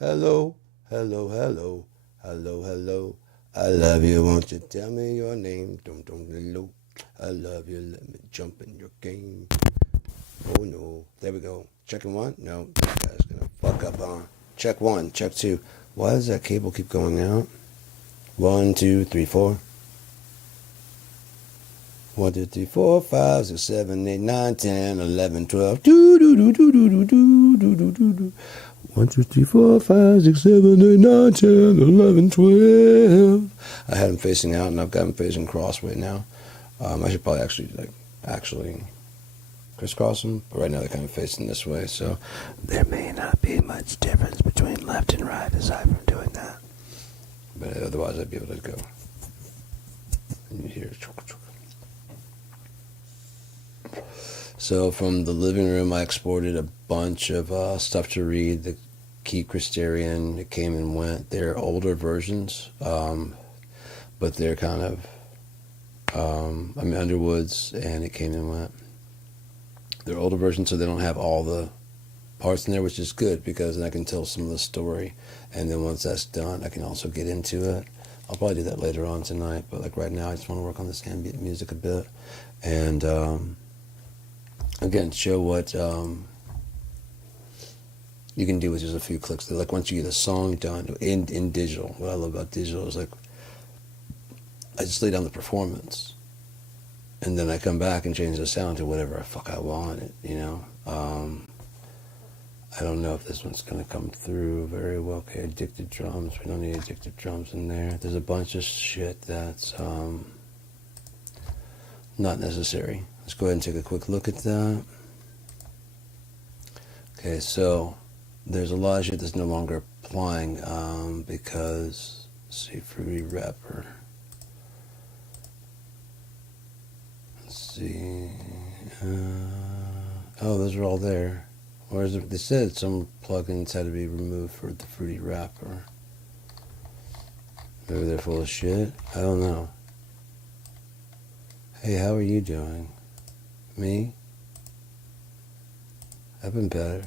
Hello, hello, hello, hello, hello. I love you. Won't you tell me your name? Dum dum hello. I love you. Let me jump in your game. Oh no. There we go. Checking one. No, this guy's gonna fuck up on. Check one. Check two. Why does that cable keep going out? 1, 2, 3, 4. 1, 2, 3, 4, 5, 6, 7, 8, 9, 10, 11, 12. Do do do do do do do do do do do. 1, 2, 3, 4, 5, 6, 7, 8, 9, 10, 11, 12. I had them facing out, and I've got them facing crossway now. I should probably actually crisscross them, but right now they're kind of facing this way, so there may not be much difference between left and right aside from doing that. But otherwise, I'd be able to go. And you hear. So from the living room, I exported a bunch of stuff to read. The Key Christerian, it came and went. They're older versions, but they're kind of, Underwoods, and it came and went. They're older versions, so they don't have all the parts in there, which is good because then I can tell some of the story. And then once that's done, I can also get into it. I'll probably do that later on tonight, but like right now, I just want to work on this ambient music a bit. And again, show what you can do with just a few clicks. Like once you get a song done in digital, what I love about digital is like I just lay down the performance, and then I come back and change the sound to whatever the fuck I want it. I don't know if this one's gonna come through very well. Okay, addicted drums. We don't need addicted drums in there. There's a bunch of shit that's not necessary. Let's go ahead and take a quick look at that. Okay, so there's a lot of shit that's no longer applying because, let's see, Fruity Wrapper. Let's see. Oh, those are all there. Whereas they said some plugins had to be removed for the Fruity Wrapper. Maybe they're full of shit. I don't know. Hey, how are you doing? Me? I've been better.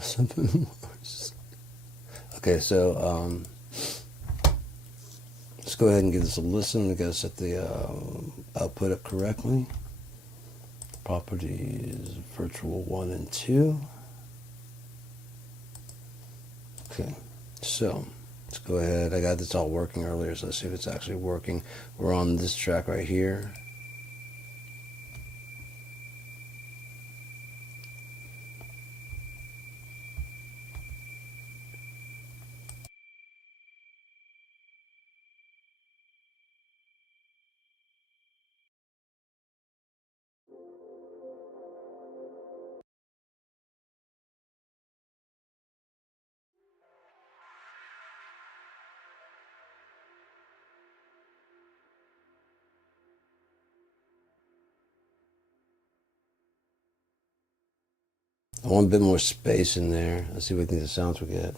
Something worse. Okay, so let's go ahead and give this a listen. We gotta set the output up correctly. Properties, virtual 1 and 2. Okay, so let's go ahead. I got this all working earlier, so let's see if it's actually working. We're on this track right here. I want a bit more space in there. Let's see what the sounds we get.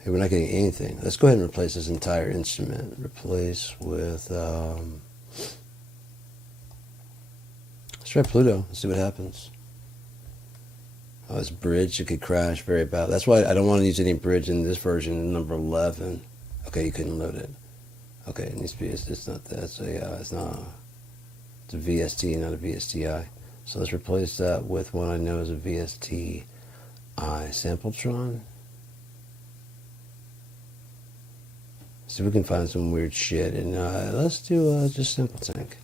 Hey, we're not getting anything. Let's go ahead and replace this entire instrument. Replace with, let's try Pluto. Let's see what happens. Oh, this bridge, it could crash very bad. That's why I don't want to use any bridge in this version, number 11. Okay, you couldn't load it. Okay, it needs to be, it's not that. It's a VST, not a VSTI. So let's replace that with one I know is a VSTI Sampletron. See if we can find some weird shit, and let's do just Sample Tank.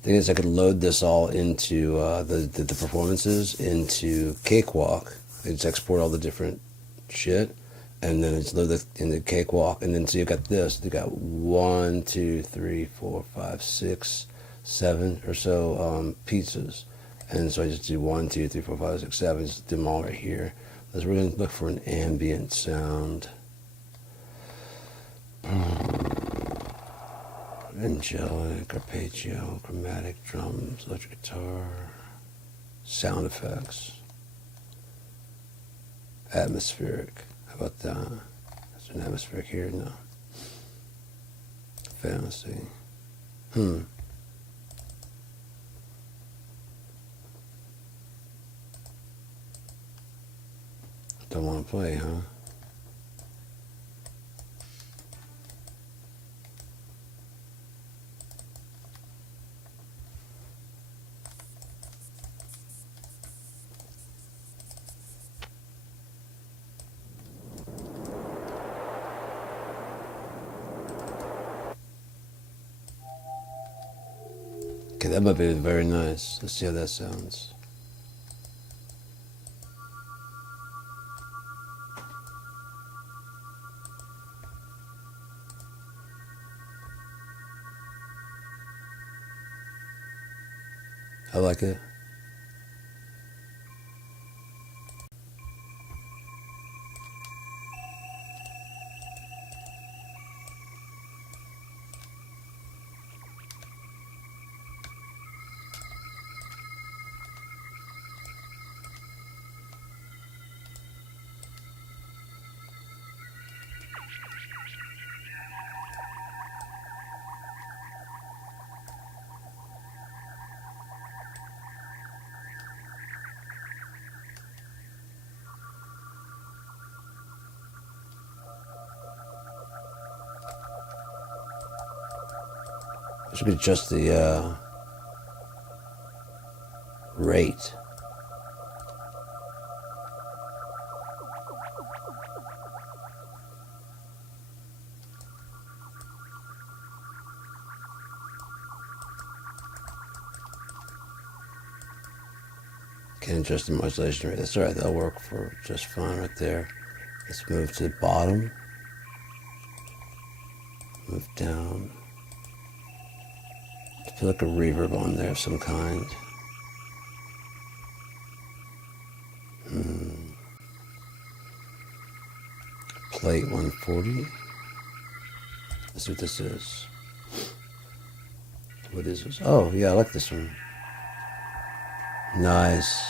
Thing is, I could load this all into the performances into Cakewalk. I just export all the different shit, and then it's loaded in the Cakewalk, and then so you got this. You got 1, 2, 3, 4, 5, 6, 7 or so pizzas, and so I just do 1, 2, 3, 4, 5, 6, 7. Just do them all right here. We're going to look for an ambient sound. Angelic, arpeggio, chromatic, drums, electric guitar, sound effects, atmospheric. How about that? Is there an atmospheric here? No. Fantasy. Don't want to play, huh? Okay, that might be very nice. Let's see how that sounds. I like it. I should adjust the rate. Can't adjust the modulation rate. That's all right. That'll work for just fine right there. Let's move to the bottom. Move down. I feel like a reverb on there of some kind. Plate 140. Let's see what this is. What is this? Oh, yeah, I like this one. Nice.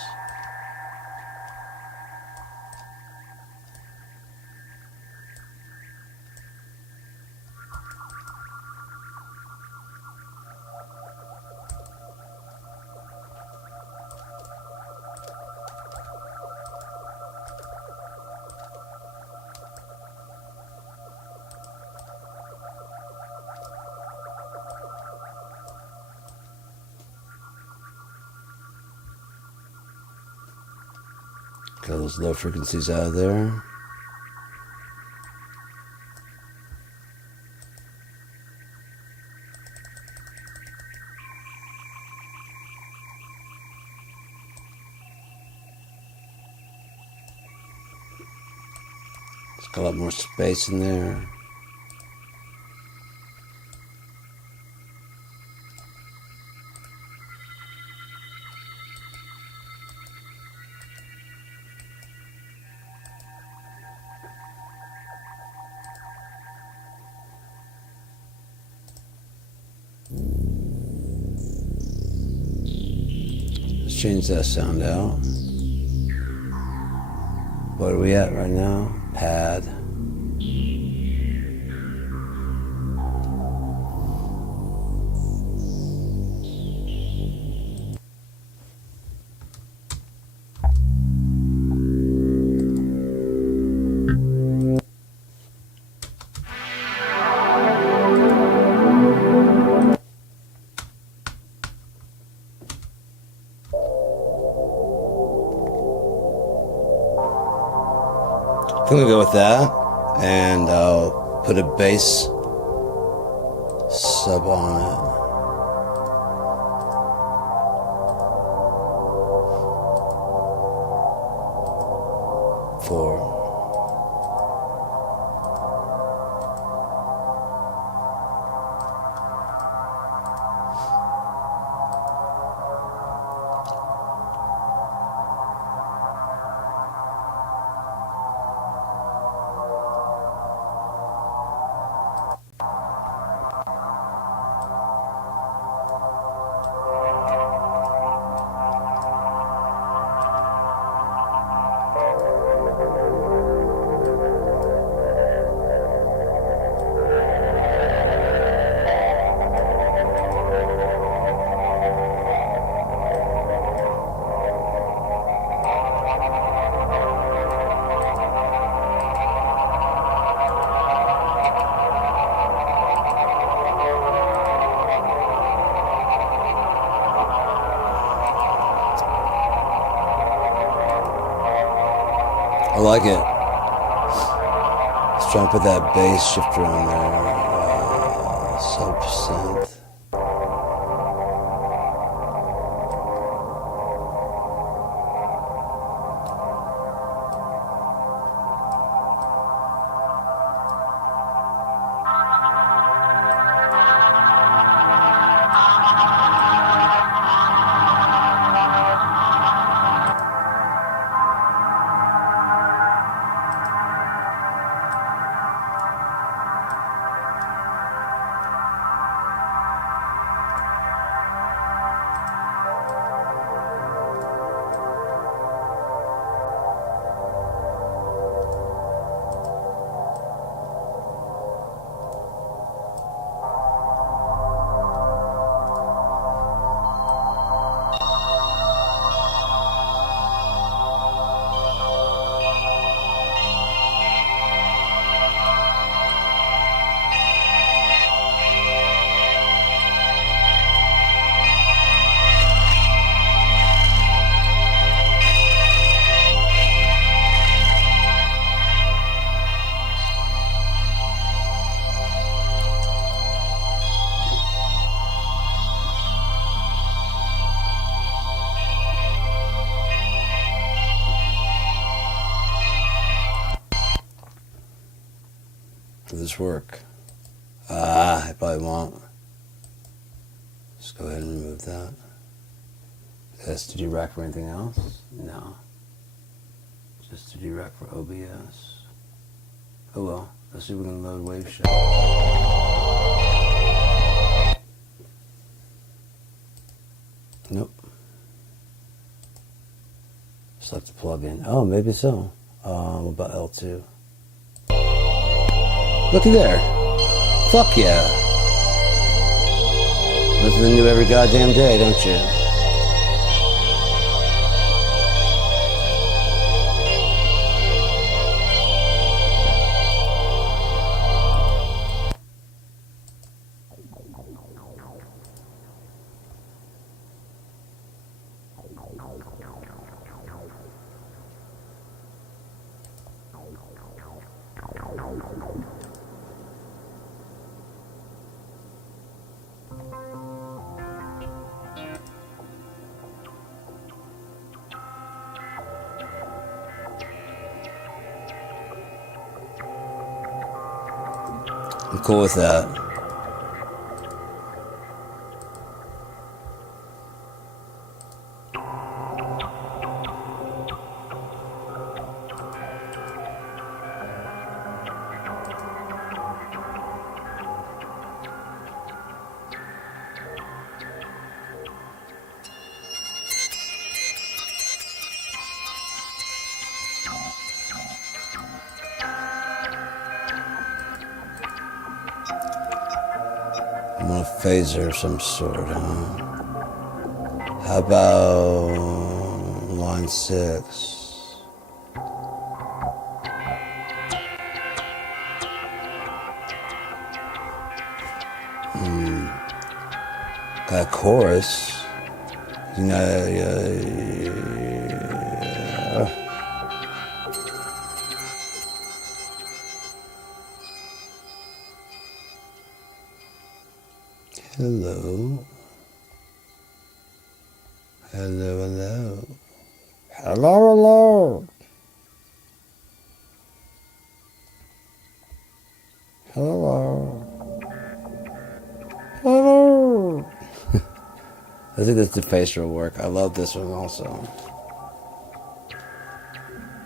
Got those low frequencies out of there. It's got a lot more space in there. Let's change that sound out. What are we at right now? Pad. I'm gonna go with that, and I'll put a bass sub on it. For like it. Let's try and put that bass shifter on there. Sub synth. Will this work? I probably won't. Let's go ahead and remove that. Is that rack for anything else? No. Just rack for OBS. Oh well. Let's see if we can load Waveshell. Nope. Select the plugin. Oh, maybe so. What about L2? Looky there. Fuck yeah. There's something new every goddamn day, don't you? I'm cool with that. I'm on a phaser of some sort, huh? How about line 6? Got a chorus. You know, hello. Hello, hello. Hello, hello. Hello. Hello. I think this defacer will work. I love this one also.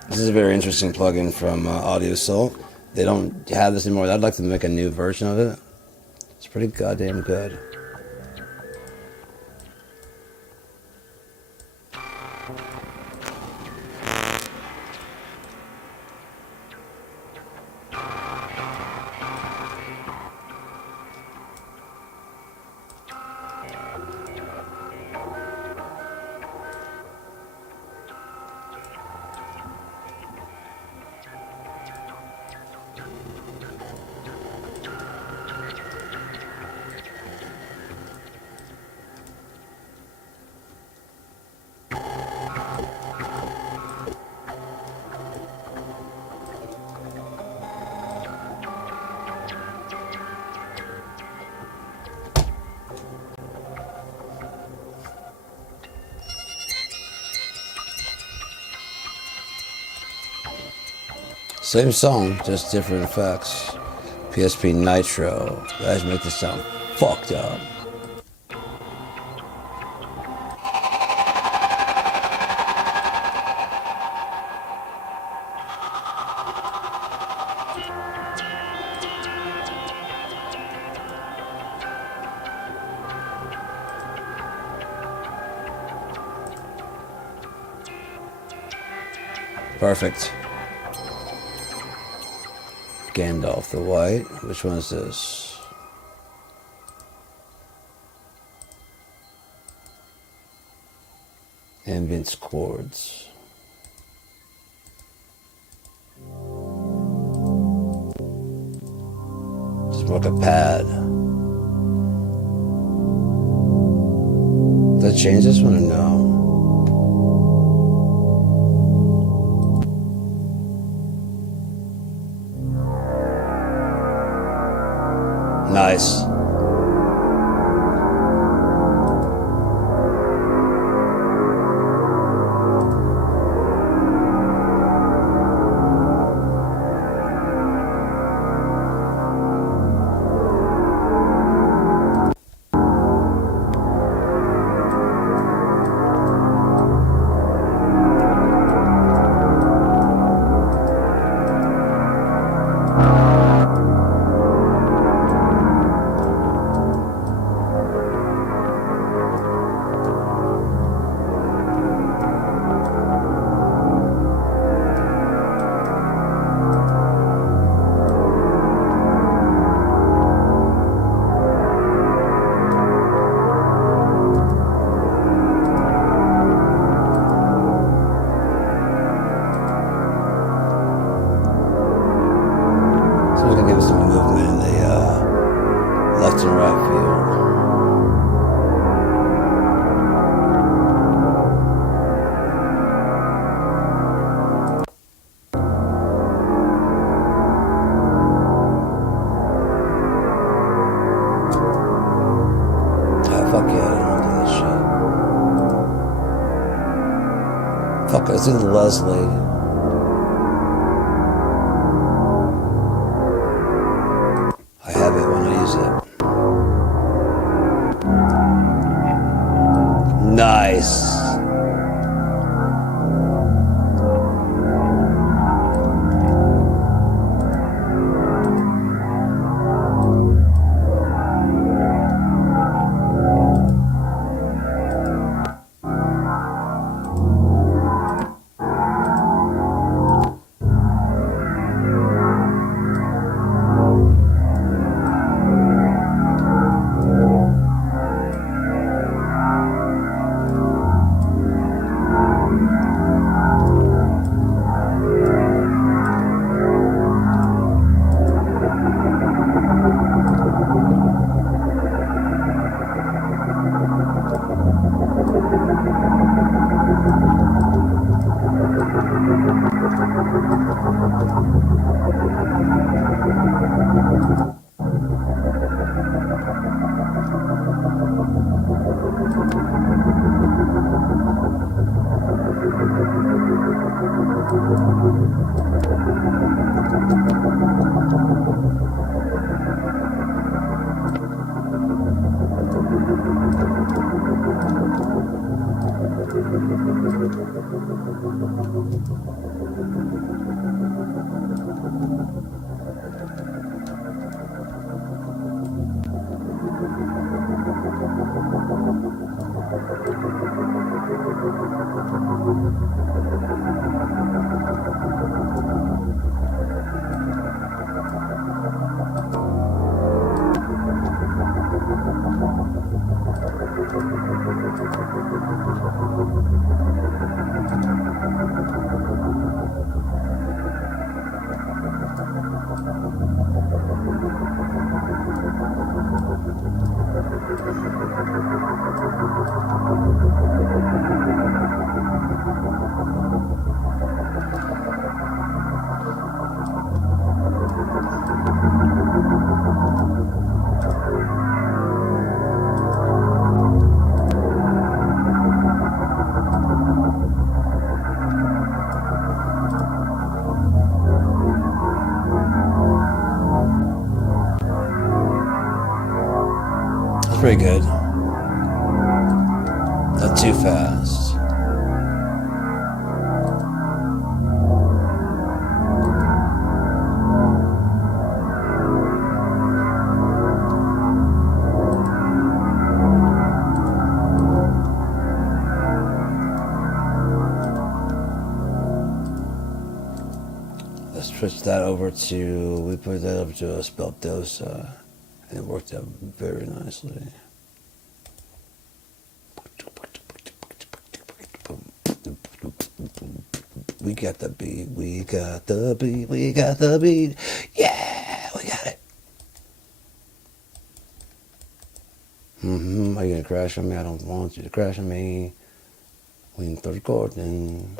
This is a very interesting plugin from Audio Soul. They don't have this anymore. I'd like to make a new version of it. It's pretty goddamn good. Same song, just different effects. PSP Nitro. Guys, make this sound fucked up. Perfect. Gandalf the White. Which one is this? Ambient chords. Just like a pad. Did I change this one or no? Nice. Left and right field. Fuck yeah, I don't want to do this shit. Fuck, it's in Leslie. I have it when I use it. Nice. good. Not too fast. Let's switch that over to, we put that over to a speltosa, and it worked out very nicely. We got the beat, we got the beat, we got the beat. Yeah, we got it. Are you gonna crash on me? I don't want you to crash on me. We can start recording.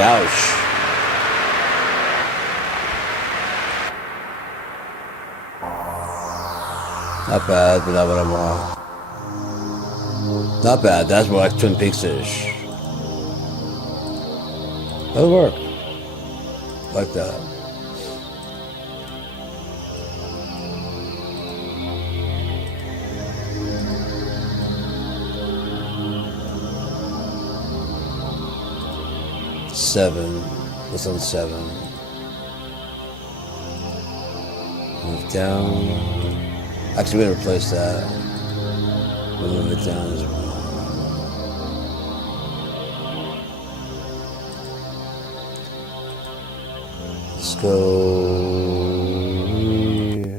Youch. Not bad, but not what I want. Not bad, that's more like Twin Peaks-ish. That'll work. Like that. Seven. What's on 7? Move down. Actually, we're gonna replace that. We'll move it down as well. Let's go here.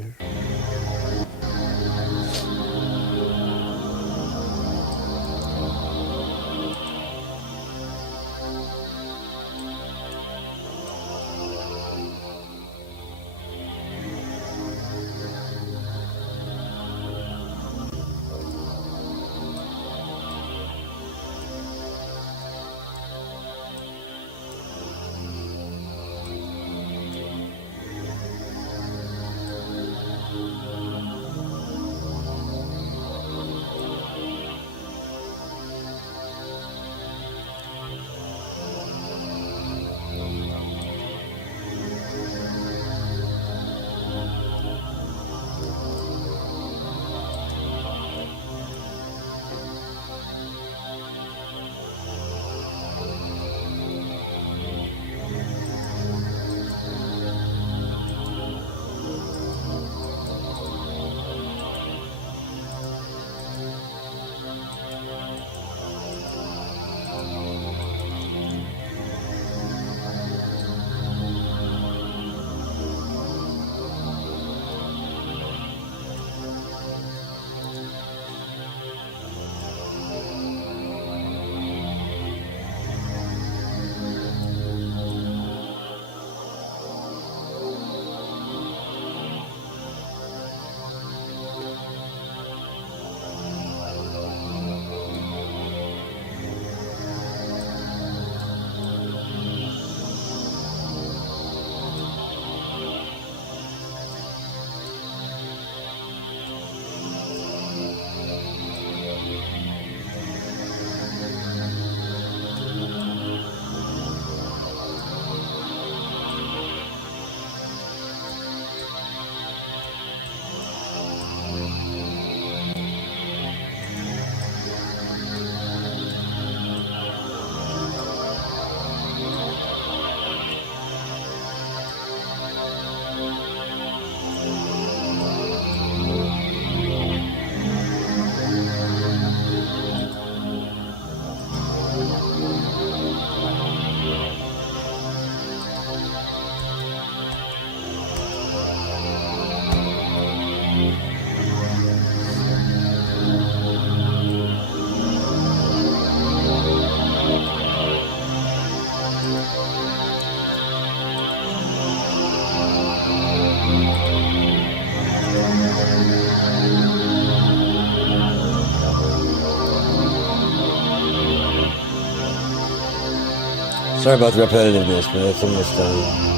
Sorry about the repetitiveness, but it's almost done.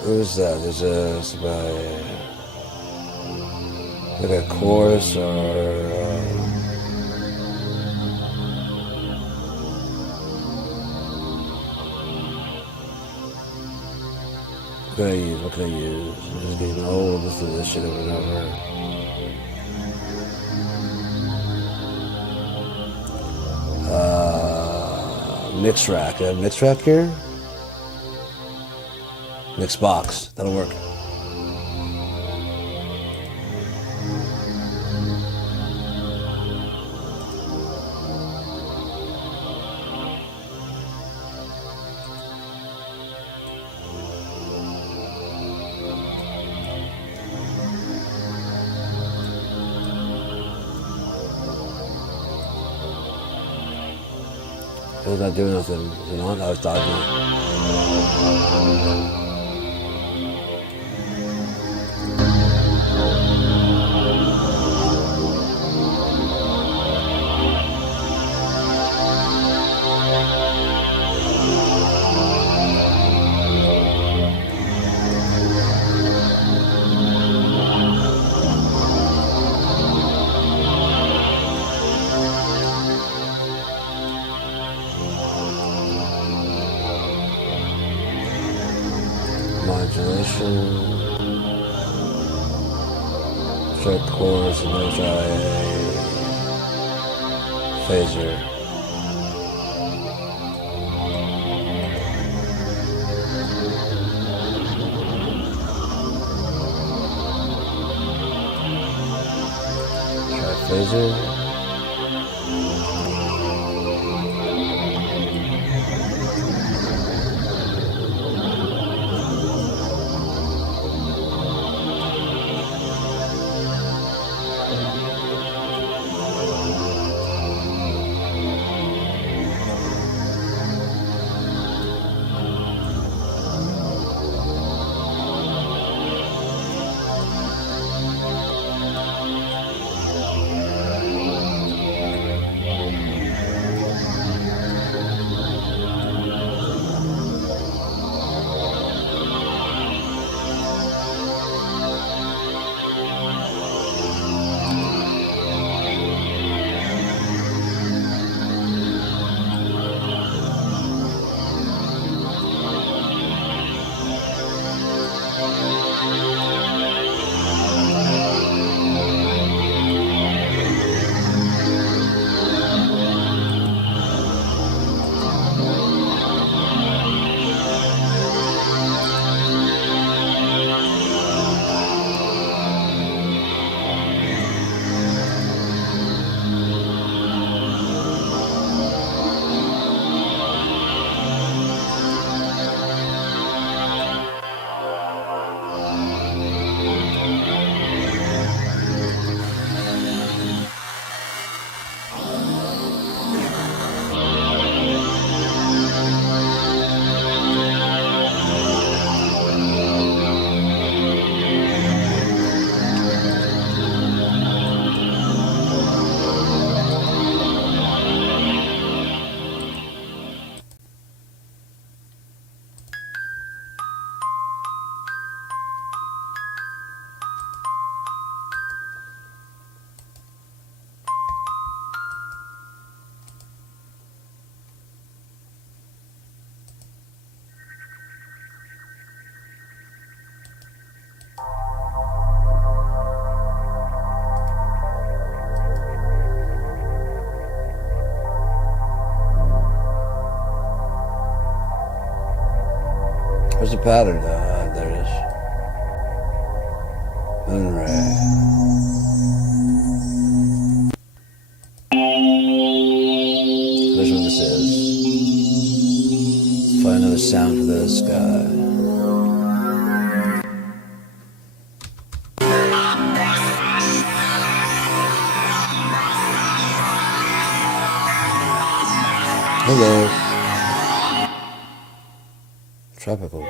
Who's that? There's somebody like a chorus or what can I use? I'm just getting old listening to this shit over and over. Mix rack. I have mix rack here? Mix box. That'll work. It was not doing nothing. Is it on? I was dodging. Modulation, straight chorus, and then try a phaser. Try phaser. Where's the pattern? There it is. Moonray. That's what this is. Let's find another sound for the sky. Hello. Tropicals.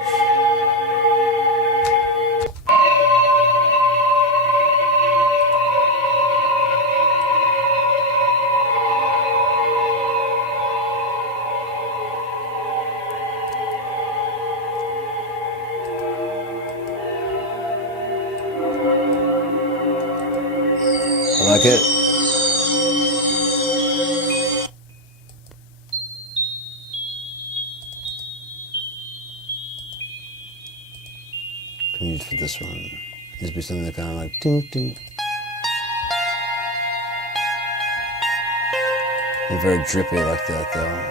I like it. Can use for this one. Needs to be something that kind of like ding ding. And very drippy like that though.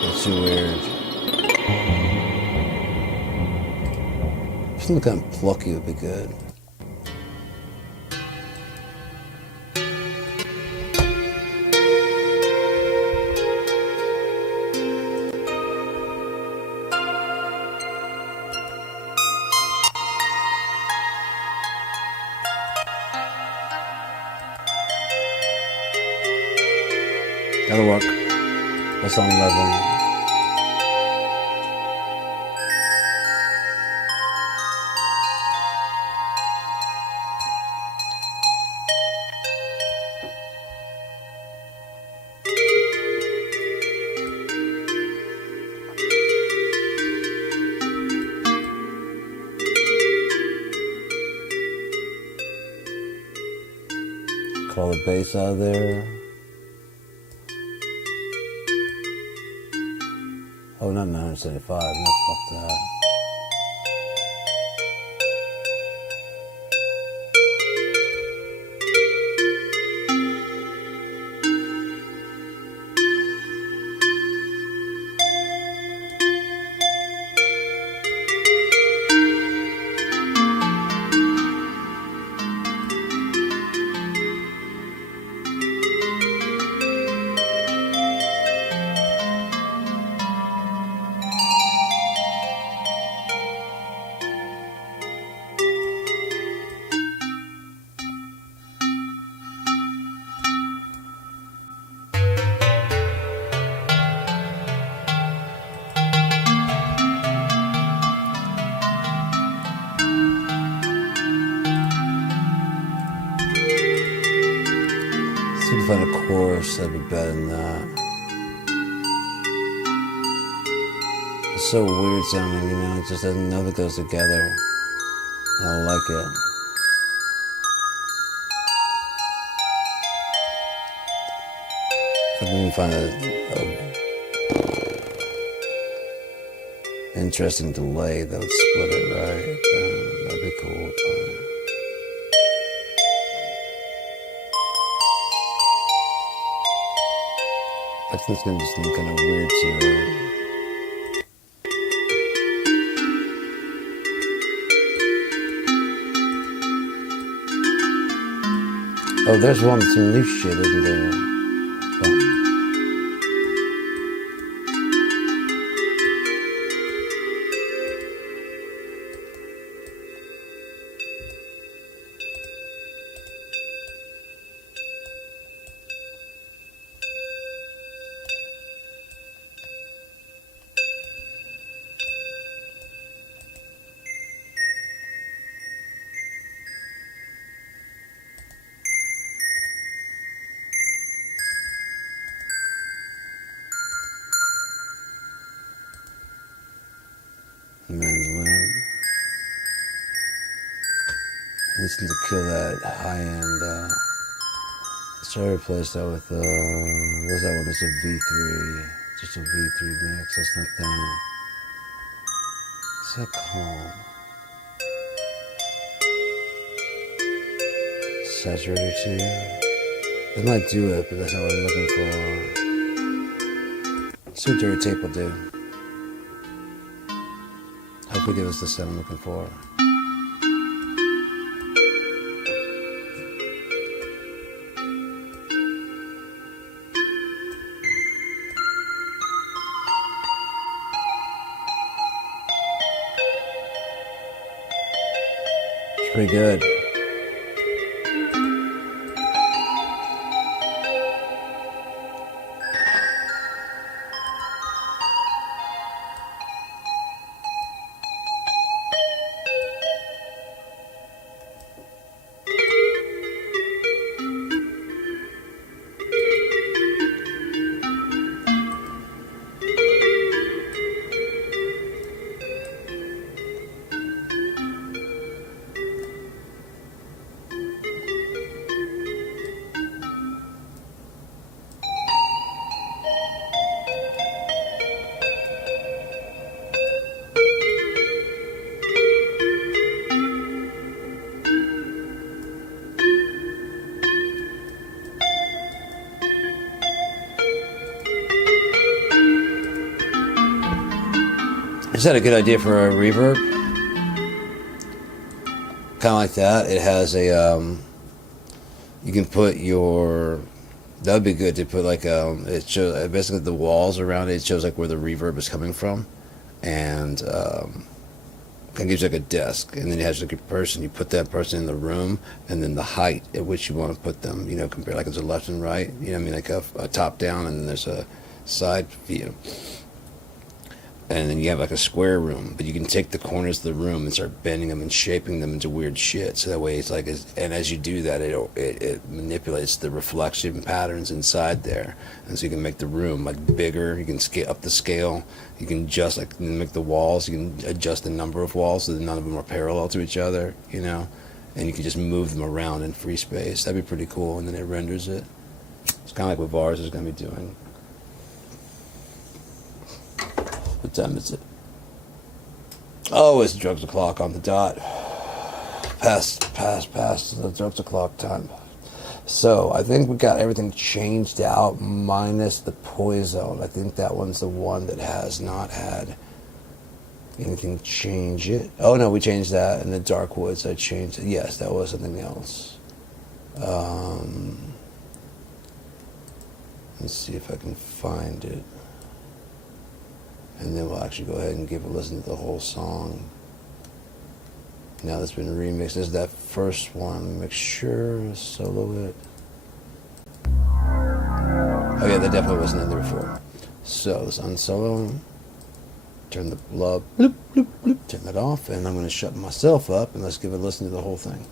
So it's too weird. Something kind of plucky would be good. That'll work. That's on 11. Call the bass out of there. Oh, not 975. No, fuck that. See if I find a chorus that'd be better than that. It's so weird sounding, you know, it just doesn't, nothing goes together. I don't like it. I didn't find a interesting delay that would split it right. That'd be cool. I think it's gonna be some kind of weird scenario. Oh, there's one with some new shit, isn't there? Mandolin. I need to kill that high end. Let's try to replace that with what's that one? It's a V3. Just a V3 mix. That's not that. What's that called? Saturator 2. It might do it, but that's not what I'm looking for. Let's see what dirty tape will do. Hopefully give us the sound I'm looking for. It's pretty good. Is that a good idea for a reverb? Kind of like that. It has a, you can put your, that would be good to put like, it shows, basically the walls around it, it shows like where the reverb is coming from. And kind of gives you like a desk. And then it has like a person, you put that person in the room, and then the height at which you want to put them, you know, compare like there's a left and right, you know what I mean, like a top down, and then there's a side view. And then you have like a square room, but you can take the corners of the room and start bending them and shaping them into weird shit. So that way it's like, and as you do that, it manipulates the reflection patterns inside there. And so you can make the room like bigger, you can scale up the scale, you can adjust, like make the walls, you can adjust the number of walls so that none of them are parallel to each other, you know? And you can just move them around in free space. That'd be pretty cool, and then it renders it. It's kind of like what Vars is going to be doing. What time is it? Oh, it's drugs o'clock on the dot. Past the drugs o'clock time. So I think we got everything changed out minus the Poison. I think that one's the one that has not had anything change it. Oh no, we changed that. In the Dark Woods I changed it. Yes, that was something else. Let's see if I can find it. And then we'll actually go ahead and give a listen to the whole song. Now that's been remixed. This is that first one. Make sure, solo it. Oh yeah, that definitely wasn't in there before. So let's unsolo. Turn the bloop, bloop, bloop, bloop. Turn that off, and I'm going to shut myself up, and let's give a listen to the whole thing.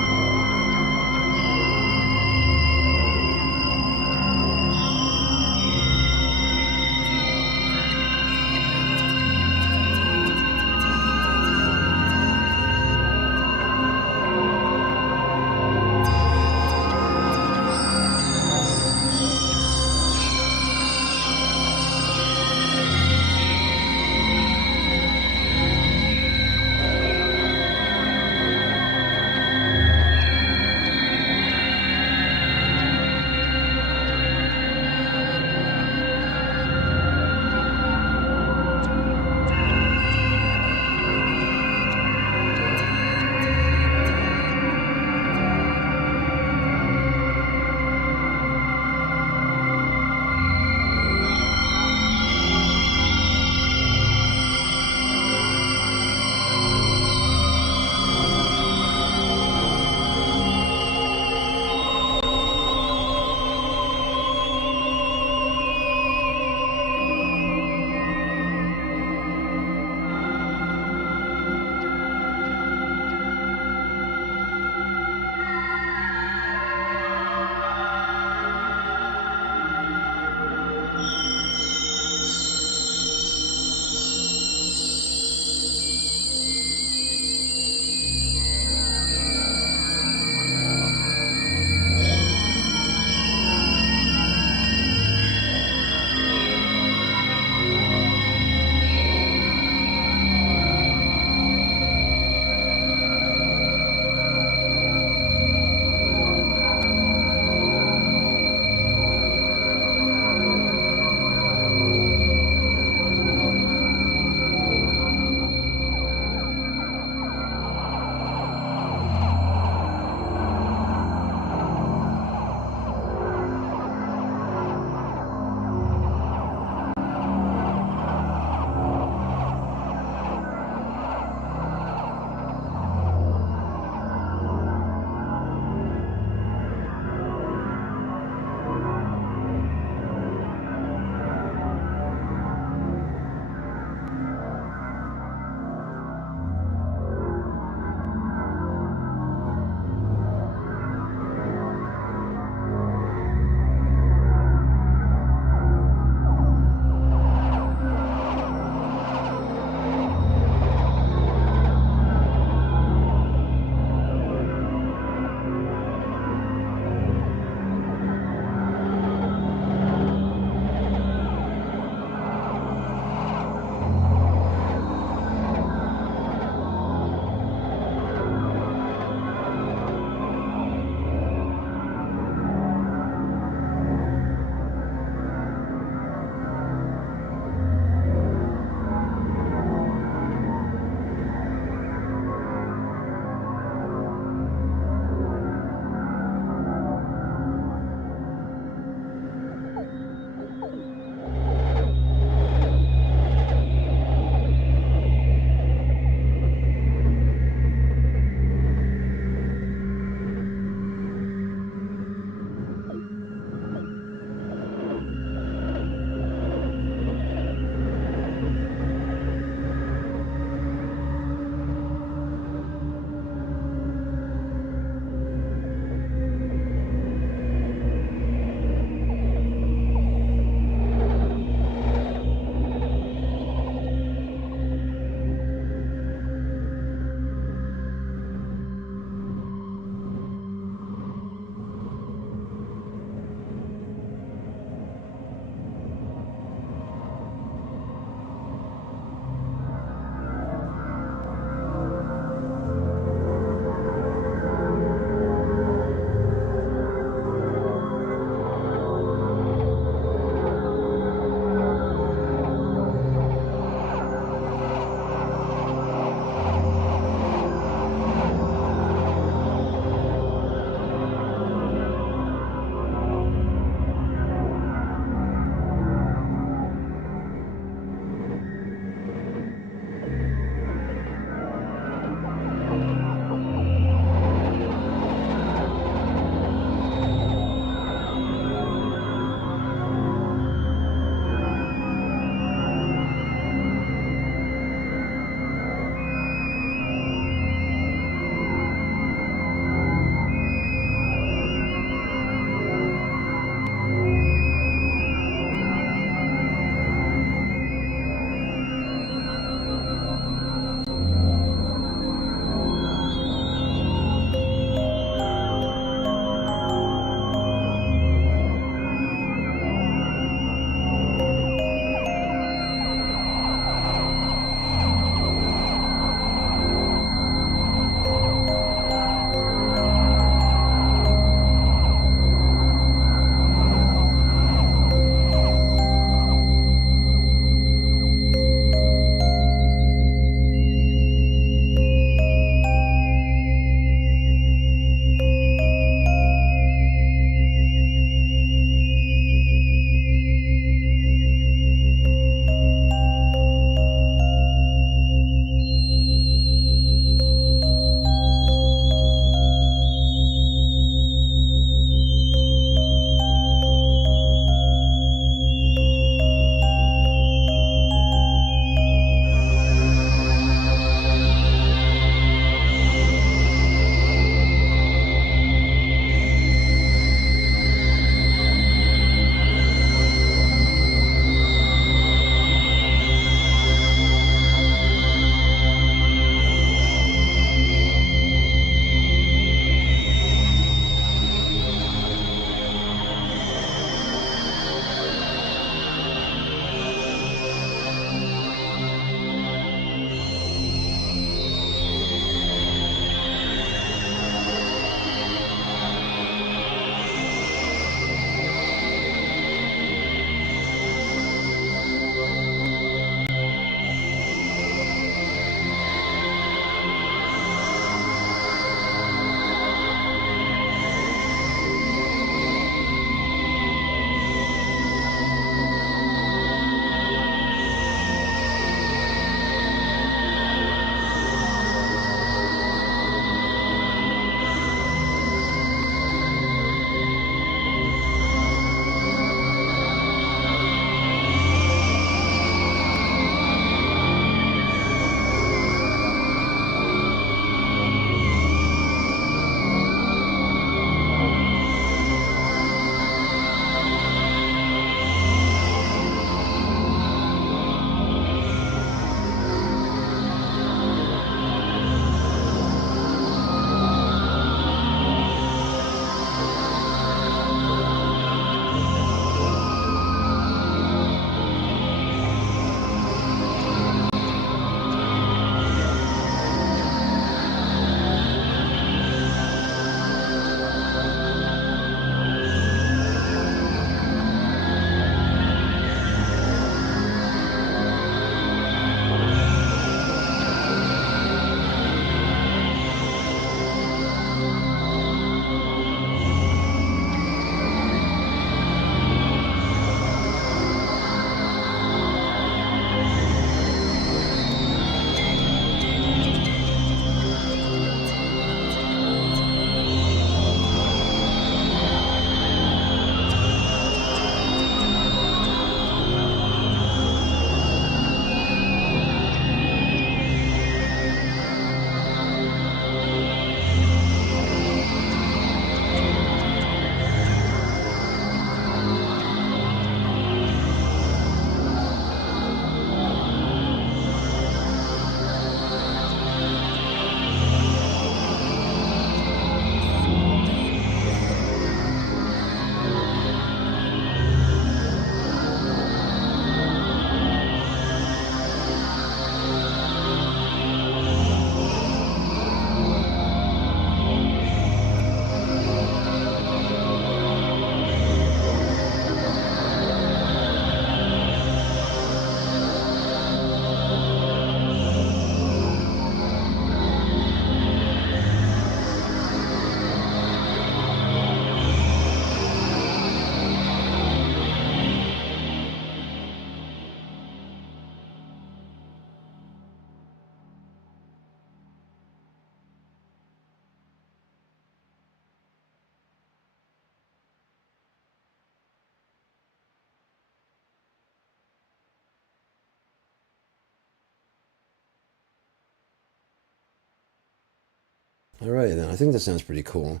All right, then. I think that sounds pretty cool.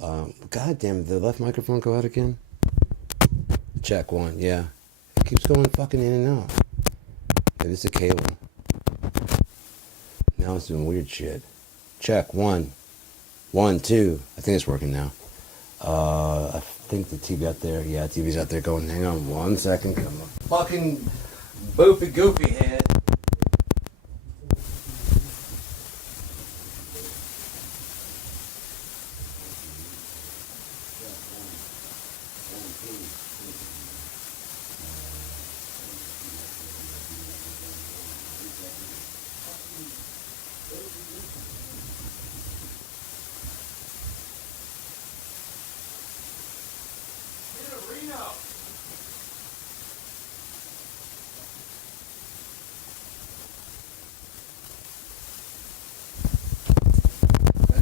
God damn, did the left microphone go out again? Check one, yeah. It keeps going fucking in and out. Maybe it's a cable. Now it's doing weird shit. Check one. 1, 2. I think it's working now. I think the TV out there. Yeah, TV's out there going. Hang on 1 second. Come on. Fucking boofy goofy head.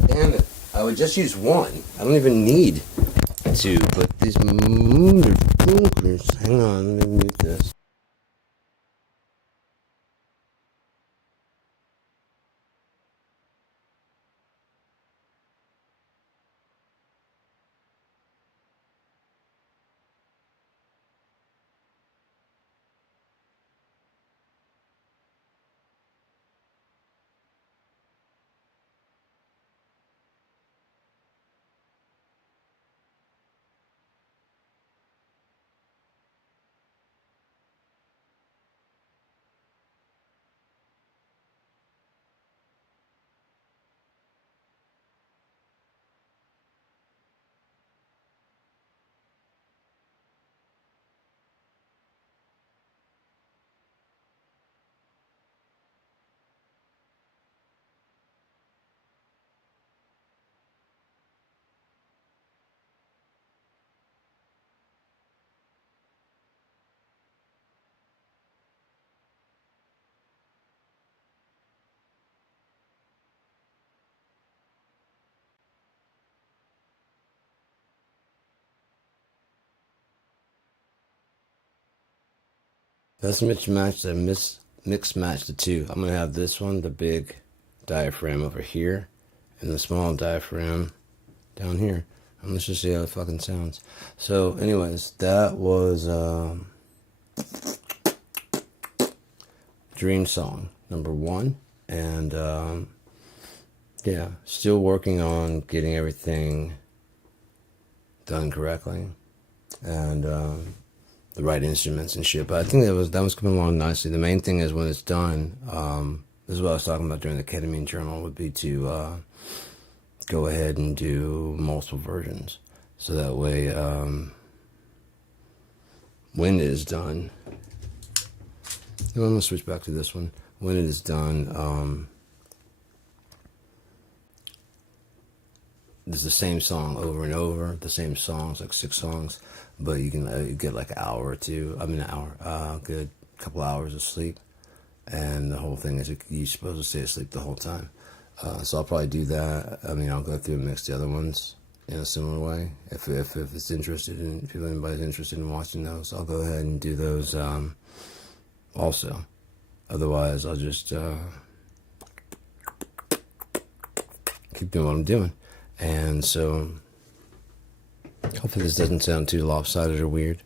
Damn it. I would just use one. I don't even need two, but these motherfuckers. Hang on, let me mute this. Let's mix match the two. I'm gonna have this one, the big diaphragm over here, and the small diaphragm down here. And let's just see how it fucking sounds. So, anyways, that was Dream Song #1, and yeah, still working on getting everything done correctly, and the right instruments and shit. But I think that was coming along nicely. The main thing is when it's done, this is what I was talking about during the ketamine journal, would be to go ahead and do multiple versions. So that way, when it is done, I'm going to switch back to this one. When it is done, there's the same song over and over, the same songs, like 6 songs, but you can you get like an hour or two, good couple hours of sleep, and the whole thing is you're supposed to stay asleep the whole time. So I'll probably do that. I mean, I'll go through and mix the other ones in a similar way. If it's interested in, if anybody's interested in watching those, I'll go ahead and do those also. Otherwise, I'll just keep doing what I'm doing. And so, hopefully this doesn't sound too lopsided or weird.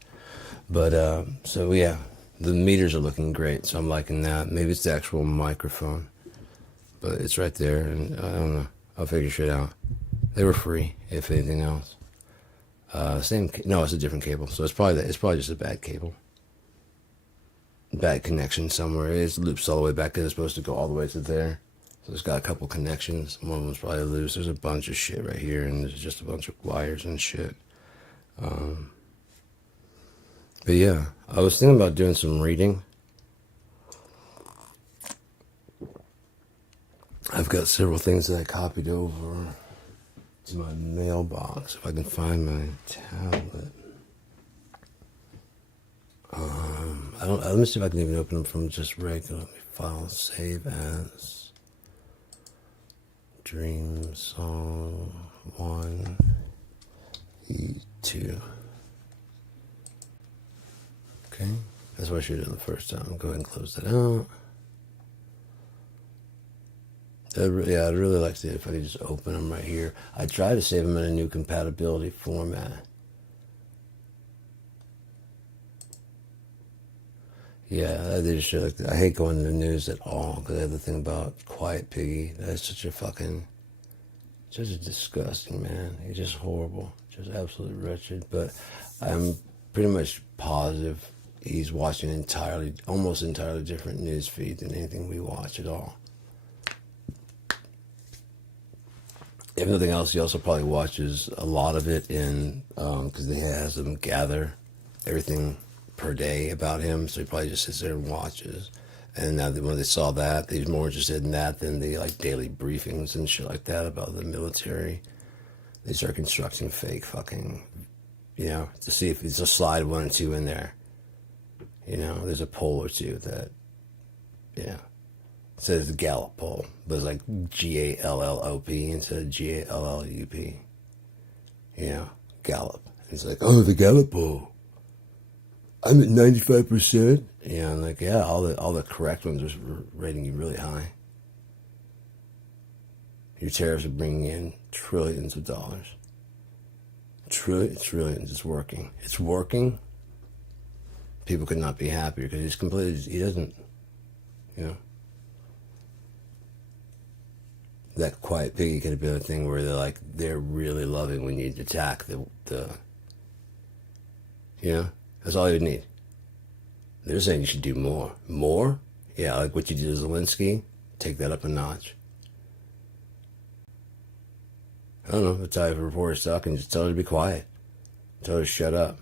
But, so yeah, the meters are looking great, so I'm liking that. Maybe it's the actual microphone, but it's right there, and I don't know. I'll figure shit out. They were free, if anything else. No, it's a different cable, so it's probably just a bad cable. Bad connection somewhere. It loops all the way back, because it's supposed to go all the way to there. So it's got a couple connections. One of them's probably loose. There's a bunch of shit right here, and there's just a bunch of wires and shit. But yeah, I was thinking about doing some reading. I've got several things that I copied over to my mailbox. If I can find my tablet. Let me see if I can even open them from just regular. Let me file, save as Dream Song 1 E2. Okay, that's what I should have done the first time. Go ahead and close that out. Yeah, I'd really like to see if I could just open them right here. I try to save them in a new compatibility format. Yeah, they just show, like, I hate going to the news at all because I have the thing about Quiet Piggy. That's such a disgusting man. He's just horrible, just absolutely wretched. But I'm pretty much positive he's watching almost entirely different news feed than anything we watch at all. If nothing else, he also probably watches a lot of it because he has them gather everything per day about him, so he probably just sits there and watches. And now that when they saw that, they're more interested in that than the like daily briefings and shit like that about the military. They start constructing fake fucking, to see if it's a slide 1 or 2 in there. There's a poll or two that, it says the Gallup poll, but it's like GALLOP instead of GALLUP. Gallup. It's like, oh, the Gallup poll. I'm at 95%. I'm like, yeah, all the correct ones are rating you really high. Your tariffs are bringing in trillions of dollars. Trillions. It's working. It's working. People could not be happier because he doesn't, That Quiet Piggy could have been a thing where they're really loving when you attack the that's all you would need. They're saying you should do more. More? Yeah, like what you did to Zelensky. Take that up a notch. I don't know. Tell if a reporter's talking, just tell her to be quiet. Tell her to shut up.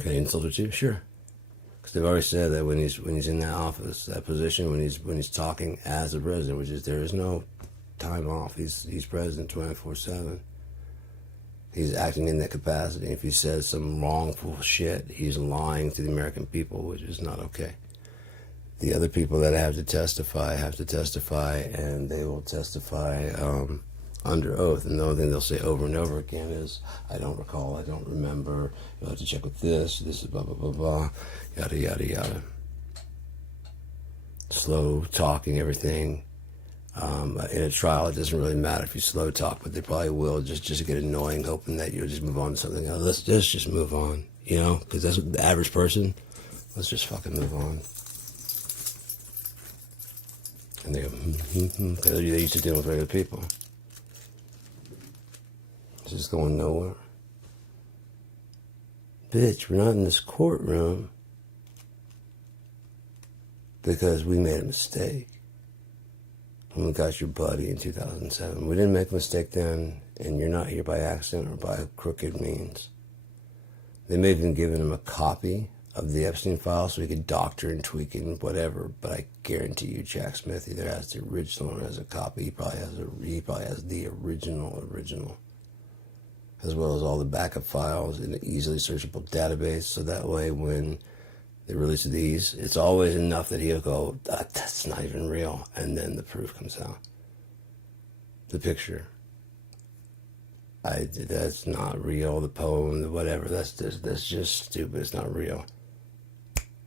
Can I insult her too? Sure. Because they've already said that when he's in that office, that position, when he's talking as a president, which is there is no time off. He's president 24/7. He's acting in that capacity. If he says some wrongful shit, he's lying to the American people, which is not okay. The other people that have to testify, and they will testify under oath. And the only thing they'll say over and over again is, I don't recall, I don't remember, you'll have to check with this is blah, blah, blah, blah, yada, yada, yada. Slow talking, everything. In a trial, it doesn't really matter if you slow talk, but they probably will just get annoying, hoping that you'll just move on to something else. Let's just move on, because that's what the average person, let's just fucking move on. And they go, because they're used to dealing with regular people. It's just going nowhere. Bitch, we're not in this courtroom because we made a mistake when we got your buddy in 2007. We didn't make a mistake then, and you're not here by accident or by crooked means. They may have even given him a copy of the Epstein file so he could doctor and tweak it and whatever, but I guarantee you Jack Smith either has the original or has a copy. He probably has the original, as well as all the backup files in an easily searchable database, so that way when they release these, it's always enough that he'll go, that's not even real, and then the proof comes out. The picture. That's not real, the poem, the whatever, that's just stupid, it's not real.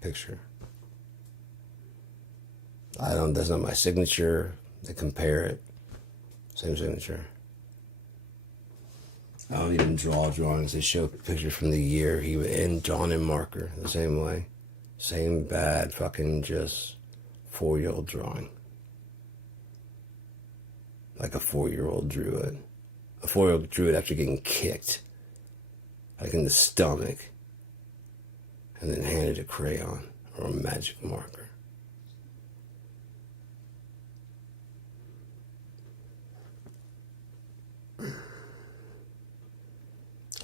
Picture. That's not my signature. They compare it. Same signature. I don't even draw drawings. They show pictures from the year he would end drawn in marker the same way. Same bad fucking just 4-year-old drawing. Like a 4-year-old drew it. A 4-year-old drew it after getting kicked. Like in the stomach. And then handed a crayon or a magic marker.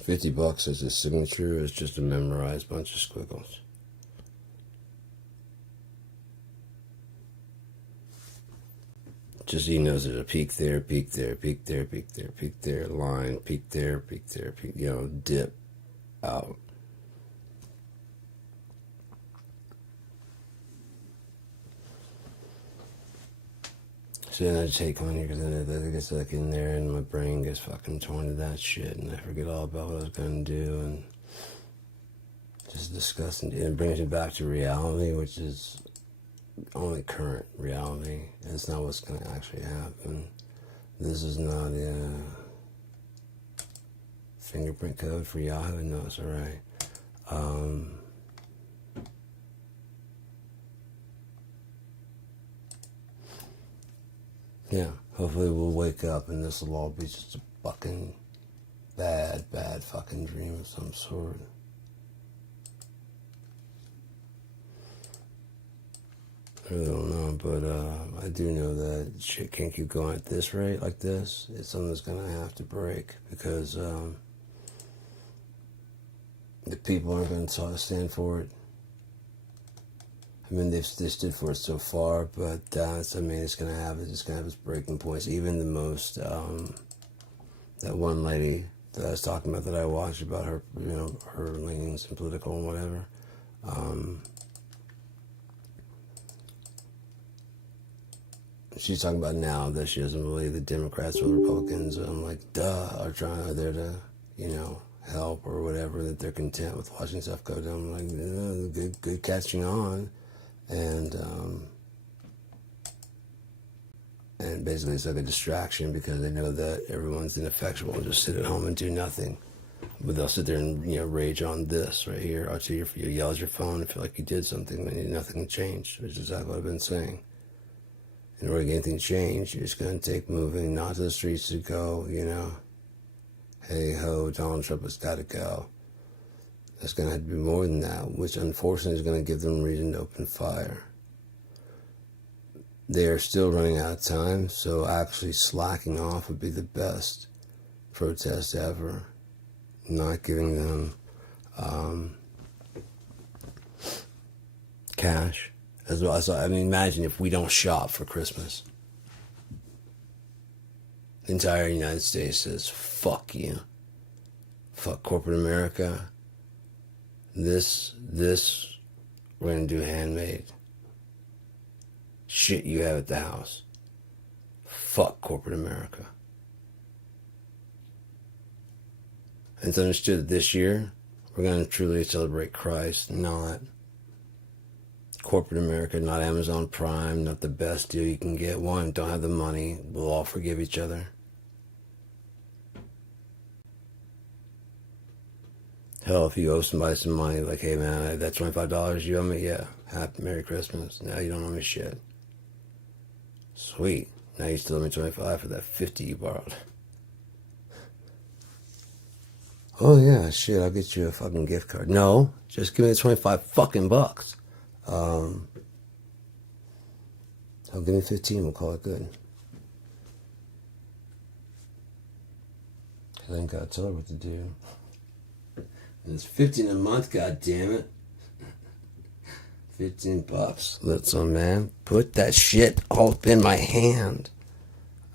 $50 as his signature is just a memorized bunch of squiggles. Just he knows there's a peak there, peak there, peak there, peak there, peak there, line, peak there, peak there, peak, dip out. So then I just hate coming here because then it gets like in there and my brain gets fucking torn to that shit and I forget all about what I was going to do and just disgusting. And it brings me back to reality, which is only current reality. It's not what's going to actually happen. This is not a fingerprint code for Yahoo. No, it's alright. Yeah, hopefully we'll wake up and this will all be just a fucking bad fucking dream of some sort. I really don't know, but I do know that shit can't keep going at this rate like this. It's something that's going to have to break because the people aren't going to stand for it. I mean, they stood for it so far, but it's going to have its breaking points. Even the most, that one lady that I was talking about that I watched about her, her leanings and political and whatever. She's talking about now that she doesn't believe the Democrats or the Republicans, I'm like, are there to, help or whatever, that they're content with watching stuff go down. I'm like, good catching on. And basically it's like a distraction because they know that everyone's ineffectual and just sit at home and do nothing. But they'll sit there and, rage on this right here. Or to you yell at your phone and feel like you did something when nothing changed, which is exactly what I've been saying. In order to get anything changed, you're just going to take moving, not to the streets to go, hey ho, Donald Trump has got to go. It's going to have to be more than that, which unfortunately is going to give them reason to open fire. They are still running out of time, so actually slacking off would be the best protest ever. Not giving them cash as well. So, imagine if we don't shop for Christmas. The entire United States says, fuck you. Fuck corporate America. This, we're going to do handmade. Shit you have at the house. Fuck corporate America. And it's understood that this year, we're going to truly celebrate Christ, not corporate America, not Amazon Prime, not the best deal you can get. One, don't have the money. We'll all forgive each other. Hell, if you owe somebody some money, like, hey man, that $25 you owe me, yeah, happy Merry Christmas. Now you don't owe me shit. Sweet. Now you still owe me $25 for that $50 you borrowed. Oh yeah, shit, I'll get you a fucking gift card. No, just give me the 25 fucking bucks. I'll give me 15, we'll call it good. I ain't gotta tell her what to do. And it's 15 a month, god damn it. $15. Listen, man, put that shit all up in my hand.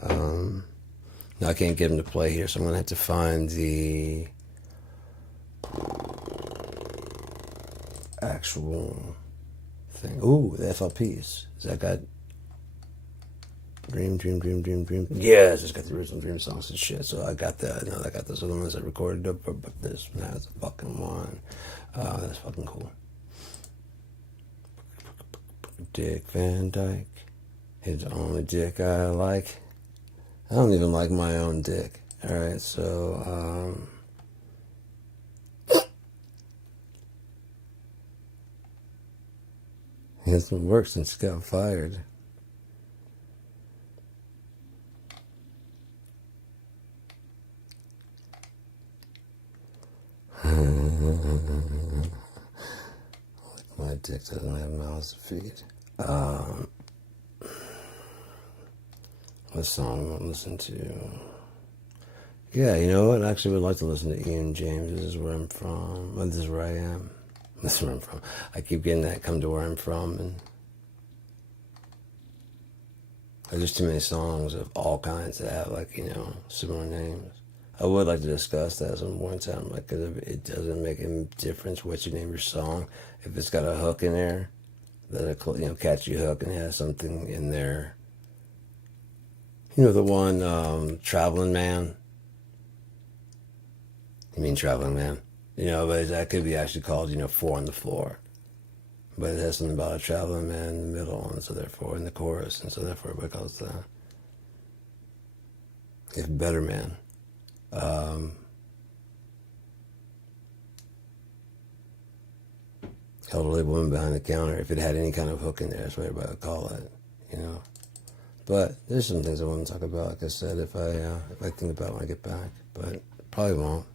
No, I can't get him to play here, so I'm gonna have to find the actual thing. Ooh, the FLPs. Has that got Dream? Yes, it's got the original Dream songs and shit. So I got that. No, I got those other ones I recorded up, but this one has a fucking one. That's fucking cool. Dick Van Dyke. His only dick I like. I don't even like my own dick. Alright, so, he hasn't worked since he got fired. My dick doesn't have mouths to feed. What song I want to listen to? Yeah, you know what? I actually would like to listen to Ian James. This is where I'm from. This is where I am. This is where I'm from. I keep getting that come to where I'm from. And there's just too many songs of all kinds that have, like, similar names. I would like to discuss that some more time, like, because it doesn't make a difference what you name your song. If it's got a hook in there, that catchy hook, and has something in there. The one, Traveling Man. You mean Traveling Man? But that could be actually called, Four on the Floor. but it has something about a traveling man in the middle, and so therefore in the chorus, and so therefore everybody calls it if better man. Elderly woman behind the counter. If it had any kind of hook in there, that's what everybody would call it, you know. But there's some things I want to talk about, like I said, if I think about it when I get back, but probably won't.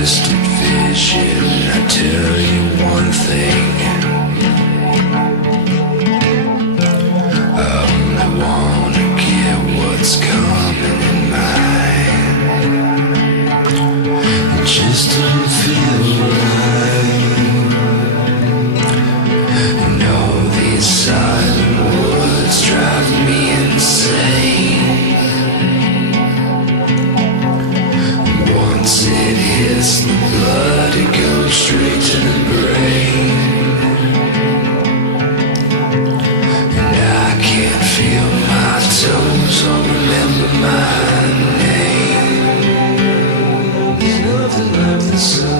twisted vision. I tell you one thing, I only wanna get what's coming in mine. It just don't feel right. And all these silent words drive me insane. Once it hits the blood, it goes straight to the brain. And I can't feel my toes or remember my name. There's nothing like the sun.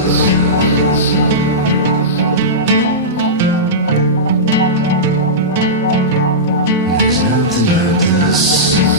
There's nothing like the sun.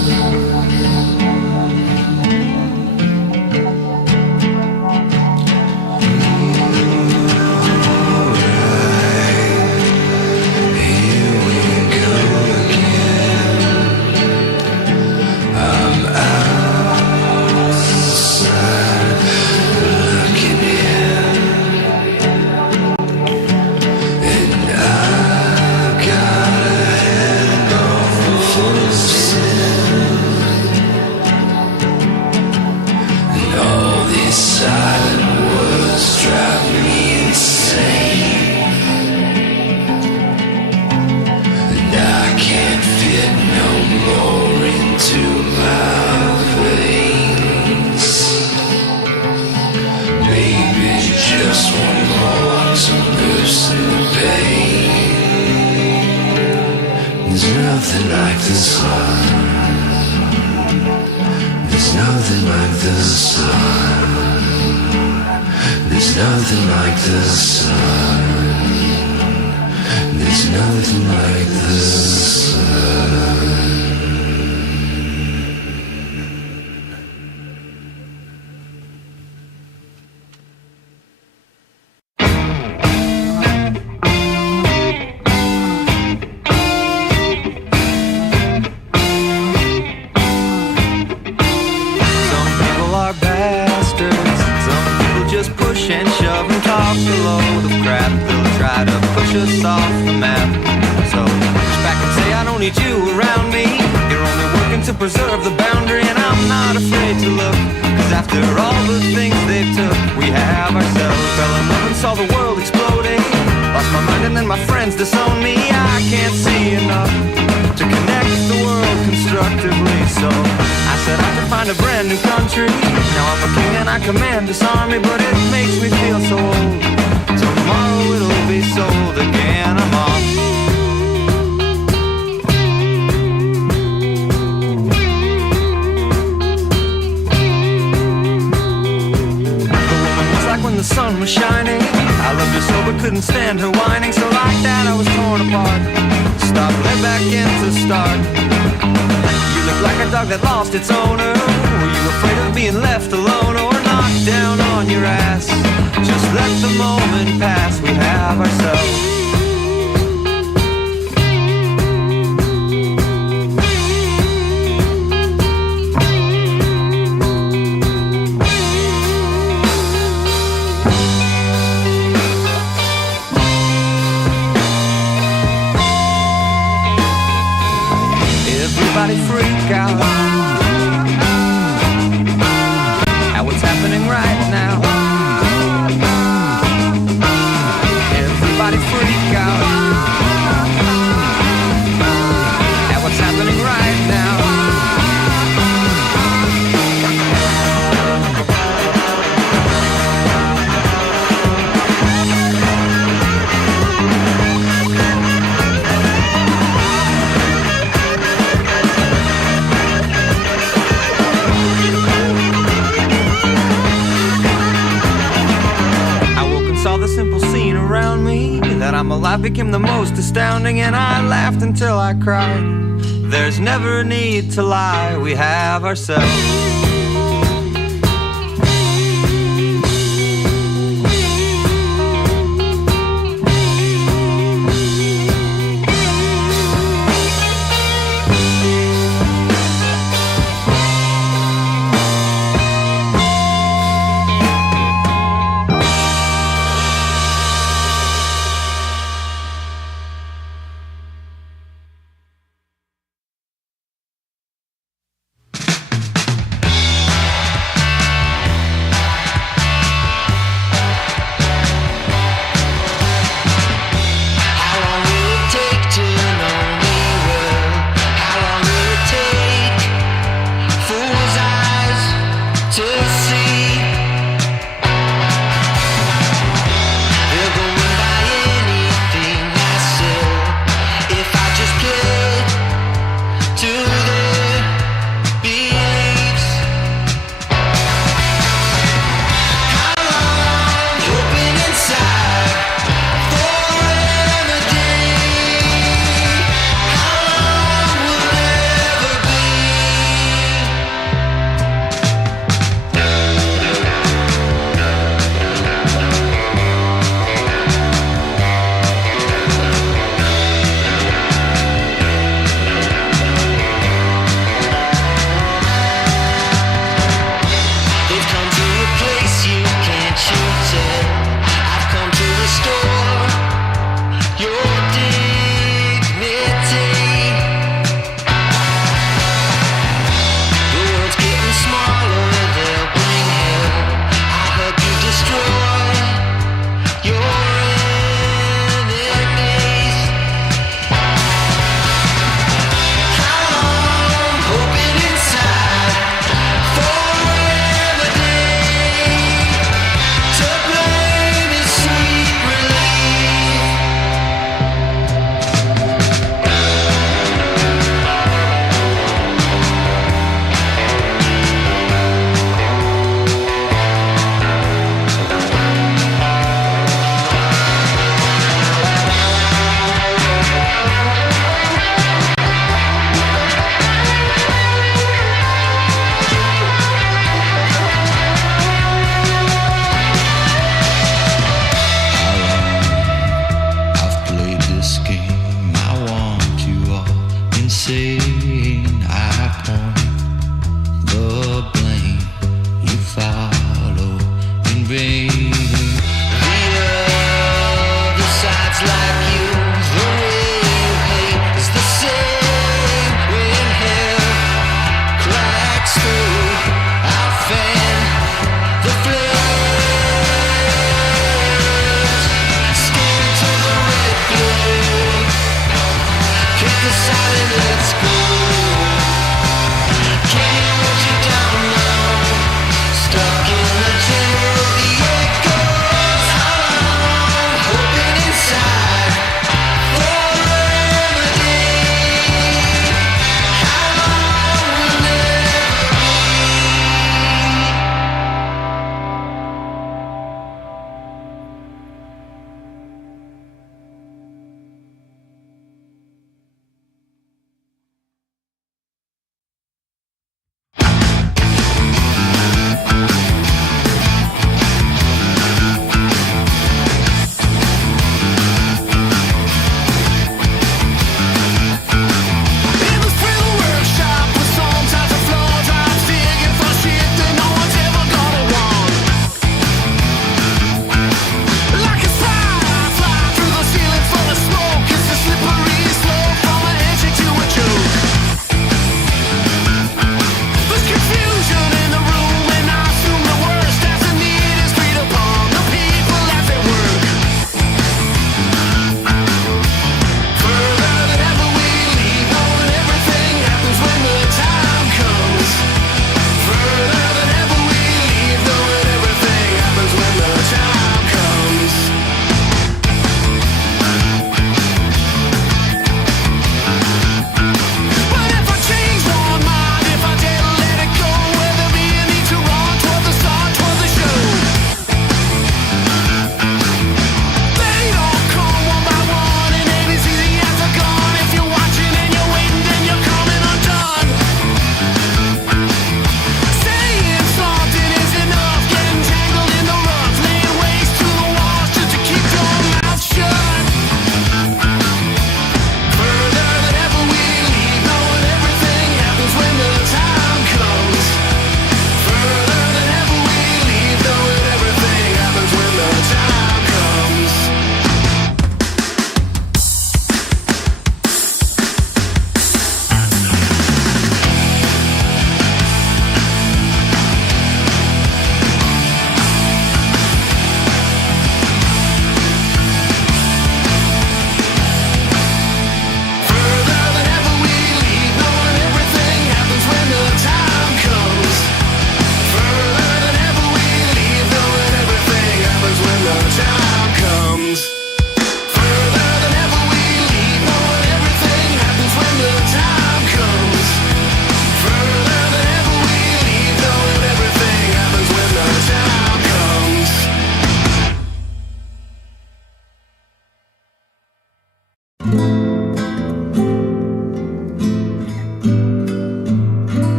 Nothing like the sun. There's nothing like the sun. There's nothing like the sun. There's nothing like the sun. Us off the map. So push back and say I don't need you around me. You're only working to preserve the boundary, and I'm not afraid to look, cause after all the things they took, we have ourselves. Fell in love and saw the world exploding. Lost my mind and then my friends disowned me. I can't see enough to connect the world constructively. So I set out to find a brand new country. Now I'm a king and I command this army, but it makes me feel so old. Tomorrow it'll be sold again, I'm off. The woman was like when the sun was shining. I loved her so but couldn't stand her whining. So like that I was torn apart. Stopped right back in to start. You look like a dog that lost its owner. Were you afraid of being left alone or knocked down on your ass? Just let the moment pass, we have ourselves. Everybody freak out at what's happening right now. Everybody freak out at what's happening right now. That I'm alive became the most astounding, and I laughed until I cried. There's never a need to lie, we have ourselves.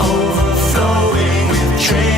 Overflowing with treasure.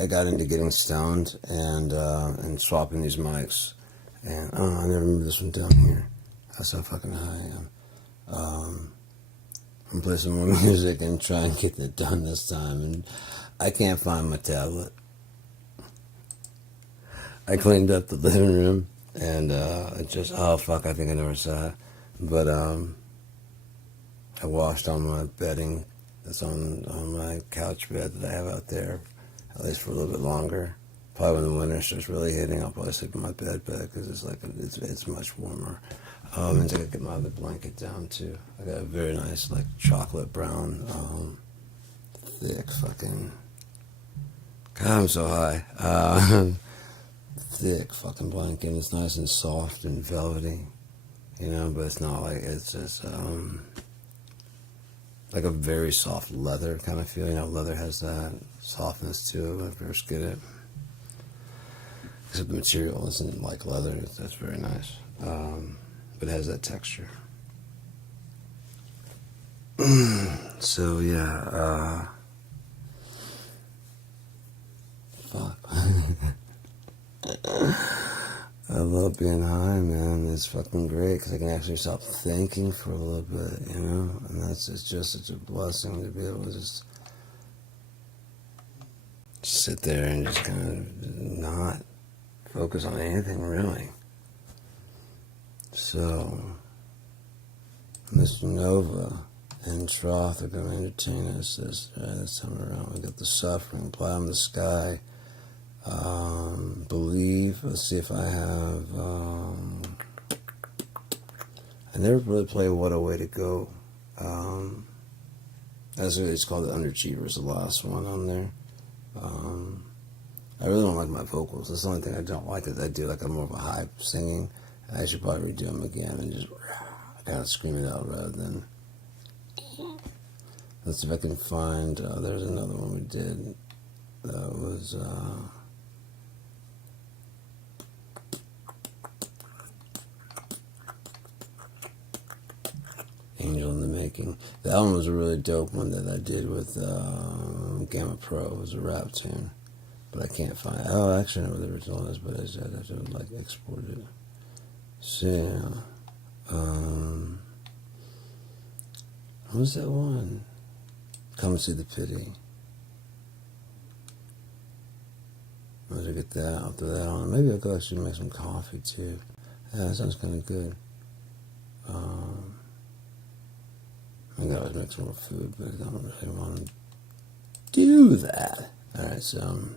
I got into getting stoned and swapping these mics. And I don't know, I never moved this one down here. That's how fucking high I am. I'm play some more music and try and get it done this time. And I can't find my tablet. I cleaned up the living room and it just, oh fuck, I think I never saw it. But I washed all my bedding that's on my couch bed that I have out there, at least for a little bit longer. Probably when the winter starts really hitting, I'll probably sleep in my bed because it's like it's much warmer. And I gotta get my other blanket down too. I got a very nice like chocolate brown, thick fucking. God, I'm so high. Thick fucking blanket. It's nice and soft and velvety, you know, but it's not like it's just like a very soft leather kind of feel. You know, leather has that softness to it when I first get it. Except the material isn't like leather. That's very nice. But it has that texture. So, yeah. Fuck. I love being high, man. It's fucking great because I can actually stop thinking for a little bit, you know? And it's just such a blessing to be able to just sit there and just kind of not focus on anything, really. So, Mr. Nova and Troth are going to entertain us this time around. We got The Suffering, Bottom of the Sky, Believe. Let's see if I have. I never really played What a Way to Go. That's what it's called. The Underachievers, the last one on there. I really don't like my vocals. That's the only thing I don't like is I do like a more of a high singing. I should probably redo them again and just kind of scream it out rather than. Let's see if I can find. There's another one we did that was. Angel in the Making. That one was a really dope one that I did with Gamma Pro. It was a rap tune. But I can't find it. Oh, actually, I know where the original is, but I just have to like export it. So, yeah. What was that one? Come See the Pity. Once I get that, I'll throw that on. Maybe I'll go actually make some coffee too. Yeah, that sounds kind of good. I gotta always make some more food, but I don't really want to do that. Alright, so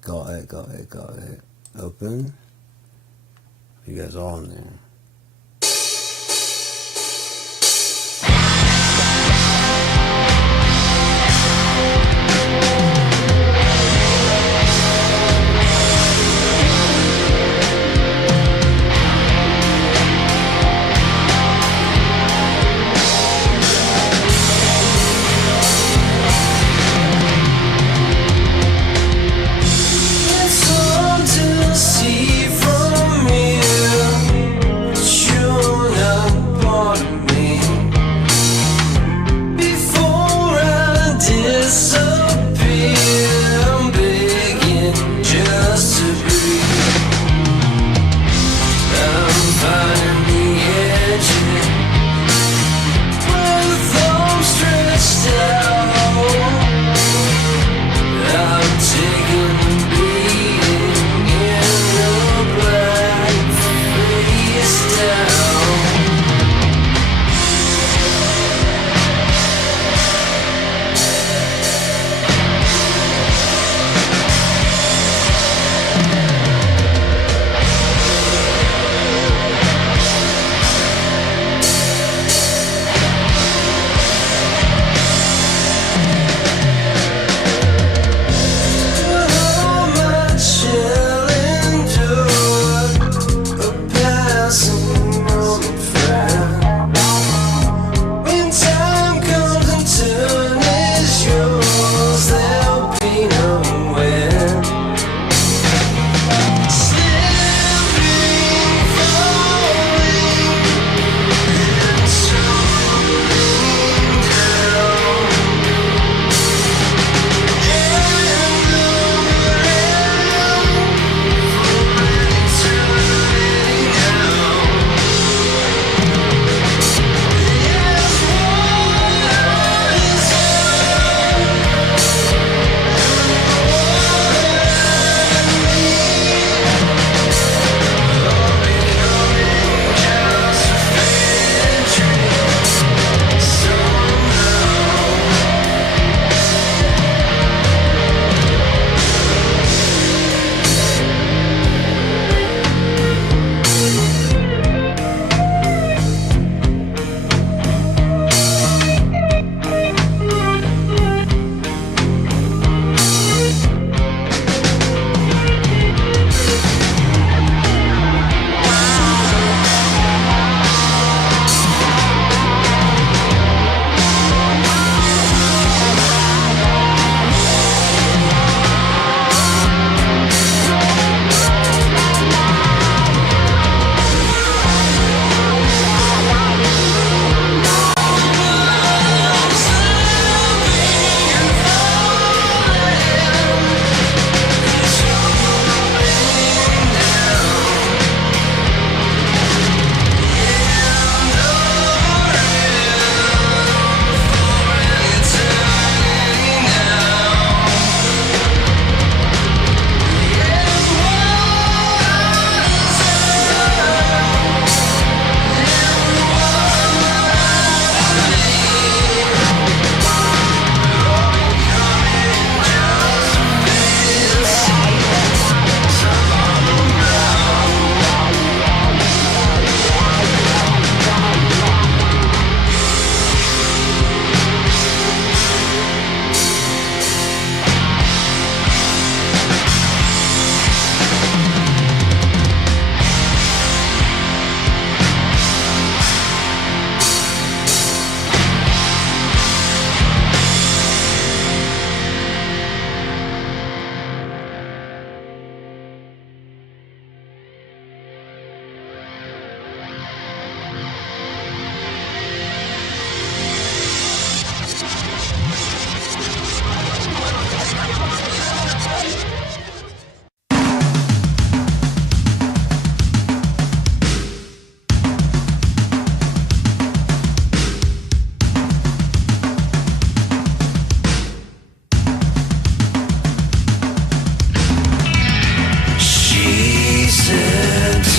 got it. Open. You guys all in there. It's hard to see from here.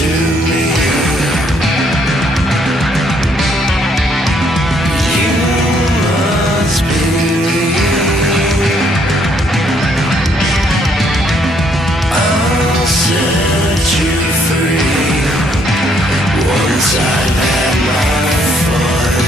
to me. You must believe I'll set you free once I've had my fun.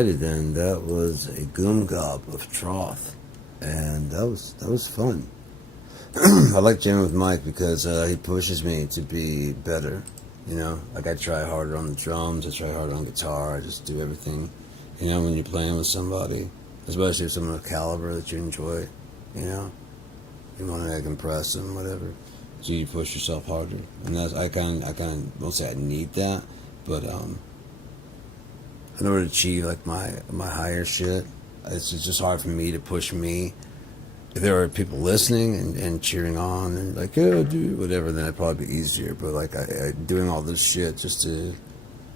Alrighty then, that was a goom gob of Troth, and that was fun. I like jamming with Mike because he pushes me to be better. You know, like I try harder on the drums, I try harder on guitar, I just do everything. You know, when you're playing with somebody, especially if someone of caliber that you enjoy, you know, you want to like impress them, whatever. So you push yourself harder, and that's I kind of won't say I need that, but in order to achieve like my higher shit, it's just hard for me to push me. If there are people listening and cheering on and like, yeah, dude, whatever, then it'd probably be easier. But like I doing all this shit just to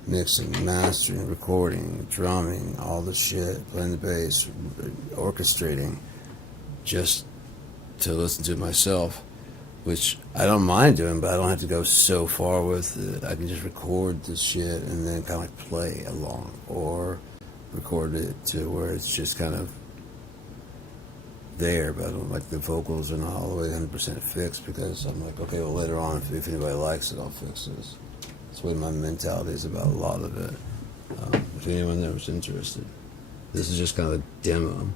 mixing, mastering, recording, drumming, all this shit, playing the bass, orchestrating, just to listen to it myself, which I don't mind doing, but I don't have to go so far with it. I can just record this shit and then kind of like play along, or record it to where it's just kind of there, but I don't like the vocals are not all the way 100% fixed, because I'm like, okay, well later on if anybody likes it, I'll fix this. That's the way my mentality is about a lot of it. If anyone there was interested, this is just kind of a demo.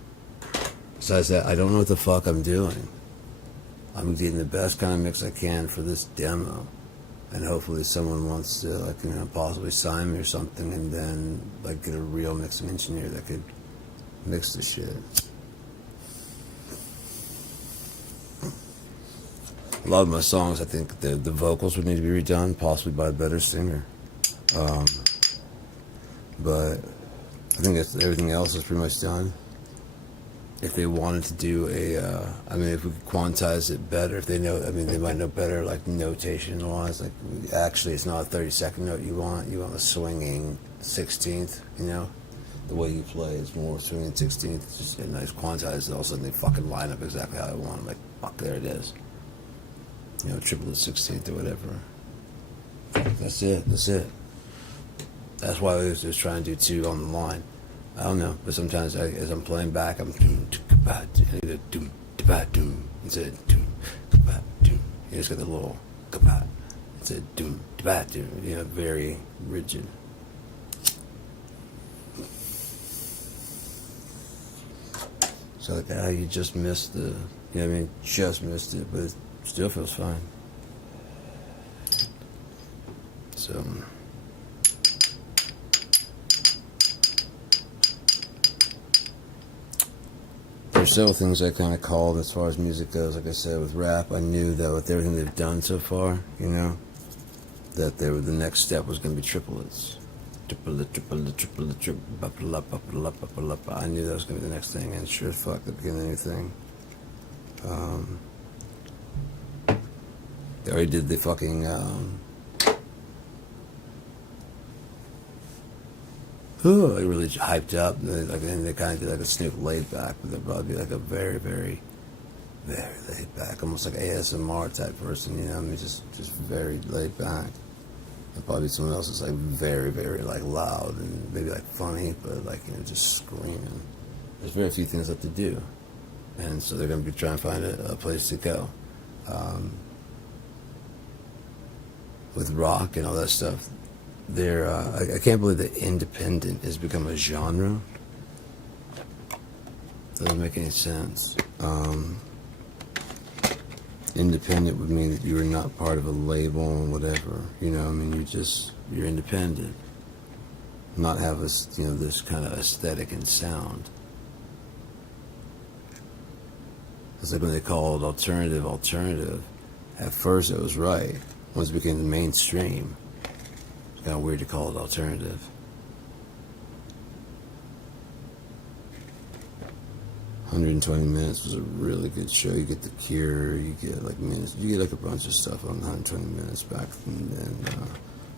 Besides that, I don't know what the fuck I'm doing. I'm getting the best kind of mix I can for this demo, and hopefully someone wants to like, you know, possibly sign me or something, and then like get a real mixing engineer that could mix the shit. A lot of my songs, I think the vocals would need to be redone, possibly by a better singer. But I think that's, everything else is pretty much done. If they wanted to do I mean, if we could quantize it better, if they know, I mean, they might know better, like notation-wise. Like, actually, it's not a 30-second note you want a swinging 16th, you know? The way you play is more swinging 16th. It's just a nice quantized, and all of a sudden they fucking line up exactly how I want. I'm like, fuck, there it is. You know, triple the 16th or whatever. That's it. That's why I was just trying to do two on the line. I don't know, but sometimes as I'm playing back, I'm either doom instead of doom. You just got the little instead of doom. You know, very rigid. So like how you just missed the, you know what I mean, just missed it, but it still feels fine. So there's several things I kind of called as far as music goes. Like I said, with rap, I knew that with everything they've done so far, you know, that the next step was going to be triplets. Triplet. I knew that was going to be the next thing, and sure as fuck, that became the new thing. They already did the fucking like really hyped up, and they kind of did like a Snoop laid back, but they'll probably be like a very, very, very laid back, almost like ASMR type person, you know. I mean, just very laid back. And probably someone else is like very, very like loud and maybe like funny, but like, you know, just screaming. There's very few things left to do, and so they're gonna be trying to find a place to go. With rock and all that stuff, I can't believe that independent has become a genre. Doesn't make any sense. Independent would mean that you are not part of a label and whatever. You know, I mean, you're independent. Not have you know, this kind of aesthetic and sound. It's like when they called alternative. At first it was right. Once it became the mainstream, it's kind of weird to call it alternative. "120 Minutes" was a really good show. You get The Cure, you get like minutes, you get like a bunch of stuff on 120 Minutes back in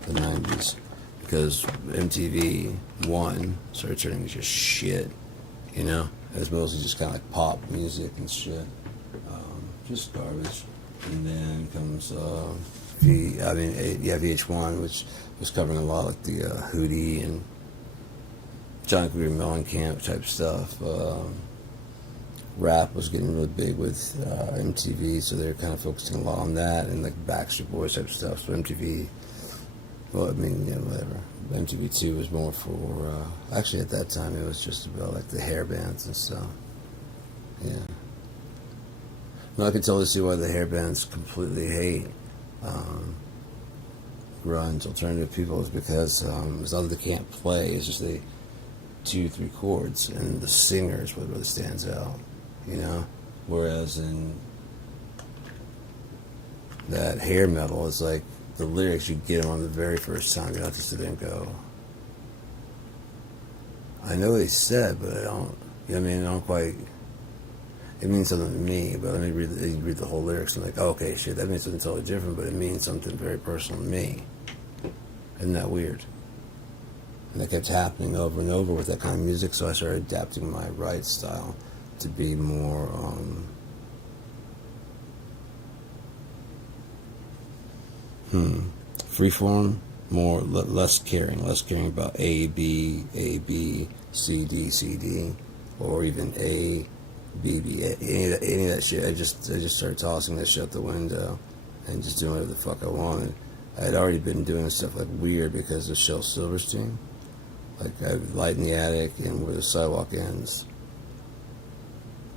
the 90s, because MTV started turning into just shit, you know. It was mostly just kind of like pop music and shit, just garbage. And then comes VH1, which was covering a lot like the Hootie and John Cougar Mellencamp type stuff. Rap was getting really big with MTV, so they're kind of focusing a lot on that, and like Backstreet Boys type stuff. So MTV Well, I mean, yeah, whatever. MTV2 was more for, actually at that time it was just about like the hair bands and stuff. Yeah. No, I can totally see why the hair bands completely hate grunge, alternative people, is because it's not that they can't play, it's just they 2-3 chords, and the singer is what really stands out, you know? Whereas in that hair metal, it's like the lyrics, you get them on the very first time, you don't just sit there and go, I know what he said, but I don't, you know what I mean? I don't quite, it means something to me, but let me read the whole lyrics, and I'm like, oh, okay, shit, that means something totally different, but it means something very personal to me. Isn't that weird? And that kept happening over and over with that kind of music, so I started adapting my write style to be more, freeform, more, less caring about A, B, C, D, or even A, B, any of that shit. I just started tossing that shit out the window and just doing whatever the fuck I wanted. I had already been doing stuff like weird because of Shel Silverstein. Like Light in the Attic and Where the Sidewalk Ends.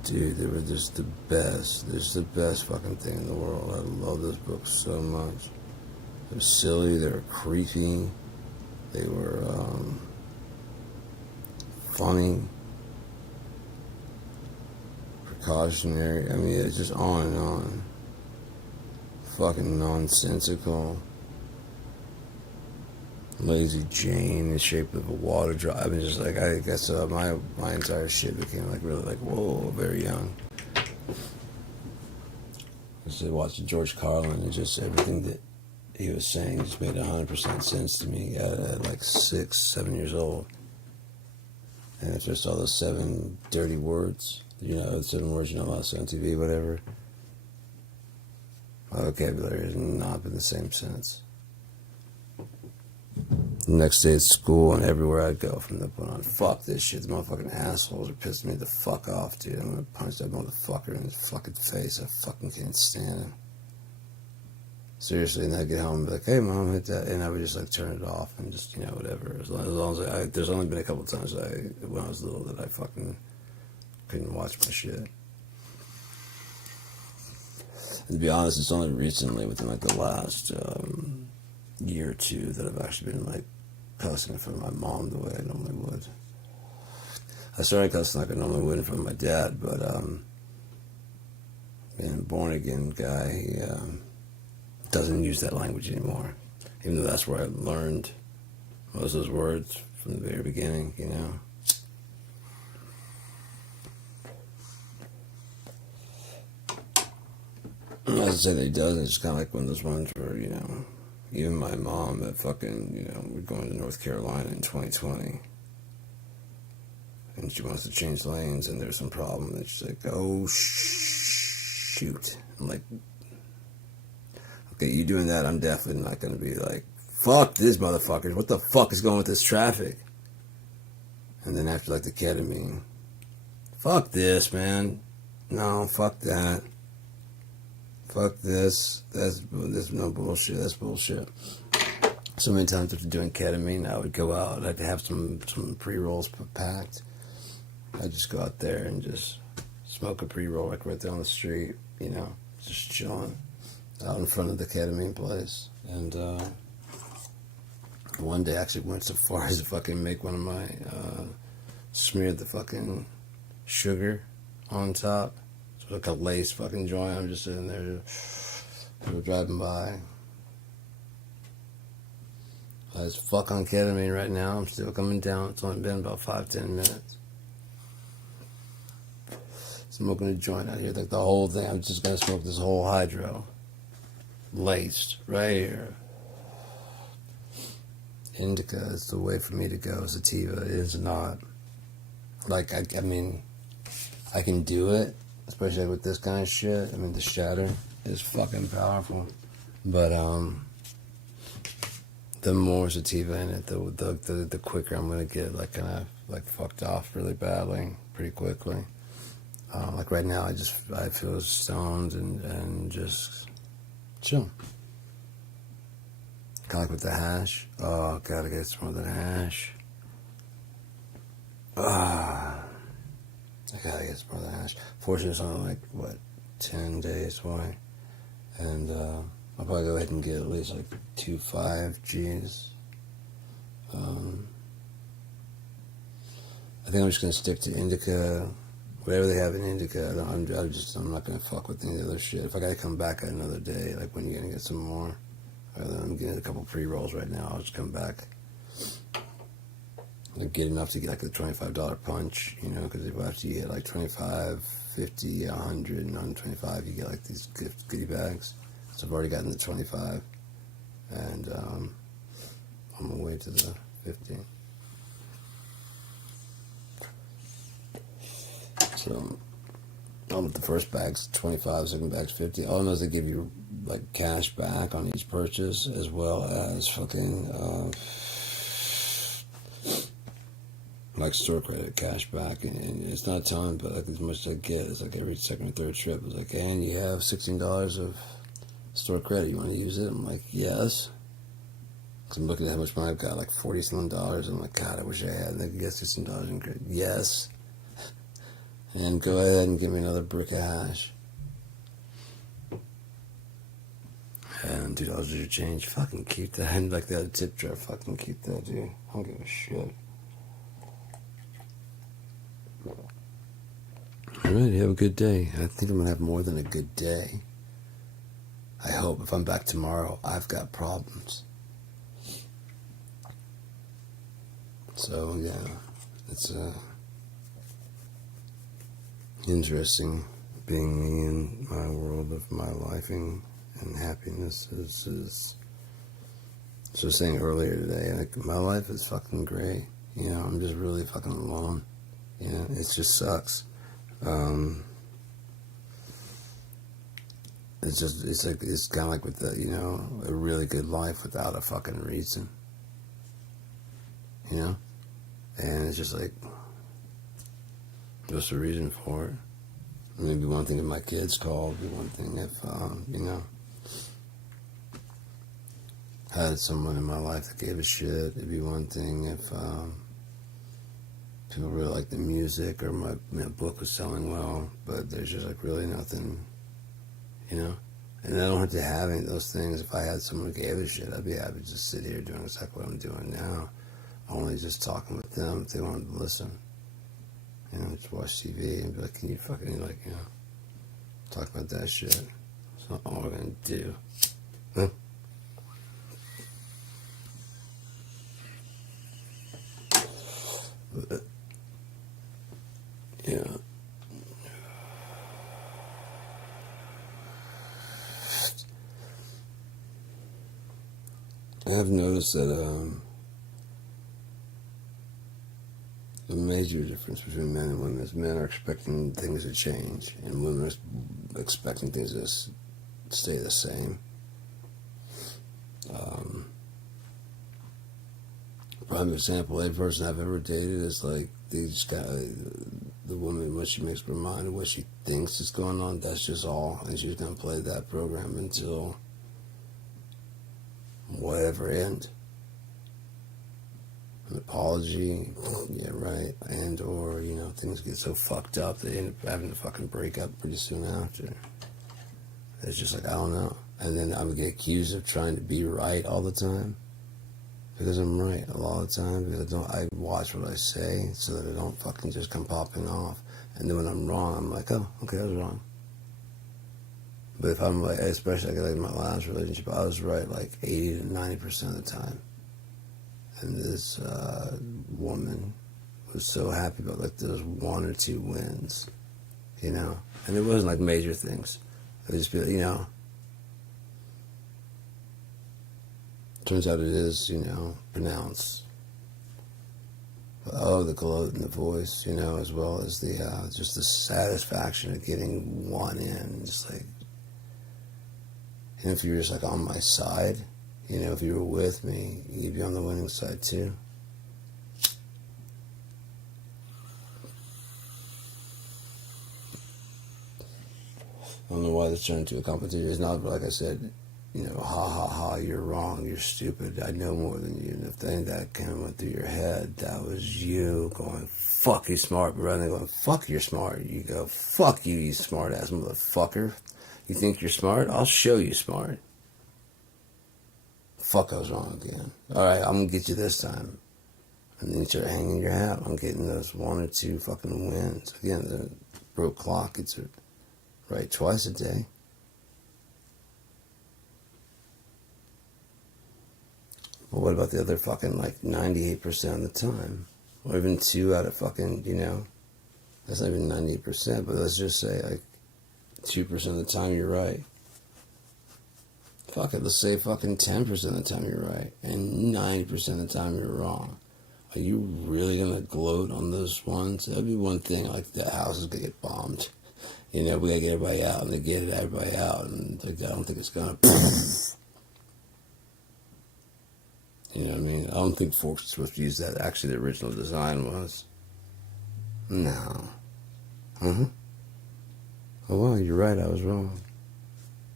Dude, they were just the best. They're just the best fucking thing in the world. I love those books so much. They were silly, they were creepy, they were funny, precautionary. I mean, it's just on and on. Fucking nonsensical. Lazy Jane in the shape of a water drop. I mean, just like, I guess my entire shit became like really like, whoa, very young. I started watching George Carlin, and just everything that he was saying just made 100% sense to me at like 6, 7 years old. And after I saw those 7 dirty words, 7 words you're not allowed to say on TV, whatever, my vocabulary has not been the same since. The next day at school and everywhere I go from that point on, fuck this shit. The motherfucking assholes are pissing me the fuck off, dude. I'm gonna punch that motherfucker in his fucking face. I fucking can't stand him. Seriously, and I'd get home and be like, hey mom, hit that, and I would just like turn it off and just, whatever. As long as there's only been a couple of times when I was little that I fucking couldn't watch my shit. And to be honest, it's only recently, within like the last year or two, that I've actually been like cussing in front of my mom the way I normally would. I started cussing like I normally would in front of my dad, but being a born again guy, he doesn't use that language anymore, even though that's where I learned most of those words from the very beginning, Not to say that he doesn't, it's kind of like one of those ones where, even my mom that fucking, we're going to North Carolina in 2020, and she wants to change lanes, and there's some problem, and she's like, oh, shoot. I'm like, okay, you doing that, I'm definitely not going to be like, fuck this motherfuckers, what the fuck is going with this traffic? And then after, like, the ketamine, fuck this, man. No, fuck that. Fuck this. That's no bullshit. That's bullshit. So many times after doing ketamine, I would go out. I'd have some pre-rolls packed. I'd just go out there and just smoke a pre-roll like right there on the street, just chilling out in front of the ketamine place. And one day I actually went so far as to fucking make one of my, smeared the fucking sugar on top. So like a lace fucking joint. I'm just sitting there, people driving by. I was fuck on ketamine right now. I'm still coming down. It's only been about 5-10 minutes. Smoking a joint out here, like the whole thing. I'm just gonna smoke this whole hydro, laced right here. Indica is the way for me to go. Sativa is not. Like I mean, I can do it, especially with this kind of shit. I mean, the shatter is fucking powerful, but the more sativa in it, the quicker I'm gonna get like kind of like fucked off really badly, pretty quickly. Like right now, I feel stoned and just chill. Kind of like with the hash. Oh, gotta get some of that hash. I gotta get some of that hash. Fortunately, it's only like, what, 10 days away. And I'll probably go ahead and get at least like 2 5Gs. I think I'm just gonna stick to indica, whatever they have in indica. I'm not gonna fuck with any other shit. If I gotta come back another day, like when you're gonna get some more, rather than I'm getting a couple pre-rolls right now, I'll just come back. Like get enough to get like the $25 punch, you know, because after you get like 25, 50, 100, and 125, you get like these goodie bags. So I've already gotten the 25, and I'm on my way to the 50. So, with the first bag's 25, second bag's 50. All I know is they give you like cash back on each purchase, as well as fucking like store credit cash back, and it's not a ton, but like as much as I get, it's like every second or third trip. It's like, and you have $16 of store credit. You want to use it? I'm like, yes. Cause I'm looking at how much money I've got, like $47. I'm like, God, I wish I had. And they could get $16 in credit. Yes. And go ahead and give me another brick of hash. And $2 is your change. Fucking keep that. And like the other tip jar, fucking keep that, dude. I don't give a shit. Alright, you have a good day. I think I'm gonna have more than a good day. I hope. If I'm back tomorrow, I've got problems. So, yeah. It's interesting being me in my world of my life and happiness is so saying earlier today, like, my life is fucking great. You know, I'm just really fucking alone. You know, it just sucks. It's kind of like with the, you know, a really good life without a fucking reason. You know? And it's just like, what's the reason for it? Maybe one thing if my kids called, be one thing if, you know, I had someone in my life that gave a shit. It'd be one thing if people really liked the music, or my book was selling well, but there's just like really nothing, you know? And I don't have to have any of those things. If I had someone who gave a shit, I'd be happy to just sit here doing exactly what I'm doing now. Only just talking with them if they wanted to listen. You know, just watch TV and be like, can you fucking, like, you know, talk about that shit. That's not all we're gonna do. Huh? But, yeah. I have noticed that, the major difference between men and women is men are expecting things to change, and women are expecting things to stay the same. Prime example, every person I've ever dated is like, they just got, the woman, when she makes up her mind of what she thinks is going on, that's just all, and she's going to play that program until whatever end. An apology, yeah, right, and or, you know, things get so fucked up they end up having to fucking break up pretty soon after. It's just like, I don't know. And then I'm gonna get accused of trying to be right all the time, because I'm right a lot of the time, because I watch what I say so that I don't fucking just come popping off. And then when I'm wrong, I'm like, oh, okay, I was wrong. But if I'm like, especially like in my last relationship, I was right like 80 to 90% of the time. And this woman was so happy about like those 1 or 2 wins, you know? And it wasn't like major things. It would just be, you know, turns out it is, you know, pronounced. Oh, the glow in the voice, you know, as well as the, just the satisfaction of getting one in. Just like, and if you're just like on my side, you know, if you were with me, you'd be on the winning side too. I don't know why this turned into a competition. It's not, like I said, ha ha ha, you're wrong, you're stupid, I know more than you. And if any that kind of went through your head, that was you going, fuck, you smart, but rather than going, fuck, you're smart, you go, fuck you, you smart ass motherfucker. You think you're smart? I'll show you smart. Fuck, I was wrong again. Alright, I'm gonna get you this time. And then you start hanging your hat on getting those 1 or 2 fucking wins. Again, the broke clock, it's right twice a day. Well, what about the other fucking, like, 98% of the time? Or even 2 out of fucking, that's not even 98%, but let's just say, like, 2% of the time you're right. Fuck it, let's say fucking 10% of the time you're right, and 90% of the time you're wrong. Are you really gonna gloat on those ones? That'd be one thing, like, the house is gonna get bombed. We gotta get everybody out, and they get everybody out, and like, I don't think it's gonna... You know what I mean? I don't think folks are supposed to use that. Actually, the original design was. No. Oh, well, you're right, I was wrong.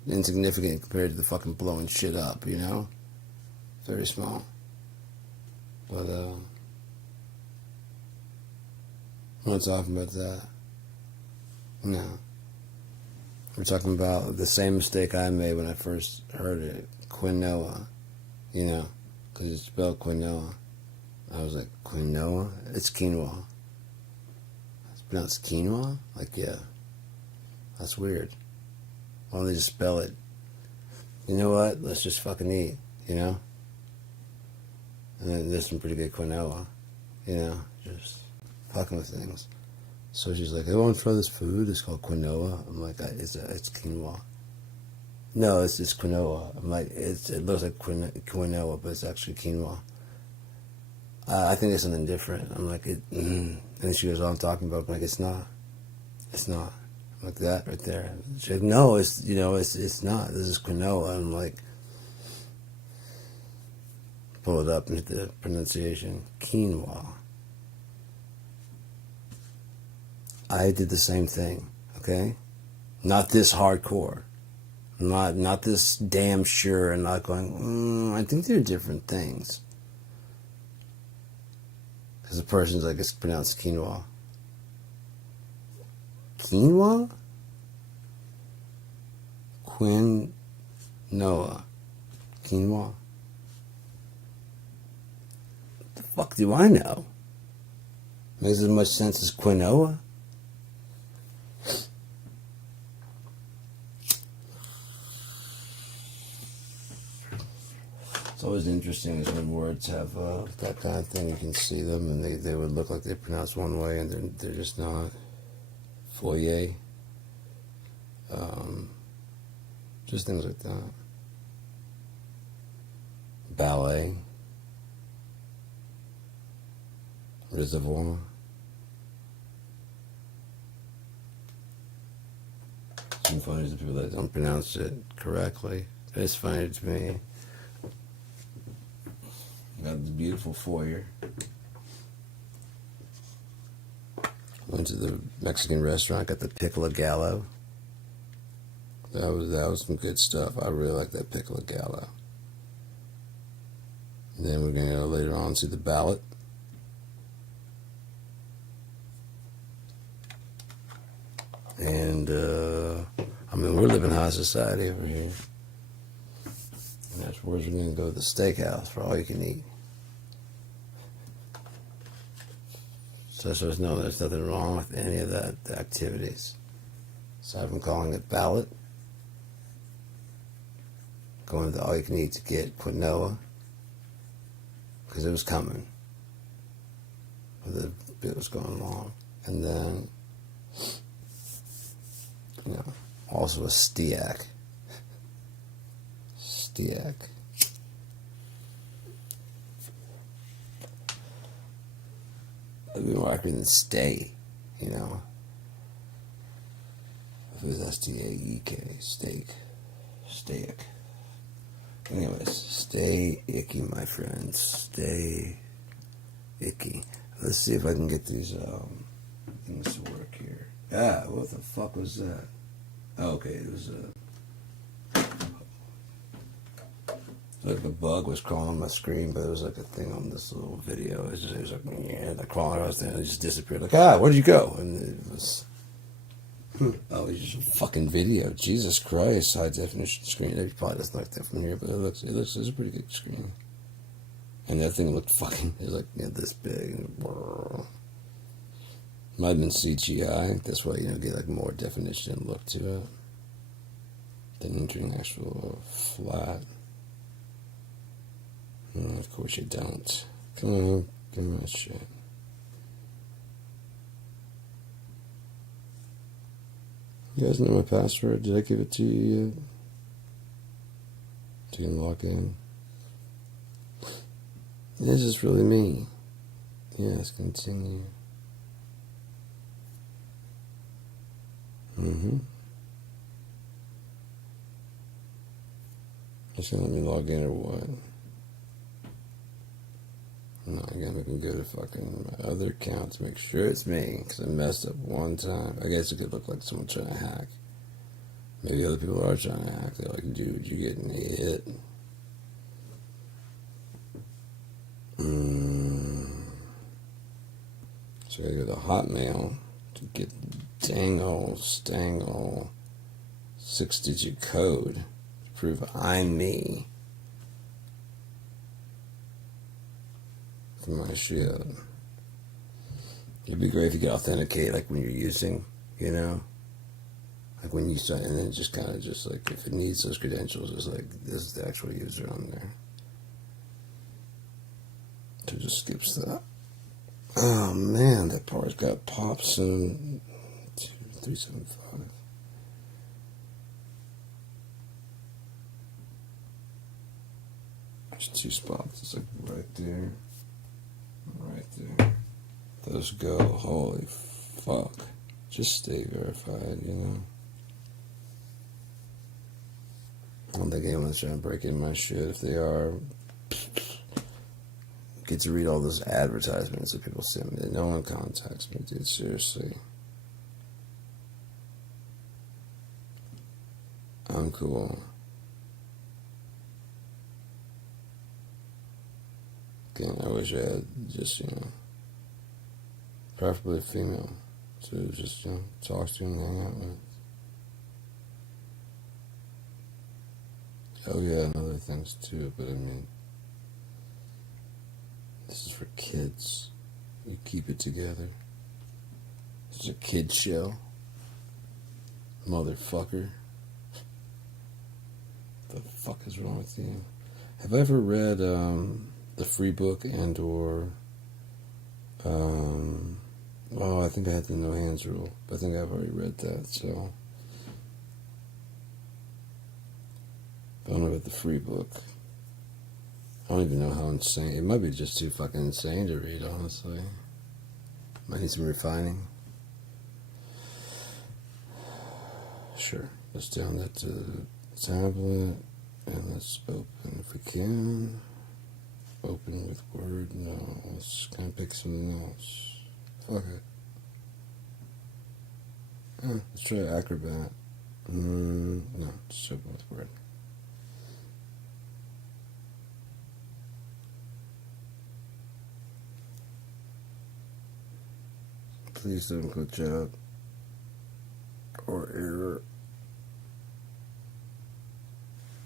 Insignificant compared to the fucking blowing shit up, Very small. But, we're not talking about that. No. We're talking about the same mistake I made when I first heard it. Quinoa. Because it's spelled quinoa. I was like, quinoa? It's quinoa. It's pronounced quinoa? Like, yeah. That's weird. Why don't they just spell it? You know what? Let's just fucking eat, And then there's some pretty good quinoa, Just fucking with things. So she's like, I want to try this food. It's called quinoa. I'm like, it's quinoa. No, it's quinoa. I'm like, it looks like quinoa, but it's actually quinoa. I think it's something different. I'm like, and she goes, I'm talking about. I'm like, it's not. It's not. I'm like, that right there. She's like, no, it's not. This is quinoa. I'm like, pull it up and hit the pronunciation. Quinoa. I did the same thing, okay? Not this hardcore. Not this damn sure and not going, I think they're different things. Because the person's like, it's pronounced quinoa. Quinoa? Quinoa. Quinoa. What the fuck do I know? Makes as much sense as quinoa. It's always interesting is when words have that kind of thing. You can see them, and they would look like they pronounce one way, and they're just not. Foyer. Just things like that. Ballet. Reservoir. Some funny to people that don't pronounce it correctly. It's funny to me. Got the beautiful foyer. Went to the Mexican restaurant, got the pickle gallo. That was some good stuff. I really like that pickle gallo. And then we're going to go later on to the ballot. And, we're living high society over here. And afterwards, we're going to go to the steakhouse for all you can eat. So there's nothing wrong with any of that, the activities. Aside from calling it ballot. Going to all you can eat to get quinoa. Because it was coming. But the bit was going along. And then, also a stiac. Stiac. It'd be more accurate than stay, If it was S-T-A-E-K, steak. Steak. Anyways, stay icky, my friends. Stay icky. Let's see if I can get these things to work here. Ah, what the fuck was that? Oh, okay, it was Like a bug was crawling on my screen, but it was like a thing on this little video. It was like, yeah, like crawling across there, and it just disappeared. Like, where'd you go? And it was, oh, it's just a fucking video. Jesus Christ, high definition screen. It probably doesn't like that from here, but it's a pretty good screen. And that thing looked fucking, it was like, this big. Might have been CGI. That's why, get like more definition and look to it than entering actual flat. Of course you don't. Come on, give me that shit. You guys know my password? Did I give it to you yet? So you can log in. This is really me. Yes, continue. It's gonna let me log in or what? No, I gotta go to fucking my other account to make sure it's me, because I messed up one time. I guess it could look like someone trying to hack. Maybe other people are trying to hack. They're like, dude, you're getting hit. So I gotta go to Hotmail to get the stangle 6-digit code to prove I'm me. My shit. It'd be great if you could authenticate, like when you're using, like when you sign, and then just kind of just like if it needs those credentials, it's like this is the actual user on there. So it just skips that. Oh man, that part's got pops and 375. There's 2 spots. It's like right there. Right there. Those go. Holy fuck. Just stay verified, I don't think anyone's trying to break in my shit. If they are, get to read all those advertisements that people send me. No one contacts me, dude. Seriously. I'm cool. I wish I had just, preferably a female to just, talk to and hang out with. Oh yeah, and other things too, but I mean, this is for kids. You keep it together. This is a kid show. Motherfucker. The fuck is wrong with you? Have I ever read, the free book and or I think I had the no hands rule, but I think I've already read that, so I don't know about the free book. I don't even know how insane it might be. Just too fucking insane to read, honestly. Might need some refining. Sure, let's down that to the tablet and let's open if we can. Open with Word, no. Let's kind of pick something else. Fuck it. Let's try Acrobat. No, just open with Word. Please don't glitch out or error.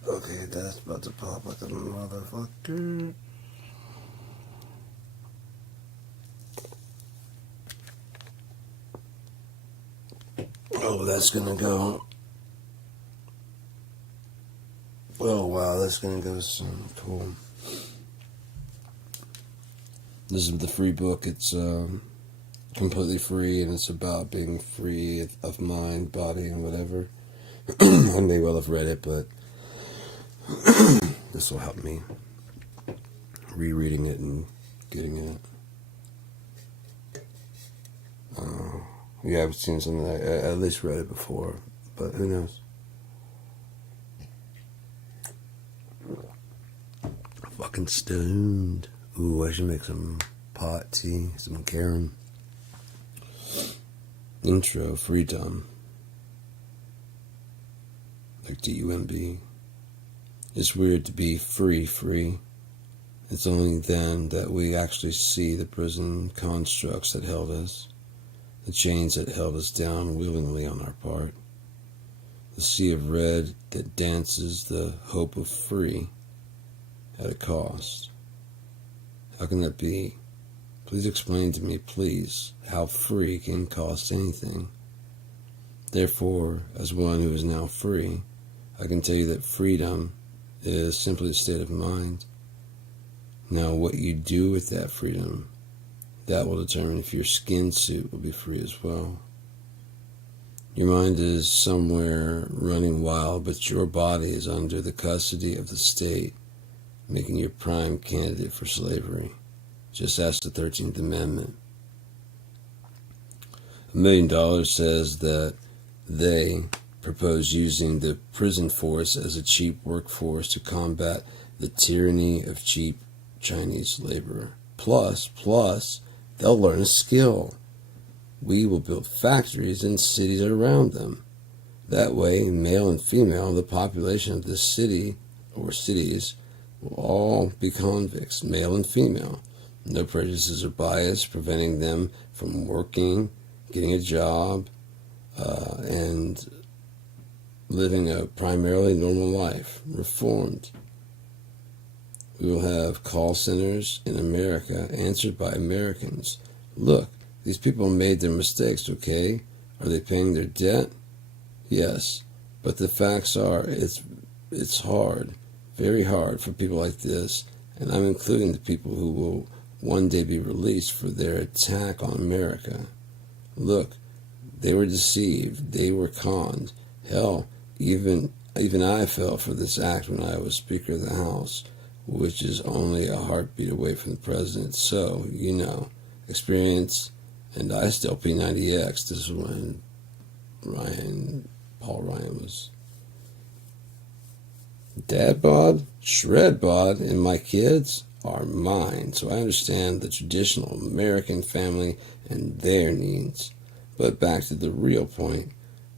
Okay, that's about to pop like a motherfucker. Oh, that's gonna go. Oh, wow, that's gonna go some cool. This is the free book. It's completely free, and it's about being free of mind, body, and whatever. I may well have read it, but this will help me rereading it and getting it. Yeah, I've seen something. I at least read it before, but who knows? Fucking stoned. Ooh, I should make some pot tea, some carom. Intro, freedom. Like DUMB. It's weird to be free. It's only then that we actually see the prison constructs that held us, the chains that held us down willingly on our part, the sea of red that dances the hope of free at a cost. How can that be? Please explain to me, please, how free can cost anything. Therefore, as one who is now free, I can tell you that freedom is simply a state of mind. Now, what you do with that freedom, that will determine if your skin suit will be free as well. Your mind is somewhere running wild, but your body is under the custody of the state, making you a prime candidate for slavery. Just ask the 13th Amendment. $1 Million says that they propose using the prison force as a cheap workforce to combat the tyranny of cheap Chinese labor. Plus, they'll learn a skill. We will build factories in cities around them. That way, male and female, the population of this city or cities will all be convicts, male and female. No prejudices or bias preventing them from working, getting a job, and living a primarily normal life, reformed. We will have call centers in America answered by Americans. Look, these people made their mistakes, okay? Are they paying their debt? Yes, but the facts are it's hard, very hard for people like this, and I'm including the people who will one day be released for their attack on America. Look, they were deceived, they were conned. Hell, even I fell for this act when I was Speaker of the House, which is only a heartbeat away from the president. So, experience, and I still P90X. This is when Paul Ryan was dad bod, shred bod, and my kids are mine. So I understand the traditional American family and their needs. But back to the real point,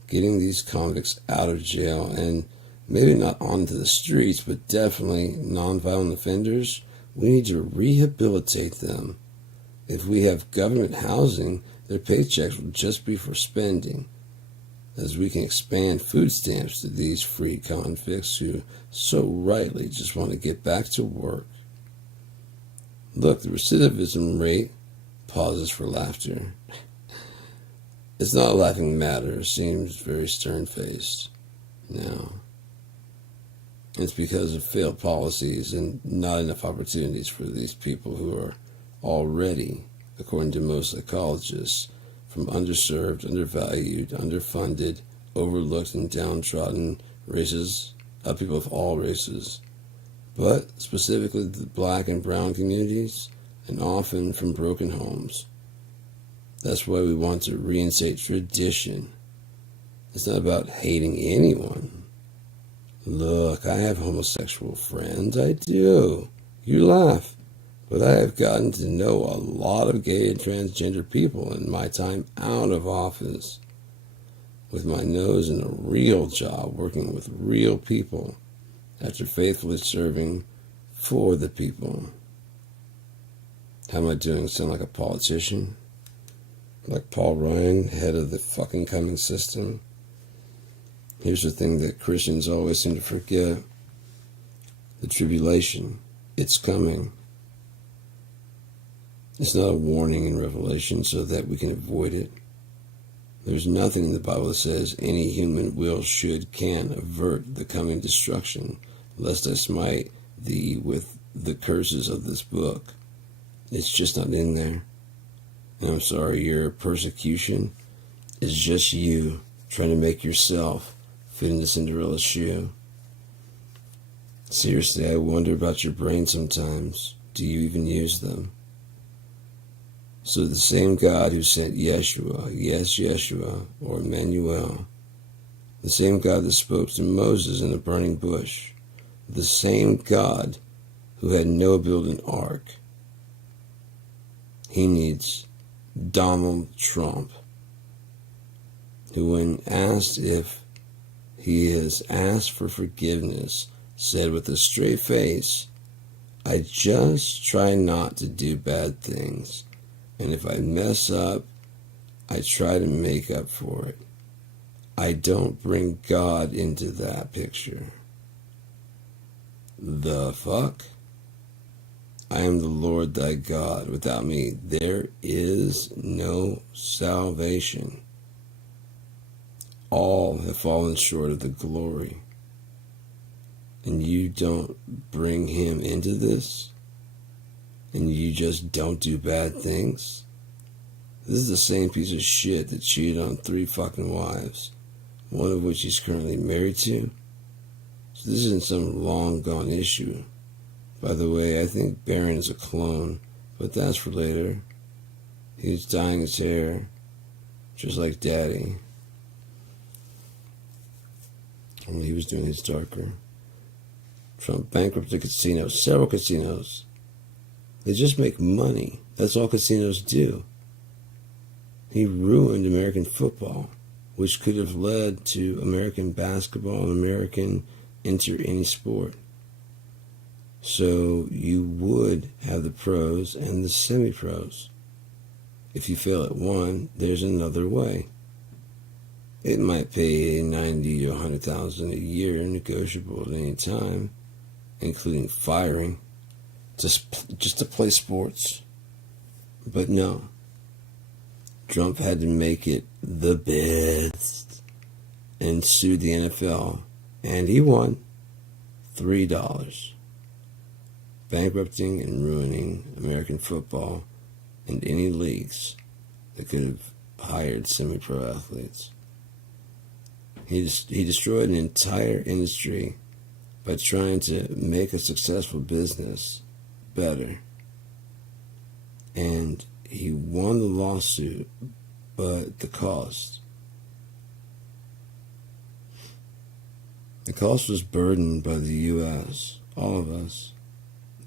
getting these convicts out of jail and maybe not onto the streets, but definitely nonviolent offenders, we need to rehabilitate them. If we have government housing, their paychecks will just be for spending, as we can expand food stamps to these free convicts who so rightly just want to get back to work. Look, the recidivism rate pauses for laughter. It's not a laughing matter. It seems very stern-faced now. It's because of failed policies and not enough opportunities for these people who are already, according to most psychologists, from underserved, undervalued, underfunded, overlooked, and downtrodden races, people of all races, but specifically the black and brown communities, and often from broken homes. That's why we want to reinstate tradition. It's not about hating anyone. Look, I have homosexual friends. I do. You laugh. But I have gotten to know a lot of gay and transgender people in my time out of office, with my nose in a real job, working with real people, after faithfully serving for the people. How am I doing? Sound like a politician? Like Paul Ryan, head of the fucking coming system? Here's the thing that Christians always seem to forget. The tribulation. It's coming. It's not a warning in Revelation so that we can avoid it. There's nothing in the Bible that says any human will, should, can avert the coming destruction, lest I smite thee with the curses of this book. It's just not in there. And I'm sorry, your persecution is just you trying to make yourself fit into Cinderella's shoe. Seriously, I wonder about your brain sometimes. Do you even use them? So the same God who sent Yeshua, yes, Yeshua, or Emmanuel, the same God that spoke to Moses in a burning bush, the same God who had Noah build an ark, he needs Donald Trump, who when asked if he has asked for forgiveness said with a straight face, I just try not to do bad things, and if I mess up, I try to make up for it. I don't bring God into that picture. The fuck? I am the Lord thy God. Without me, there is no salvation. All have fallen short of the glory. And you don't bring him into this? And you just don't do bad things? This is the same piece of shit that cheated on 3 fucking wives, one of which he's currently married to. So this isn't some long gone issue. By the way, I think Baron is a clone, but that's for later. He's dyeing his hair, just like Daddy. Only he was doing his darker. Trump bankrupted casinos, several casinos. They just make money. That's all casinos do. He ruined American football, which could have led to American basketball and American enter any sport. So you would have the pros and the semi-pros. If you fail at one, there's another way. It might pay $90,000 to $100,000 a year, negotiable at any time, including firing, just to play sports. But no, Trump had to make it the best and sue the NFL, and he won $3. Bankrupting and ruining American football and any leagues that could have hired semi-pro athletes. He destroyed an entire industry by trying to make a successful business better. And he won the lawsuit, but the cost. The cost was burdened by the U.S., all of us.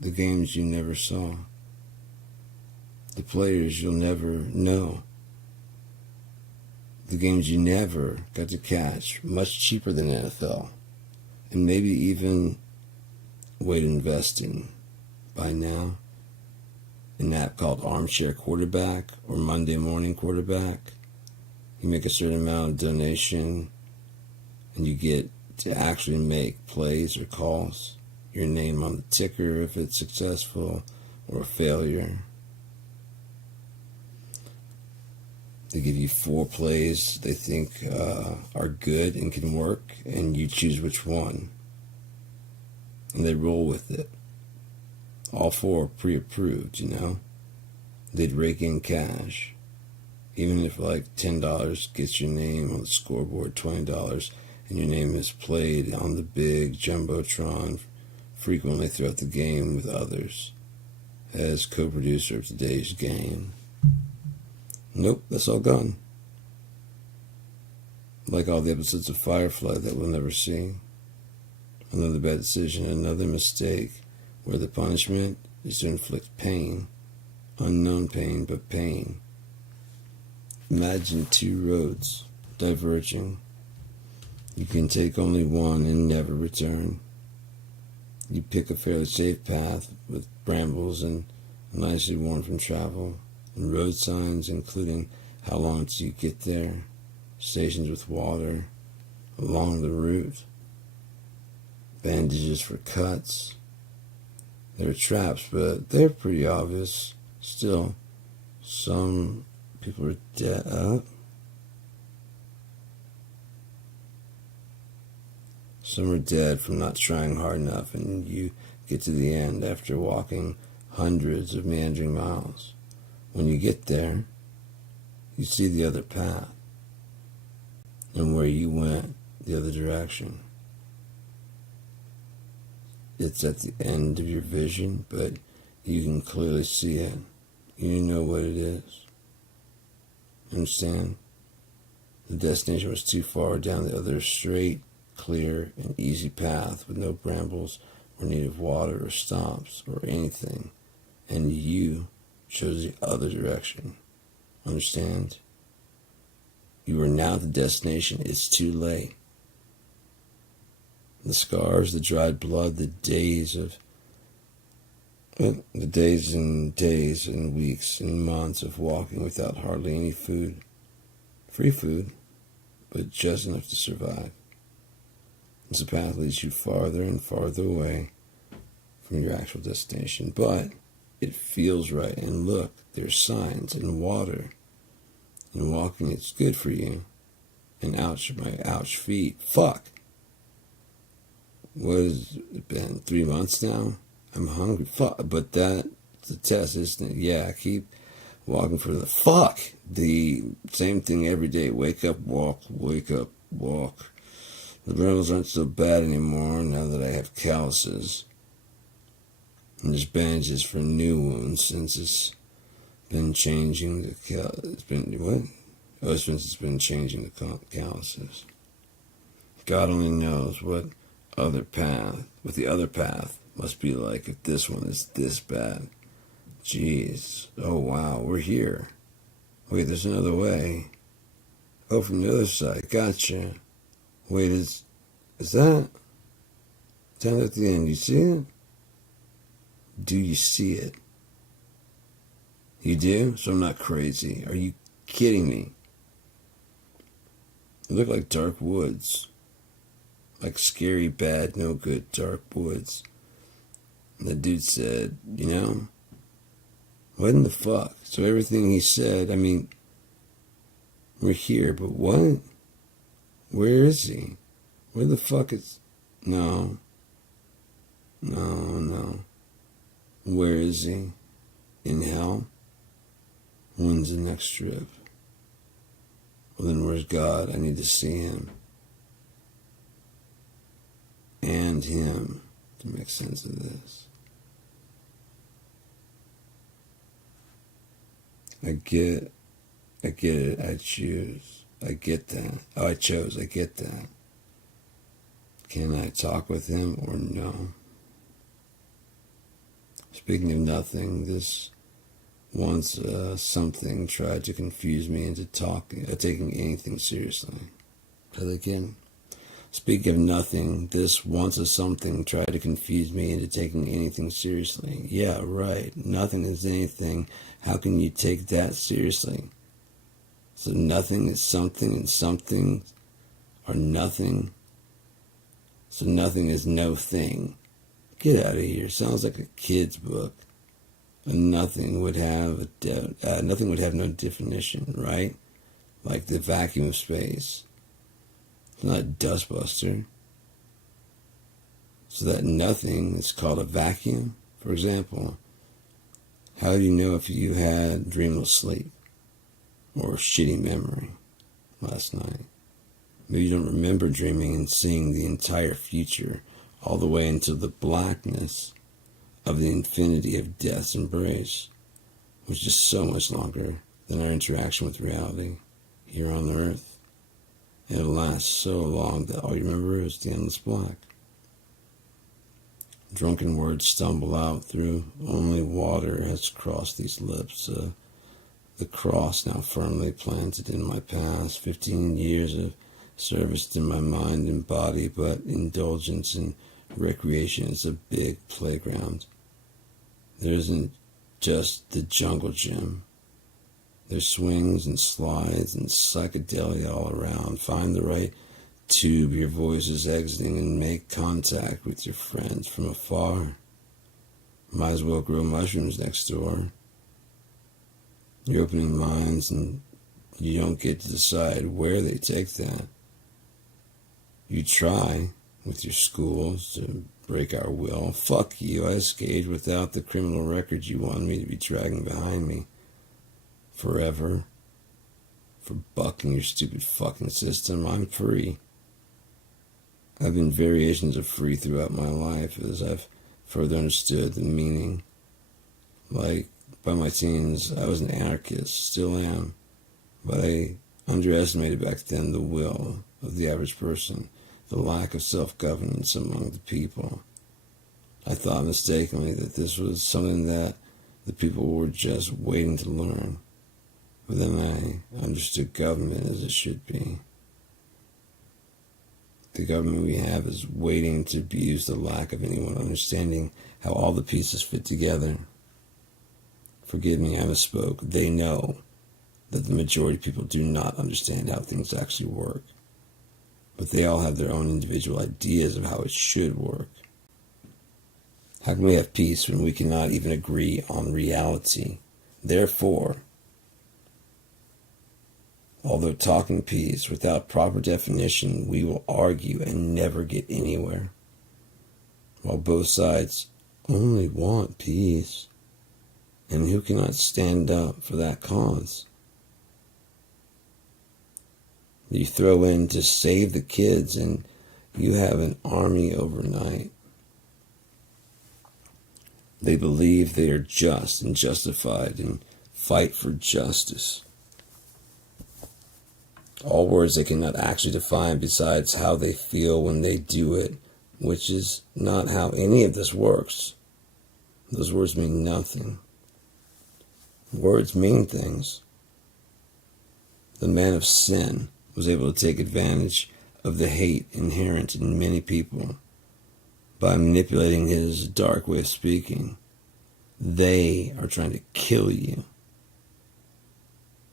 The games you never saw. The players you'll never know. The games you never got to catch, much cheaper than NFL. And maybe even way to invest in by now. An app called Armchair Quarterback or Monday Morning Quarterback. You make a certain amount of donation and you get to actually make plays or calls. Your name on the ticker if it's successful or a failure. They give you 4 plays they think are good and can work, and you choose which one. And they roll with it. All 4 are pre-approved, you know. They'd rake in cash. Even if like $10 gets your name on the scoreboard, $20, and your name is played on the big Jumbotron frequently throughout the game with others as co-producer of today's game. Nope, that's all gone. Like all the episodes of Firefly that we'll never see. Another bad decision, another mistake, where the punishment is to inflict pain. Unknown pain, but pain. Imagine 2 roads diverging. You can take only one and never return. You pick a fairly safe path with brambles and nicely worn from travel, and road signs including how long till you get there, stations with water along the route, bandages for cuts. There are traps, but they're pretty obvious. Still, some people are dead. Some are dead from not trying hard enough, and you get to the end after walking hundreds of meandering miles. When you get there, you see the other path, and where you went the other direction. It's at the end of your vision, but you can clearly see it. You know what it is. Understand? The destination was too far down the other straight, clear, and easy path with no brambles or need of water or stops or anything. And you chose the other direction. Understand? You are now at the destination. It's too late. The scars, the dried blood, the days and days and weeks and months of walking without hardly any food. Free food, but just enough to survive. As the path leads you farther and farther away from your actual destination, but it feels right. And look, there's signs and water. And walking, it's good for you. And ouch, my ouch feet. Fuck. What has it been? 3 months now? I'm hungry. Fuck. But that's the test, isn't it? Yeah, I keep walking for the fuck. The same thing every day. Wake up, walk, wake up, walk. The wrinkles aren't so bad anymore now that I have calluses. And there's bandages for new wounds since it's been changing the it's been what? Oh, since it's been changing the calluses. God only knows what the other path must be like if this one is this bad. Jeez. Oh wow, we're here. Wait, there's another way. Oh, from the other side. Gotcha. Wait, is that down at the end? You see it? Do you see it? You do? So I'm not crazy. Are you kidding me? It looked like dark woods. Like scary, bad, no good, dark woods. And the dude said, you know, what in the fuck? So everything he said, I mean, we're here, but what? Where is he? Where the fuck is... No. Where is he? In hell? When's the next trip? Well, then where's God? I need to see him. And him to make sense of this. I get it. I choose. I get that. Oh, I chose. I get that. Can I talk with him or no? Speaking of nothing, this once something tried to confuse me into taking anything seriously. Try that again. Speaking of nothing, this once a something tried to confuse me into taking anything seriously. Yeah, right. Nothing is anything. How can you take that seriously? So nothing is something and something are nothing. So nothing is no thing. Get out of here. Sounds like a kid's book. And nothing would have no definition, right? Like the vacuum of space. It's not a dustbuster. So that nothing is called a vacuum. For example, how do you know if you had dreamless sleep or shitty memory last night? Maybe you don't remember dreaming and seeing the entire future all the way into the blackness of the infinity of death's embrace, which is so much longer than our interaction with reality here on earth. And it lasts so long that all you remember is the endless black. Drunken words stumble out through only water has crossed these lips. The cross now firmly planted in my past. 15 years of service in my mind and body, but indulgence and recreation is a big playground. There isn't just the jungle gym. There's swings and slides and psychedelia all around. Find the right tube your voice is exiting and make contact with your friends from afar. Might as well grow mushrooms next door. You're opening minds and you don't get to decide where they take that. You try with your schools to break our will. Fuck you, I escaped without the criminal record you wanted me to be dragging behind me. Forever. For bucking your stupid fucking system, I'm free. I've been variations of free throughout my life as I've further understood the meaning. Like, by my teens, I was an anarchist, still am, but I underestimated back then the will of the average person, the lack of self-governance among the people. I thought mistakenly that this was something that the people were just waiting to learn. But then I understood government as it should be. The government we have is waiting to abuse the lack of anyone understanding how all the pieces fit together. Forgive me, I misspoke. They know that the majority of people do not understand how things actually work. But they all have their own individual ideas of how it should work. How can we have peace when we cannot even agree on reality? Therefore, although talking peace without proper definition, we will argue and never get anywhere. While both sides only want peace, and who cannot stand up for that cause? You throw in to save the kids and you have an army overnight. They believe they are just and justified and fight for justice. All words they cannot actually define besides how they feel when they do it, which is not how any of this works. Those words mean nothing. Words mean things. The man of sin was able to take advantage of the hate inherent in many people by manipulating his dark way of speaking. They are trying to kill you.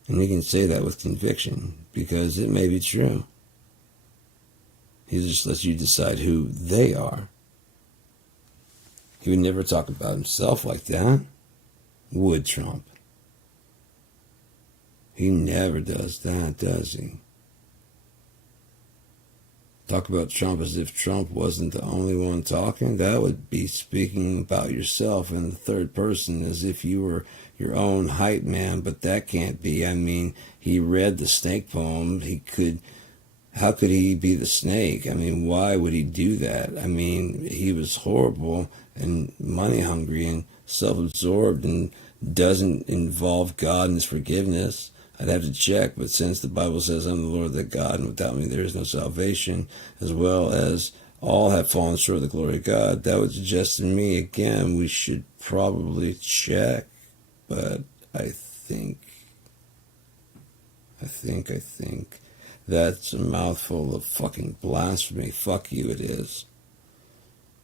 And he can say that with conviction because it may be true. He just lets you decide who they are. He would never talk about himself like that, would Trump? He never does that, does he? Talk about Trump as if Trump wasn't the only one talking. That would be speaking about yourself in the third person as if you were your own hype man, but that can't be. I mean, he read the snake poem. How could he be the snake? I mean, why would he do that? I mean, he was horrible and money hungry and self-absorbed and doesn't involve God in his forgiveness. I'd have to check, but since the Bible says I'm the Lord thy God, and without me there is no salvation, as well as all have fallen short of the glory of God, that would suggest to me, again, we should probably check, but I think that's a mouthful of fucking blasphemy. Fuck you, it is.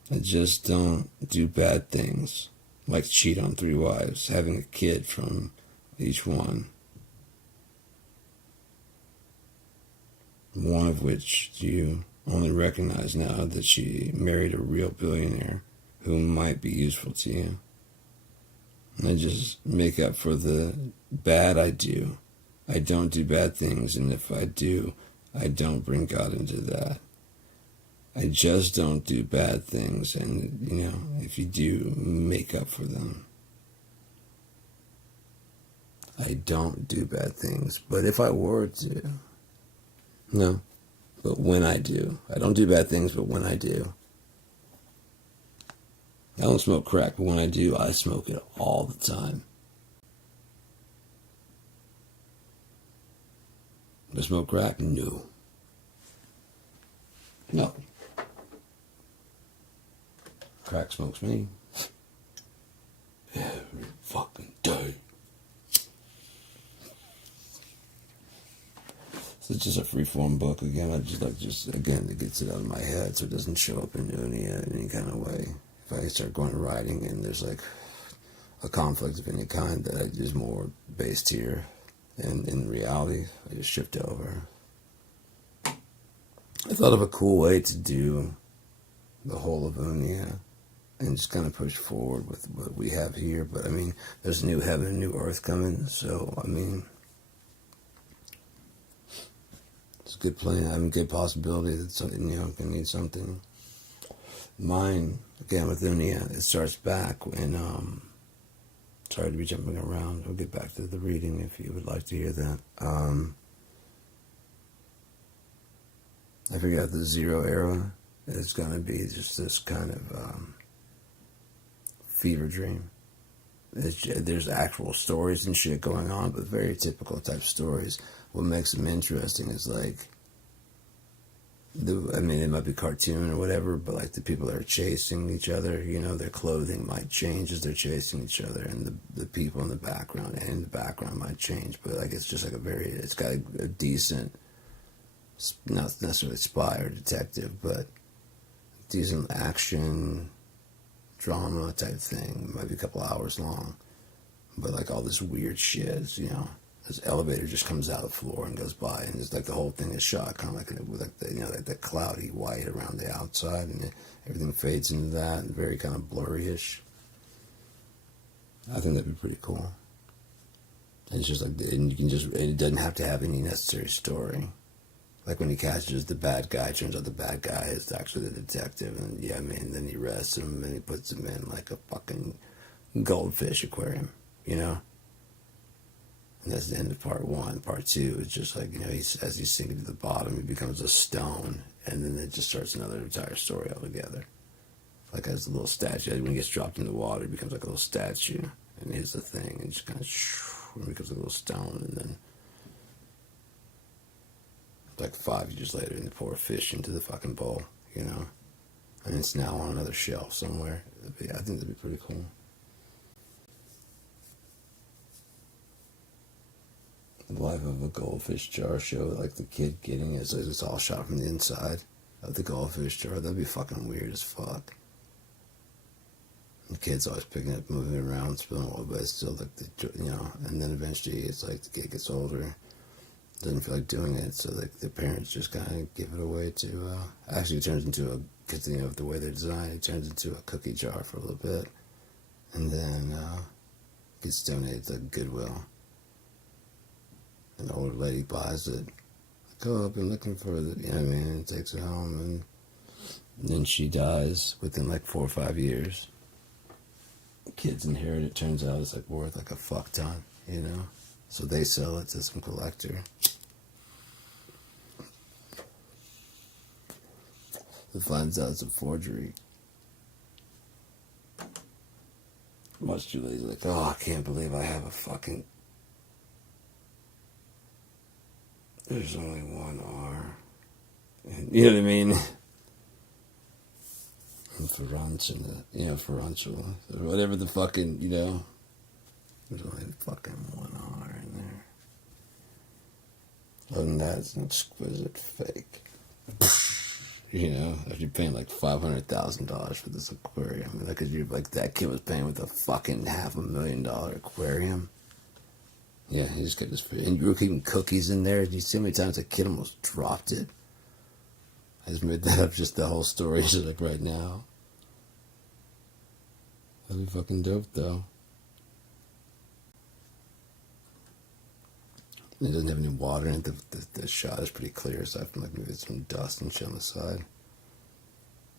I just don't do bad things, like cheat on 3 wives, having a kid from each one. One of which you only recognize now that she married a real billionaire who might be useful to you. And I just make up for the bad I do. I don't do bad things, and if I do, I don't bring God into that. I just don't do bad things, and, if you do, make up for them. I don't do bad things, but if I were to... No, but when I do. I don't do bad things, but when I do. I don't smoke crack, but when I do, I smoke it all the time. Do I smoke crack? No. No. Crack smokes me. Every fucking day. It's just a free-form book. Again, I just again, it gets it out of my head so it doesn't show up in any kind of way. If I start going to writing and there's like a conflict of any kind that is more based here and in reality, I just shift over. I thought of a cool way to do the whole of Unia and just kind of push forward with what we have here. But I mean, there's a new heaven and new earth coming, so I mean, it's a good plan. I mean, good possibility that something, can need something. Mine, again, with Unia, it starts back when, sorry to be jumping around. We'll get back to the reading if you would like to hear that. I figured out the zero era is going to be just this kind of fever dream. There's actual stories and shit going on, but very typical type stories. What makes them interesting is like, it might be cartoon or whatever, but like the people that are chasing each other, their clothing might change as they're chasing each other, and the people in the background might change, but like it's just like it's got a decent not necessarily spy or detective, but decent action, drama type thing. Might be a couple hours long, but like all this weird shit, you know. This elevator just comes out of the floor and goes by, and it's like the whole thing is shot kind of like with like the, you know, like that cloudy white around the outside, and everything fades into that, and very kind of blurry-ish. I think that'd be pretty cool. And it's just like, and you can just, and it doesn't have to have any necessary story. Like when he catches the bad guy, it turns out the bad guy is actually the detective, and yeah, I mean, then he arrests him and he puts him in like a fucking goldfish aquarium, you know? And that's the end of part one. Part two is just like, you know, as he's sinking to the bottom, he becomes a stone, and then it just starts another entire story altogether. Like as a little statue, when he gets dropped in the water, it becomes like a little statue, and here's the thing, and just kind of becomes like a little stone, and then like 5 years later, and they pour a fish into the fucking bowl, you know, and it's now on another shelf somewhere. I think that'd be pretty cool. The life of a goldfish jar show, like the kid getting it, so it's all shot from the inside of the goldfish jar. That'd be fucking weird as fuck. The kid's always picking it, moving it around, spilling all, but it's still like the, you know. And then eventually, it's like the kid gets older, doesn't feel like doing it, so like the parents just kind of give it away to. Actually, it turns into a, because you know of the way they're designed, it turns into a cookie jar for a little bit, and then gets donated to Goodwill. And the older lady buys it. Like, oh, I've been looking for it, you know what I mean? And takes it home, and then she dies within like 4 or 5 years. Kids inherit it. Turns out it's like worth like a fuck ton, you know? So they sell it to some collector. Who finds out it's a forgery. Watch Julie's like, oh, I can't believe I have a fucking... There's only one R. And, you know what I mean? And Ferrantula, you know, Ferrantula. Or whatever the fucking, you know. There's only fucking one R in there. Other than that, it's an exquisite fake. You know, if you're paying like $500,000 for this aquarium, because you're like, that kid was paying with a fucking $500,000 aquarium. Yeah, he just kept this free. And you were keeping cookies in there. Do you see how many times a kid almost dropped it? I just made that up, just the whole story, just like right now. That'd be fucking dope, though. It doesn't have any water in it. The shot is pretty clear, aside from like maybe some dust and shit on the side.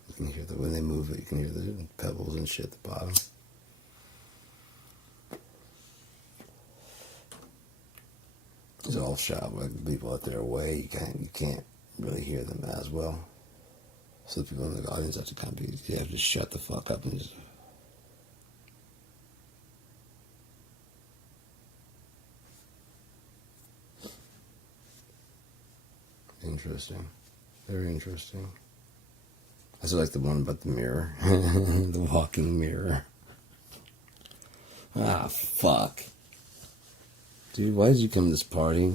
You can hear when they move it, you can hear the pebbles and shit at the bottom. It's all shot by people out there away. You can't really hear them as well. So the people in the audience have to kind of you have to shut the fuck up and just. Interesting. Very interesting. I also like the one about the mirror. The walking mirror. Ah, fuck. Dude, why did you come to this party?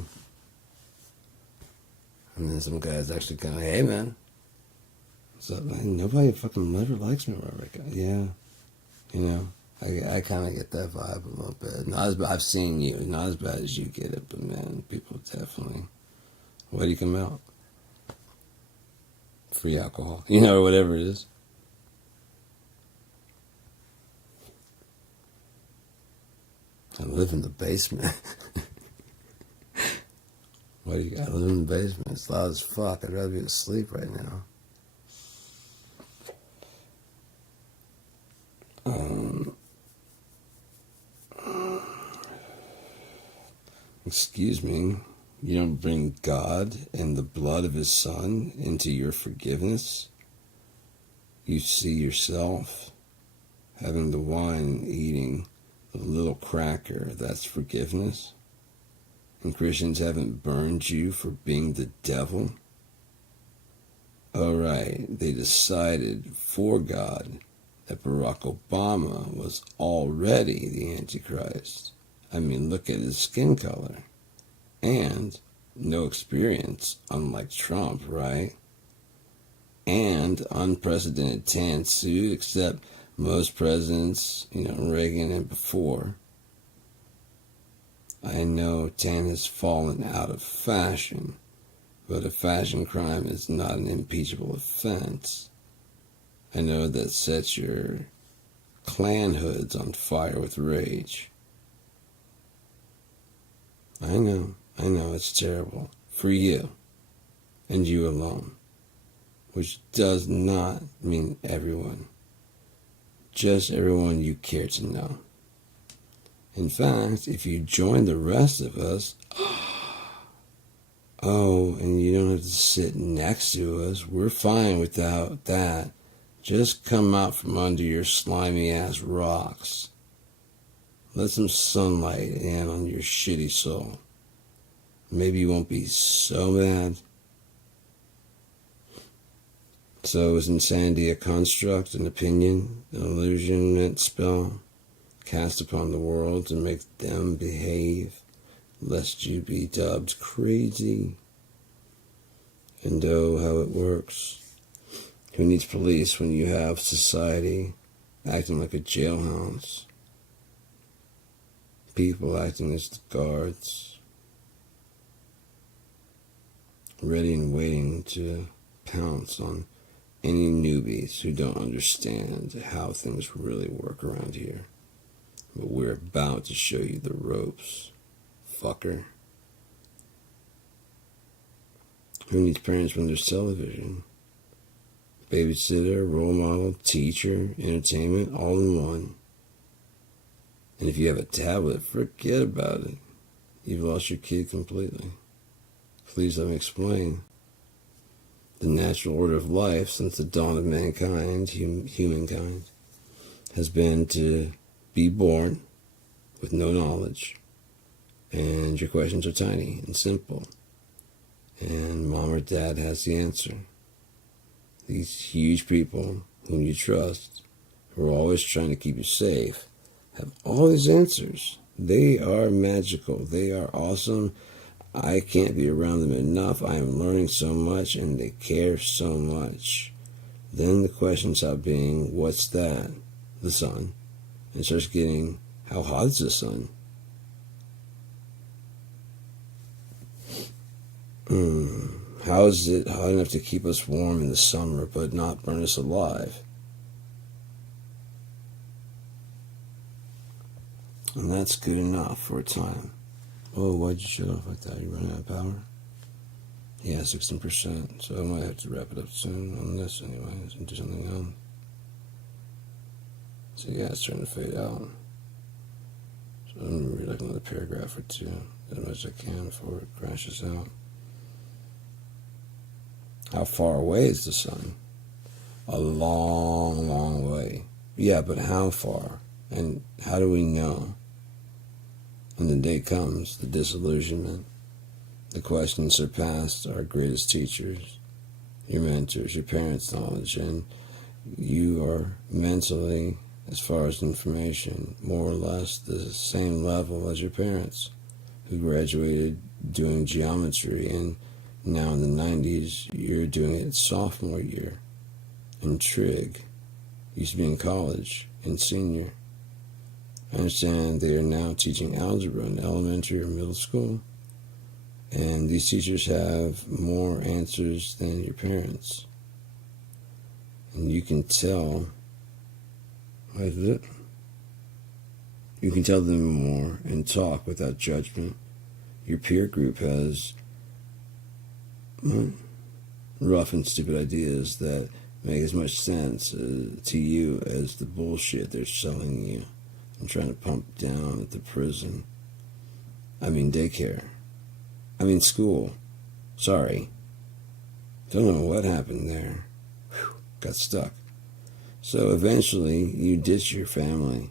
And then some guy's actually kind of, hey, man. What's up, man? Nobody fucking never likes me wherever I go. Yeah. You know, I kind of get that vibe a little bit. Not as bad. I've seen you. Not as bad as you get it, but, man, people definitely. Why do you come out? Free alcohol. You know, or whatever it is. I live in the basement. Why do you gotta live in the basement? It's loud as fuck. I'd rather be asleep right now. Excuse me. You don't bring God and the blood of his son into your forgiveness? You see yourself having the wine and eating a little cracker, that's forgiveness? And Christians haven't burned you for being the devil? Alright, they decided for God that Barack Obama was already the Antichrist. I mean, look at his skin color. And no experience, unlike Trump, right? And unprecedented tan suit, except most presidents, Reagan and before. I know tan has fallen out of fashion, but a fashion crime is not an impeachable offense. I know that sets your Klan hoods on fire with rage. I know, it's terrible. For you, and you alone. Which does not mean everyone. Just everyone you care to know. In fact, if you join the rest of us, and you don't have to sit next to us, we're fine without that. Just come out from under your slimy ass rocks. Let some sunlight in on your shitty soul. Maybe you won't be so mad. So is insanity a construct, an opinion, an illusion meant spell, cast upon the world to make them behave, lest you be dubbed crazy? And oh, how it works. Who needs police when you have society acting like a jailhouse? People acting as the guards, ready and waiting to pounce on any newbies who don't understand how things really work around here. But we're about to show you the ropes, fucker. Who needs parents when there's television? Babysitter, role model, teacher, entertainment, all in one. And if you have a tablet, forget about it. You've lost your kid completely. Please let me explain. The natural order of life since the dawn of mankind, humankind, has been to be born with no knowledge. And your questions are tiny and simple. And mom or dad has the answer. These huge people whom you trust, who are always trying to keep you safe, have all these answers. They are magical. They are awesome. I can't be around them enough. I am learning so much, and they care so much. Then the question stops being, what's that? The sun. And starts getting, how hot is the sun? How is it hot enough to keep us warm in the summer, but not burn us alive? And that's good enough for a time. Oh, why'd you shut off like that? You running out of power? Yeah, 16%. So I might have to wrap it up soon on this anyway. And do something else. So yeah, it's starting to fade out. So I'm going to read like another paragraph or two as much as I can before it crashes out. How far away is the sun? A long, long way. Yeah, but how far? And how do we know? When the day comes, the disillusionment, the questions surpassed our greatest teachers, your mentors, your parents' knowledge, and you are mentally, as far as information, more or less the same level as your parents, who graduated doing geometry, and now in the 90s, you're doing it sophomore year, in trig, used to be in college, in senior. I understand they are now teaching algebra in elementary or middle school, and these teachers have more answers than your parents. And you can tell, you can tell them more and talk without judgment. Your peer group has rough and stupid ideas that make as much sense to you as the bullshit they're selling you and trying to pump down at the prison. I mean daycare. I mean school. Sorry. Don't know what happened there. Whew, got stuck. So eventually you ditch your family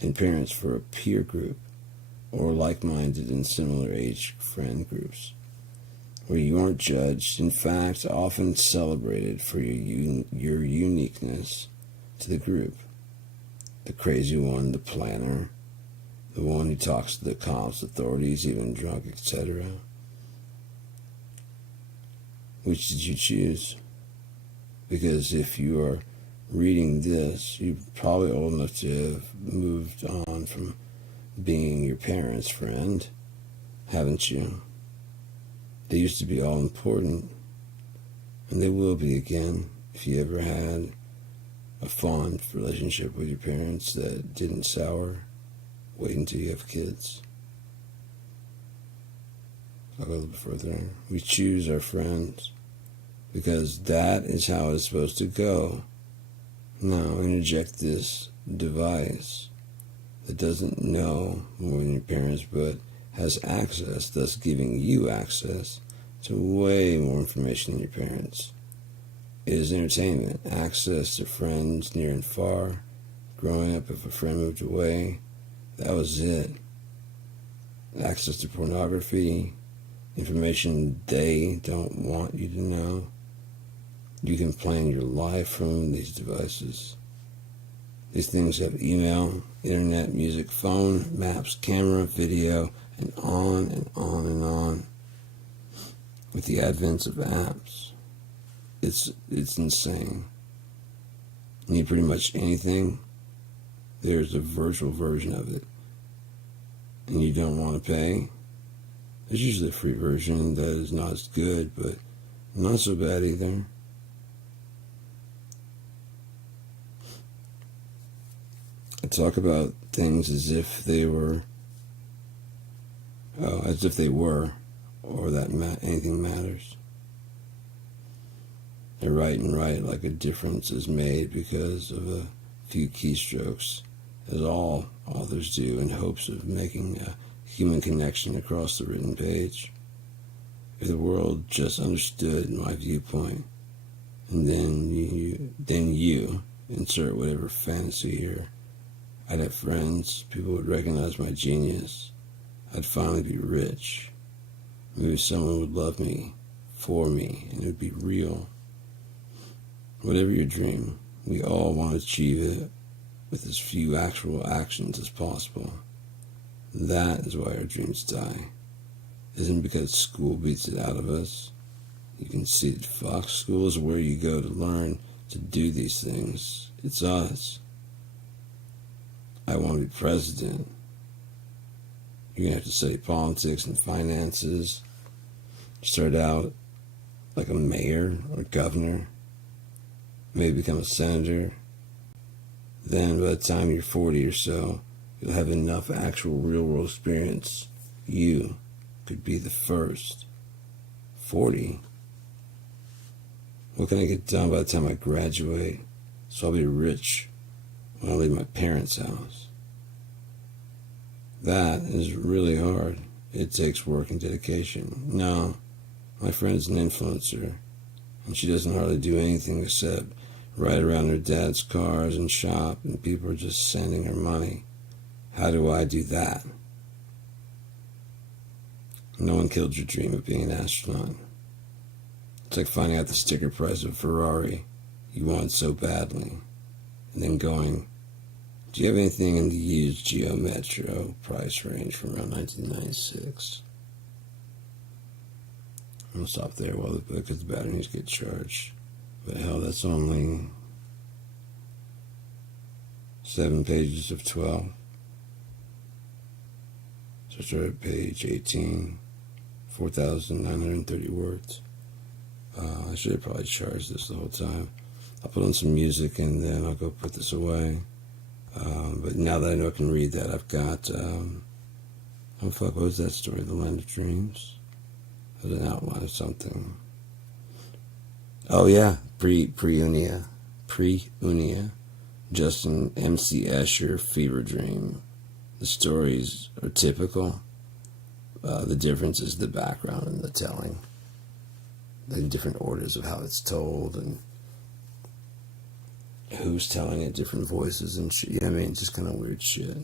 and parents for a peer group or like-minded and similar age friend groups where you aren't judged, in fact, often celebrated for your uniqueness to the group. The crazy one, the planner, the one who talks to the cops, authorities, even drunk, etc. Which did you choose? Because if you are reading this, you're probably old enough to have moved on from being your parents' friend, haven't you? They used to be all important, and they will be again if you ever had a fond relationship with your parents that didn't sour. Wait until you have kids. I'll go a little bit further. We choose our friends because that is how it's supposed to go. Now interject this device that doesn't know more than your parents but has access, thus giving you access to way more information than your parents. It is entertainment, access to friends near and far. Growing up, if a friend moved away, that was it. Access to pornography, information they don't want you to know. You can plan your life from these devices. These things have email, internet, music, phone, maps, camera, video, and on and on and on. With the advent of apps, it's insane. You need pretty much anything, there's a virtual version of it. And you don't want to pay, there's usually a free version that is not as good, but not so bad either. I talk about things as if they were, or that anything matters. I write and write like a difference is made because of a few keystrokes, as all authors do, in hopes of making a human connection across the written page. If the world just understood my viewpoint, and then you insert whatever fantasy here, I'd have friends, people would recognize my genius, I'd finally be rich. Maybe someone would love me, for me, and it would be real. Whatever your dream, we all want to achieve it with as few actual actions as possible. That is why our dreams die. It isn't because school beats it out of us. You can see it, fuck. School is where you go to learn to do these things. It's us. I want to be president. You're going to have to study politics and finances. Start out like a mayor or governor. Maybe become a senator. Then by the time you're 40 or so, you'll have enough actual real-world experience. You could be the first. 40? What can I get done by the time I graduate? So I'll be rich when I leave my parents' house. That is really hard. It takes work and dedication. No, my friend's an influencer, and she doesn't hardly do anything except ride around her dad's cars and shop, and people are just sending her money. How do I do that? No one killed your dream of being an astronaut. It's like finding out the sticker price of a Ferrari you wanted so badly, and then going, do you have anything in the used Geo Metro price range from around 1996? I'm going to stop there because the batteries get charged. But hell, that's only 7 pages of 12. So start at page 18, 4,930 words. I should have probably charged this the whole time. I'll put on some music and then I'll go put this away. But now that I know I can read that, I've got, what was that story? The Land of Dreams? It was an outline of something. Oh yeah, Pre-Unia. Justin M.C. Escher, Fever Dream. The stories are typical. The difference is the background and the telling. The different orders of how it's told and who's telling it, different voices and shit. Yeah, I mean, just kind of weird shit.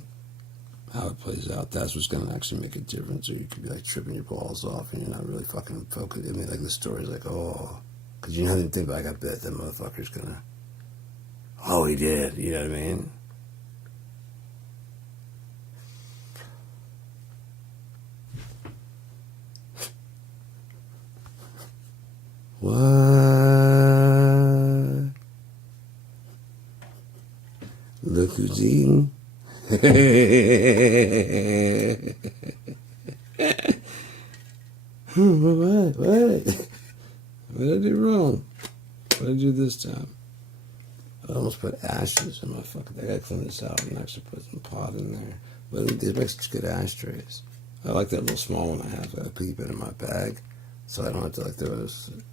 How it plays out, that's what's going to actually make a difference. Or you could be like tripping your balls off and you're not really fucking focused. I mean, like the story's like, oh, because you don't think, like, I bet that motherfucker's going to, oh, he did, you know what I mean? What? Look who's eating. What? What did I do wrong? What did I do this time? I almost put ashes in my fucking thing. I gotta clean this out and actually put some pot in there. But these make such good ashtrays. I like that little small one I have. I keep it in my bag, so I don't have to like throw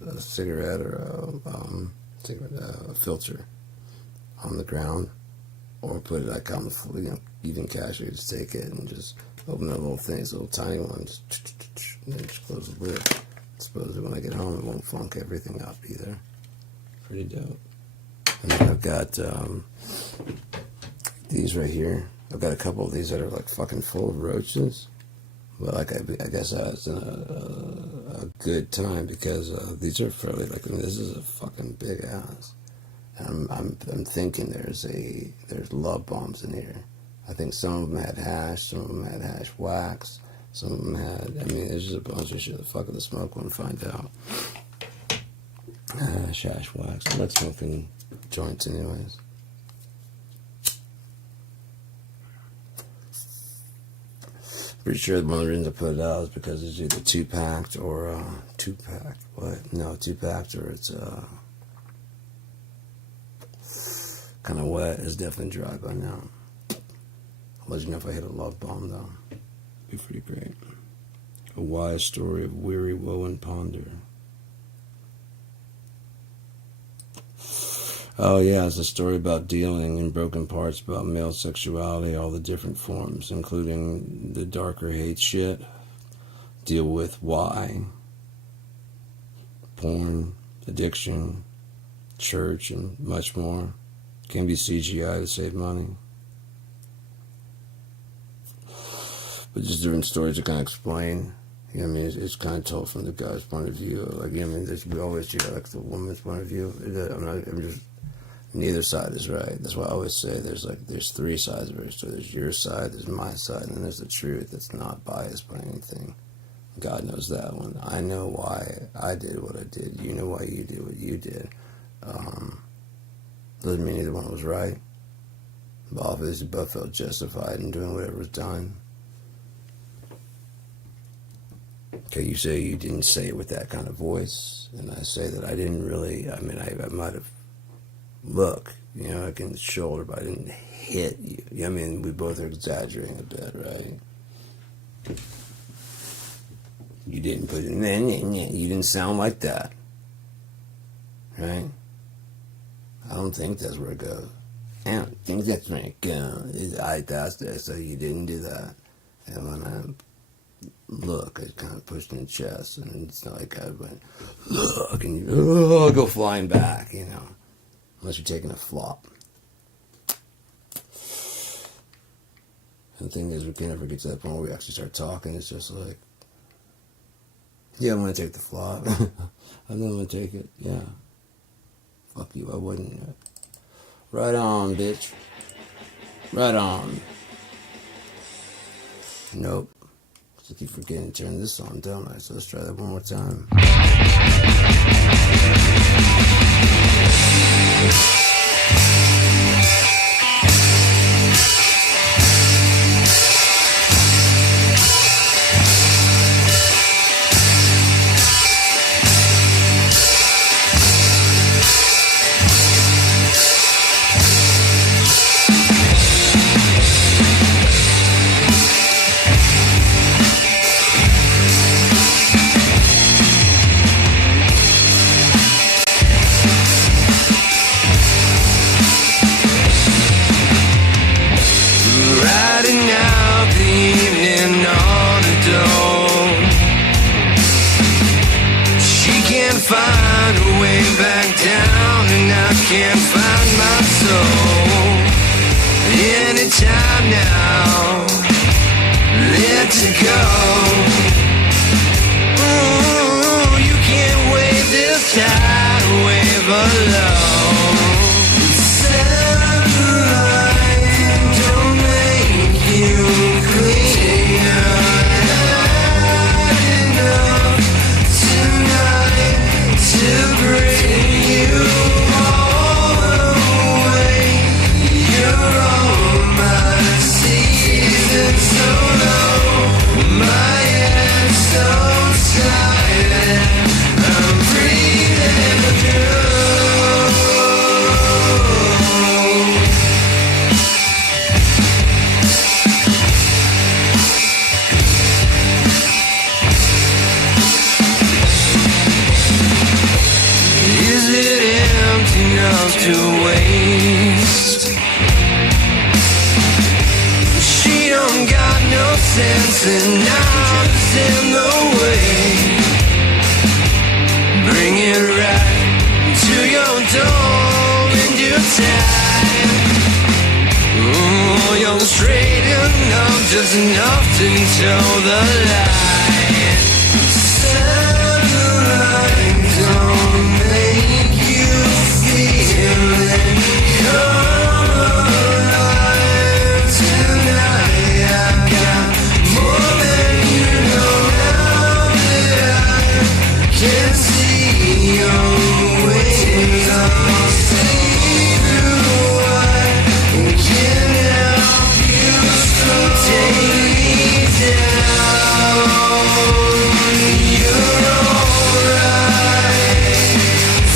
a cigarette or a filter on the ground, or put it like on the floor. You know, eating cashew, you just take it and just open that little thing, it's a little tiny one, and then just close the lid. Supposedly when I get home, it won't funk everything up either. Pretty dope. And then I've got these right here. I've got a couple of these that are like fucking full of roaches. But like I guess it's a good time because these are fairly like, I mean, this is a fucking big ass. And I'm thinking there's love bombs in here. I think some of them had hash, some of them had hash wax, some of them had, I mean, there's just a bunch of shit. The fuck of the smoke one, find out. Hash wax. I like smoking joints anyways. Pretty sure one of the reasons I put it out is because it's either 2-packed or 2-packed. What? No, 2-packed or it's kind of wet. It's definitely dry by now. I'll let you know if I hit a love bomb though. Be pretty great. A wise story of weary woe and ponder. Oh yeah, it's a story about dealing in broken parts about male sexuality, all the different forms, including the darker hate shit. Deal with why. Porn, addiction, church, and much more. Can be CGI to save money. But just different stories to kind of explain. You know what I mean? It's kind of told from the guy's point of view. Like, you know what I mean? We always do like the woman's point of view. I'm just... Neither side is right. That's why I always say there's 3 sides of it. So there's your side, there's my side, and then there's the truth that's not biased by anything. God knows that one. I know why I did what I did. You know why you did what you did. Doesn't mean either one was right. But obviously both felt justified in doing whatever was done. Okay, you say you didn't say it with that kind of voice, and I say that I didn't really, I mean, I might have, look, you know, like in the shoulder, but I didn't hit you. You know, I mean, we both are exaggerating a bit, right? You didn't put it in, you didn't sound like that, right? I don't think that's where it goes. I don't think that's where it goes. That's it, so you didn't do that. And when I look, I kind of pushed in the chest, and it's not like I went, look, and you go flying back, you know. Unless you're taking a flop. And the thing is, we can't ever get to that point where we actually start talking. It's just like, yeah, I'm going to take the flop. I'm not going to take it. Yeah. Fuck you, I wouldn't. Right on, bitch. Right on. Nope. I keep forgetting to turn this on, don't I? So let's try that one more time. Find a way back down, and I can't find my soul. Anytime now, let it go. Ooh, you can't wave this tidal wave alone. Sunlight don't make you clear. Not enough tonight to enough to waste. She don't got no sense and now it's in the way. Bring it right to your door in due time. Oh, you're straight enough, just enough to toe the line. Sunlight don't make you feel it. Come alive tonight. I've got more than you know now that I can see your wings. I'll see through what can help you so take me down. You're alright.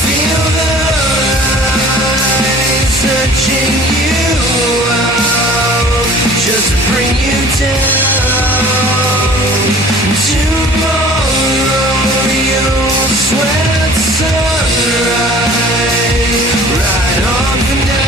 Feel the light searching you out just to bring you down. Tomorrow you'll sweat sunrise right on for now.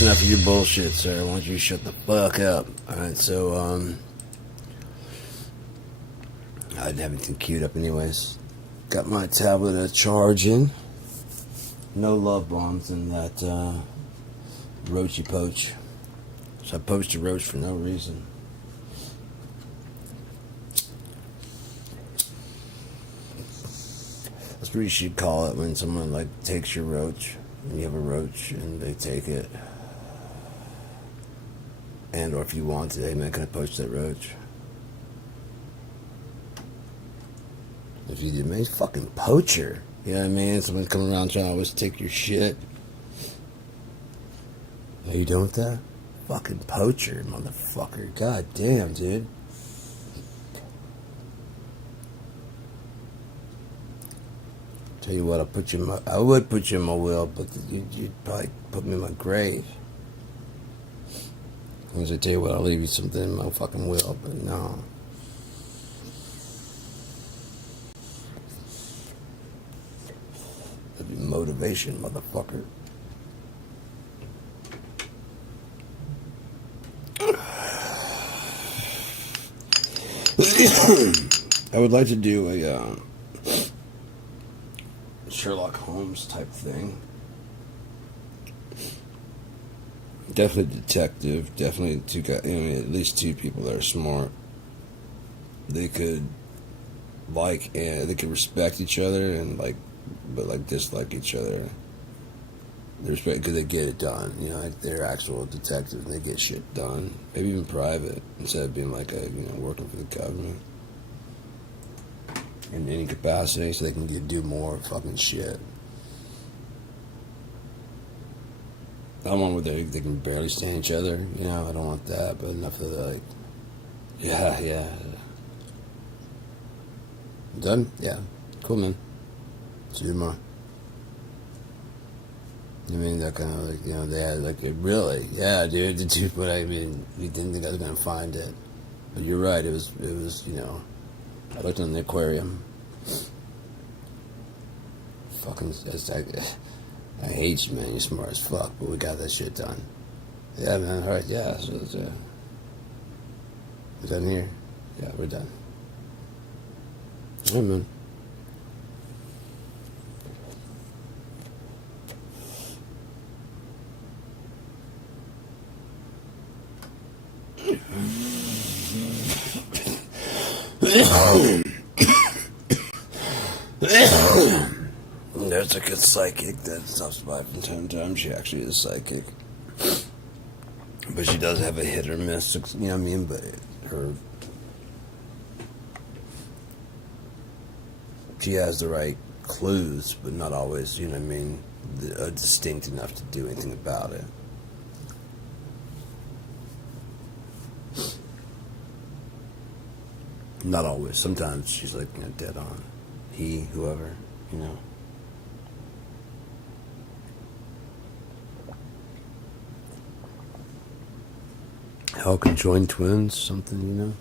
Enough of your bullshit, sir. Why don't you shut the fuck up? Alright, so, I didn't have anything queued up anyways. Got my tablet charging. No love bombs in that, roachy poach. So I poached a roach for no reason. That's what you should call it when someone, like, takes your roach. And you have a roach and they take it. And or if you want to, hey man, can I poach that roach? If you did, man, he's a fucking poacher. You know what I mean? Someone's coming around trying to always take your shit. Are you done with that? Fucking poacher, motherfucker. God damn, dude. Tell you what, I would put you in my will, but you'd probably put me in my grave. As I tell you what, I'll leave you something in my fucking will, but no. That'd be motivation, motherfucker. I would like to do a Sherlock Holmes type thing. Definitely detective. Definitely two guys. At least two people that are smart. They could they could respect each other and but dislike each other. They respect because they get it done. They're actual detectives and they get shit done. Maybe even private instead of being working for the government in any capacity, so they can do more fucking shit. I don't want where they can barely stand each other. I don't want that, but enough of yeah. Done? Yeah. Cool, man. Zuma. I mean, that kind of like, you know, they had like, really, yeah, dude, the dude, but I mean, you didn't think I was going to find it. But you're right, it was, you know, I looked in the aquarium. Fucking, I hate you, man, you're smart as fuck, but we got that shit done. Yeah, man, alright, yeah, so it's, we're done here? Yeah, we're done. Alright, man. There's a good psychic that stops by from time to time. She actually is psychic, but she does have a hit or miss. You know what I mean? But she has the right clues, but not always. You know what I mean? Distinct enough to do anything about it. Not always. Sometimes she's like, you know, dead on. Whoever, you know. Hell, conjoined twins, something, you know.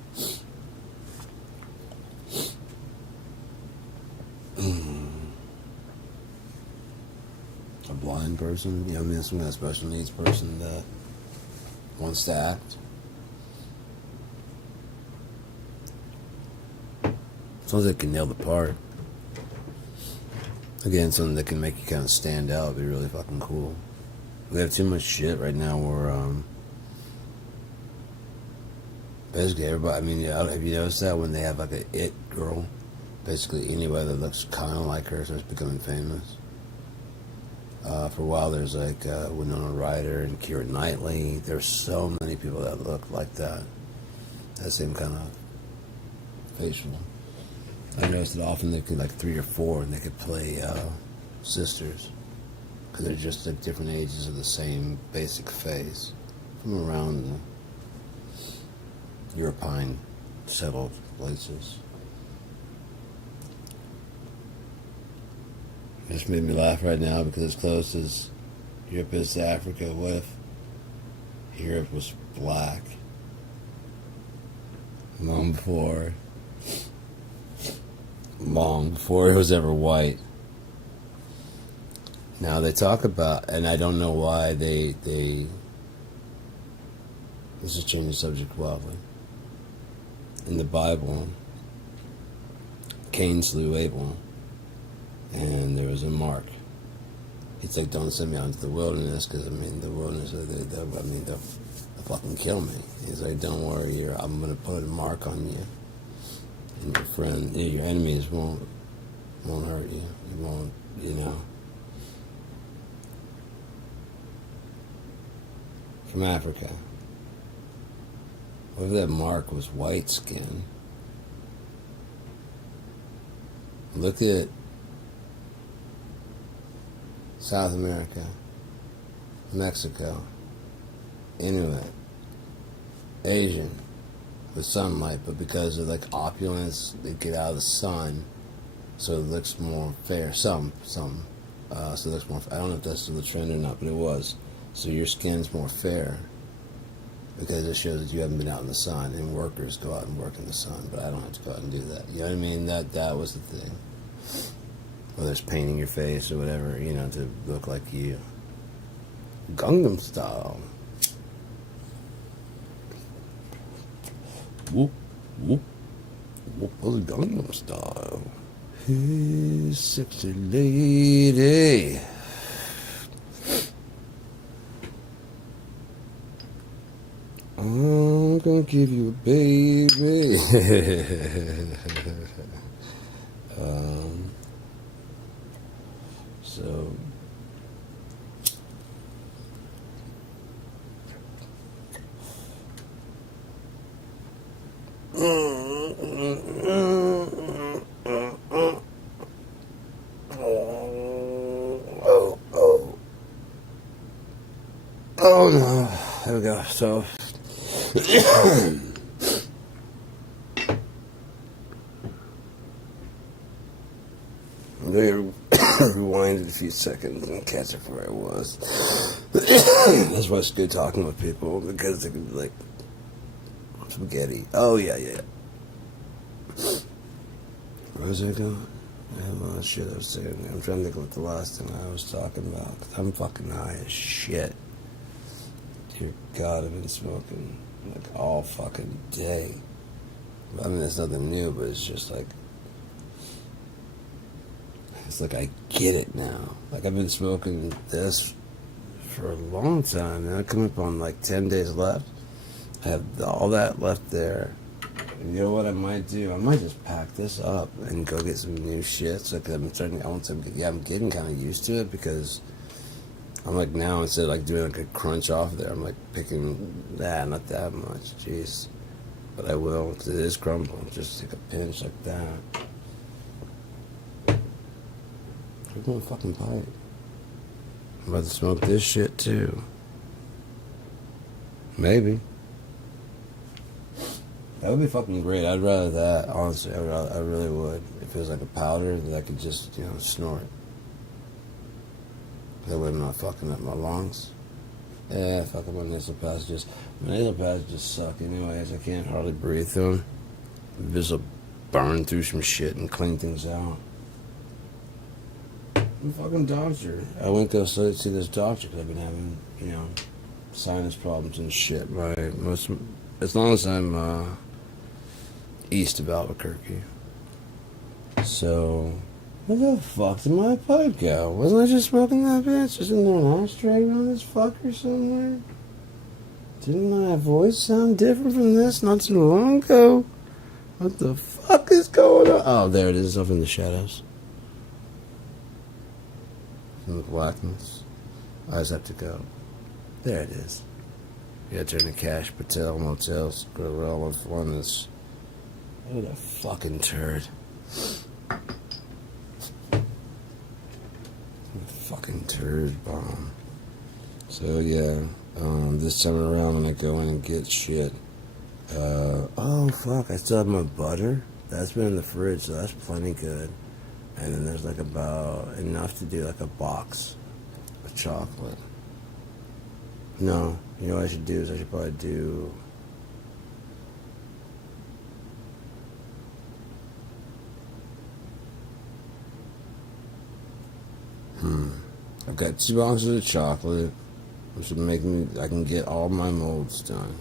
A blind person, you know, I mean, some kind of special needs person that wants to act. As long as they can nail the part. Again, something that can make you kind of stand out, be really fucking cool. We have too much shit right now where, basically everybody, I mean, have you noticed that when they have like a it girl, basically anybody that looks kind of like her starts becoming famous? For a while there's like Winona Ryder and Keira Knightley. There's so many people that look like that. That same kind of facial. I noticed that often they could, like 3 or 4, and they could play sisters. Because they're just like different ages of the same basic face. From around the European settled places. It just made me laugh right now because as close as Europe is to Africa, what if Europe was black? Long before it was ever white. Now they talk about, and I don't know why they this is changing the subject wildly. In the Bible, Cain slew Abel, and there was a mark. It's like, don't send me out into the wilderness, because I mean, the wilderness, they'll fucking kill me. He's like, don't worry, I'm gonna put a mark on you. And your friend, your enemies won't hurt you. You won't, you know. From Africa. What if that mark was white skin? Look at South America, Mexico, Inuit, Asian. With sunlight, but because of like opulence, they get out of the sun, so it looks more fair. So it looks more. I don't know if that's still the trend or not, but it was. So your skin's more fair because it shows that you haven't been out in the sun. And workers go out and work in the sun, but I don't have to go out and do that. You know what I mean? That was the thing. Whether it's painting your face or whatever, you know, to look like you. Gangnam Style. Whoop, whoop, whoop, was Gangnam Style. Hey, sexy lady. I'm gonna give you a baby. So. Oh no, there we go. So there rewind it a few seconds and catch it where I was. That's why it's good talking with people, because they can be like, spaghetti. Oh, yeah. Where was I going? Oh, shit, I was saying. I'm trying to think of what the last thing I was talking about. 'Cause I'm fucking high as shit. Dear God, I've been smoking like all fucking day. I mean, it's nothing new, but it's just like, it's like I get it now. Like, I've been smoking this for a long time, and I come up on like 10 days left. I have all that left there. And you know what I might do? I might just pack this up and go get some new shit. So, cause I'm getting kind of used to it, because I'm like, now instead of like doing like a crunch off there, I'm like picking, not that much, jeez. But I will, because it is crumble. Just take a pinch like that. Where's my fucking pipe? I'm about to smoke this shit too. Maybe. That would be fucking great. I'd rather that, honestly. I really would. If it was like a powder that I could just, snort. That way I'm not fucking up my lungs. Yeah, fucking my nasal passages. My nasal passages suck anyways. I can't hardly breathe through them. This will burn through some shit and clean things out. I'm a fucking doctor. I went to go see this doctor because I've been having, sinus problems and shit. As long as I'm east of Albuquerque. So, where the fuck did my pipe go? Wasn't I just smoking that bitch? Isn't there an ashtray around this fucker somewhere? Didn't my voice sound different from this not too long ago? What the fuck is going on? Oh, there it is, up in the shadows. In the blackness. I just have to go. There it is. You gotta turn the Cash Patel Motels Gorilla on this. Look at that fucking turd. Fucking turd bomb. So yeah, this time around when I go in and get shit, oh fuck, I still have my butter. That's been in the fridge, so that's plenty good. And then there's like about enough to do like a box of chocolate. No, you know what I should do is I should probably do... I've got 2 ounces of chocolate, which will make me, I can get all my molds done.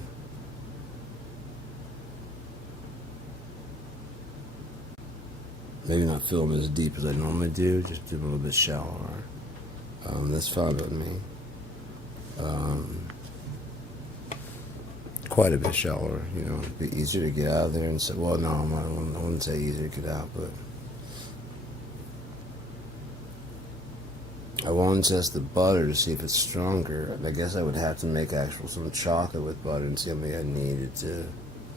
Maybe not fill them as deep as I normally do, just do a little bit shallower. That's fine with me. Quite a bit shallower, it'd be easier to get out of there and say, well, no, I wouldn't say easier to get out, but I want to test the butter to see if it's stronger. I guess I would have to make some chocolate with butter and see how many I needed to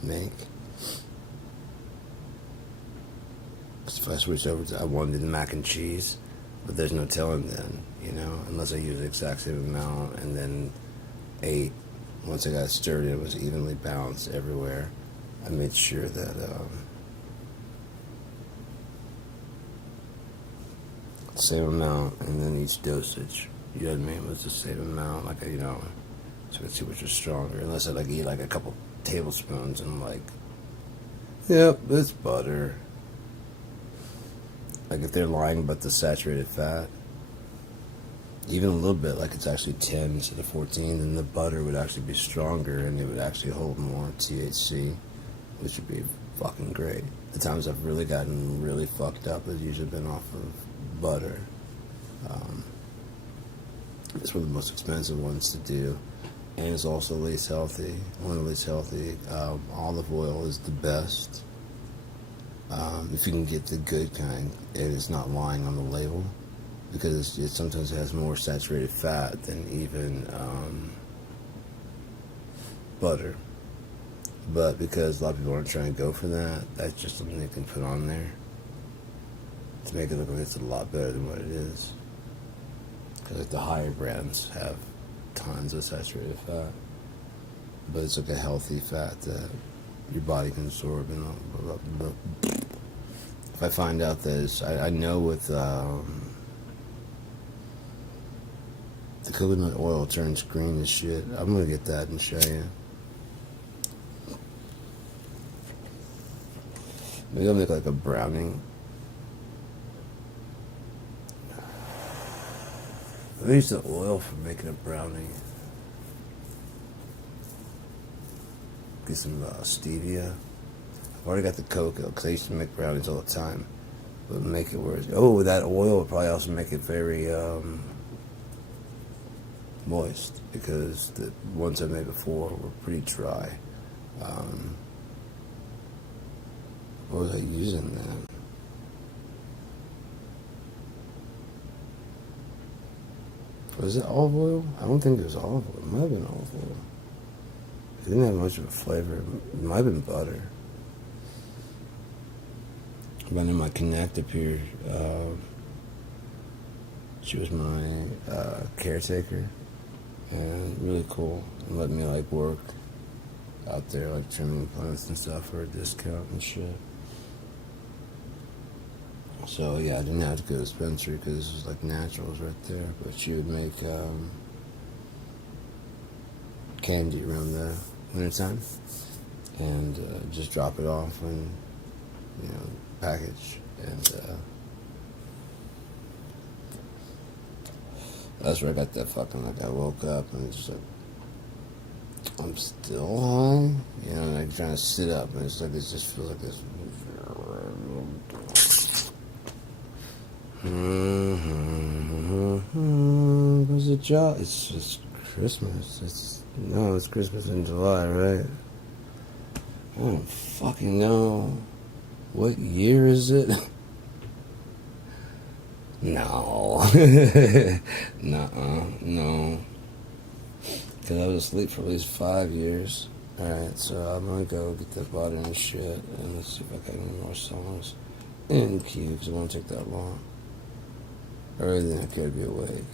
make. If I switch over to, I wanted the mac and cheese, but there's no telling then, unless I use the exact same amount and then ate. Once I got it stirred, it was evenly balanced everywhere. I made sure that same amount, and then each dosage, you know what I mean, was the same amount, so I could see which was stronger. Unless I eat a couple tablespoons and I'm like, yep, it's butter. Like if they're lying about the saturated fat, even a little bit, like it's actually 10 instead of 14, then the butter would actually be stronger and it would actually hold more THC, which would be fucking great. The times I've really gotten really fucked up has usually been off of butter. It's one of the most expensive ones to do, and it's also least healthy. One of the least healthy. Olive oil is the best. If you can get the good kind, and it's not lying on the label, because it sometimes has more saturated fat than even butter. But because a lot of people aren't trying to go for that, that's just something they can put on there to make it look like it's a lot better than what it is. Because the higher brands have tons of saturated fat, but it's like a healthy fat that your body can absorb. If I find out that I know with the coconut oil turns green as shit. I'm gonna get that and show you. Maybe I'll make like a browning. I use the oil for making a brownie. Get some stevia. I've already got the cocoa because I used to make brownies all the time. But make it where that oil would probably also make it very moist, because the ones I made before were pretty dry. What was I using then? Was it olive oil? I don't think it was olive oil. It might have been olive oil. It didn't have much of a flavor. It might have been butter. But in my connect up here, she was my caretaker, and really cool, and let me like work out there, like trimming plants and stuff for a discount and shit. So yeah, I didn't have to go to the dispensary because it was like naturals right there. But she would make candy around the wintertime, and just drop it off and, you know, package. And that's where I got that fucking, like, I woke up and it's just like, I'm still high, you know, like trying to sit up, and it's like, it just feels like this. What's the job? It's just Christmas. It's Christmas in July, right? I don't fucking know. What year is it? No. Nuh-uh. No. Because I was asleep for at least 5 years. Alright, so I'm gonna go get the butter and shit, and let's see if I got any more songs in queue, because it won't take that long. Earlier than I care to be awake.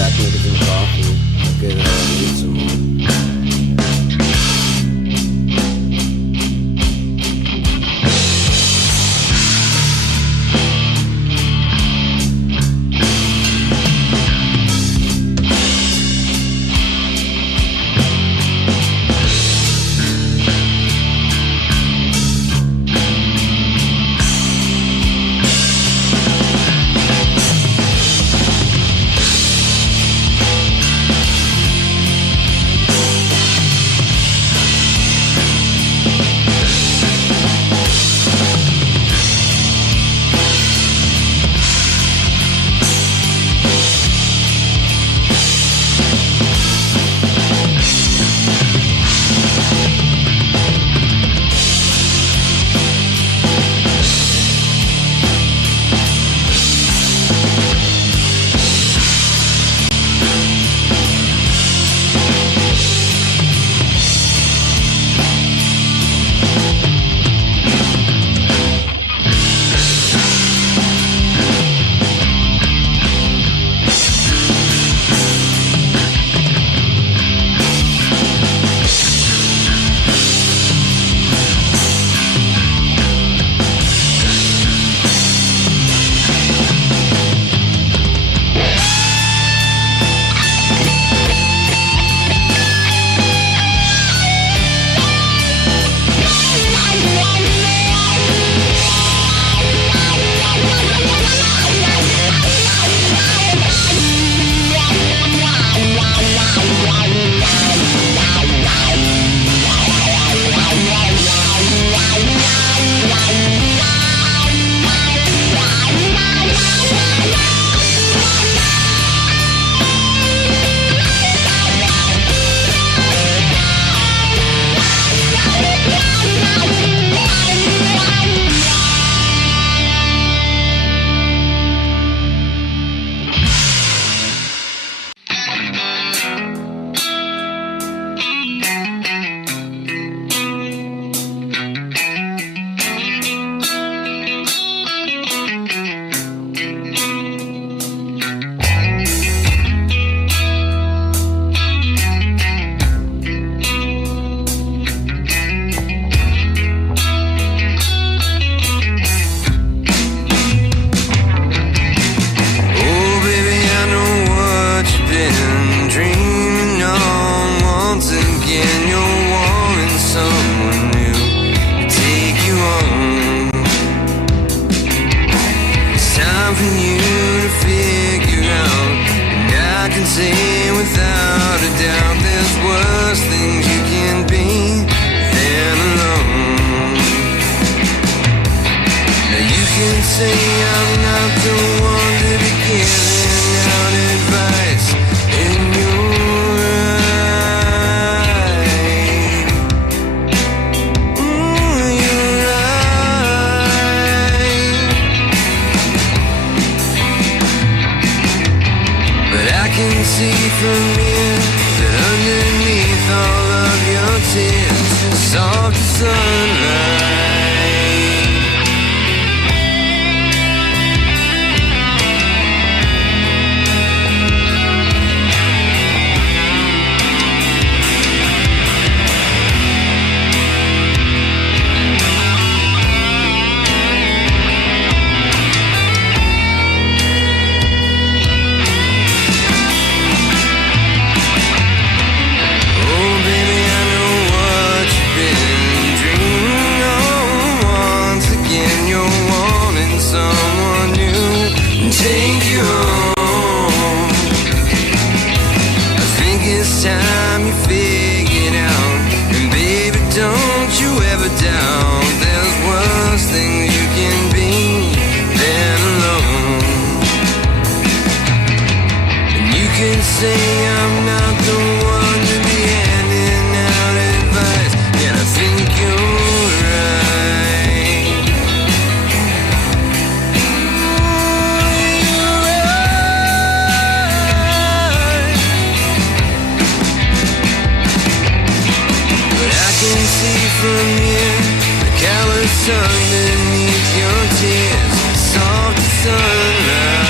back, make us some coffee. Okay, then I'll eat some more. Underneath your tears, soft sunlight.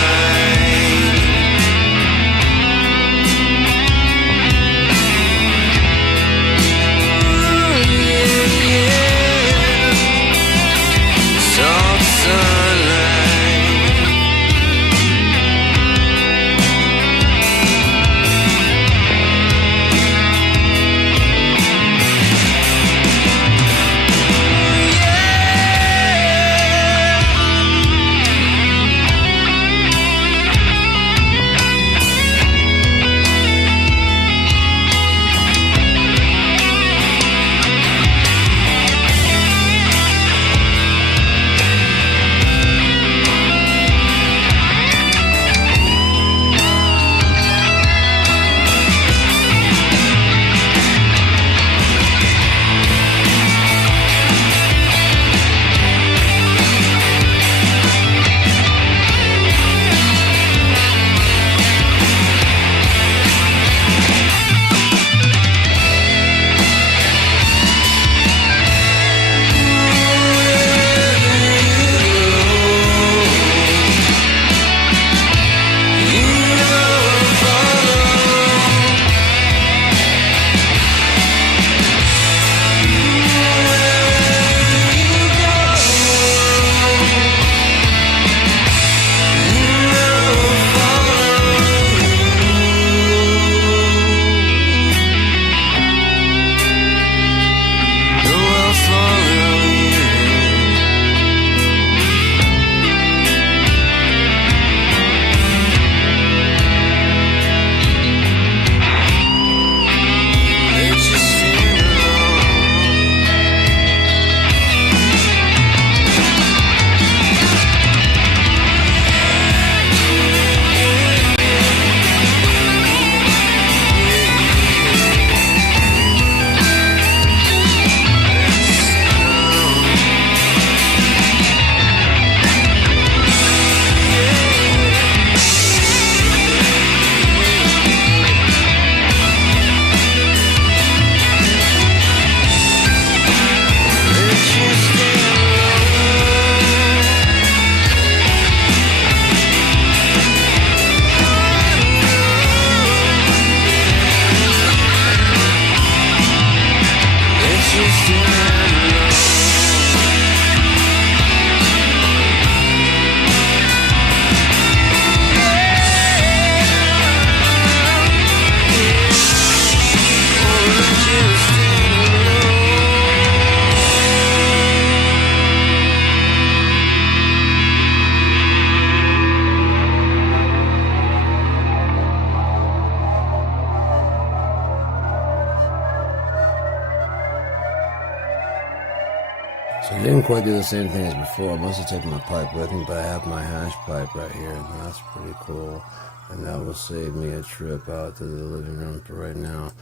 So I didn't quite do the same thing as before. I must have taken my pipe with me, but I have my hash pipe right here, and that's pretty cool. And that will save me a trip out to the living room for right now.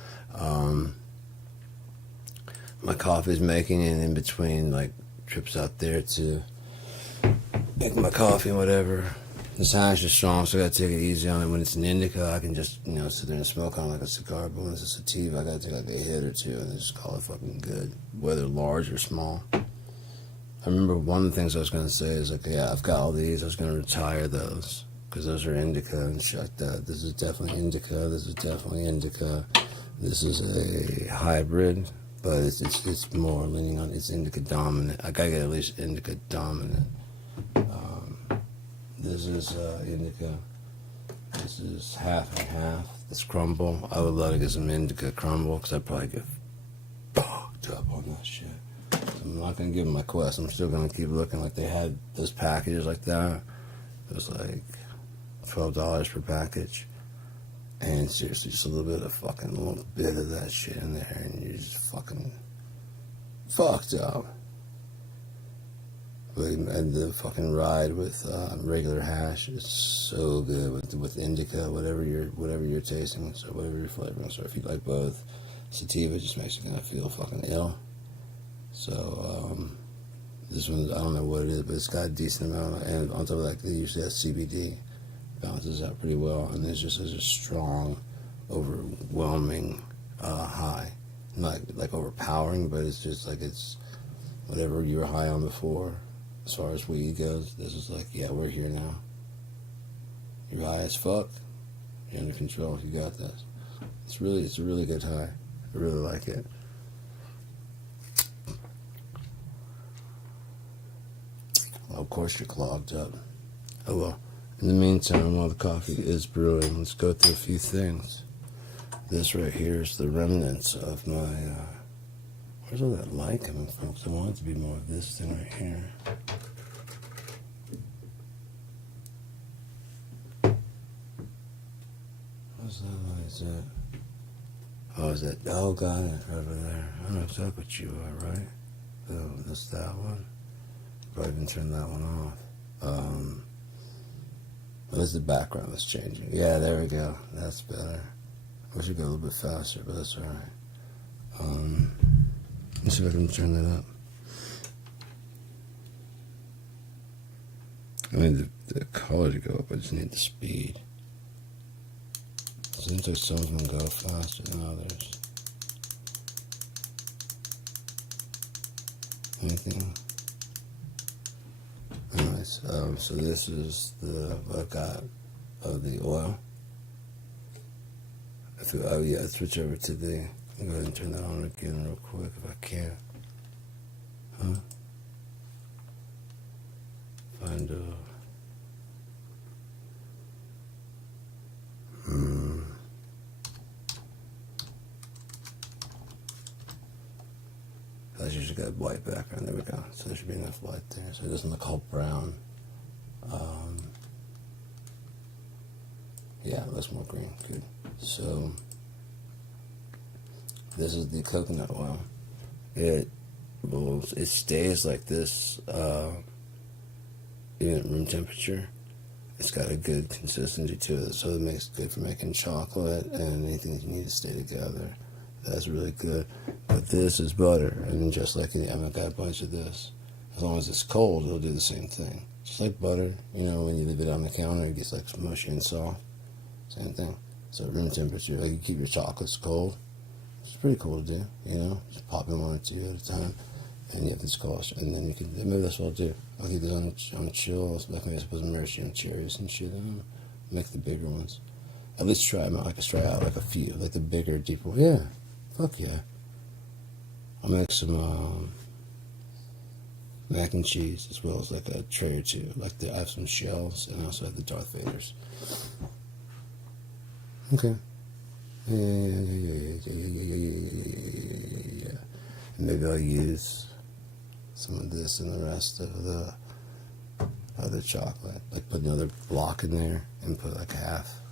My coffee's making, and in between, like, trips out there to make my coffee and whatever. This hash is strong, so I gotta take it easy on it. When it's an indica, I can just, sit there and smoke on it like a cigar. But when it's a sativa, I gotta take like a hit or two and just call it fucking good, whether large or small. I remember one of the things I was gonna say is like, yeah, I've got all these. I was gonna retire those because those are indica and shit like that. This is definitely indica. This is definitely indica. This is a hybrid, but it's more leaning on it's indica dominant. I gotta get at least indica dominant. This is indica. This is half and half. This crumble. I would love to get some indica crumble because I'd probably get fucked up on that shit. So I'm not gonna give them my quest. I'm still gonna keep looking. Like they had those packages like that. It was like $12 per package. And seriously, just a little bit of that shit in there, and you're just fucking fucked up. And the fucking ride with regular hash is so good with indica, whatever you're tasting, so whatever you're flavoring. So if you like both, sativa just makes you kind of feel fucking ill. So this one, I don't know what it is, but it's got a decent amount, and on top of that, they usually have CBD, balances out pretty well, and there's just a strong, overwhelming high, not like overpowering, but it's just like it's whatever you were high on before. As far as weed goes, this is like, yeah, we're here now. You're high as fuck. You're under control. You got this. It's a really good high. I really like it. Well, of course, you're clogged up. Oh well. In the meantime, while the coffee is brewing, let's go through a few things. This right here is the remnants of my. Where's all that light coming from? Because I want it to be more of this thing right here. What's that light? Is that? Oh, is that? Oh, got it. Right over there. I know exactly what you are, right? Oh, that's that one. Probably even turn that one off. What's the background that's changing? Yeah, there we go. That's better. I wish it go a little bit faster, but that's alright. Let's see if I can turn that up. I mean, the color to go up, I just need the speed. It seems like some of them go faster than others. Anything? Nice. So this is what I've got of the oil. I'll switch over to the. I'll go ahead and turn that on again real quick if I can. Huh? Find That's usually got a white background. There we go. So there should be enough light there. So it doesn't look all brown. Yeah, it looks more green. Good. So this is the coconut oil. It stays like this even at room temperature. It's got a good consistency to it, so it makes it good for making chocolate and anything that you need to stay together. That's really good. But this is butter, and just like I've got a bunch of this. As long as it's cold, it'll do the same thing. Just like butter, when you leave it on the counter, it gets like mushy and soft. Same thing. So at room temperature, like you keep your chocolates cold. It's pretty cool to do, just pop them 1 or 2 at a time, and you have this cost, and then you can, maybe that's what I'll do. I'll keep this on chill, like maybe I put some maraschino cherries and shit in them, make the bigger ones. At least try them out, try out like a few, like the bigger, deeper, yeah, fuck yeah. I'll make some mac and cheese, as well as like a tray or two, I have some shells, and I also have the Darth Vaders. Okay. Yeah. And maybe I'll use some of this and the rest of the other chocolate. Like put another block in there and put like half.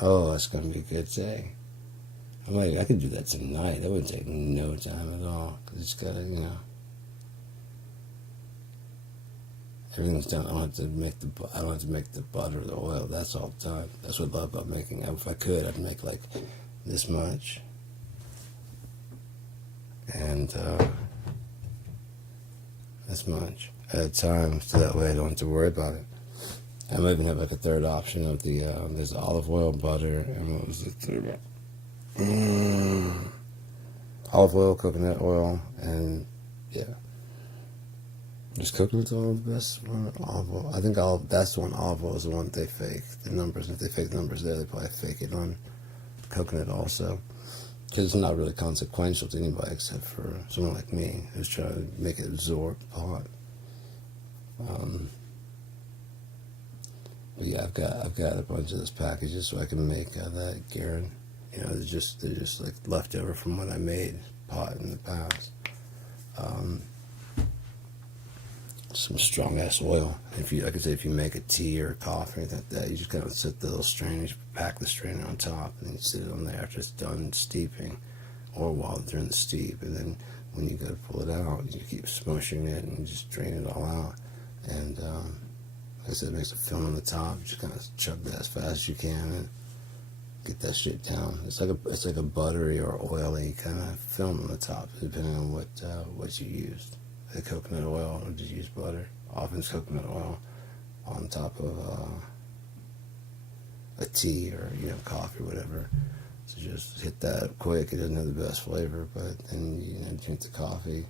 Oh, that's gonna be a good day. I could do that tonight. That would take no time at all. Cause it's gotta, everything's done. I don't have to make the butter or the oil. That's all done. That's what I love about making. If I could, I'd make like this much. And this much at a time, so that way I don't have to worry about it. I might even have like a third option of the there's olive oil, butter, and what was the third one? Olive oil, coconut oil, and yeah. Just coconut oil the best one. Olive oil. I think that's the one. Olive oil is the one they fake the numbers. If they fake the numbers there, they probably fake it on coconut also. Because it's not really consequential to anybody except for someone like me who's trying to make it absorb pot. But yeah, I've got a bunch of those packages so I can make that Garen. They're just like leftover from what I made pot in the past. Some strong ass oil. If you make a tea or a coffee or anything like that, you just kind of set the little strainer, you pack the strainer on top, and then you sit it on there after it's done steeping, or while during the steep, and then when you go to pull it out, you keep smushing it and you just drain it all out. And like I said, it makes a film on the top. You just kind of chug that as fast as you can and get that shit down. It's like a buttery or oily kind of film on the top, depending on what you used. The coconut oil, or did you use butter? Often it's coconut oil on top of a tea or coffee or whatever. So just hit that quick. It doesn't have the best flavor, but then drink the coffee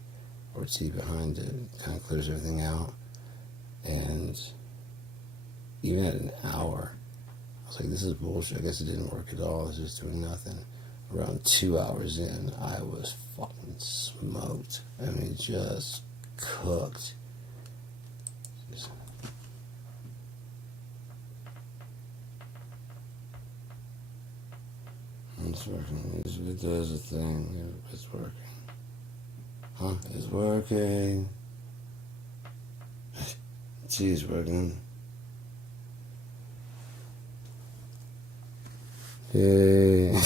or tea behind it. It kind of clears everything out. And even at an hour, I was like, this is bullshit. I guess it didn't work at all. I was just doing nothing. Around 2 hours in, I was fucking smoked. I mean, just cooked. It's working. It does a thing. It's working. Huh? It's working. Tea's working. Yay.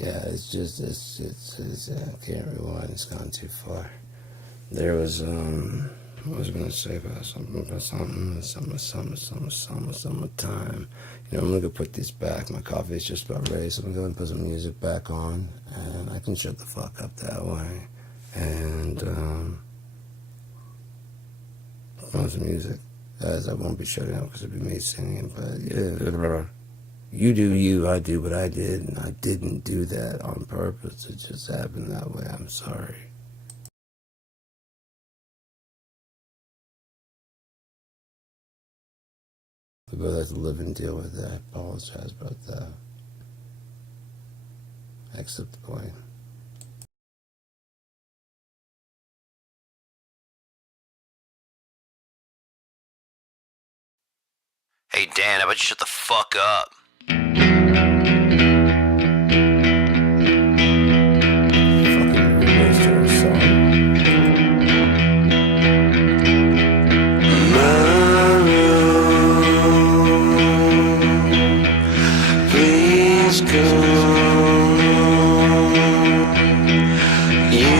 Yeah, I can't rewind. It's gone too far. There was, what was I going to say about summertime. I'm going to go put these back. My coffee is just about ready, so I'm going to go and put some music back on, and I can shut the fuck up that way. And, put some music. As I won't be shutting up because it'll be me singing, but yeah, you do you, I do what I did, and I didn't do that on purpose. It just happened that way. I'm sorry. We both have to live and deal with that. I apologize about that. I accept the blame. Hey Dan, how about you shut the fuck up? Fucking reverse to our song. My room, please come. You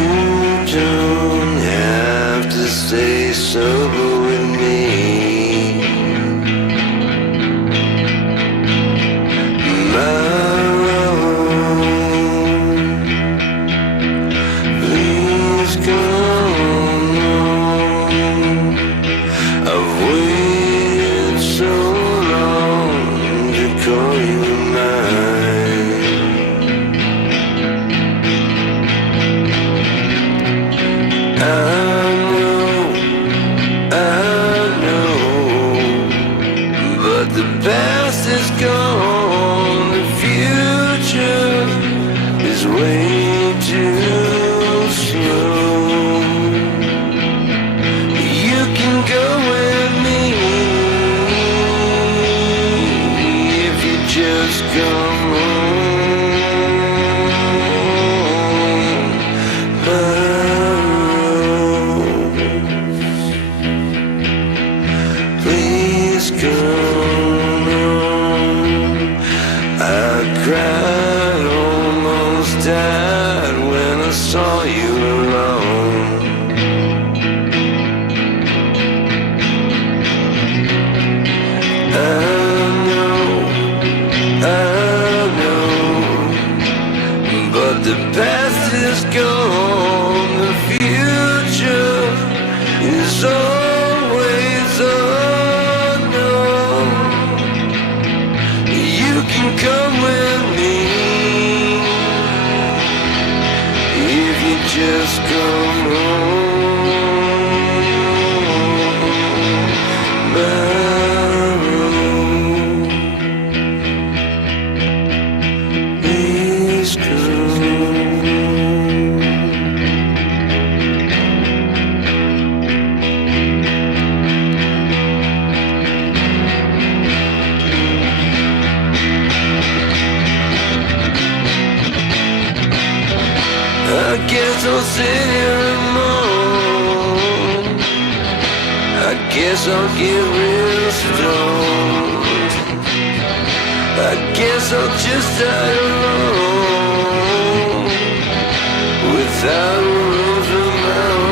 don't have to stay sober with me. the past is gone, the future is always unknown. You can come with me if you just come home. I guess I'll sit here and moan. I guess I'll get real stoned. I guess I'll just die alone without a rose of my own.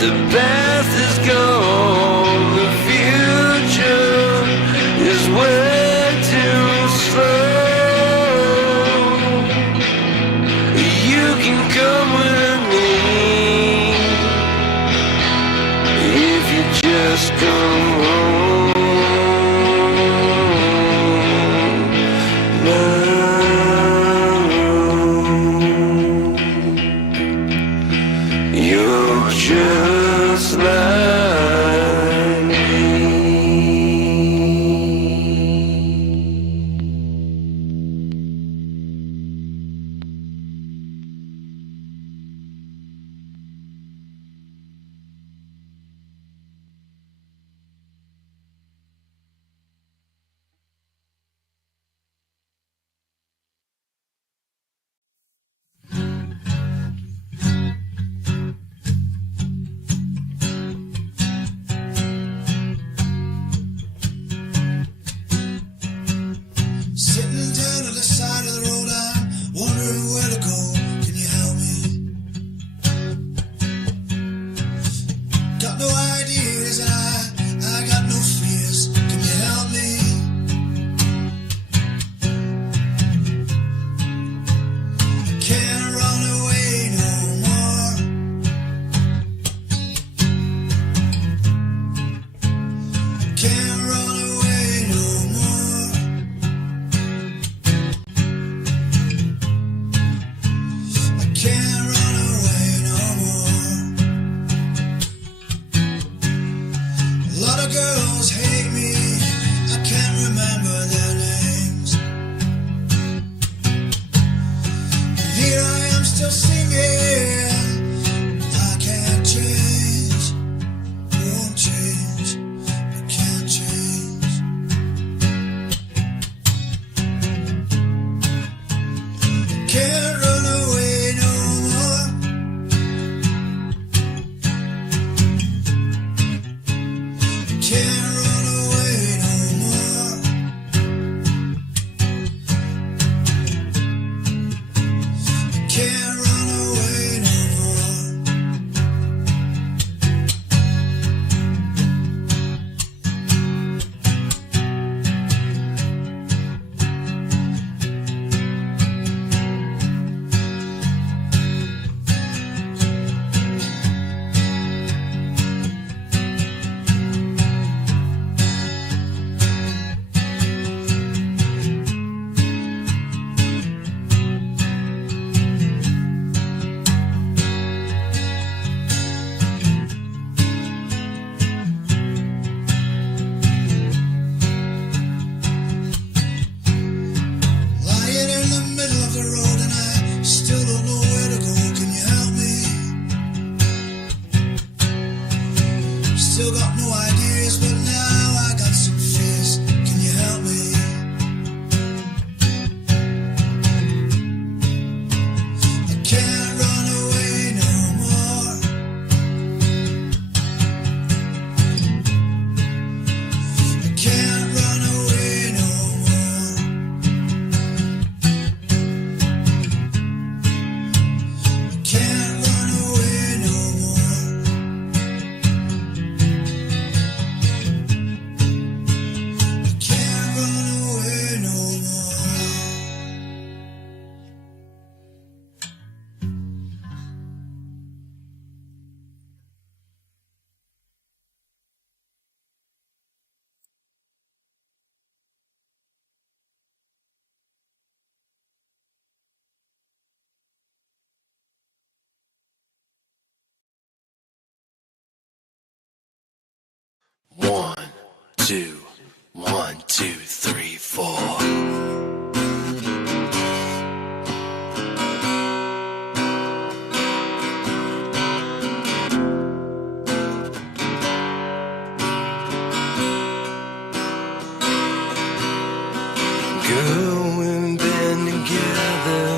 The past is gone, the future is way too slow. You can come with me if you just come home now. You're just like me. Sitting down on the side of the road, I'm wondering where to go. Can you help me? Got no ideas and I got no fears. Can you help me? I can't run away no more. I can't run away no more. Can't run away no more. A lot of girls hate me, I can't remember their names. And here I am still singing. I can't change, won't change, I can't change. Can't run away no more. Can't run away no more. Can't run away no can't run away no more. I can't run away no more. I can't run away no more. I can't run away no more. One, two, 1, 2, 3, 4. Girl, we've been together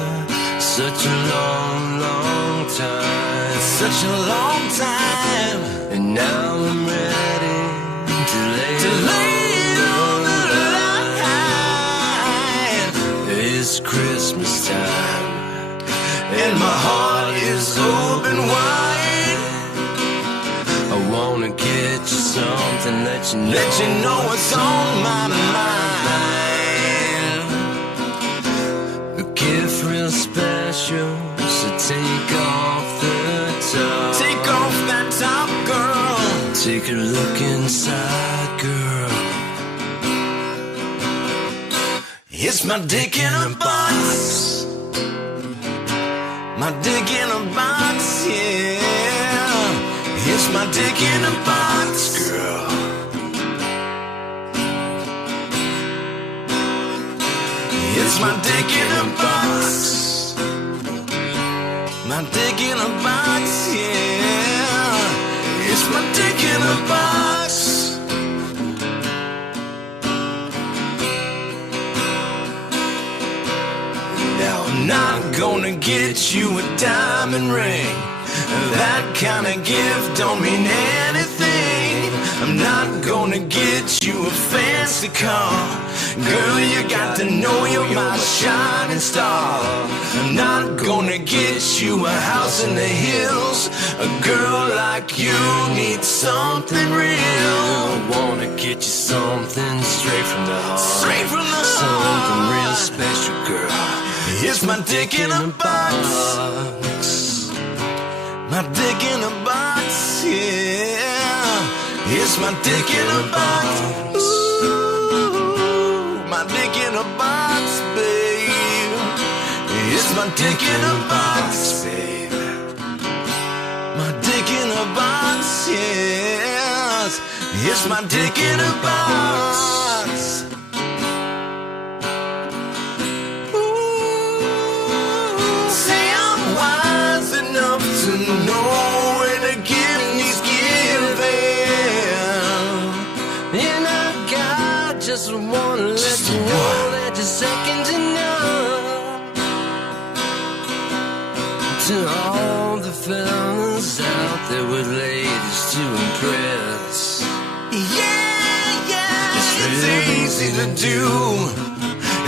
such a long, long time. Such a long time. And now I'm ready to lay it on the line. It's Christmas time, and my heart is open wide. I wanna get you something, let you know what's on my mind. A gift real special, so take off the top. Take off that top, girl. Take a look inside, girl. It's my dick in a box. My dick in a box, yeah. It's my dick in a box, girl. It's my dick in a box. My dick in a box, yeah. It's my dick in a box. Now I'm not gonna get you a diamond ring. That kind of gift don't mean anything. I'm not gonna get you a fancy car. Girl, you got to know you're my shining star. I'm not gonna get you a house in the hills. A girl like you needs something real. I wanna get you something straight from the heart. Straight from the heart. Something real special, girl. It's my dick in a box. My dick in a box, yeah. It's my dick in a box. Ooh, my dick in a box, babe. It's my dick in a box, babe. My dick in a box, yes. It's my dick in a box. To know when a gift needs giving. And I got just one let you know that you're second to none. To all the fellas out there with ladies to impress. Yeah, yeah, it's real easy to do.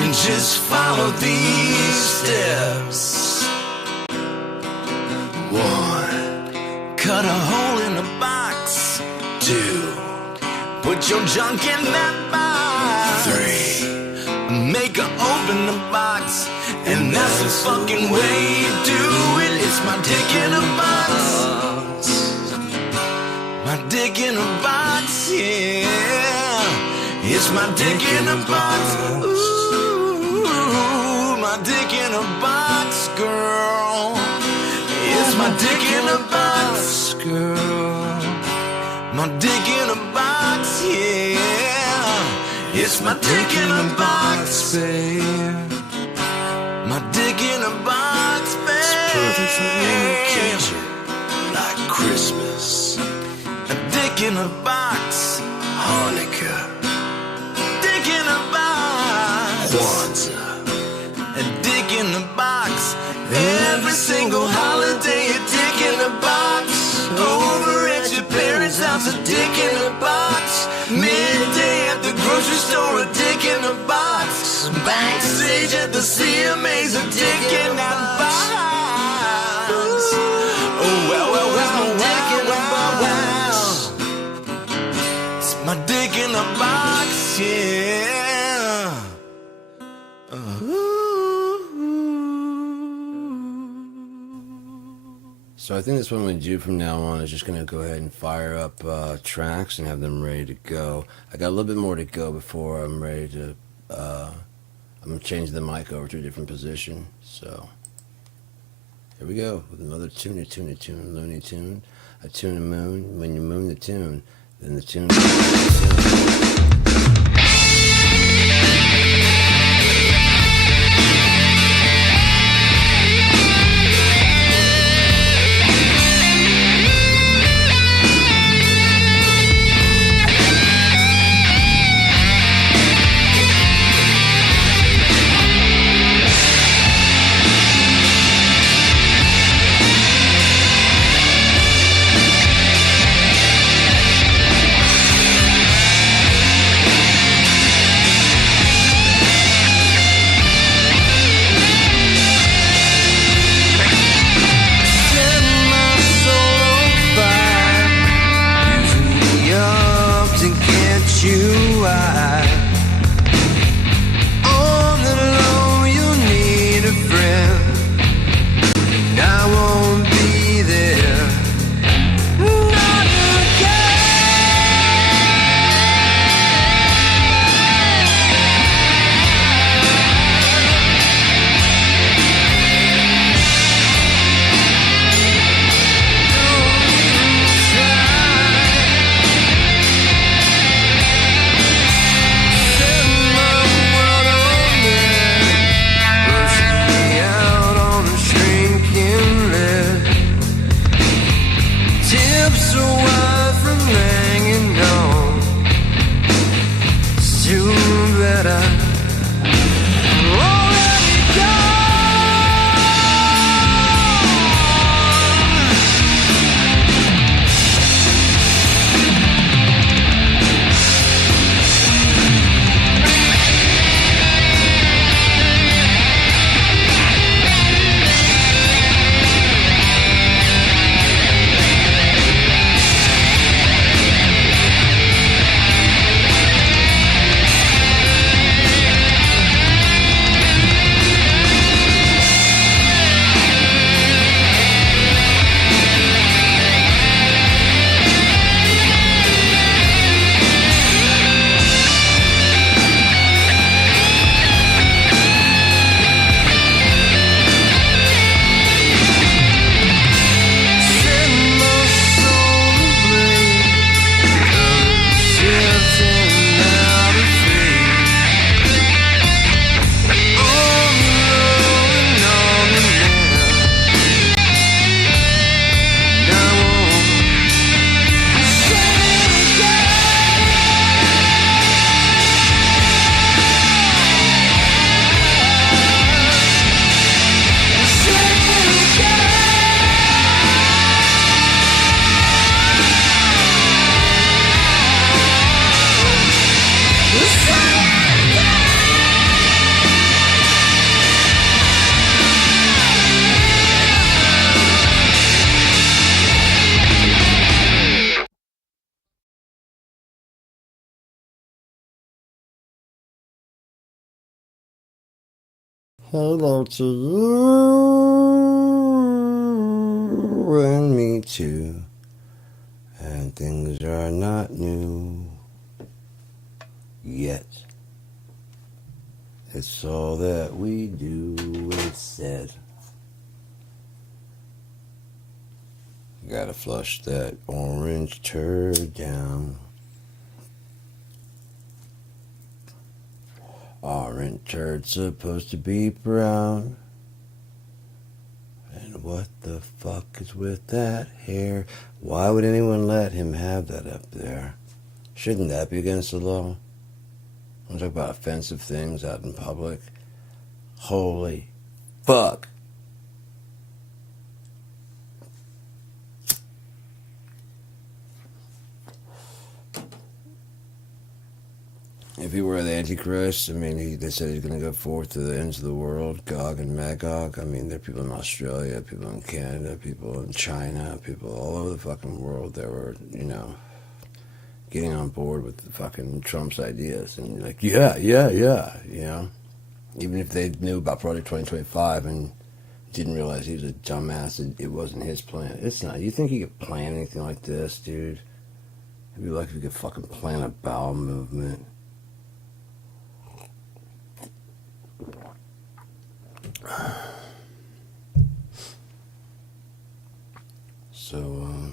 And just follow these steps. 1, cut a hole in the box. 2, put your junk in that box. 3, make her open the box. And that's the fucking way you do it. It's my dick in a box. My dick in a box, yeah. It's my dick in a box. Ooh, my dick in a box, girl. It's my dick in a box, girl. My dick in a box, yeah. It's my dick in a box, babe. My dick in a box, babe. It's perfect for any occasion, like Christmas. A dick in a box, Hanukkah. Dick in a box, Kwanzaa. A dick in a box, yeah. every single holiday, a dick in a box. Over at your parents' house, a dick in a box. Midday at the grocery store, a dick in a box. Backstage at the CMA's, a dick in a box. Oh well, well, well, dick in a box. It's my dick in a box, yeah. So I think that's what I'm going to do from now on, is just going to go ahead and fire up tracks and have them ready to go. I got a little bit more to go before I'm ready to, I'm going to change the mic over to a different position. So here we go with another tune, Looney Tune, a tune, a moon. When you moon the tune, then the tune. Hello to you and me too, and things are not new yet. It's all that we do instead. Gotta flush that orange turd down. Orange turd's supposed to be brown. And what the fuck is with that hair? Why would anyone let him have that up there? Shouldn't that be against the law? I'm talking about offensive things out in public. Holy fuck. if he were the Antichrist, I mean, they said he's going to go forth to the ends of the world, Gog and Magog. I mean, there are people in Australia, people in Canada, people in China, people all over the fucking world that were, you know, getting on board with the fucking Trump's ideas. And you're like, yeah, you know. Even if they knew about Project 2025 and didn't realize he was a dumbass, it wasn't his plan. It's not. You think he could plan anything like this, dude? It'd be like if you could fucking plan a bowel movement. So,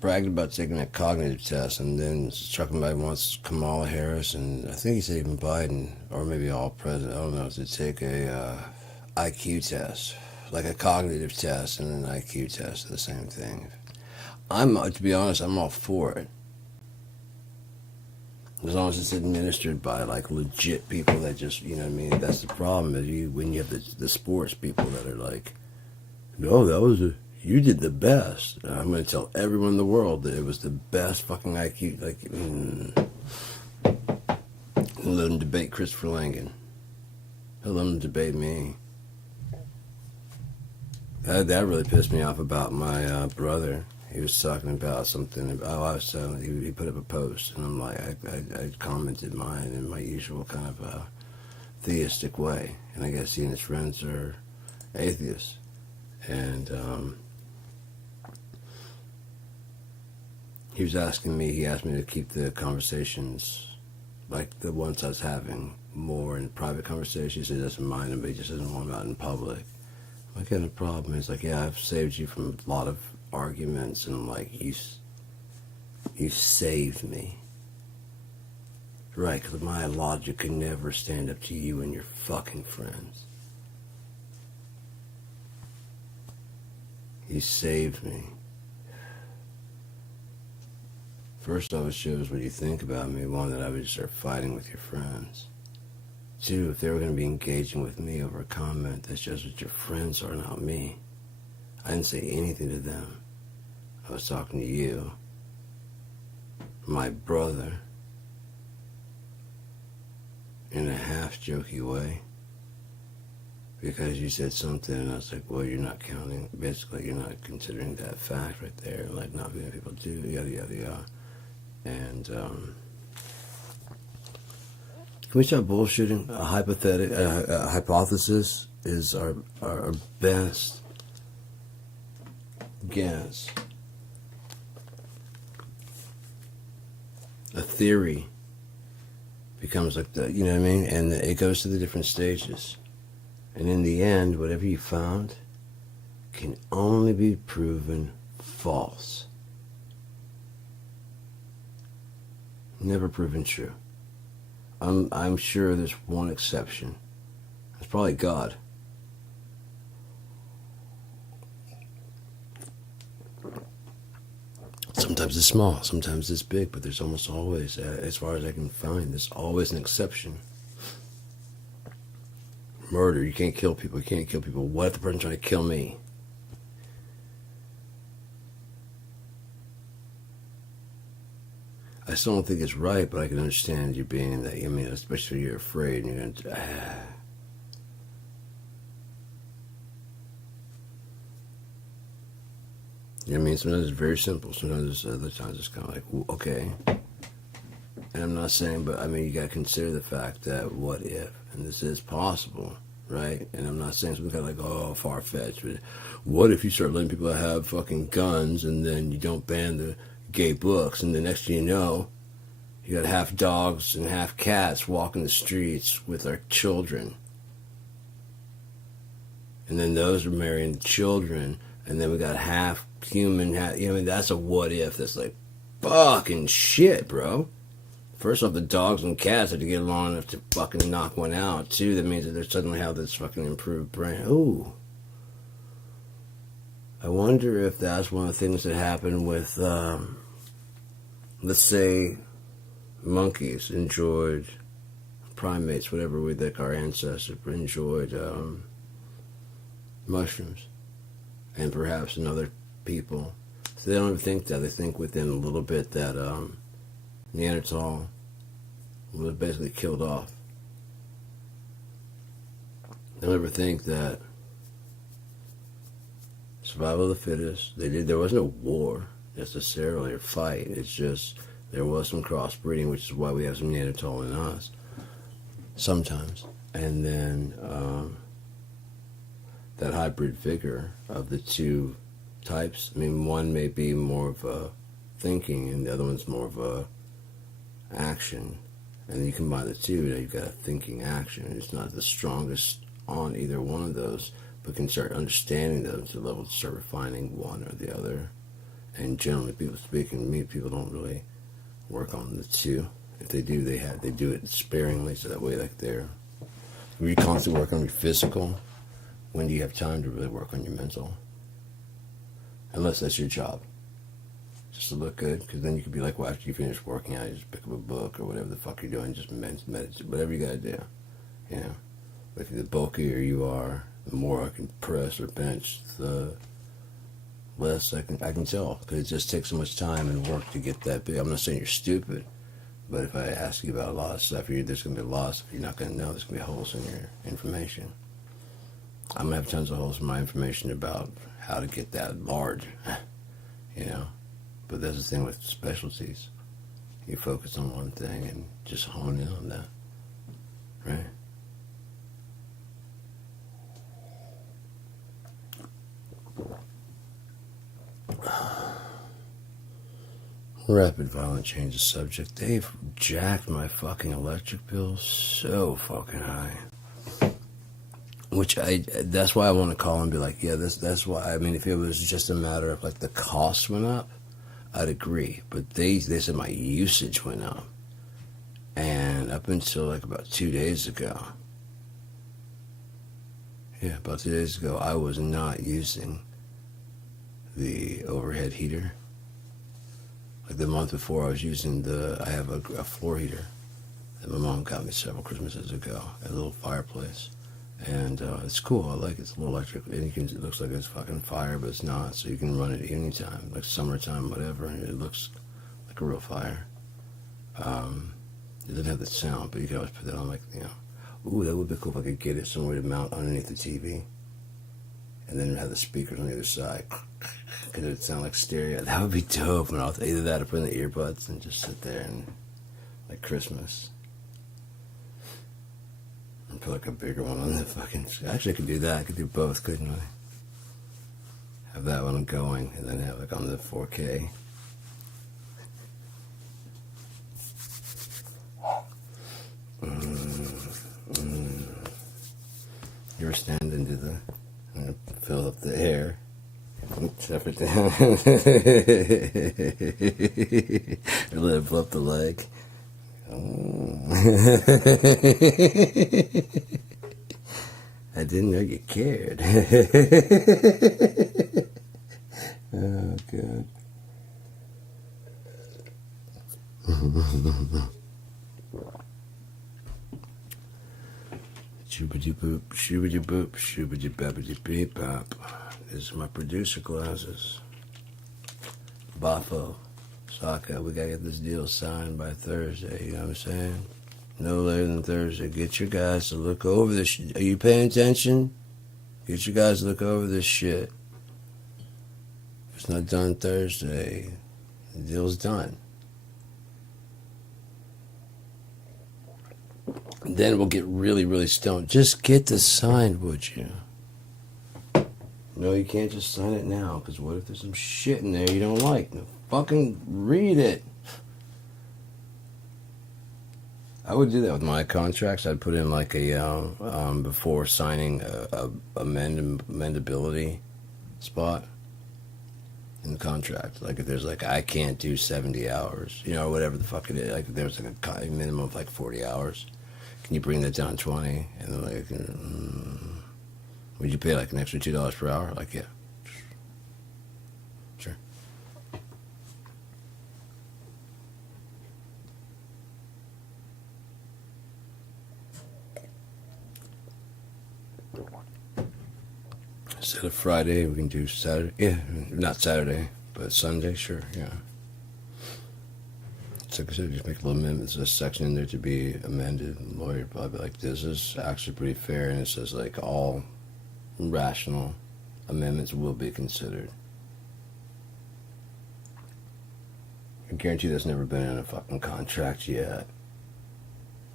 bragged about taking that cognitive test, and then somebody wants Kamala Harris, and I think he said even Biden, or maybe all president, I don't know, to take a IQ test, like a cognitive test and an IQ test, the same thing. To be honest, I'm all for it. As long as it's administered by like legit people that just, you know what I mean? That's the problem, is when you have the sports people that are like, no, you did the best. I'm going to tell everyone in the world that it was the best fucking IQ. Like, let them debate Christopher Langan. Let them debate me. That really pissed me off about my brother. He was talking about something. He put up a post, and I'm like, I commented mine in my usual kind of theistic way, and I guess he and his friends are atheists, and he asked me to keep the conversations like the ones I was having more in private conversations. He said he doesn't mind them, but he just doesn't want them out in public. I'm like, yeah, no problem. He's like, yeah, I've saved you from a lot of arguments, and I'm like, you saved me. Right, because my logic could never stand up to you and your fucking friends. You saved me. First off, it shows what you think about me. One, that I would start fighting with your friends. Two, if they were going to be engaging with me over a comment, that shows what your friends are, not me. I didn't say anything to them. I was talking to you, my brother, in a half-jokey way, because you said something, and I was like, well, you're not counting. Basically, you're not considering that fact right there, like not many people do, yada, yada, yada. And, can we stop bullshitting? A hypothesis is our best guess. A theory becomes like the, you know what I mean? And it goes to the different stages. And in the end, whatever you found can only be proven false. Never proven true. I'm sure there's one exception. It's probably God. Sometimes it's small, sometimes it's big, but there's almost always, as far as I can find, there's always an exception. Murder, you can't kill people, What if the person's trying to kill me? I still don't think it's right, but I can understand you being in that. I mean, especially you're afraid and you're going to, You know what I mean? Sometimes it's very simple. Sometimes other times it's kind of like, well, okay. And I'm not saying, but I mean, you got to consider the fact that what if, and this is possible, right? And I'm not saying something kind of like, oh, far-fetched, but what if you start letting people have fucking guns and then you don't ban the gay books, and the next thing you know, you got half dogs and half cats walking the streets with our children. And then those are marrying the children, and then we got half human, half, you know, I mean, that's a what if that's like fucking shit, bro. First off, the dogs and cats have to get along enough to fucking knock one out. Two, that means that they suddenly have this fucking improved brain. Ooh. I wonder if that's one of the things that happened with, let's say, monkeys enjoyed, primates, whatever we think our ancestors enjoyed mushrooms. And perhaps another people So they don't even think that. They think within a little bit that Neanderthal was basically killed off. They don't ever think that survival of the fittest. There was no war necessarily or fight. It's just there was some crossbreeding, which is why we have some Neanderthal in us sometimes. And then that hybrid figure of the two types. I mean, one may be more of a thinking, and the other one's more of a action. And then you combine the two, now you've got a thinking action. It's not the strongest on either one of those, but can start understanding them to the level to start refining one or the other. And generally, people speaking to me, people don't really work on the two. If they do, they do it sparingly, so that way, like you constantly work on your physical. When do you have time to really work on your mental? Unless that's your job, just to look good, because then you could be like, well, after you finish working out, you just pick up a book or whatever the fuck you're doing, just meditate, whatever you gotta do, you know. But the bulkier you are, the more I can press or bench, the less I can tell, because it just takes so much time and work to get that big. I'm not saying you're stupid, but if I ask you about a lot of stuff, there's gonna be a lot of stuff you're not gonna know. There's gonna be holes in your information. I'm gonna have tons of holes in my information about how to get that large, you know. But that's the thing with specialties. You focus on one thing and just hone in on that, right? Rapid violent change of subject. They've jacked my fucking electric bill so fucking high. That's why I want to call and be like, yeah, that's why. I mean, if it was just a matter of like the cost went up, I'd agree. But they said my usage went up. And up until like about 2 days ago, I was not using the overhead heater. Like the month before, I was using I have a floor heater that my mom got me several Christmases ago, a little fireplace. And it's cool. I like it. It's a little electric. And it looks like it's fucking fire, but it's not. So you can run it anytime, like summertime, whatever. And it looks like a real fire. It doesn't have the sound, but you can always put that on, like, you know. Ooh, that would be cool if I could get it somewhere to mount underneath the TV. And then have the speakers on the other side. Because it would sound like stereo. That would be dope. And either that or put in the earbuds and just sit there and, like Christmas. And put like a bigger one on the fucking... Actually, I could do that. I could do both, couldn't I? Have that one going, and then have like on the 4K. You ever stand into the... and fill up the air. Step it down. Or let it blow up the leg. I didn't know you cared. Oh, God. Shoobity boop, shoobity boop, shoobity babbity beep bop. These are my producer glasses. Bafo. Saka, we gotta get this deal signed by Thursday, you know what I'm saying? No later than Thursday. Get your guys to look over this shit. Are you paying attention? Get your guys to look over this shit. If it's not done Thursday, the deal's done. Then we'll get really, really stoned. Just get this signed, would you? No, you can't just sign it now, because what if there's some shit in there you don't like? No, fucking read it. I would do that with my contracts. I'd put in like a, before signing a amendability spot in the contract. Like if there's like, I can't do 70 hours, you know, or whatever the fuck it is. Like if there's like a minimum of like 40 hours. Can you bring that down 20? And then like, would you pay like an extra $2 per hour? Like, yeah. Sure. Instead of Friday, we can do Saturday. Yeah, not Saturday, But Sunday, sure, yeah. It's like I said, just make little amendments. There's a section in there to be amended. The lawyer probably be like, this is actually pretty fair, and it says like all rational amendments will be considered. I guarantee that's never been in a fucking contract yet.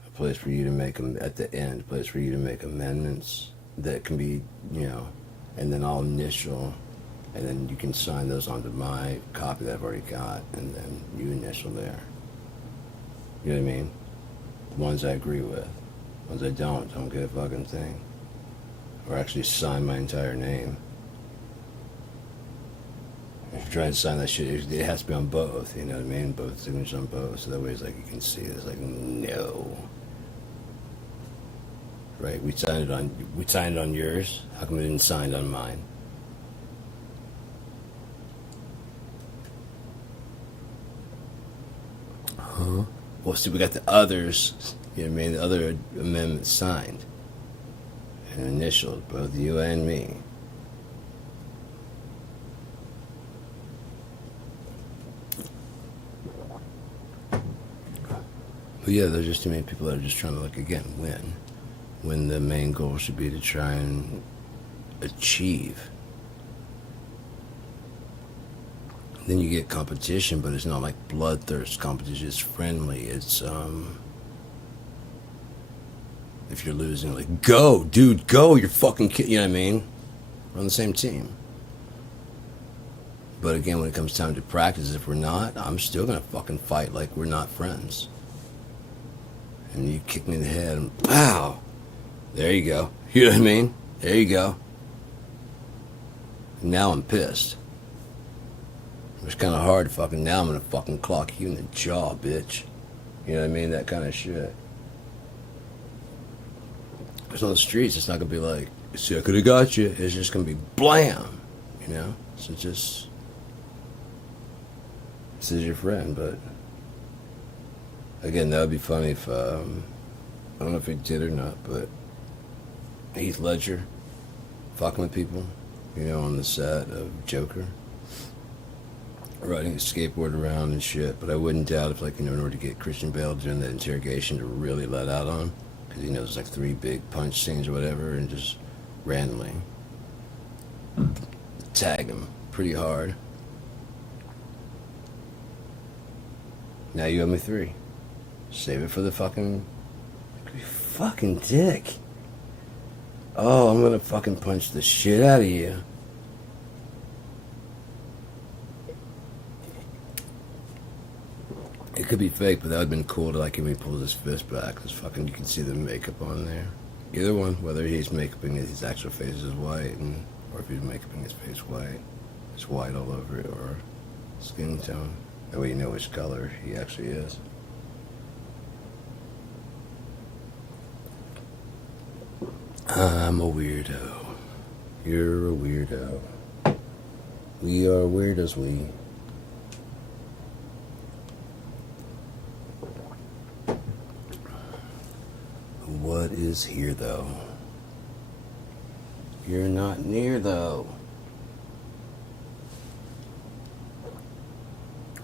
A place for you to make them at the end, a place for you to make amendments that can be, you know, and then I'll initial, and then you can sign those onto my copy that I've already got, and then you initial there. You know what I mean? Ones I agree with. Ones I don't get a fucking thing. Or actually sign my entire name. If you're trying to sign that shit, it has to be on both, you know what I mean? Both signatures on both, so that way it's like you can see it. It's like, no. Right, we signed it on yours. How come we didn't sign it on mine? Huh? Well, see, we got the others, you know what I mean? The other amendments signed and initialed, both you and me. But yeah, there's just too many people that are just trying to, like, again, win. When the main goal should be to try and achieve. Then you get competition, but it's not like bloodthirst competition. It's friendly. It's, if you're losing, like, go, dude, go, you're fucking kidding, you know what I mean? We're on the same team. But again, when it comes time to practice, if we're not, I'm still gonna fucking fight like we're not friends. And you kick me in the head, and wow, there you go. You know what I mean? There you go. Now I'm pissed. It's kind of hard to fucking, now I'm gonna fucking clock you in the jaw, bitch. You know what I mean? That kind of shit. Because on the streets, it's not gonna be like, see, I could have got you. It's just gonna be blam, you know? So just, this is your friend, but again, that would be funny if, I don't know if he did or not, but Heath Ledger fucking with people, you know, on the set of Joker, riding a skateboard around and shit. But I wouldn't doubt if, like, you know, in order to get Christian Bale during that interrogation to really let out on him, because he knows like 3 big punch scenes or whatever, and just randomly tag him pretty hard. Now you owe me 3. Save it for the fucking dick. Oh, I'm gonna fucking punch the shit out of you. It could be fake, but that would've been cool to, like, when he pulls his fist back, cause fucking you can see the makeup on there. Either one, whether he's makeuping his actual face is white, or if he's makeuping his face white, it's white all over it, or skin tone. That way you know which color he actually is. I'm a weirdo. You're a weirdo. We are weird as we. What is here, though? You're not near, though.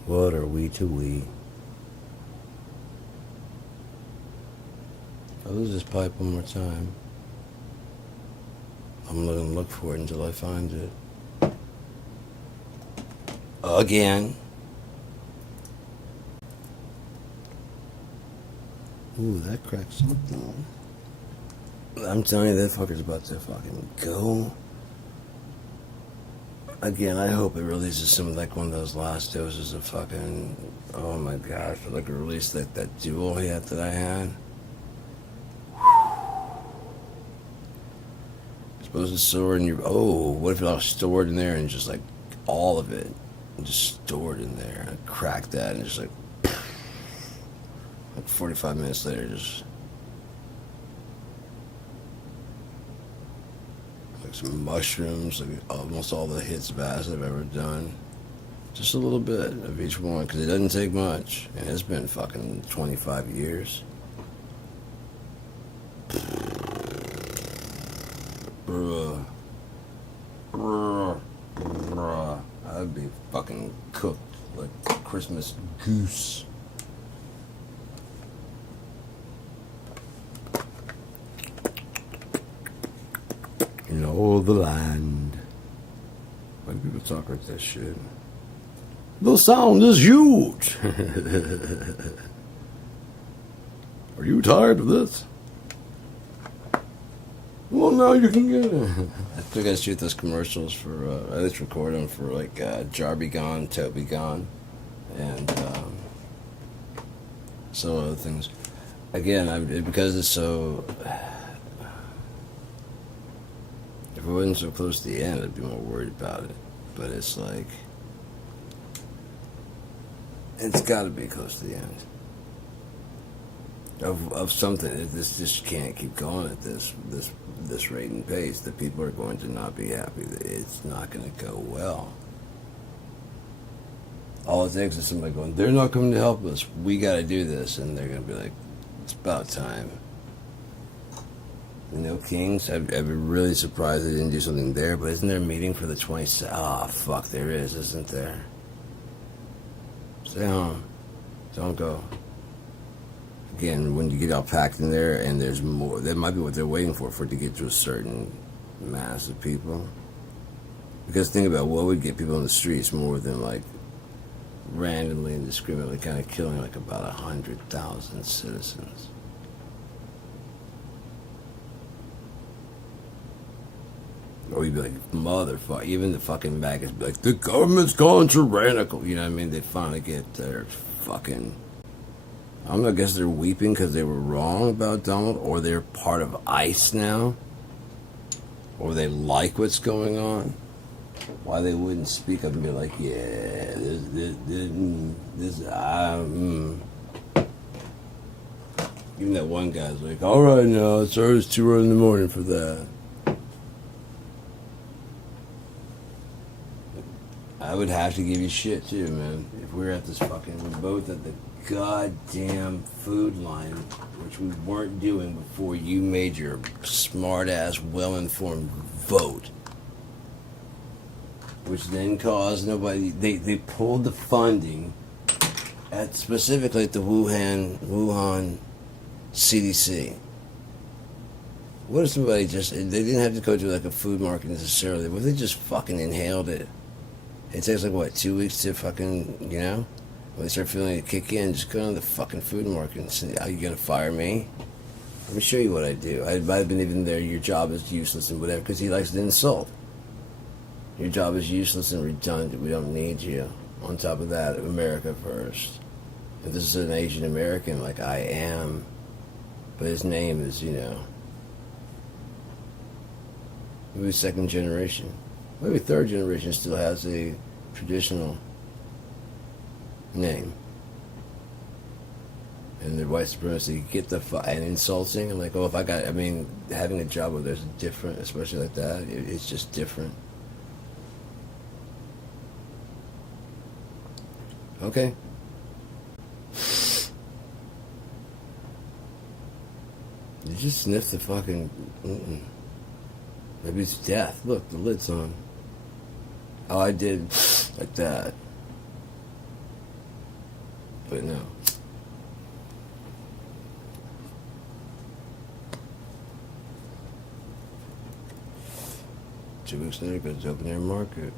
What are we to we? I'll lose this pipe one more time. I'm gonna look for it until I find it. Again. Ooh, that cracked something. I'm telling you, that fucker's about to fucking go. Again, I hope it releases some of, like, one of those last doses of fucking, oh my gosh, like it released that dual hit that I had. Suppose it's stored in your, oh, what if it all stored in there and just like all of it just stored in there, and I cracked that and just like 45 minutes later, just like some mushrooms, like almost all the hits of acid I've ever done. Just a little bit of each one, because it doesn't take much, and it's been fucking 25 years. Bruh. I'd be fucking cooked like Christmas goose. In all the land. Why do people talk like that shit? The sound is huge. Are you tired of this? Well, now you can get it. I think I shoot those commercials for, I just record them for like Jar Be Gone, Tote Be Gone, and some other things. Again, because it's so... If it wasn't so close to the end, I'd be more worried about it. But it's like... It's got to be close to the end. Of something. This just can't keep going at this rate and pace. The people are going to not be happy. It's not going to go well. All it takes is somebody going, they're not coming to help us. We got to do this. And they're going to be like, it's about time. You know, Kings, I'd be really surprised they didn't do something there, but isn't there a meeting for the 27th? Ah, fuck, there is, isn't there? Stay home. Don't go. Again, when you get all packed in there and there's more, that might be what they're waiting for it to get to a certain mass of people. Because think about what would get people in the streets more than like randomly and indiscriminately kind of killing like about 100,000 citizens. Or you'd be like, motherfucker, even the fucking maggots be like, the government's gone tyrannical. You know what I mean? They finally get their fucking... I don't know, I guess they're weeping because they were wrong about Donald, or they're part of ICE now, or they like what's going on. Why they wouldn't speak up and be like, yeah, Even that one guy's like, all right now, it's already too early in the morning for that. I would have to give you shit too, man. If we're at this fucking, we're both at the goddamn food line, which we weren't doing before you made your smart-ass, well-informed vote. Which then caused nobody, they pulled the funding at specifically at the Wuhan CDC. What if somebody just, they didn't have to go to like a food market necessarily, what if they just fucking inhaled it? It takes like, what, 2 weeks to fucking, you know? When they start feeling it kick in, just go to the fucking food market and say, are you going to fire me? Let me show you what I do. I might have been even there, your job is useless and whatever, because he likes to insult. Your job is useless and redundant. We don't need you. On top of that, America first. If this is an Asian American, like I am, but his name is, you know, maybe second generation. Maybe third generation still has a traditional name. And their white supremacy, get the and insulting, and like, oh, if I got, I mean, having a job where there's different, especially like that, it's just different. Okay. You just sniff the fucking, Maybe it's death. Look, the lid's on. Oh, I did like that. But no. Two weeks later, goes to open air market.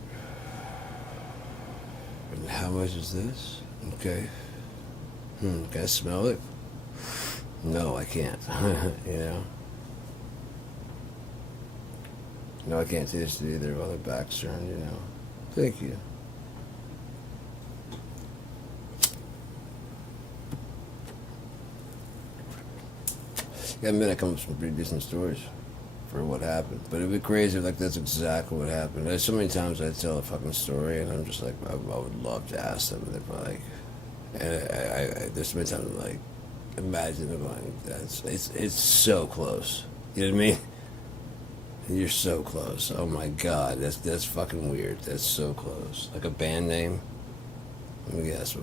And how much is this? Okay. Can I smell it? No, I can't. You know? No, I can't taste it either while the back's turned, you know. Thank you. Yeah, I mean, I come up with some pretty decent stories for what happened. But it'd be crazy if, like, that's exactly what happened. There's so many times I tell a fucking story, and I'm just like, I would love to ask them, and they're probably like, and there's so many times I'm like, imagine if it's so close. You know what I mean? You're so close. Oh my God, that's fucking weird. That's so close. Like a band name. Let me guess.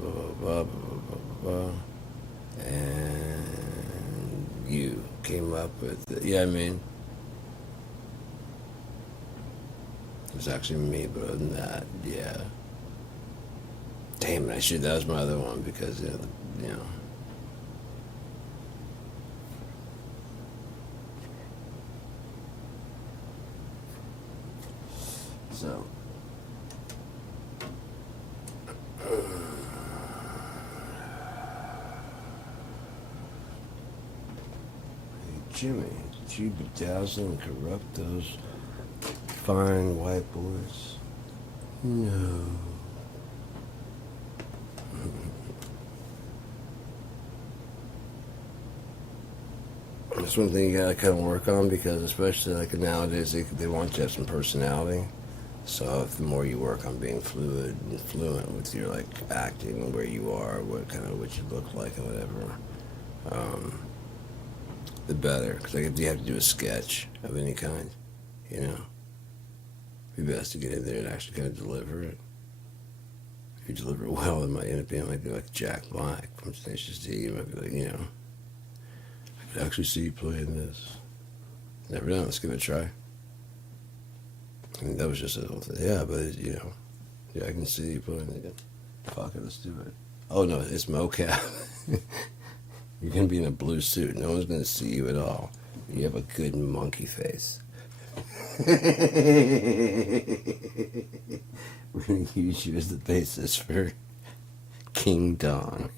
And you came up with it. Yeah, I mean, it was actually me, but other than that, yeah. Damn it, that was my other one because, you know. So. Jimmy, did you bedazzle and corrupt those fine white boys? No. That's one thing you gotta kind of work on because, especially like nowadays, they want you to have some personality. So if the more you work on being fluid and fluent with your like acting, where you are, what you look like, and whatever, the better. Because like if you have to do a sketch of any kind, you know, it'd be best to get in there and actually kind of deliver it. If you deliver it well, it might end up being like Jack Black from Tenacious D. You might be like, you know, I could actually see you playing this. Never done. Let's give it a try. I mean, that was just a little thing. Yeah, but you know, yeah, I can see you playing it. Fuck it, let's do it. Oh no, it's mocap. You're gonna be in a blue suit. No one's gonna see you at all. You have a good monkey face. We're gonna use you as the basis for King Don.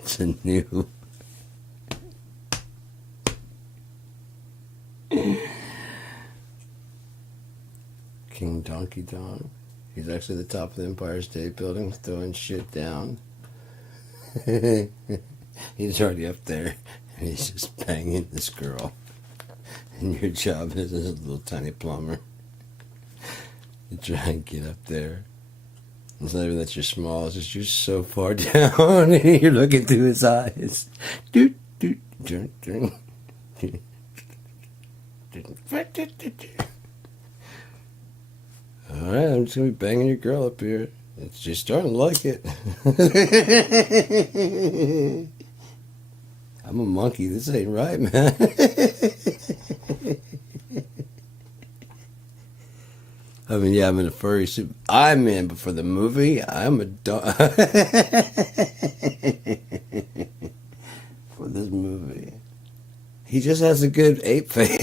It's a new. King Donkey Don. He's actually at the top of the Empire State Building throwing shit down. He's already up there and he's just banging this girl. And your job is as a little tiny plumber to try and get up there. It's not even that you're small, it's just you're so far down and you're looking through his eyes. Doot, doot, doot, doot. Alright, I'm just gonna be banging your girl up here. She's starting to like it. I'm a monkey. This ain't right, man. I mean, yeah, I'm in a furry suit. I'm in, but for the movie, I'm a dog. For this movie. He just has a good ape face.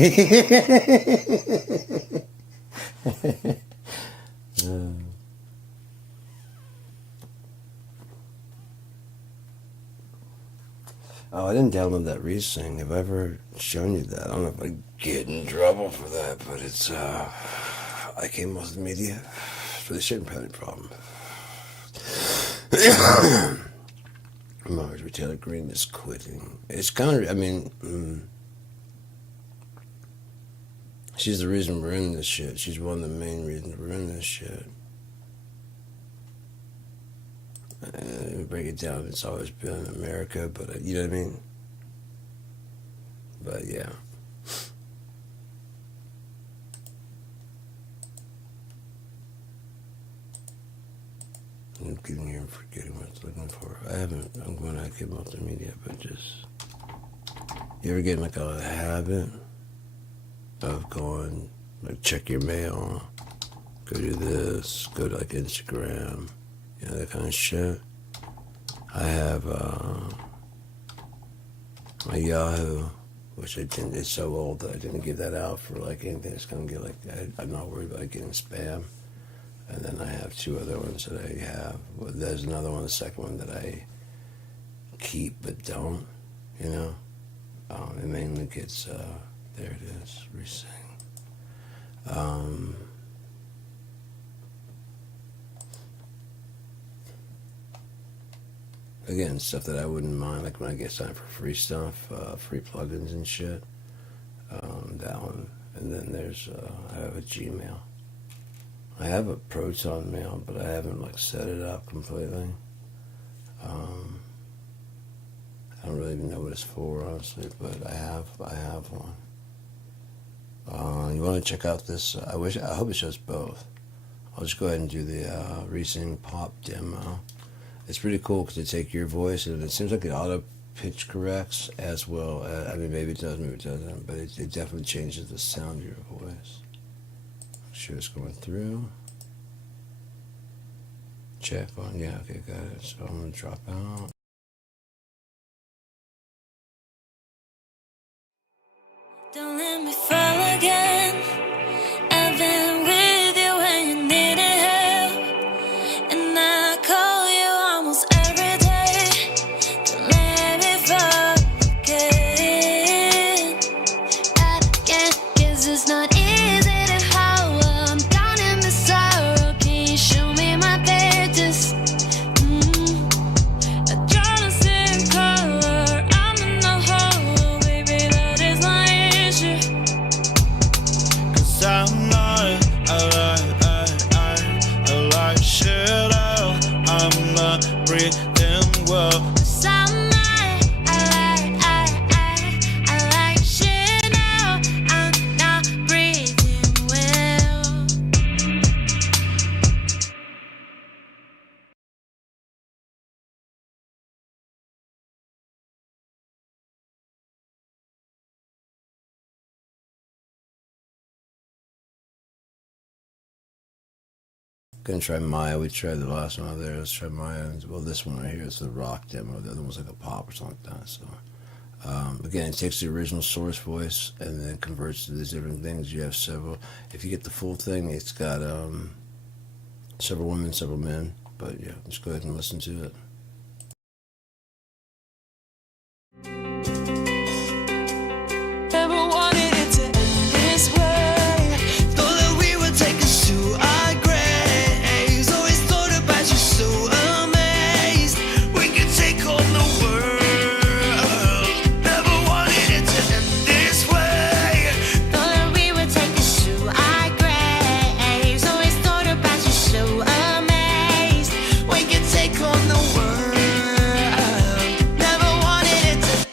Oh, I didn't download that Reese thing. Have I ever shown you that? I don't know if I get in trouble for that, but it's, I came off the media, so they shouldn't have any problem. Marjorie Taylor Greene is quitting. It's kind of, I mean, she's the reason we're in this shit. She's one of the main reasons we're in this shit. Break it down, it's always been America, but you know what I mean? But yeah. I'm getting here and forgetting what I was looking for. I'm going to get multimedia, but just, you ever get in like a habit of going, like check your mail, go do this, go to like Instagram, you know, that kind of shit. I have my Yahoo, which I didn't, it's so old that I didn't give that out for like anything that's going to get like, I'm not worried about getting spam. And then I have two other ones that I have. Well, there's another one, the second one that I keep but don't, you know. It mainly gets, there it is, Resing. Again, stuff that I wouldn't mind, like when I get signed for free stuff, free plugins and shit. That one. And then there's, I have a Gmail. I have a Proton Mail, but I haven't like set it up completely. I don't really even know what it's for, honestly, but I have one. You want to check out this? I hope it shows both. I'll just go ahead and do the Resing Pop demo. It's pretty cool because they take your voice and it seems like it auto pitch corrects as well. I mean, maybe it does, maybe it doesn't, but it definitely changes the sound of your voice. Make sure it's going through. Check on, yeah, okay, got it. So I'm gonna drop out. Don't let me fall again. I've been with you when you needed help, and I call you almost every day. Don't let me fall again. I can't, 'cause it's not easy to hold. I'm down in the sorrow. Can you show me my pages? I try to see in color. I'm in the hole, baby, that is my issue. 'Cause I'm not, I like shit out. I'm not breathing well. 'Cause I'm not, I like shit now. I'm not breathing well. Gonna try Maya. We tried the last one over there. Let's try Maya. Well, this one right here is the rock demo. The other one's like a pop or something like that. So, again, it takes the original source voice and then converts to these different things. You have several. If you get the full thing, it's got several women, several men. But yeah, let's go ahead and listen to it. Never wanted it to end this way. Thought that we would take us to our graves. Always thought about you so amazed. We could take on the world. Never wanted it to end this way. Thought that we would take us to our graves. Always thought about you so amazed. We could take on the world. Never wanted it to.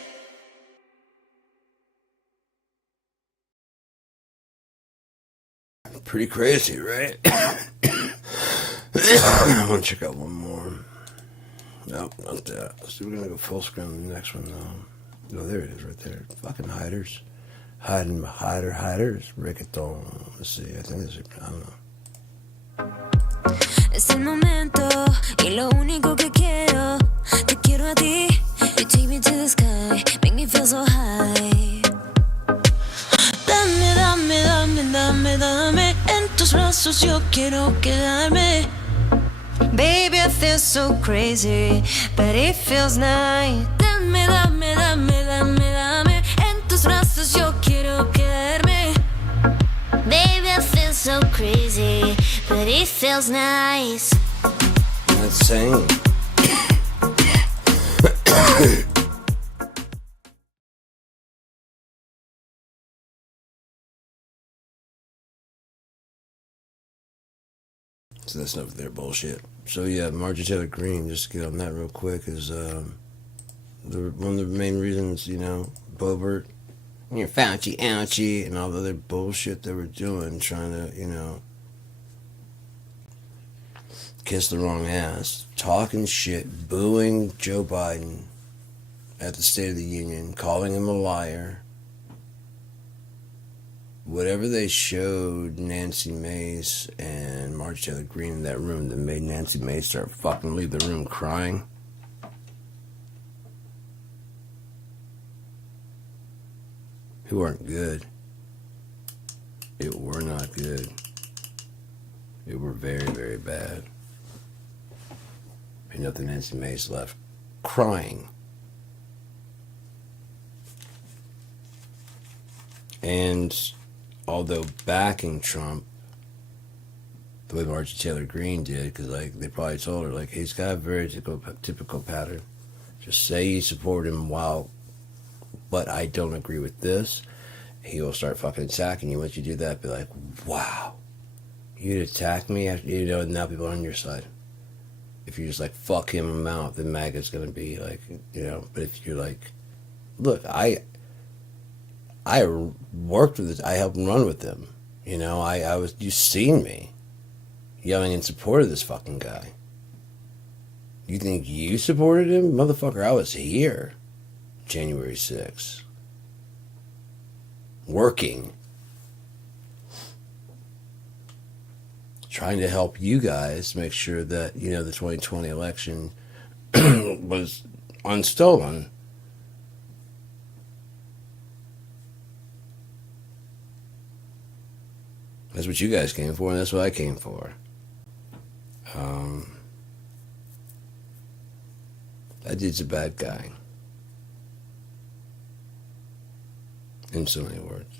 Pretty crazy, right? I want to check out one more. Nope, not that. So we're gonna go full screen on the next one though. Oh, there it is, right there. Fucking hiders, hiders, reggaeton. Let's see. I think this is. I don't know. Es el momento y lo único que quiero, te quiero a ti. You take me to the sky, make me feel so high. Dame, dame, dame, dame, dame. En tus brazos yo quiero quedarme. Baby, I feel so crazy, but it feels nice. Dame, dame, dame, dame, dame. En tus brazos yo quiero quedarme. Baby, I feel so crazy, but it feels nice. That's insane. So that's enough of their bullshit. So yeah, Marjorie Taylor Greene, just to get on that real quick, is one of the main reasons, you know, Bobert, you're Fauci, ouchie, and all the other bullshit they were doing, trying to, you know, kiss the wrong ass, talking shit, booing Joe Biden at the State of the Union, calling him a liar. Whatever they showed Nancy Mace and Marjorie Taylor Greene in that room that made Nancy Mace start fucking leave the room crying. Who weren't good. It were not good. It were very, very bad. And nothing Nancy Mace left crying. And although backing Trump the way Marjorie Taylor Greene did, because like they probably told her, like, he's got a very typical pattern. Just say you support him but I don't agree with this. He will start fucking attacking you. Once you do that, be like, wow, you'd attack me after, you know, now people are on your side. If you're just like, fuck him, I'm out, then MAGA's gonna be like, you know. But if you're like, look, I worked with this, I helped run with them. You know, you seen me yelling in support of this fucking guy. You think you supported him? Motherfucker, I was here January 6th. Working. trying to help you guys make sure that, the 2020 election was unstolen. That's what you guys came for, and that's what I came for. That dude's a bad guy. In so many words.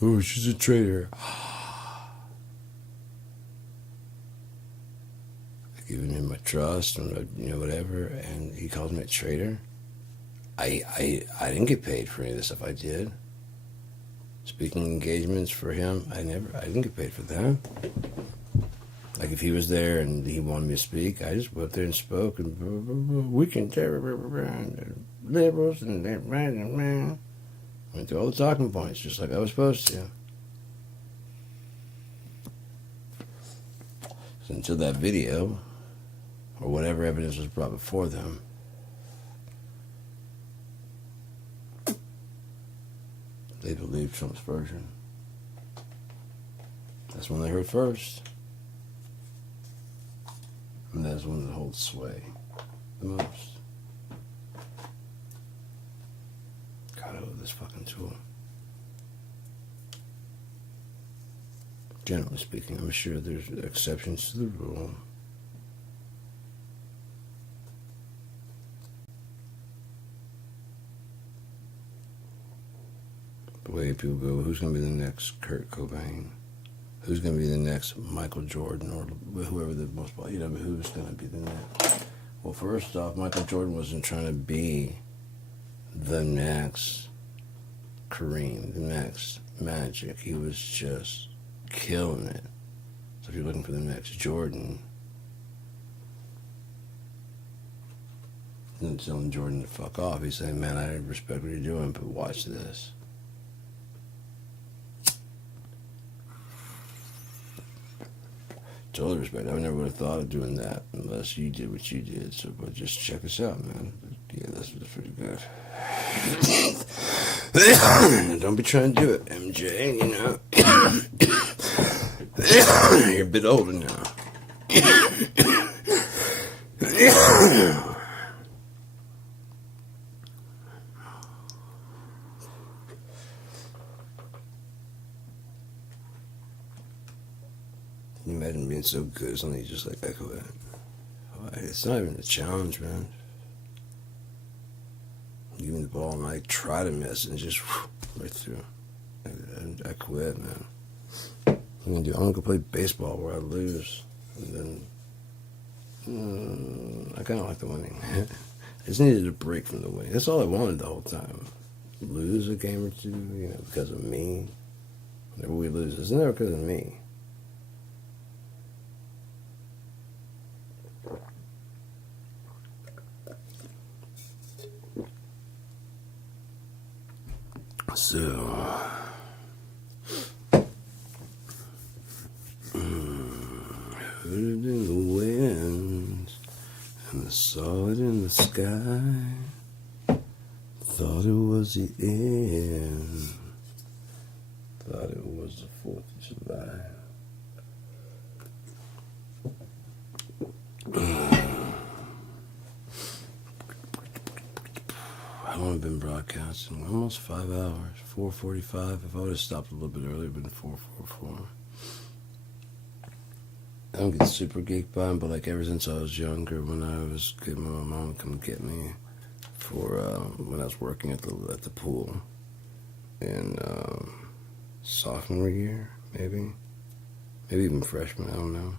Oh, she's a traitor. I've given him my trust and whatever, and he calls me a traitor. I didn't get paid for any of the stuff I did. Speaking engagements for him, I didn't get paid for that. Like if he was there and he wanted me to speak, I just went up there and spoke and we can liberals and went through all the talking points just like I was supposed to. So until that video or whatever evidence was brought before them, they believed Trump's version. That's when they heard first. And that's when it holds sway the most. God, I love this fucking tool. Generally speaking, I'm sure there's exceptions to the rule. The way people go, who's going to be the next Kurt Cobain? Who's going to be the next Michael Jordan or whoever the most, who's going to be the next? Well, first off, Michael Jordan wasn't trying to be the next Kareem, the next Magic. He was just killing it. So if you're looking for the next Jordan, then telling Jordan to fuck off. He's saying, man, I respect what you're doing, but watch this. Totally respect. I never would have thought of doing that unless you did what you did. So, but just check us out, man. Yeah, that's pretty good. Don't be trying to do it, MJ. You're a bit older now. Can you imagine being so good, something you just like echo it? It's not even a challenge, man. Give me the ball and I try to miss and just right through. I quit, man. I'm gonna go play baseball where I lose, and then I kind of like the winning. I just needed a break from the winning. That's all I wanted the whole time. Lose a game or two, because of me. Whenever we lose, it's never because of me. So, heard it in the winds, and I saw it in the sky. Thought it was the end. Thought it was the 4th of July. How long have I been broadcasting? Almost 5 hours. 4:45. If I would have stopped a little bit earlier, it would have been 4:44. I don't get super geeked by them, but like ever since I was younger, when I was good, my mom would come get me for when I was working at the pool in sophomore year, maybe even freshman. I don't know.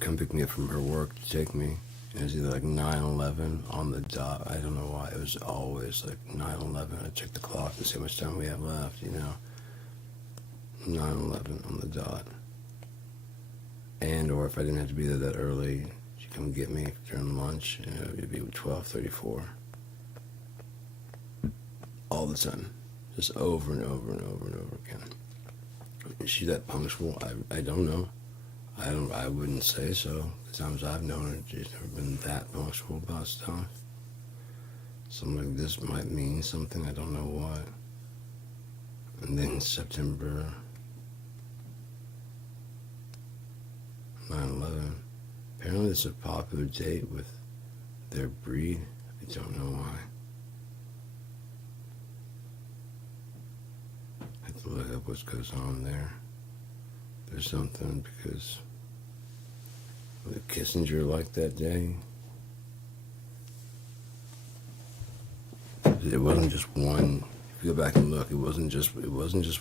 Come pick me up from her work to take me. It was either like 9:11 on the dot. I don't know why. It was always like 9:11. I checked the clock to see how much time we have left, 9:11 on the dot. And or if I didn't have to be there that early, she'd come get me during lunch. It'd be 12:34. All the time. Just over and over and over and over again. Is she that punctual? I don't know. I wouldn't say so. The times I've known her, she's never been that punctual about stuff. Something like this might mean something, I don't know what. And then September 9/11. Apparently it's a popular date with their breed. I don't know why. I have to look up what goes on there. There's something because Kissinger liked that day. It wasn't just one. If you go back and look, it wasn't just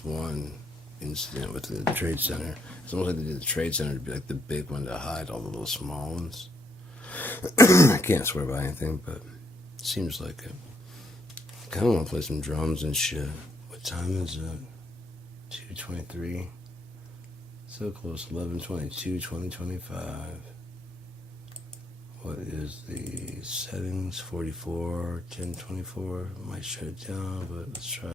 one incident with the Trade Center. It's almost like they did the Trade Center to be like the big one to hide all the little small ones. I can't swear by anything, but it seems like it. I kind of want to play some drums and shit. What time is it? 2:23. So close. 11/22/2025. What is the settings? 44, 1024. Might shut it down, but let's try.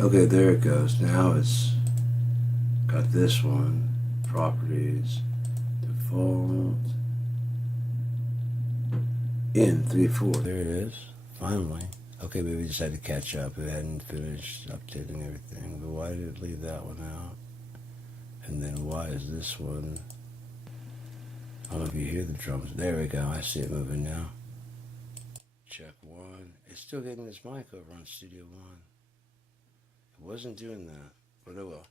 Okay, there it goes. Now it's got this one. Properties. Default. In 3.4. There it is. Finally. Okay, maybe we just had to catch up. It hadn't finished updating everything. But why did it leave that one out? And then why is this one? I don't know if you hear the drums. There we go. I see it moving now. Check one. It's still getting this mic over on Studio One. It wasn't doing that, but it will.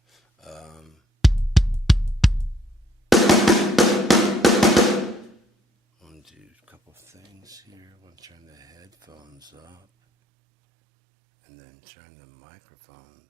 Want to do a couple things here. Want to turn the headphones up, and then turn the microphones.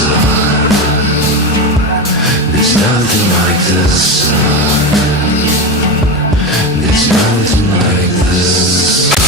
sun. There's nothing like the sun. There's nothing like the sun.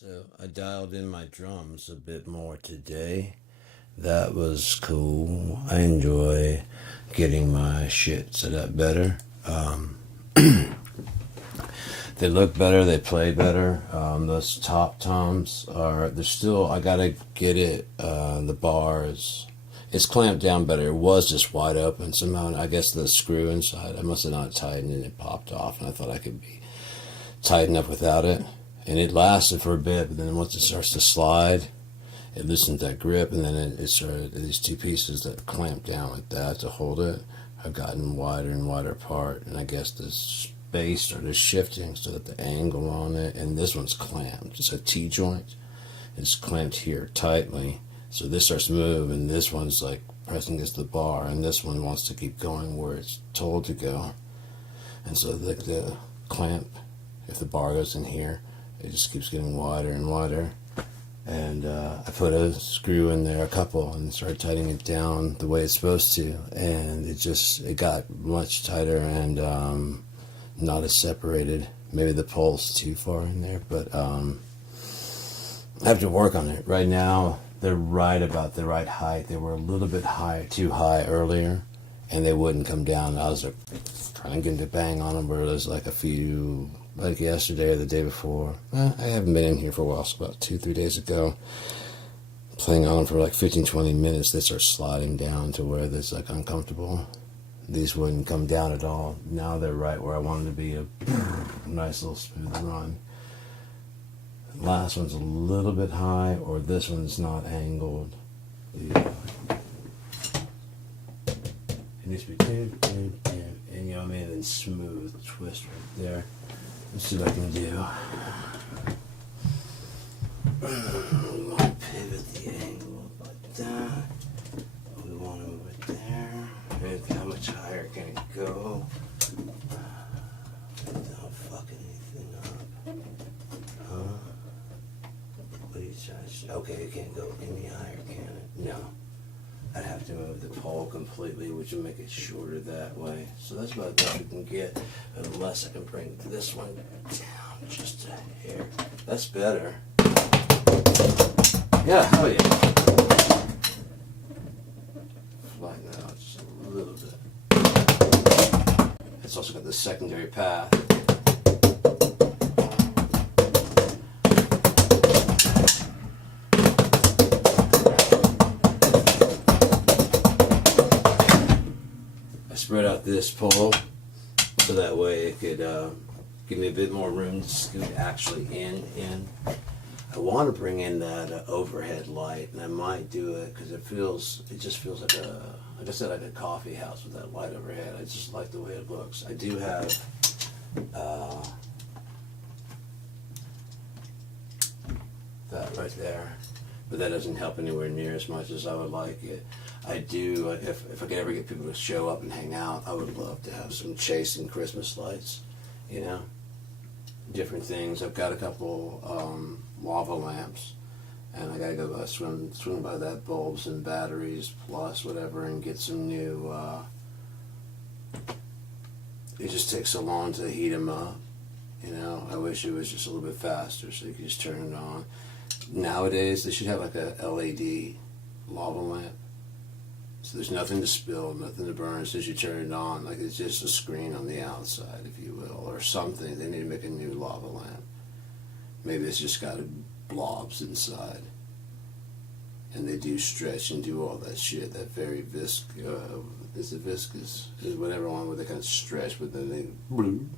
So I dialed in my drums a bit more today. That was cool. I enjoy getting my shit set up better. They look better, they play better. Those top toms they're still, I gotta get it, the bars, it's clamped down better. It was just wide open somehow. I guess the screw inside, I must have not tightened and it popped off, and I thought I could be tightened up without it. And it lasted for a bit, but then once it starts to slide, it loosens that grip, and then it started, these two pieces that clamp down like that to hold it have gotten wider and wider apart, and I guess the space started shifting so that the angle on it, and this one's clamped. It's a T-joint. It's clamped here tightly, so this starts to move, and this one's like pressing against the bar, and this one wants to keep going where it's told to go. And so the clamp, if the bar goes in here, it just keeps getting wider and wider. And I put a screw in there, a couple, and started tightening it down the way it's supposed to. And it got much tighter and not as separated. Maybe the pole's too far in there, but I have to work on it. Right now, they're right about the right height. They were a little bit too high earlier, and they wouldn't come down. I was trying to get them to bang on them, where there's like a few, like yesterday or the day before. I haven't been in here for a while, so about 2-3 days ago, playing on them for like 15-20 minutes, they start sliding down to where it's like uncomfortable. These wouldn't come down at all. Now they're right where I want them to be, a nice little smooth run. The last one's a little bit high, or this one's not angled. Yeah. It needs to be and you know what I mean, and smooth twist right there. Let's see what I can do. We want to pivot the angle like that. We want to move it there. And how much higher can it go? Without fucking anything up. What do you say? Okay, it can't go any higher, can it? No. I'd have to move the pole completely, which would make it shorter that way. So that's about the best we can get, unless I can bring this one down just a hair. That's better. Yeah, hell yeah. Flatten that out just a little bit. It's also got the secondary path. Spread out this pole so that way it could give me a bit more room to scoot actually in. I want to bring in that overhead light, and I might do it because it just feels like like I said, like a coffee house with that light overhead. I just like the way it looks. I do have that right there, but that doesn't help anywhere near as much as I would like it. I do, if I could ever get people to show up and hang out, I would love to have some chasing Christmas lights, you know, different things. I've got a couple lava lamps, and I gotta go swing by that bulbs and batteries plus whatever and get some new, it just takes so long to heat them up, you know. I wish it was just a little bit faster so you could just turn it on. Nowadays, they should have like a LED lava lamp. So there's nothing to spill, nothing to burn. As soon as you turn it on, like it's just a screen on the outside, if you will, or something. They need to make a new lava lamp. Maybe it's just got blobs inside. And they do stretch and do all that shit, that very is it viscous? Is whatever one where they kind of stretch, but then they,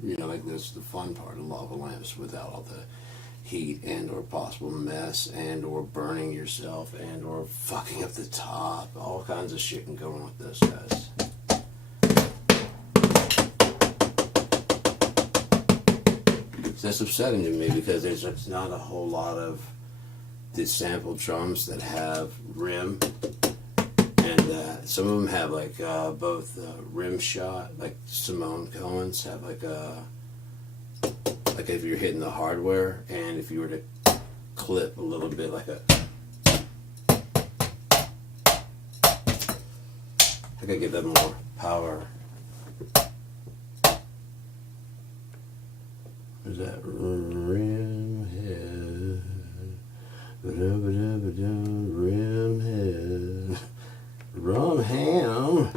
you know, like that's the fun part of lava lamps without all the heat and or possible mess and or burning yourself and or fucking up the top. All kinds of shit can go wrong with those guys. So that's upsetting to me because there's not a whole lot of the sample drums that have rim, and some of them have like both rim shot, like Simone Cohen's have like if you're hitting the hardware, and if you were to clip a little bit like a, I gotta give that more power. There's that rim head. Rimhead. Rum ham.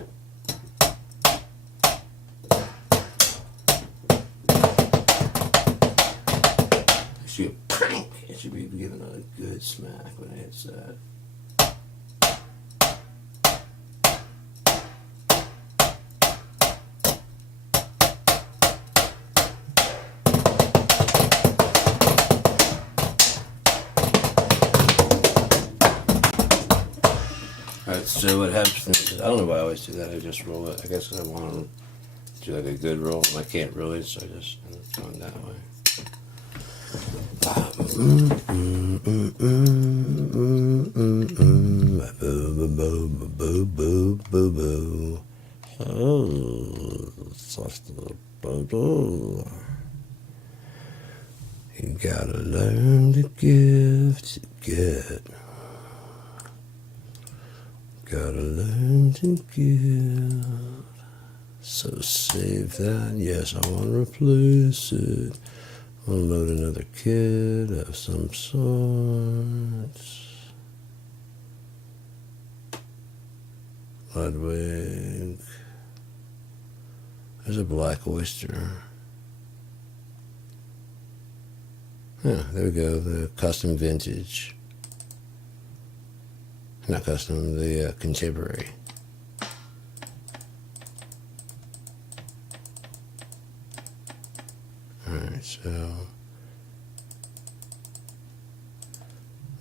Should be a prank. It should be giving a good smack when it hits that. Alright, so what happens is, I don't know why I always do that, I just roll it. I guess I want to do like a good roll, and I can't really, so I just end up going that way. You gotta learn to give to get. Gotta learn to give. So save that. Yes, I want to replace it. I'll load another kit of some sort. Ludwig. There's a black oyster. Yeah, there we go. The custom vintage. Not custom, the contemporary. Alright, so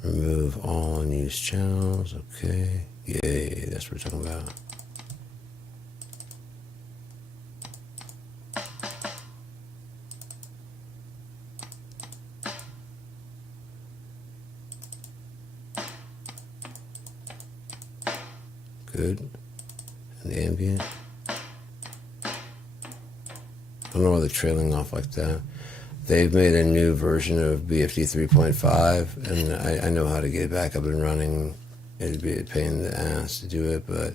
remove all unused channels, okay. Yay, that's what we're talking about. Good. And the ambient. I don't know why they're trailing off like that. They've made a new version of BFD 3.5, and I know how to get it back up and running. It'd be a pain in the ass to do it, but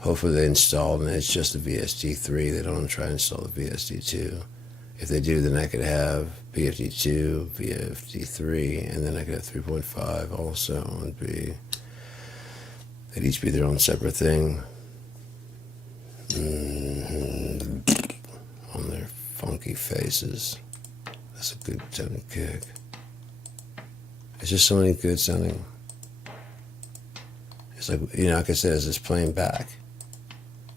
hopefully they installed, and it's just the VST 3. They don't try to install the VST 2. If they do, then I could have BFD 2, VFD 3, and then I could have 3.5 also. They'd each be their own separate thing. On their funky faces. That's a good sounding kick. It's just so many good sounding. It's like, like I said, as it's playing back,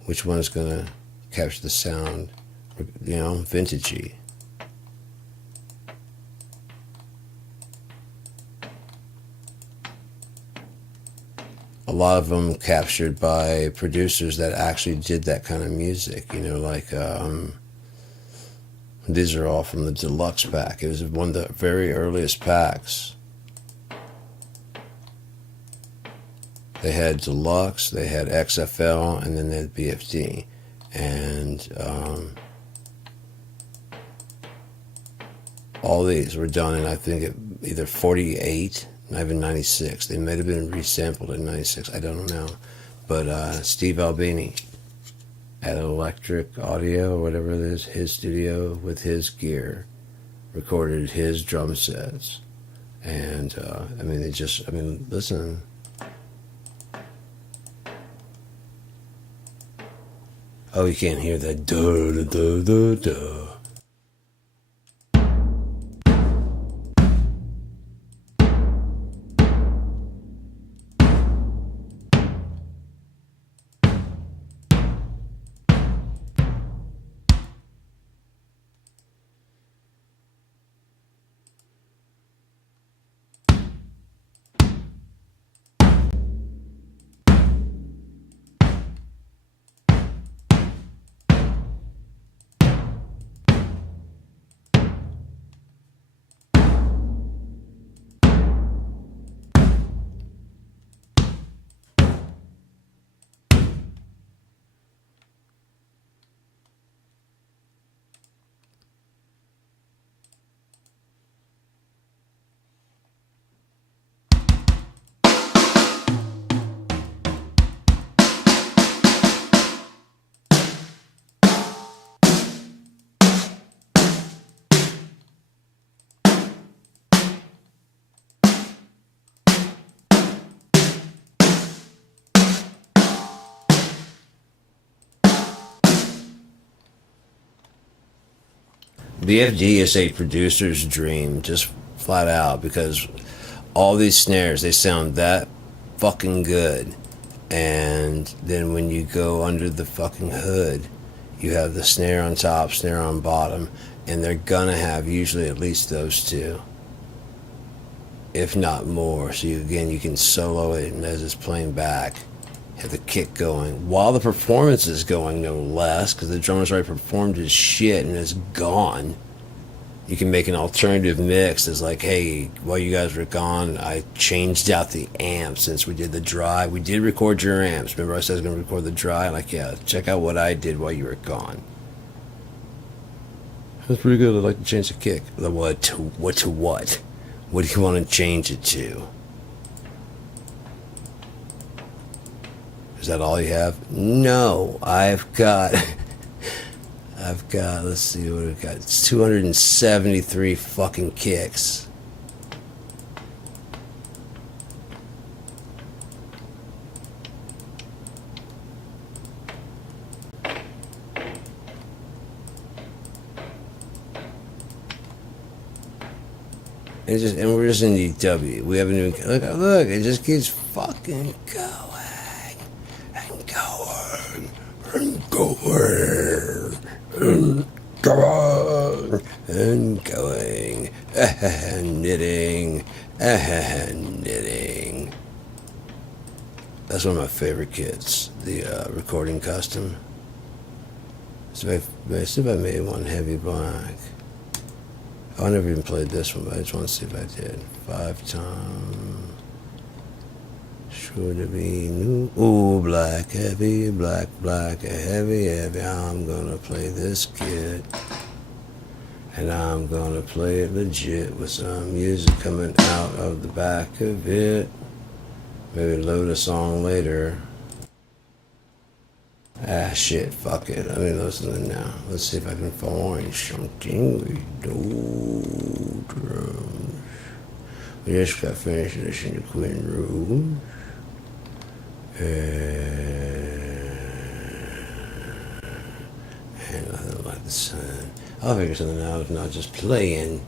which one is going to capture the sound, vintagey. A lot of them captured by producers that actually did that kind of music, like these are all from the deluxe pack. It was one of the very earliest packs. They had deluxe, they had XFL, and then they had BFD. And all these were done in, I think, either 48, not even 96. They might have been resampled in 96, I don't know. But Steve Albini at Electric Audio, or whatever it is, his studio with his gear, recorded his drum sets. And, listen. Oh, you can't hear that. Duh, duh, duh, duh, duh. BFD is a producer's dream, just flat out, because all these snares, they sound that fucking good. And then when you go under the fucking hood, you have the snare on top, snare on bottom, and they're gonna have usually at least those two, if not more. So you can solo it as it's playing back, have the kick going while the performance is going, no less, because the drummer's already performed his shit and it's gone. You can make an alternative mix. It's like, hey, while you guys were gone, I changed out the amps since we did the dry. We did record your amps. Remember I said I was going to record the dry? Like, yeah, check out what I did while you were gone. That's pretty good. I'd like to change the kick. What to what? What do you want to change it to? Is that all you have? No, I've got, let's see what we've got. It's 273 fucking kicks. And we're just in DW. We haven't even, look, it just keeps fucking going and going and going and going and going and knitting and knitting. That's one of my favorite kits, the recording custom. So I see if I made one heavy black. Oh, I never even played this one, but I just want to see if I did. 5 times. Sure to be new. Ooh, black, heavy, black, heavy, heavy. I'm gonna play this kid. And I'm gonna play it legit with some music coming out of the back of it. Maybe load a song later. Ah, shit, fuck it. I mean, listen to it now. Let's see if I can find something. We do drums. We just got finished listening to Quinn Rose. And nothing like the sun. I'll figure something out if not just playing.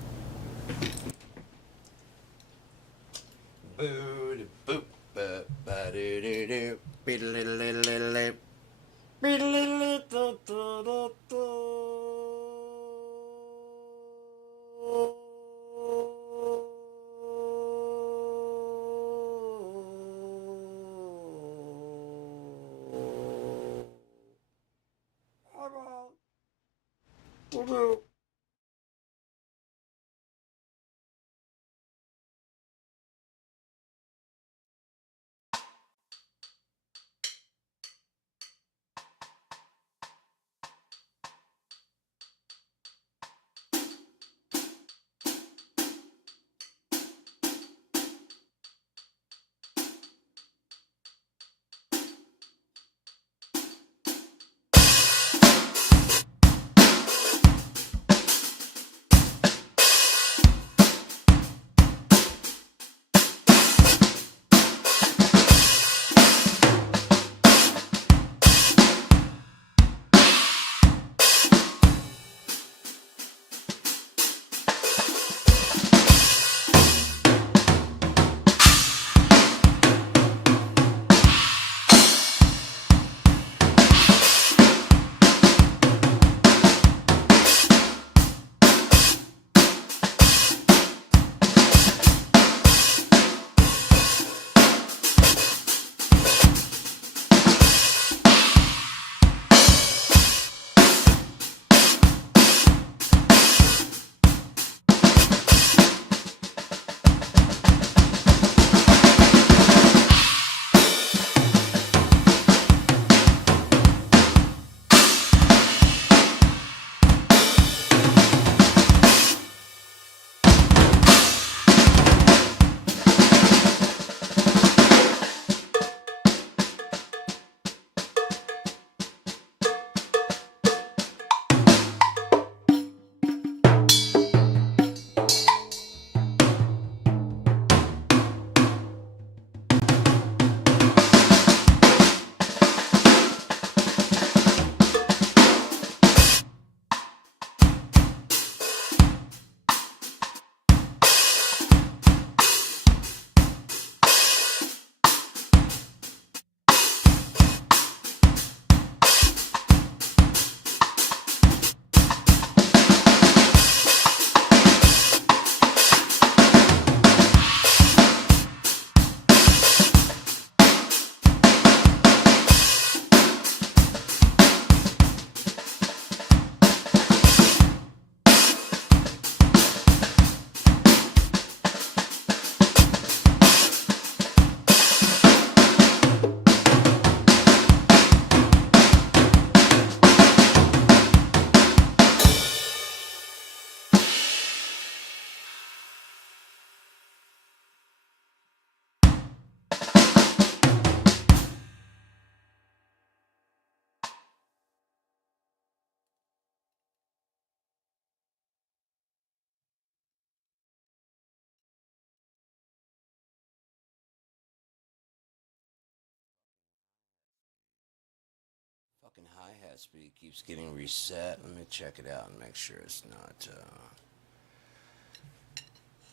that speed keeps getting reset. Let me check it out and make sure it's not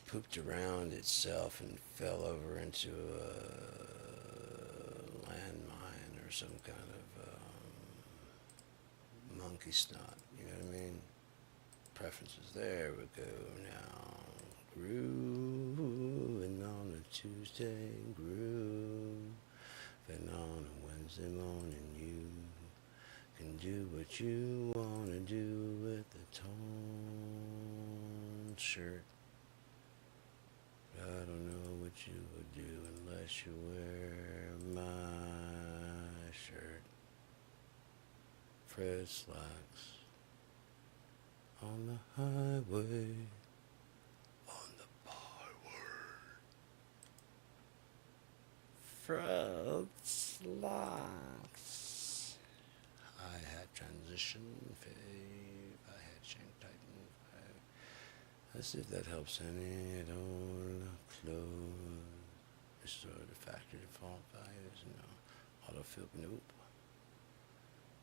pooped around itself and fell over into a landmine or some kind of monkey snot. You know what I mean? Preferences. There we go now. Grooving on a Tuesday, grooving on a Wednesday morning. You can do what you want to do with a torn shirt. I don't know what you would do unless you wear my shirt. Fred slacks on the highway, on the byword. Fred slacks. Hi-hat transition, fave, hi-hat shank tighten, fave. Let's see if that helps any at all. Close. Restore the factory default values. No. Autofill. Nope.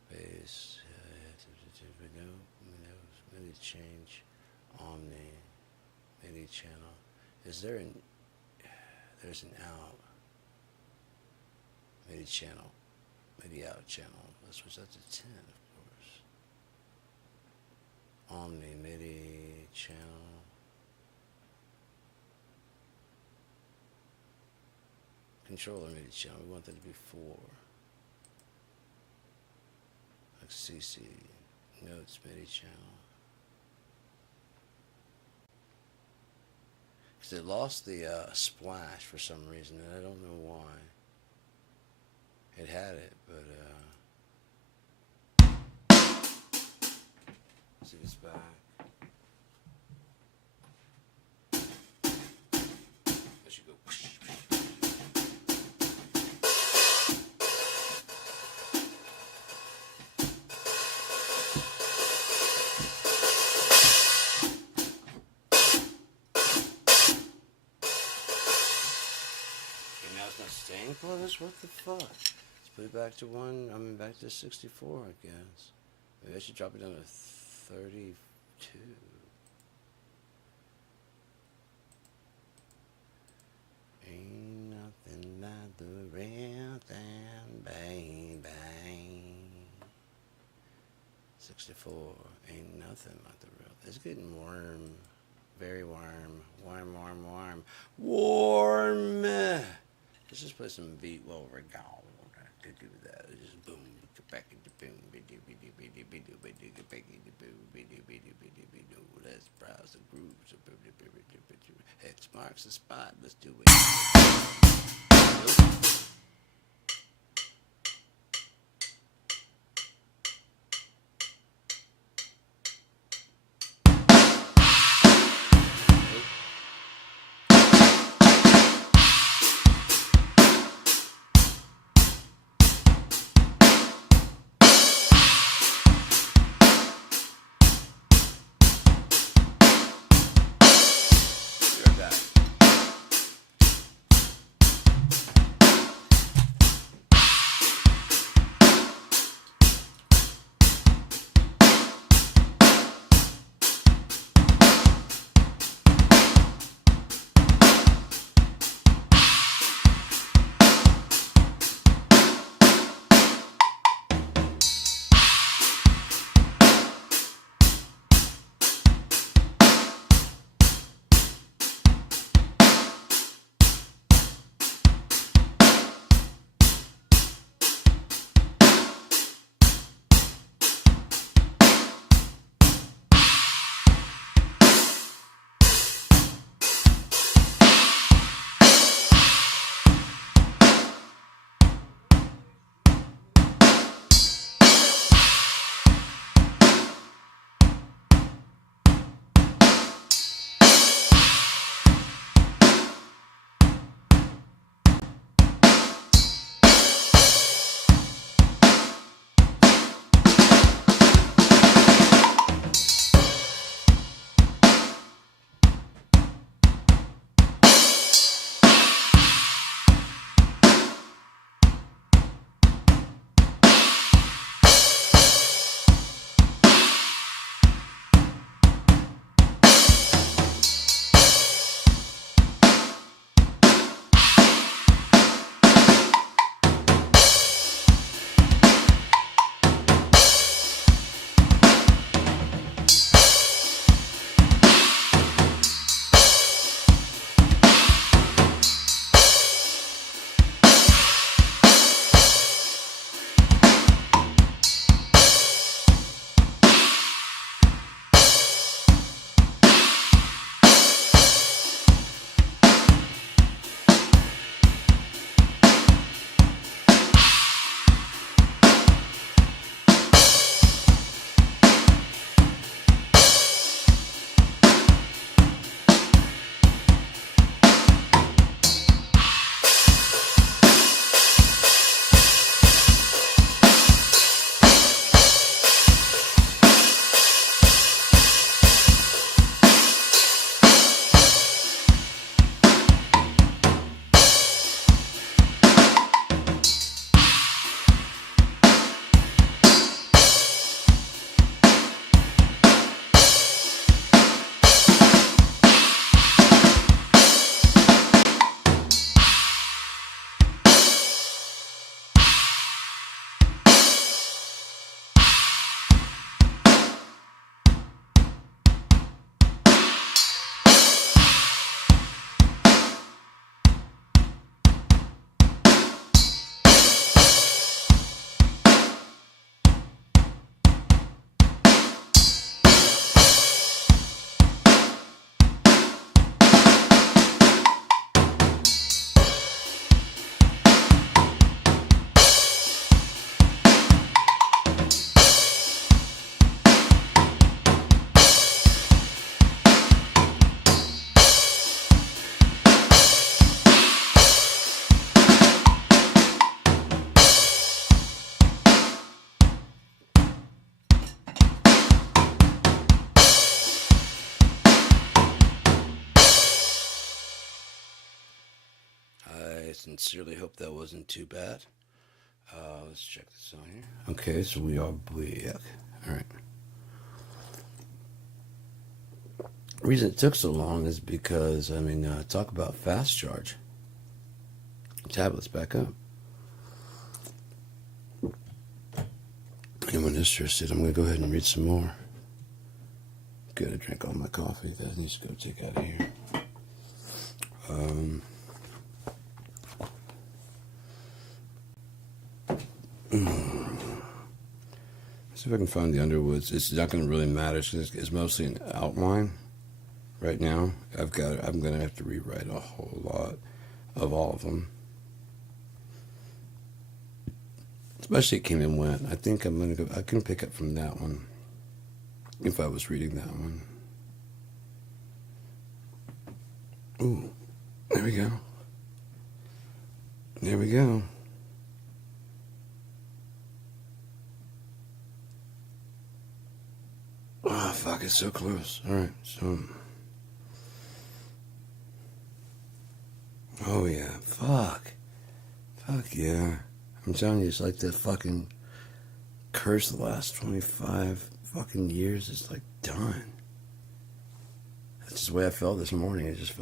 Base. Nope. MIDI change. Omni. MIDI channel. Is there an... There's an out. MIDI channel. MIDI out channel. Let's switch that to 10, of course. Omni. MIDI channel. Controller MIDI channel. We want that to be 4. Like CC. Notes MIDI channel. Because it lost the splash for some reason, and I don't know why. It had it, but let's see if it's back. I should go. Staying close? What the fuck? Let's put it back to back to 64, I guess. Maybe I should drop it down to 32. Ain't nothing like the real thing, bang, bang. 64. Ain't nothing like the real. It's getting warm. Very warm. Warm, warm, warm. Warm! Let's just play some beat while we're gone. To do that, just boom, get back into boom, get back into boom, let's browse the grooves. X marks the spot. Let's do it. sincerely hope that wasn't too bad. Let's check this out here. Okay, so we are back. All right. The reason it took so long is because, talk about fast charge. Tablet's back up. Anyone interested, I'm going to go ahead and read some more. Good, I drank all my coffee. That needs to go take out of here. See if I can find the Underwoods. It's not going to really matter. It's mostly an outline right now. I'm going to have to rewrite a whole lot of all of them. Especially it came and went. I think I'm going to go. I can pick up from that one if I was reading that one. Ooh, there we go. There we go. Oh, fuck, it's so close. All right, so. Oh, yeah, fuck. Fuck, yeah. I'm telling you, it's like the fucking curse of the last 25 fucking years is like done. That's just the way I felt this morning. I just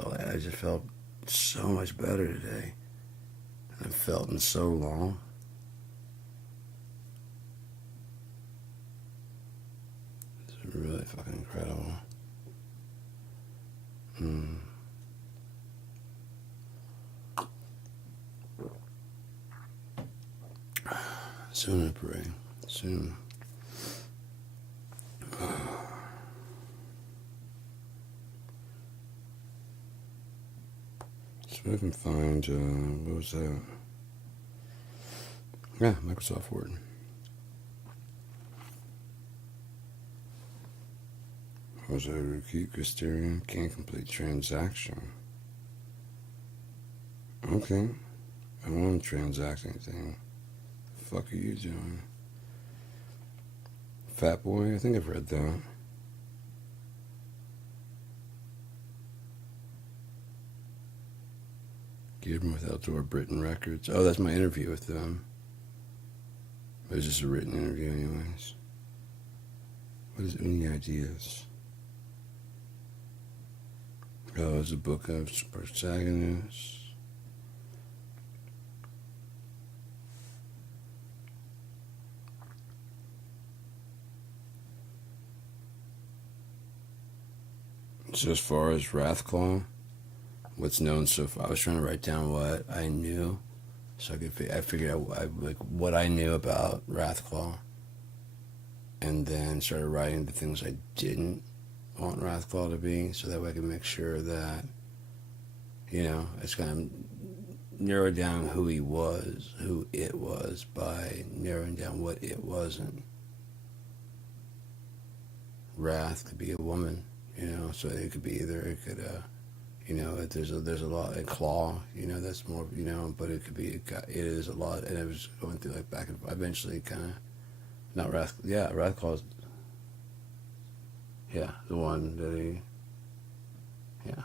felt so much better today than I've felt in so long. It's really fucking incredible. Soon, I pray. Soon. So I can find, what was that? Yeah, Microsoft Word. What was that? Repeat Criterion, can't complete transaction. Okay. I don't want to transact anything. The fuck are you doing? Fat Boy? I think I've read that. Given with Outdoor Britain Records. Oh, that's my interview with them. It was just a written interview anyways. What is Uni Ideas? Oh, it's a book of protagonists. So as far as Wrathclaw, what's known so far, I was trying to write down what I knew, so I figured out what I knew about Wrathclaw, and then started writing the things I didn't want Wrathclaw to be, so that way I can make sure that, it's kind of narrow down who he was, who it was, by narrowing down what it wasn't. Wrath could be a woman. So it could be either, it could, there's a lot, a claw, that's more, but it could be, it is a lot, and it was going through like back and eventually kind of, not Wrath, yeah, Wrathclaw's, yeah, the one that he, yeah.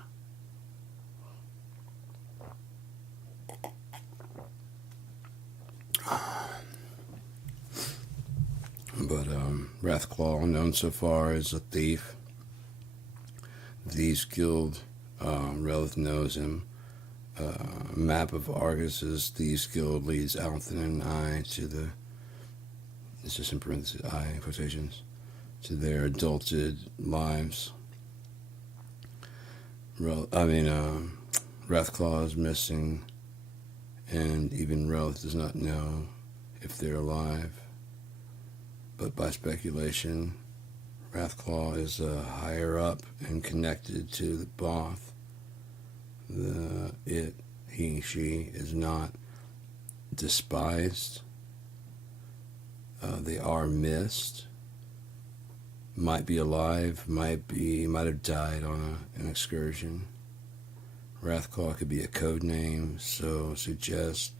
But, Wrathclaw, known so far as a thief. Thieves Guild, Relith knows him. Map of Argus's Thieves Guild leads Althan and I to the, it's just in parentheses, I in quotations, to their adulted lives. Wrathclaw is missing, and even Relith does not know if they're alive. But by speculation, Wrathclaw is higher up and connected to the Both. He, she is not despised. They are missed. Might be alive, might have died on an excursion. Wrathclaw could be a code name, so suggest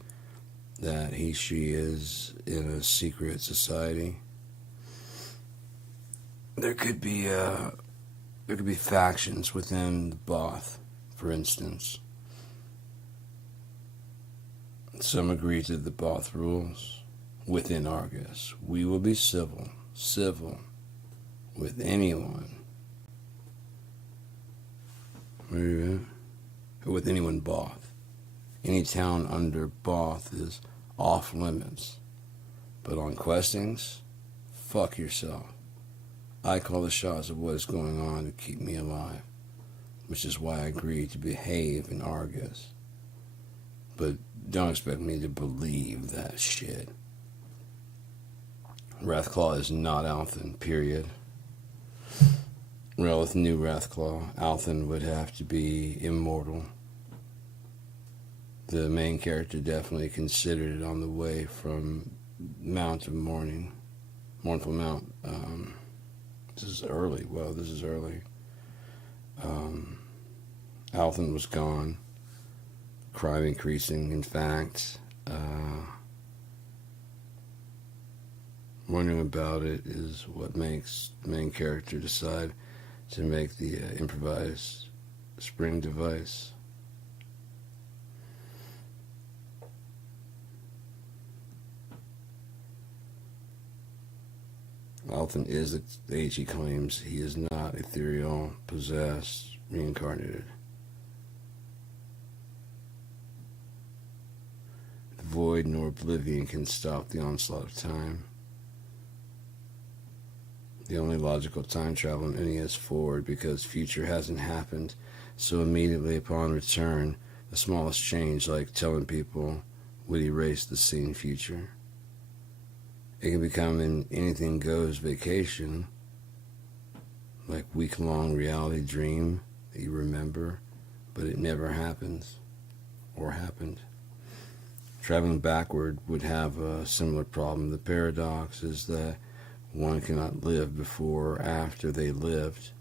that he, she is in a secret society. There could be factions within the Both, for instance. Some agree to the Both rules within Argus. We will be civil with anyone. Where are you at? With anyone Both. Any town under Both is off limits. But on questings, fuck yourself. I call the shots of what is going on to keep me alive, which is why I agreed to behave in Argus. But don't expect me to believe that shit. Wrathclaw is not Althen, period. Relith knew Wrathclaw. Althen would have to be immortal. The main character definitely considered it on the way from Mount of Mournful Mount. This is early. Well, this is early. Althen was gone. Crime increasing. In fact, wondering about it is what makes the main character decide to make the improvised spring device. Althen is the age he claims. He is not ethereal, possessed, reincarnated. The void nor oblivion can stop the onslaught of time. The only logical time travel in any is forward because future hasn't happened. So immediately upon return, the smallest change, like telling people, would erase the seen future. It can become an anything goes vacation, like week-long reality dream that you remember, but it never happens or happened. Traveling backward would have a similar problem. The paradox is that one cannot live before or after they lived.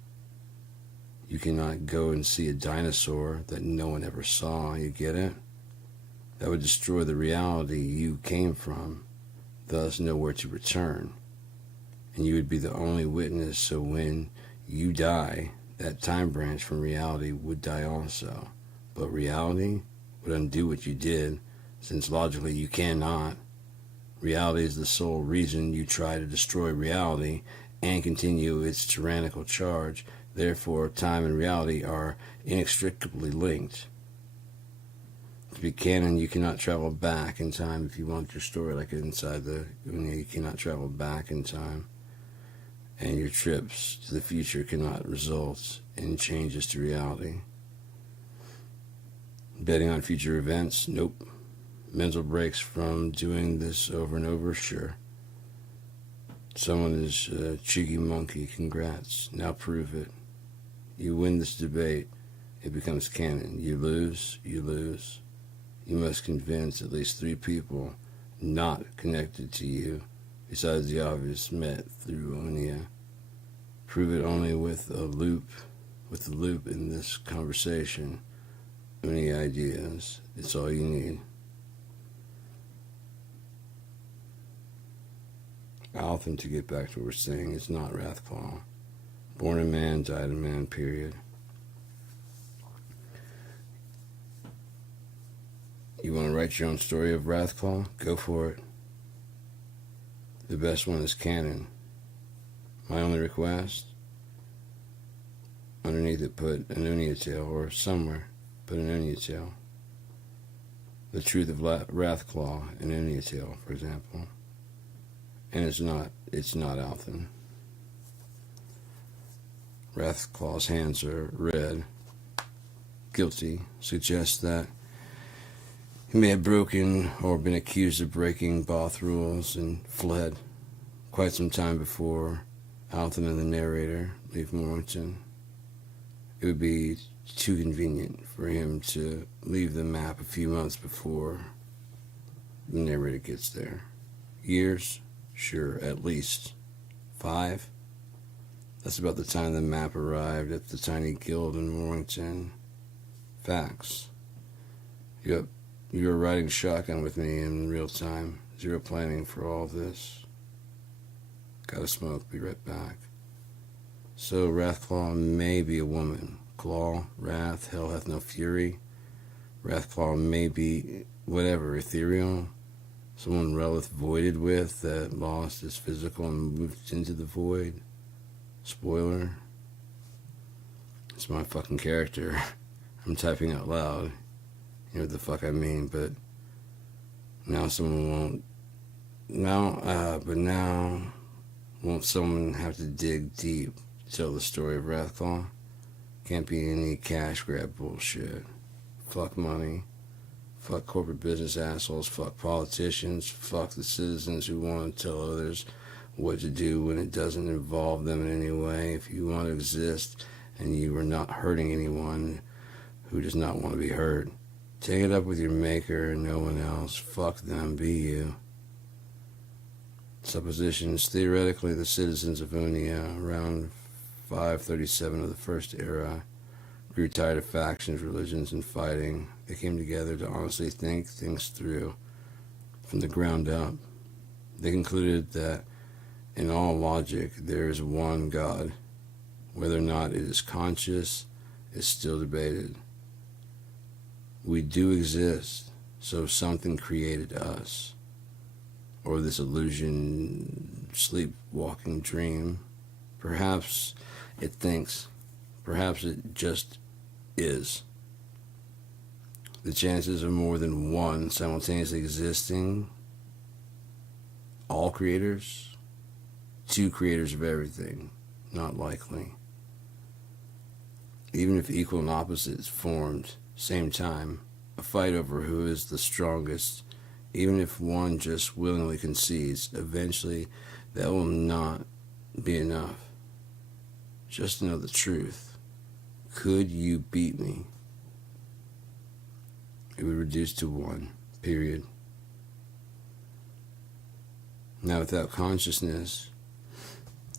You cannot go and see a dinosaur that no one ever saw, you get it? That would destroy the reality you came from, thus nowhere to return. And you would be the only witness, so when you die, that time branch from reality would die also. But reality would undo what you did, since logically you cannot. Reality is the sole reason you try to destroy reality and continue its tyrannical charge. Therefore, time and reality are inextricably linked. To be canon, you cannot travel back in time if you want your story like inside the Unia. You cannot travel back in time. And your trips to the future cannot result in changes to reality. Betting on future events? Nope. Mental breaks from doing this over and over? Sure. Someone is a cheeky monkey. Congrats. Now prove it. You win this debate, it becomes canon. You lose, you lose. You must convince at least 3 people not connected to you, besides the obvious met through Onia. Prove it only with the loop in this conversation. Onia ideas. It's all you need. Althen, to get back to what we're saying, is not Wrathclaw. Born a man, died a man, period. You want to write your own story of Wrathclaw? Go for it. The best one is canon. My only request? Underneath it put an Unia tale, or somewhere put an Unia tale. The truth of Wrathclaw, an Unia tale, for example. And it's not Althen. Wrathclaw's hands are red. Guilty. Suggests that he may have broken or been accused of breaking Both rules and fled quite some time before Althen and the narrator leave Mornington. It would be too convenient for him to leave the map a few months before the narrator gets there. Years? Sure, at least 5. That's about the time the map arrived at the tiny guild in Mornington. Facts. Yep, you were riding shotgun with me in real time. Zero planning for all this. Gotta smoke, be right back. So Wrathclaw may be a woman. Claw, wrath, hell hath no fury. Wrathclaw may be whatever, ethereal, someone Relith voided with that lost his physical and moved into the void. Spoiler. It's my fucking character. I'm typing out loud. You know what the fuck I mean, but now someone won't. Now won't someone have to dig deep to tell the story of Wrathclaw? Can't be any cash grab bullshit. Fuck money. Fuck corporate business assholes. Fuck politicians. Fuck the citizens who want to tell others what to do when it doesn't involve them in any way. If you want to exist and you are not hurting anyone who does not want to be hurt, take it up with your maker and no one else. Fuck them, be you. Suppositions. Theoretically, the citizens of Unia around 537 of the First Era grew tired of factions, religions, and fighting. They came together to honestly think things through from the ground up. They concluded that in all logic, there is one God. Whether or not it is conscious is still debated. We do exist, so something created us. Or this illusion, sleepwalking dream. Perhaps it thinks. Perhaps it just is. The chances of more than one simultaneously existing, all creators, two creators of everything, not likely. Even if equal and opposites formed, same time, a fight over who is the strongest, even if one just willingly concedes, eventually that will not be enough. Just to know the truth. Could you beat me? It would reduce to one, period. Now without consciousness,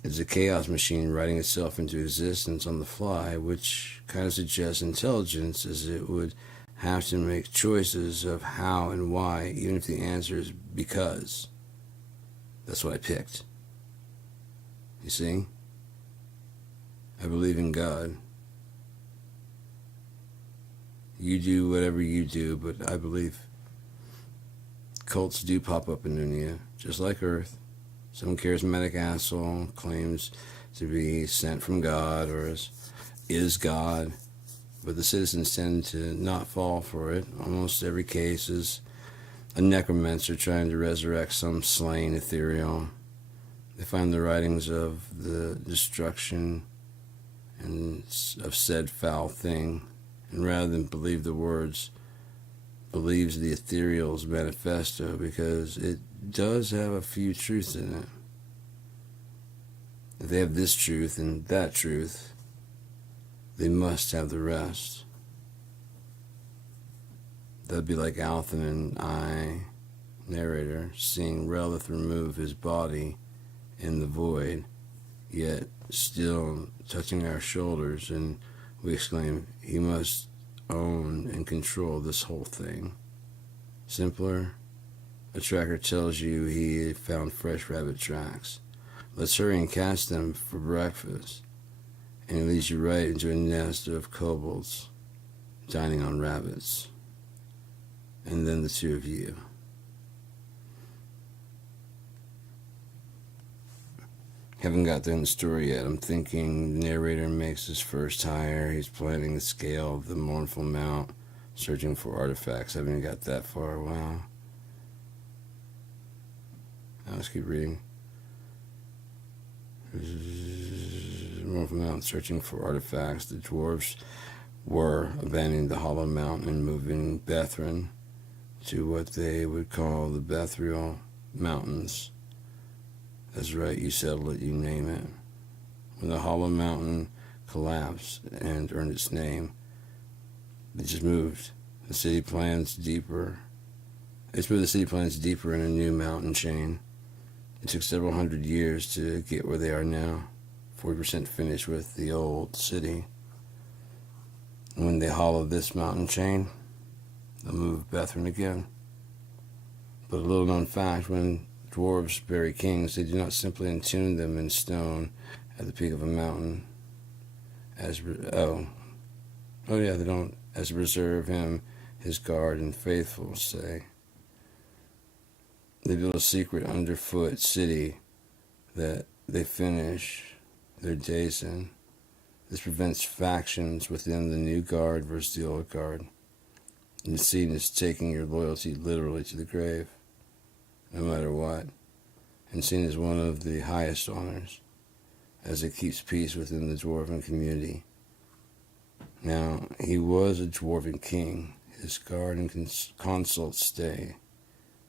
it's a chaos machine writing itself into existence on the fly, which kind of suggests intelligence, as it would have to make choices of how and why, even if the answer is because. That's what I picked. You see? I believe in God. You do whatever you do, but I believe cults do pop up in Unia, just like Earth. Some charismatic asshole claims to be sent from God or is God, but the citizens tend to not fall for it. Almost every case is a necromancer trying to resurrect some slain ethereal. They find the writings of the destruction and of said foul thing, and rather than believe the words, believes the ethereal's manifesto because it does have a few truths in it. If they have this truth and that truth, they must have the rest. That'd be like Althan and I, narrator, seeing Relith remove his body in the void, yet still touching our shoulders, and we exclaim, he must own and control this whole thing. Simpler, a tracker tells you he found fresh rabbit tracks. Let's hurry and catch them for breakfast. And he leads you right into a nest of kobolds dining on rabbits. And then the two of you. Haven't got there in the story yet. I'm thinking the narrator makes his first hire. He's planning the scale of the mournful mount, searching for artifacts. Haven't got that far. Wow. Now let's keep reading. Mournful mount, searching for artifacts. The dwarves were abandoning the hollow mountain and moving Bethrin to what they would call the Bethriel Mountains. That's right, you settle it, you name it. When the hollow mountain collapsed and earned its name, they just moved. The city plans deeper. It's moved the city plans deeper in a new mountain chain. It took several hundred years to get where they are now. 40% finished with the old city. And when they hollow this mountain chain, they'll move Bethrin again. But a little known fact, when dwarves bury kings, they do not simply entomb them in stone at the peak of a mountain. They don't, as to preserve him, his guard and faithful stay. They build a secret underfoot city that they finish their days in. This prevents factions within the new guard versus the old guard. And it's seen as taking your loyalty literally to the grave, no matter what, and seen as one of the highest honors, as it keeps peace within the dwarven community. Now, he was a dwarven king. His guard and consults stay,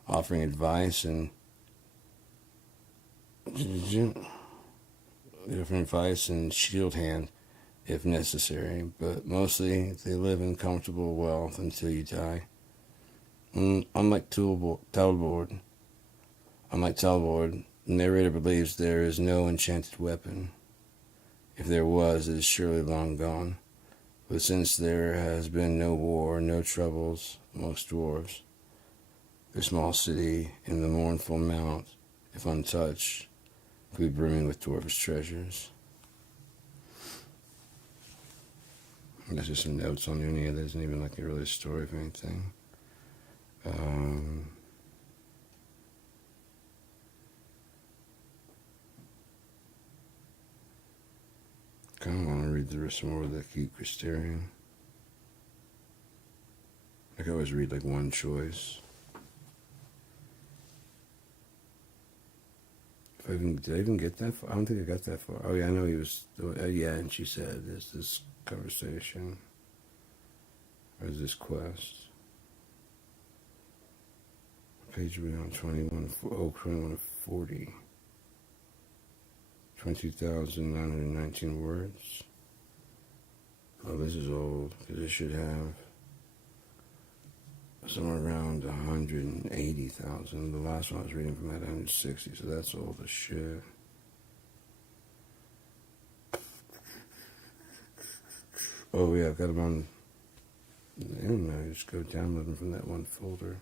offering advice and shield hand if necessary, but mostly they live in comfortable wealth until you die. Unlike Talbot, the narrator believes there is no enchanted weapon. If there was, it is surely long gone. But since there has been no war, no troubles amongst dwarves, their small city in the mournful mount, if untouched, could be brimming with dwarvish treasures. There's just some notes on any of this, isn't even like really a story of anything. Kind of want to read the rest more of the Keep Christerian. I could always read like one choice. Did I even get that far? I don't think I got that far. Oh yeah, I know he was. Yeah, and she said, "There's this conversation, or is this quest?" Page we on 21 of 40. 22,919 words. Oh, this is old, because it should have somewhere around 180,000. The last one I was reading from had 160, so that's old as shit. Oh yeah, I've got them on the internet. Just go download them from that one folder.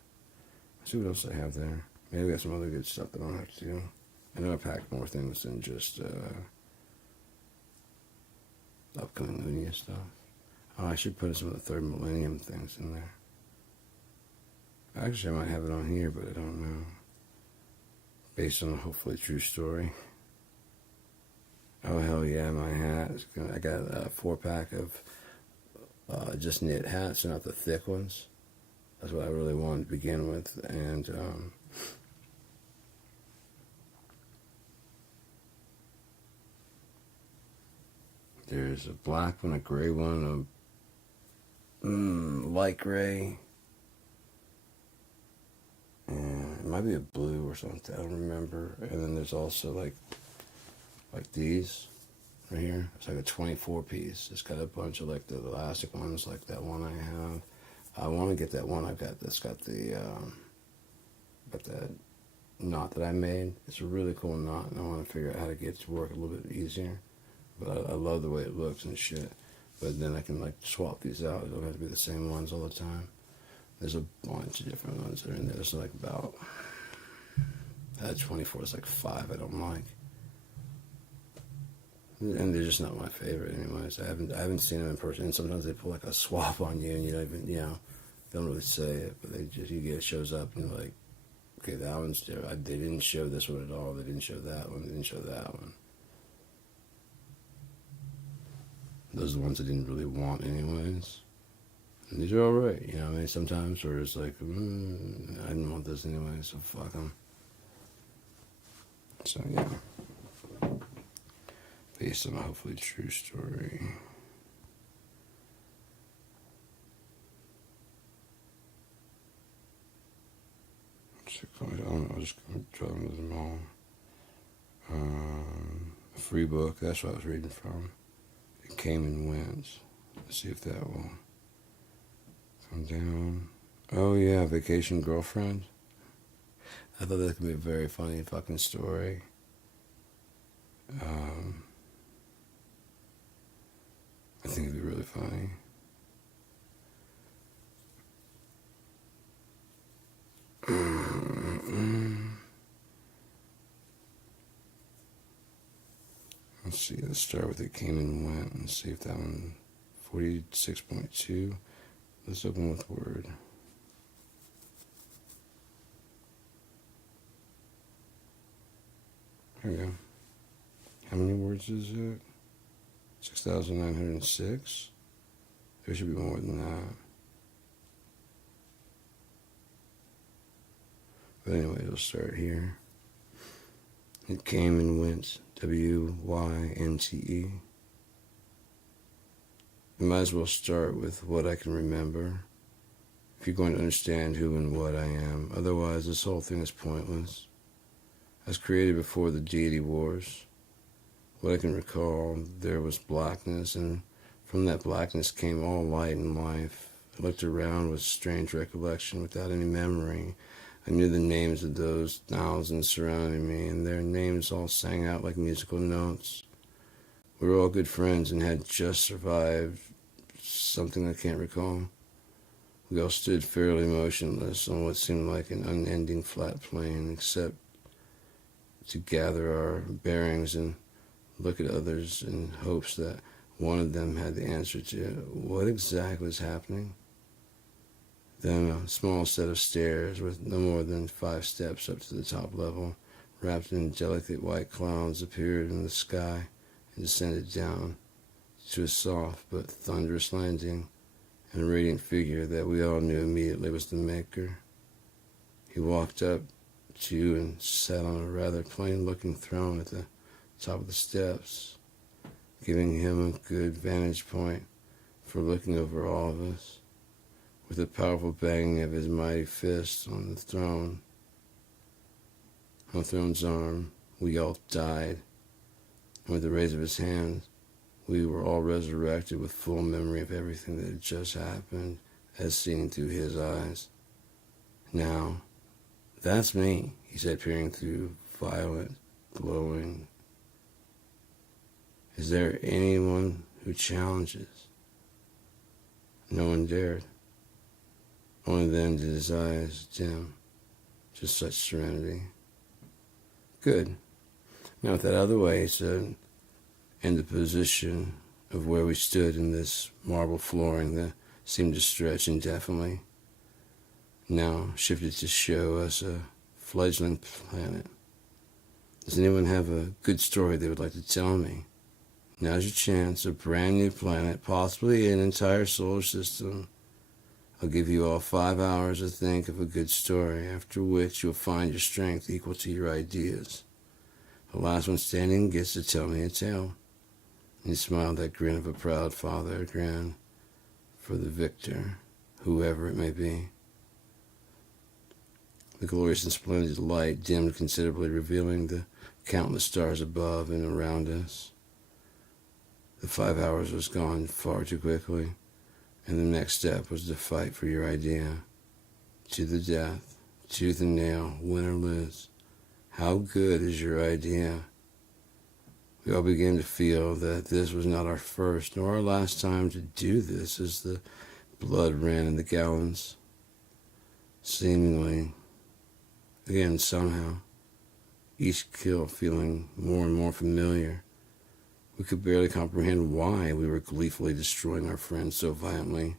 Let's see what else I have there. Maybe I got some other good stuff that I don't have to do. I know I packed more things than just upcoming Lunia stuff. Oh, I should put some of the Third Millennium things in there. Actually, I might have it on here, but I don't know. Based on a hopefully true story. Oh, hell yeah, my hat. I got a 4-pack of just knit hats, not the thick ones. That's what I really wanted to begin with. And there's a black one, a gray one, a light gray, and it might be a blue or something, I don't remember. And then there's also like these right here. It's like a 24 piece. It's got a bunch of like the elastic ones, like that one I have. I want to get that one I've got that's got the that knot that I made. It's a really cool knot, and I want to figure out how to get it to work a little bit easier. But I love the way it looks and shit. But then I can like swap these out. It don't have to be the same ones all the time. There's a bunch of different ones that are in there. There's like about 24. It's like 5 I don't like, and they're just not my favorite. Anyways, I haven't seen them in person. And sometimes they pull like a swap on you, and you don't even don't really say it, but it shows up, and you're like, okay, that one's different. They didn't show this one at all. They didn't show that one. They didn't show that one. Those are the ones I didn't really want anyways. And these are alright, you know what I mean? Sometimes where it's like, I didn't want this anyway, so fuck them. So yeah. Based on a hopefully true story. I don't know, I'll just go try them all. A free book, that's what I was reading from. It came and went. Let's see if that will come down. Oh yeah, Vacation Girlfriend. I thought that could be a very funny fucking story. I think it'd be really funny. Let's see, let's start with It Came and Went and see if that one, 46.2. Let's open with Word. Here we go. How many words is it? 6,906? There should be more than that. But anyway, it'll start here. It came and went. W-Y-N-T-E. I might as well start with what I can remember, if you're going to understand who and what I am. Otherwise, this whole thing is pointless. I was created before the deity wars. What I can recall, there was blackness, and from that blackness came all light and life. I looked around with strange recollection, without any memory. I knew the names of those thousands surrounding me, and their names all sang out like musical notes. We were all good friends and had just survived something I can't recall. We all stood fairly motionless on what seemed like an unending flat plain, except to gather our bearings and look at others in hopes that one of them had the answer to what exactly is happening. Then a small set of stairs with no more than 5 steps up to the top level, wrapped in delicate white clouds, appeared in the sky and descended down to a soft but thunderous landing, and a radiant figure that we all knew immediately was the Maker. He walked up to and sat on a rather plain-looking throne at the top of the steps, giving him a good vantage point for looking over all of us. With a powerful banging of his mighty fist on the throne's arm, we all died, and with the raise of his hand, we were all resurrected with full memory of everything that had just happened, as seen through his eyes. Now, that's me, he said, peering through violet, glowing. Is there anyone who challenges? No one dared. Only then did his eyes dim. Just such serenity. Good. Now with that out of the way, he said, in the position of where we stood in this marble flooring that seemed to stretch indefinitely, now shifted to show us a fledgling planet. Does anyone have a good story they would like to tell me? Now's your chance, a brand new planet, possibly an entire solar system. I'll give you all 5 hours to think of a good story, after which you'll find your strength equal to your ideas. The last one standing gets to tell me a tale. And he smiled that grin of a proud father, a grin for the victor, whoever it may be. The glorious and splendid light dimmed considerably, revealing the countless stars above and around us. The 5 hours was gone far too quickly, and the next step was to fight for your idea. To the death, tooth and nail, win or lose. How good is your idea? We all began to feel that this was not our first nor our last time to do this, as the blood ran in the gallons. Seemingly, again somehow, each kill feeling more and more familiar. We could barely comprehend why we were gleefully destroying our friends so violently.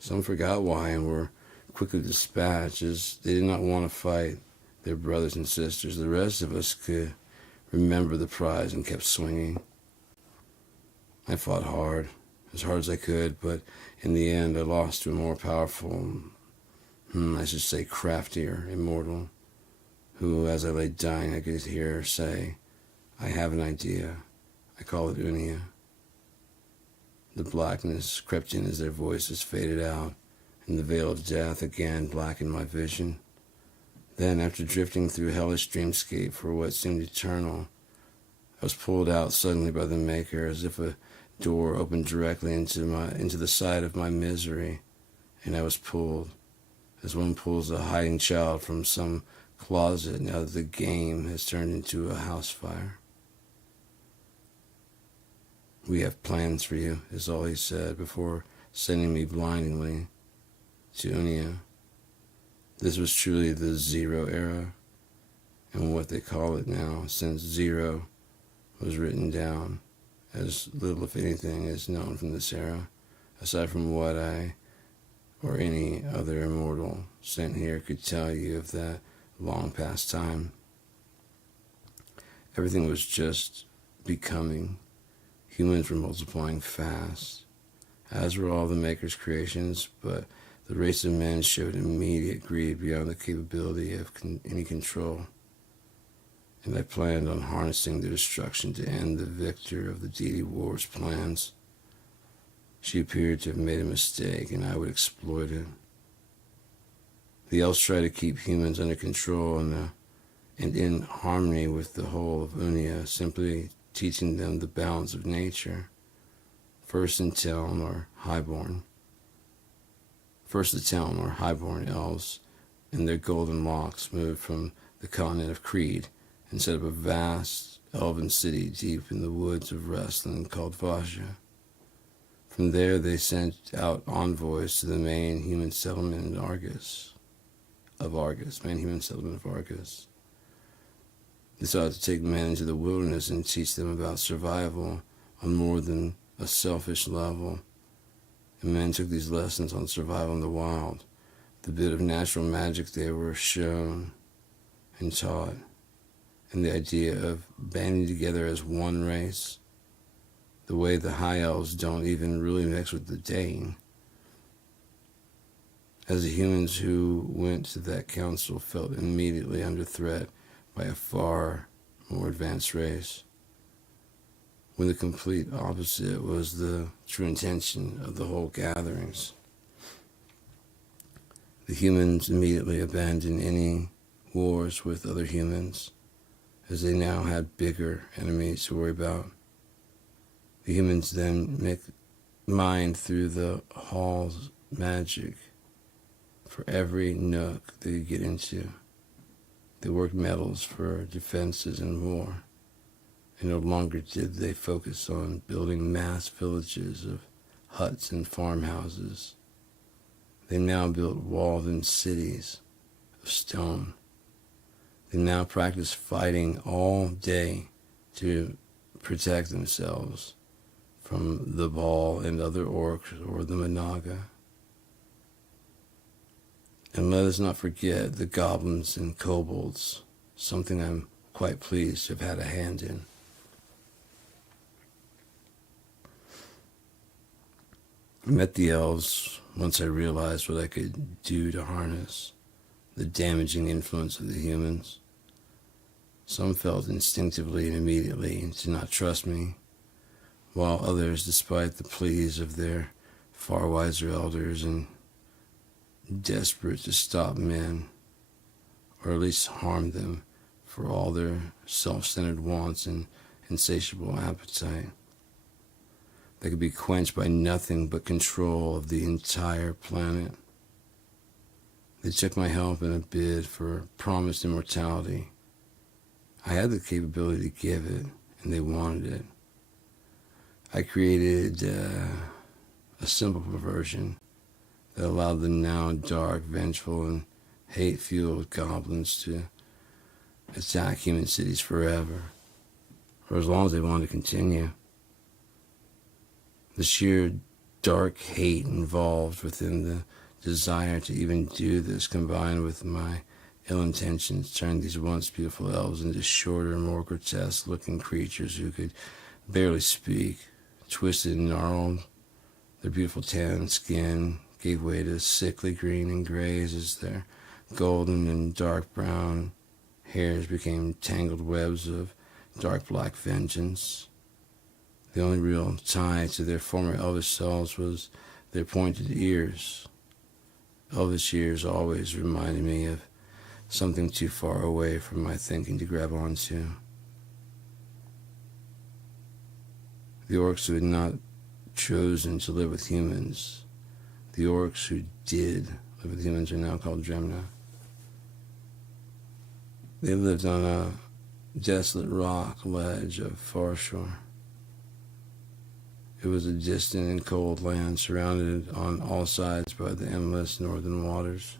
Some forgot why and were quickly dispatched, as they did not want to fight their brothers and sisters. The rest of us could remember the prize and kept swinging. I fought hard as I could, but in the end I lost to a more powerful, I should say craftier immortal, who, as I lay dying, I could hear her say, I have an idea. I call it Unia. The blackness crept in as their voices faded out, and the veil of death again blackened my vision. Then, after drifting through a hellish dreamscape for what seemed eternal, I was pulled out suddenly by the Maker, as if a door opened directly into the side of my misery, and I was pulled, as one pulls a hiding child from some closet now that the game has turned into a house fire. We have plans for you, is all he said, before sending me blindingly to Unia. This was truly the Zero era, and what they call it now, since Zero was written down. As little, if anything, is known from this era, aside from what I or any other immortal sent here could tell you of that long past time. Everything was just becoming. Humans were multiplying fast, as were all the Maker's creations, but the race of men showed immediate greed beyond the capability of any control. And I planned on harnessing their destruction to end the victor of the deity war's plans. She appeared to have made a mistake, and I would exploit it. The elves try to keep humans under control and in harmony with the whole of Unia, simply teaching them the balance of nature. First the town or highborn elves in their golden locks moved from the continent of Creed and set up a vast elven city deep in the woods of Wrestling called Vasha. From there they sent out envoys to the main human settlement of Argus. They sought to take men into the wilderness and teach them about survival on more than a selfish level. And men took these lessons on survival in the wild, the bit of natural magic they were shown and taught, and the idea of banding together as one race, the way the high elves don't even really mix with the Dane. As the humans who went to that council felt immediately under threat by a far more advanced race, when the complete opposite was the true intention of the whole gatherings. The humans immediately abandoned any wars with other humans, as they now had bigger enemies to worry about. The humans then mined through the hall's magic for every nook they could get into. They worked metals for defenses in war, and no longer did they focus on building mass villages of huts and farmhouses. They now built walled-in cities of stone. They now practiced fighting all day to protect themselves from the Baal and other orcs or the Managa. And let us not forget the goblins and kobolds, something I'm quite pleased to have had a hand in. I met the elves once I realized what I could do to harness the damaging influence of the humans. Some felt instinctively and immediately to not trust me, while others, despite the pleas of their far wiser elders and desperate to stop men, or at least harm them for all their self-centered wants and insatiable appetite, that could be quenched by nothing but control of the entire planet. They took my help in a bid for promised immortality. I had the capability to give it, and they wanted it. I created a simple perversion that allowed the now dark, vengeful, and hate-fueled goblins to attack human cities forever, or as long as they wanted to continue. The sheer dark hate involved within the desire to even do this, combined with my ill intentions, turned these once beautiful elves into shorter, more grotesque-looking creatures who could barely speak, twisted and gnarled. Their beautiful tan skin gave way to sickly green and grays as their golden and dark brown hairs became tangled webs of dark black vengeance. The only real tie to their former elvish selves was their pointed ears. Elvish ears always reminded me of something too far away from my thinking to grab onto. The orcs who had not chosen to live with humans, the orcs who did live with humans, are now called Dremna. They lived on a desolate rock ledge of Farshore. It was a distant and cold land surrounded on all sides by the endless northern waters.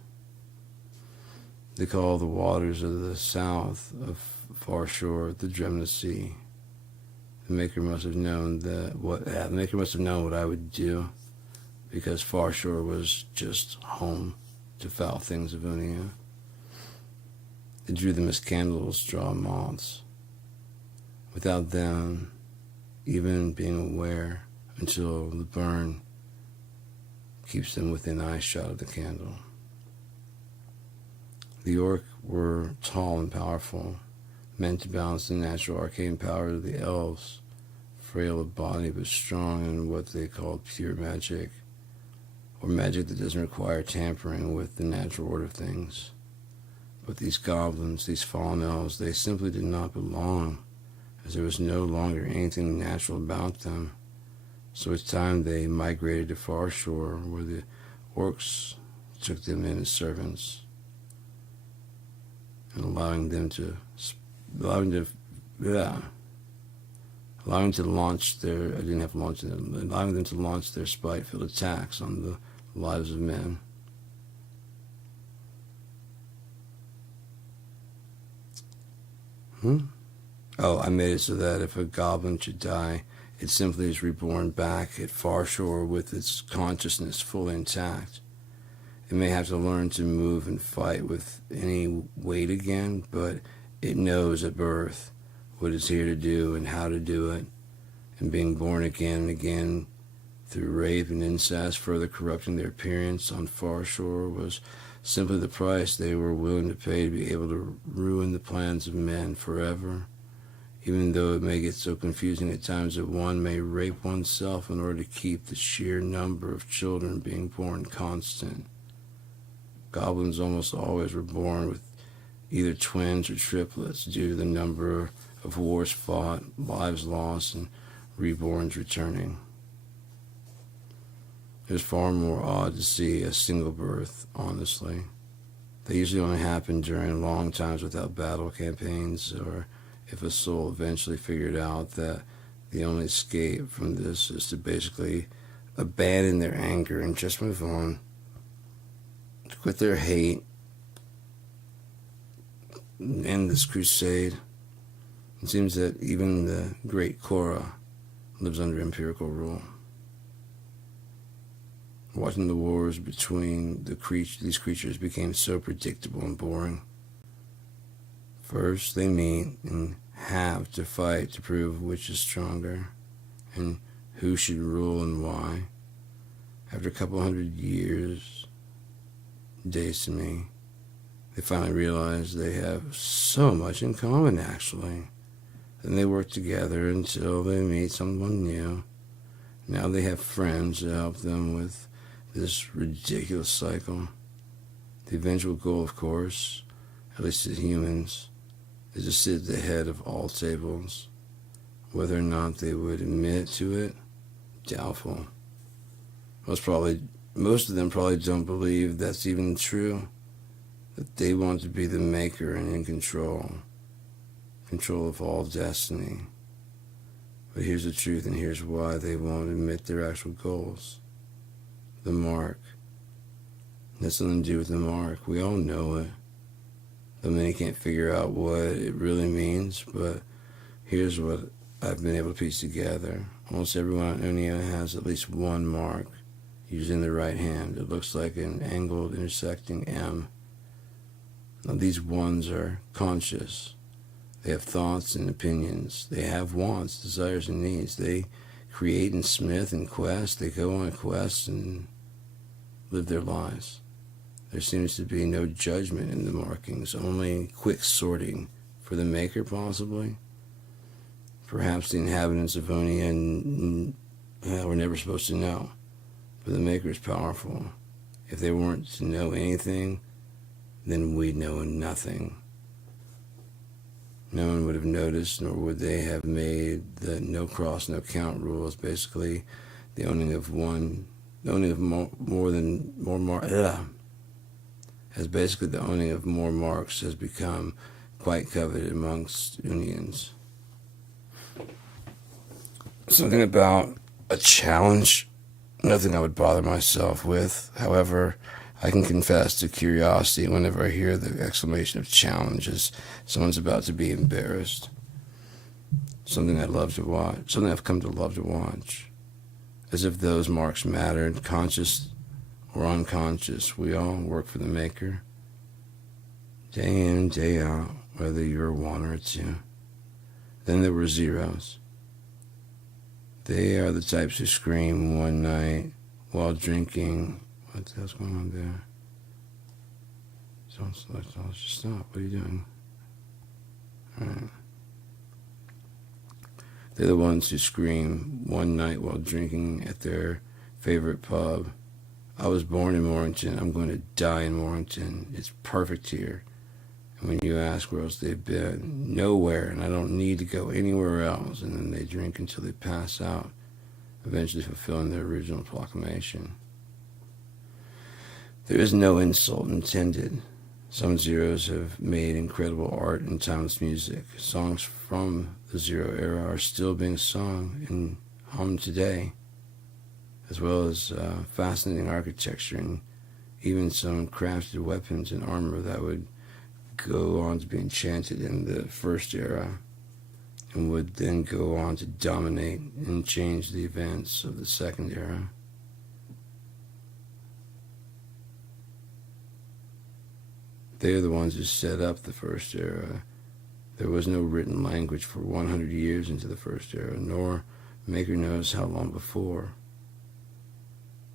They call the waters of the south of Farshore the Dremna Sea. The Maker must have known what I would do, because Farshore was just home to foul things of Unia. It drew them as candles draw moths. without them even being aware until the burn keeps them within eyeshot of the candle. The orc were tall and powerful, meant to balance the natural arcane power of the elves, frail of body but strong in what they called pure magic, or magic that doesn't require tampering with the natural order of things. But these goblins, these fallen elves, they simply did not belong, as there was no longer anything natural about them. So it's time they migrated to Far Shore, where the orcs took them in as servants, and allowing them to launch their spite-filled attacks on the lives of men. Oh, I made it so that if a goblin should die, it simply is reborn back at Far Shore with its consciousness fully intact. It may have to learn to move and fight with any weight again, but it knows at birth what it's here to do and how to do it, and being born again and again through rape and incest, further corrupting their appearance on Far Shore, was simply the price they were willing to pay to be able to ruin the plans of men forever, even though it may get so confusing at times that one may rape oneself in order to keep the sheer number of children being born constant. Goblins almost always were born with either twins or triplets due to the number of wars fought, lives lost, and reborns returning. It was far more odd to see a single birth, honestly. They usually only happen during long times without battle campaigns, or if a soul eventually figured out that the only escape from this is to basically abandon their anger and just move on, to quit their hate, end this crusade. It seems that even the great Korra lives under empirical rule. Watching the wars between these creatures became so predictable and boring. First, they meet and have to fight to prove which is stronger and who should rule and why. After a couple hundred days to me, they finally realize they have so much in common, actually. Then they work together until they meet someone new. Now they have friends to help them with this ridiculous cycle. The eventual goal, of course, at least as humans, is to sit at the head of all tables. Whether or not they would admit to it, doubtful. Most of them probably don't believe that's even true, that they want to be the maker and in control of all destiny. But here's the truth, and here's why they won't admit their actual goals. The mark. It has something to do with the mark. We all know it. Though many can't figure out what it really means, but here's what I've been able to piece together. Almost everyone on Unia has at least one mark, usually in the right hand. It looks like an angled intersecting M. Now these ones are conscious. They have thoughts and opinions. They have wants, desires, and needs. They create and smith and quest. They go on quests and live their lives. There seems to be no judgment in the markings, only quick sorting for the maker, possibly. Perhaps the inhabitants of Onia were never supposed to know, but the maker is powerful. If they weren't to know anything, then we'd know nothing. No one would have noticed, nor would they have made the no cross, no count rule as basically the owning of more marks has become quite coveted amongst Unians. Something about a challenge, nothing I would bother myself with. However, I can confess to curiosity whenever I hear the exclamation of challenge as someone's about to be embarrassed. Something I love to watch, something I've come to love to watch. As if those marks mattered, conscious or unconscious, we all work for the maker. Day in, day out, whether you're one or two. Then there were zeros. They are the types who scream one night while drinking. What the hell's going on there? Let's just stop. What are you doing? All right. They're the ones who scream one night while drinking at their favorite pub. I was born in Morrington. I'm going to die in Morrington. It's perfect here. And when you ask where else they've been, nowhere, and I don't need to go anywhere else. And then they drink until they pass out, eventually fulfilling their original proclamation. There is no insult intended. Some zeros have made incredible art and timeless music. Songs from the zero era are still being sung and hummed today, as well as fascinating architecture and even some crafted weapons and armor that would go on to be enchanted in the first era and would then go on to dominate and change the events of the second era. They are the ones who set up the first era. There was no written language for 100 years into the first era, nor maker knows how long before.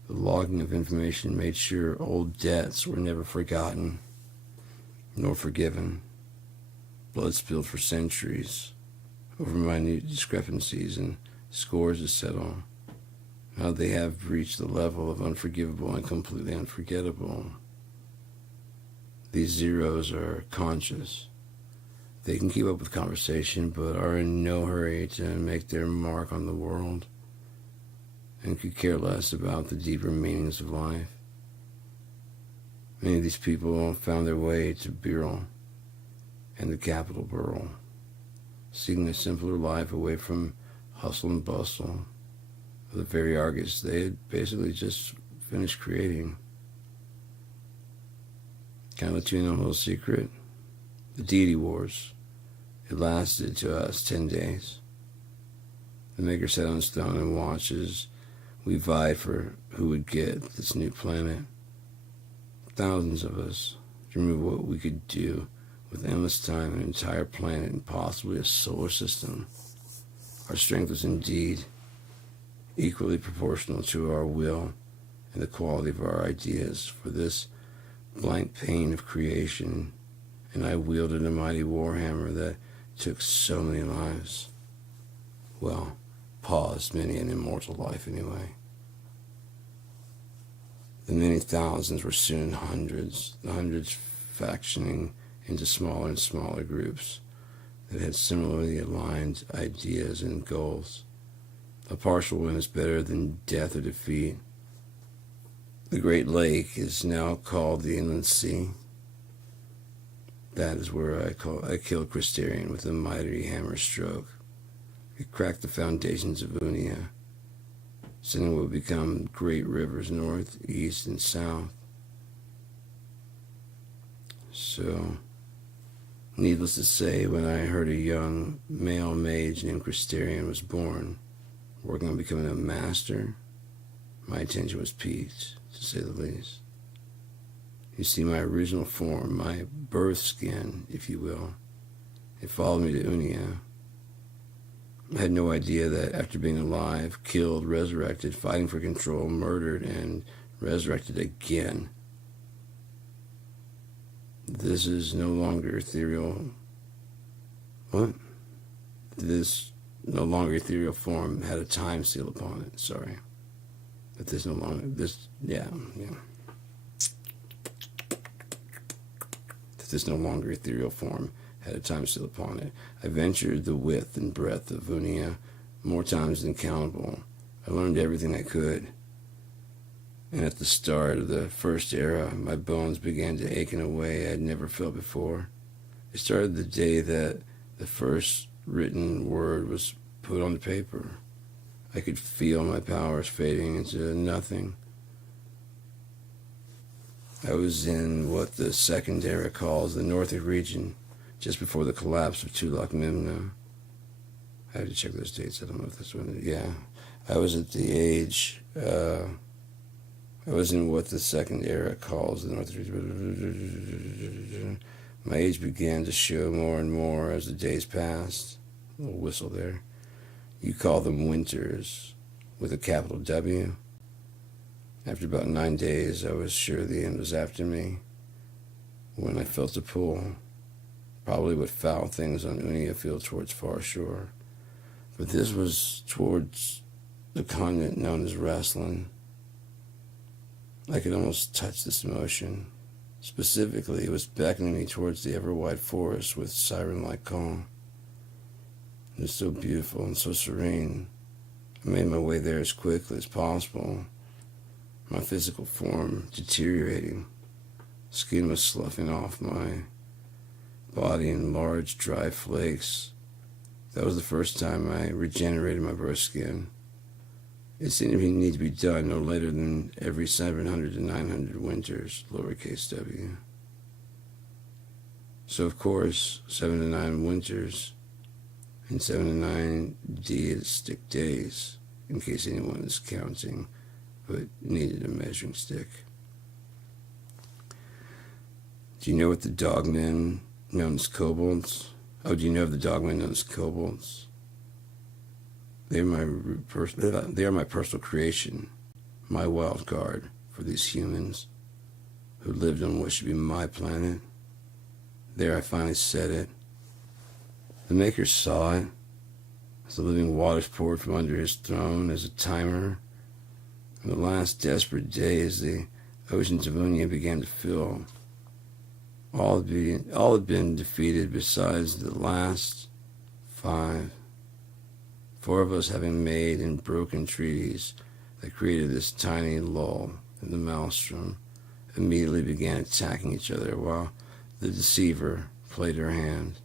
The logging of information made sure old debts were never forgotten nor forgiven. Blood spilled for centuries over minute discrepancies and scores to settle. Now they have reached the level of unforgivable and completely unforgettable. These zeros are conscious. They can keep up with conversation, but are in no hurry to make their mark on the world, and could care less about the deeper meanings of life. Many of these people found their way to Birrell and the capital Burrell, seeking a simpler life away from hustle and bustle of the very artists they had basically just finished creating. Can I let you in on a little secret? The Deity Wars. It lasted to us 10 days. The maker sat on stone and watched as we vied for who would get this new planet. Thousands of us dreamed of what we could do with endless time, an entire planet, and possibly a solar system. Our strength was indeed equally proportional to our will and the quality of our ideas for this blank pane of creation, and I wielded a mighty warhammer that took so many lives. Well, paused many an immortal life anyway. The many thousands were soon hundreds, the hundreds factioning into smaller and smaller groups that had similarly aligned ideas and goals. A partial win is better than death or defeat. The Great Lake is now called the Inland Sea. That is where I killed Christerian with a mighty hammer stroke. It cracked the foundations of Unia, sending what would become great rivers north, east, and south. So, needless to say, when I heard a young male mage named Christerian was born, working on becoming a master, my attention was piqued, to say the least. You see, my original form, my birth skin, if you will, it followed me to Unia. I had no idea that after being alive, killed, resurrected, fighting for control, murdered, and resurrected again, this is no longer ethereal. What? This no longer ethereal form had a time seal upon it. Sorry. But this no longer, yeah. That this no longer ethereal form had a time seal upon it. I ventured the width and breadth of Unia more times than countable. I learned everything I could. And at the start of the first era, my bones began to ache in a way I had never felt before. It started the day that the first written word was put on the paper. I could feel my powers fading into nothing. I was in what the second era calls the Northic region, just before the collapse of Tulak-Mimna. I have to check those dates. I don't know if that's when. Yeah, I was at the age. I was in what the second era calls the Northic region. My age began to show more and more as the days passed. little whistle there. You call them winters with a capital W. After about 9 days, I was sure the end was after me when I felt a pull, probably what foul things on Unia feel towards far shore. But this was towards the continent known as wrestling. I could almost touch this emotion. Specifically, it was beckoning me towards the ever-wide forest with siren-like calm. It was so beautiful and so serene. I made my way there as quickly as possible, my physical form deteriorating. Skin was sloughing off my body in large, dry flakes. That was the first time I regenerated my birth skin. It seemed to need to be done no later than every 700 to 900 winters, lowercase w. So, of course, 7 to 9 winters and 7 to 9 deistic days, in case anyone is counting, but needed a measuring stick. Do you know what the dogmen known as kobolds? Oh, do you know of the dogmen known as kobolds? They are my personal creation, my wild card for these humans who lived on what should be my planet. There I finally said it. The Maker saw it as the living waters poured from under his throne as a timer. In the last desperate days, the oceans of Unia began to fill. All had been defeated besides the last 5. 4 of us having made and broken treaties that created this tiny lull in the maelstrom immediately began attacking each other while the deceiver played her hand.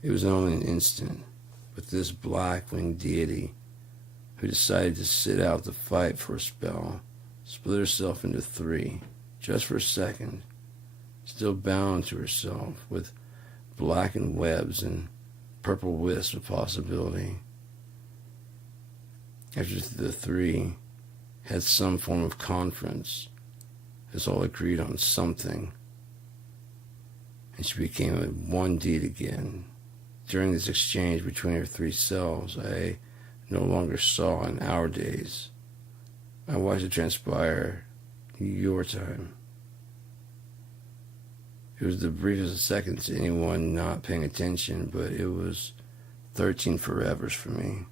It was only an instant, but this black-winged deity who decided to sit out the fight for a spell split herself into 3, just for a second, still bound to herself with blackened webs and purple wisps of possibility. After the 3 had some form of conference, as all agreed on something, and she became a one deed again. During this exchange between her 3 selves, I no longer saw in our days. I watched it transpire your time. It was the briefest of seconds to anyone not paying attention, but it was 13 forevers for me.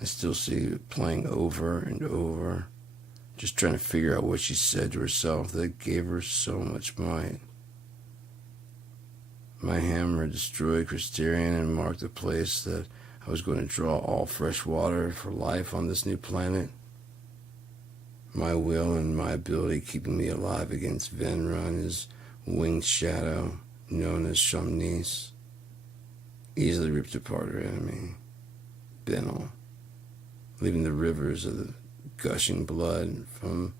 I still see it playing over and over, just trying to figure out what she said to herself that gave her so much might. My hammer destroyed Christerian and marked the place that I was going to draw all fresh water for life on this new planet. My will and my ability keeping me alive against Venra and his winged shadow, known as Shamnis, easily ripped apart her enemy, Benel, leaving the rivers of the gushing blood from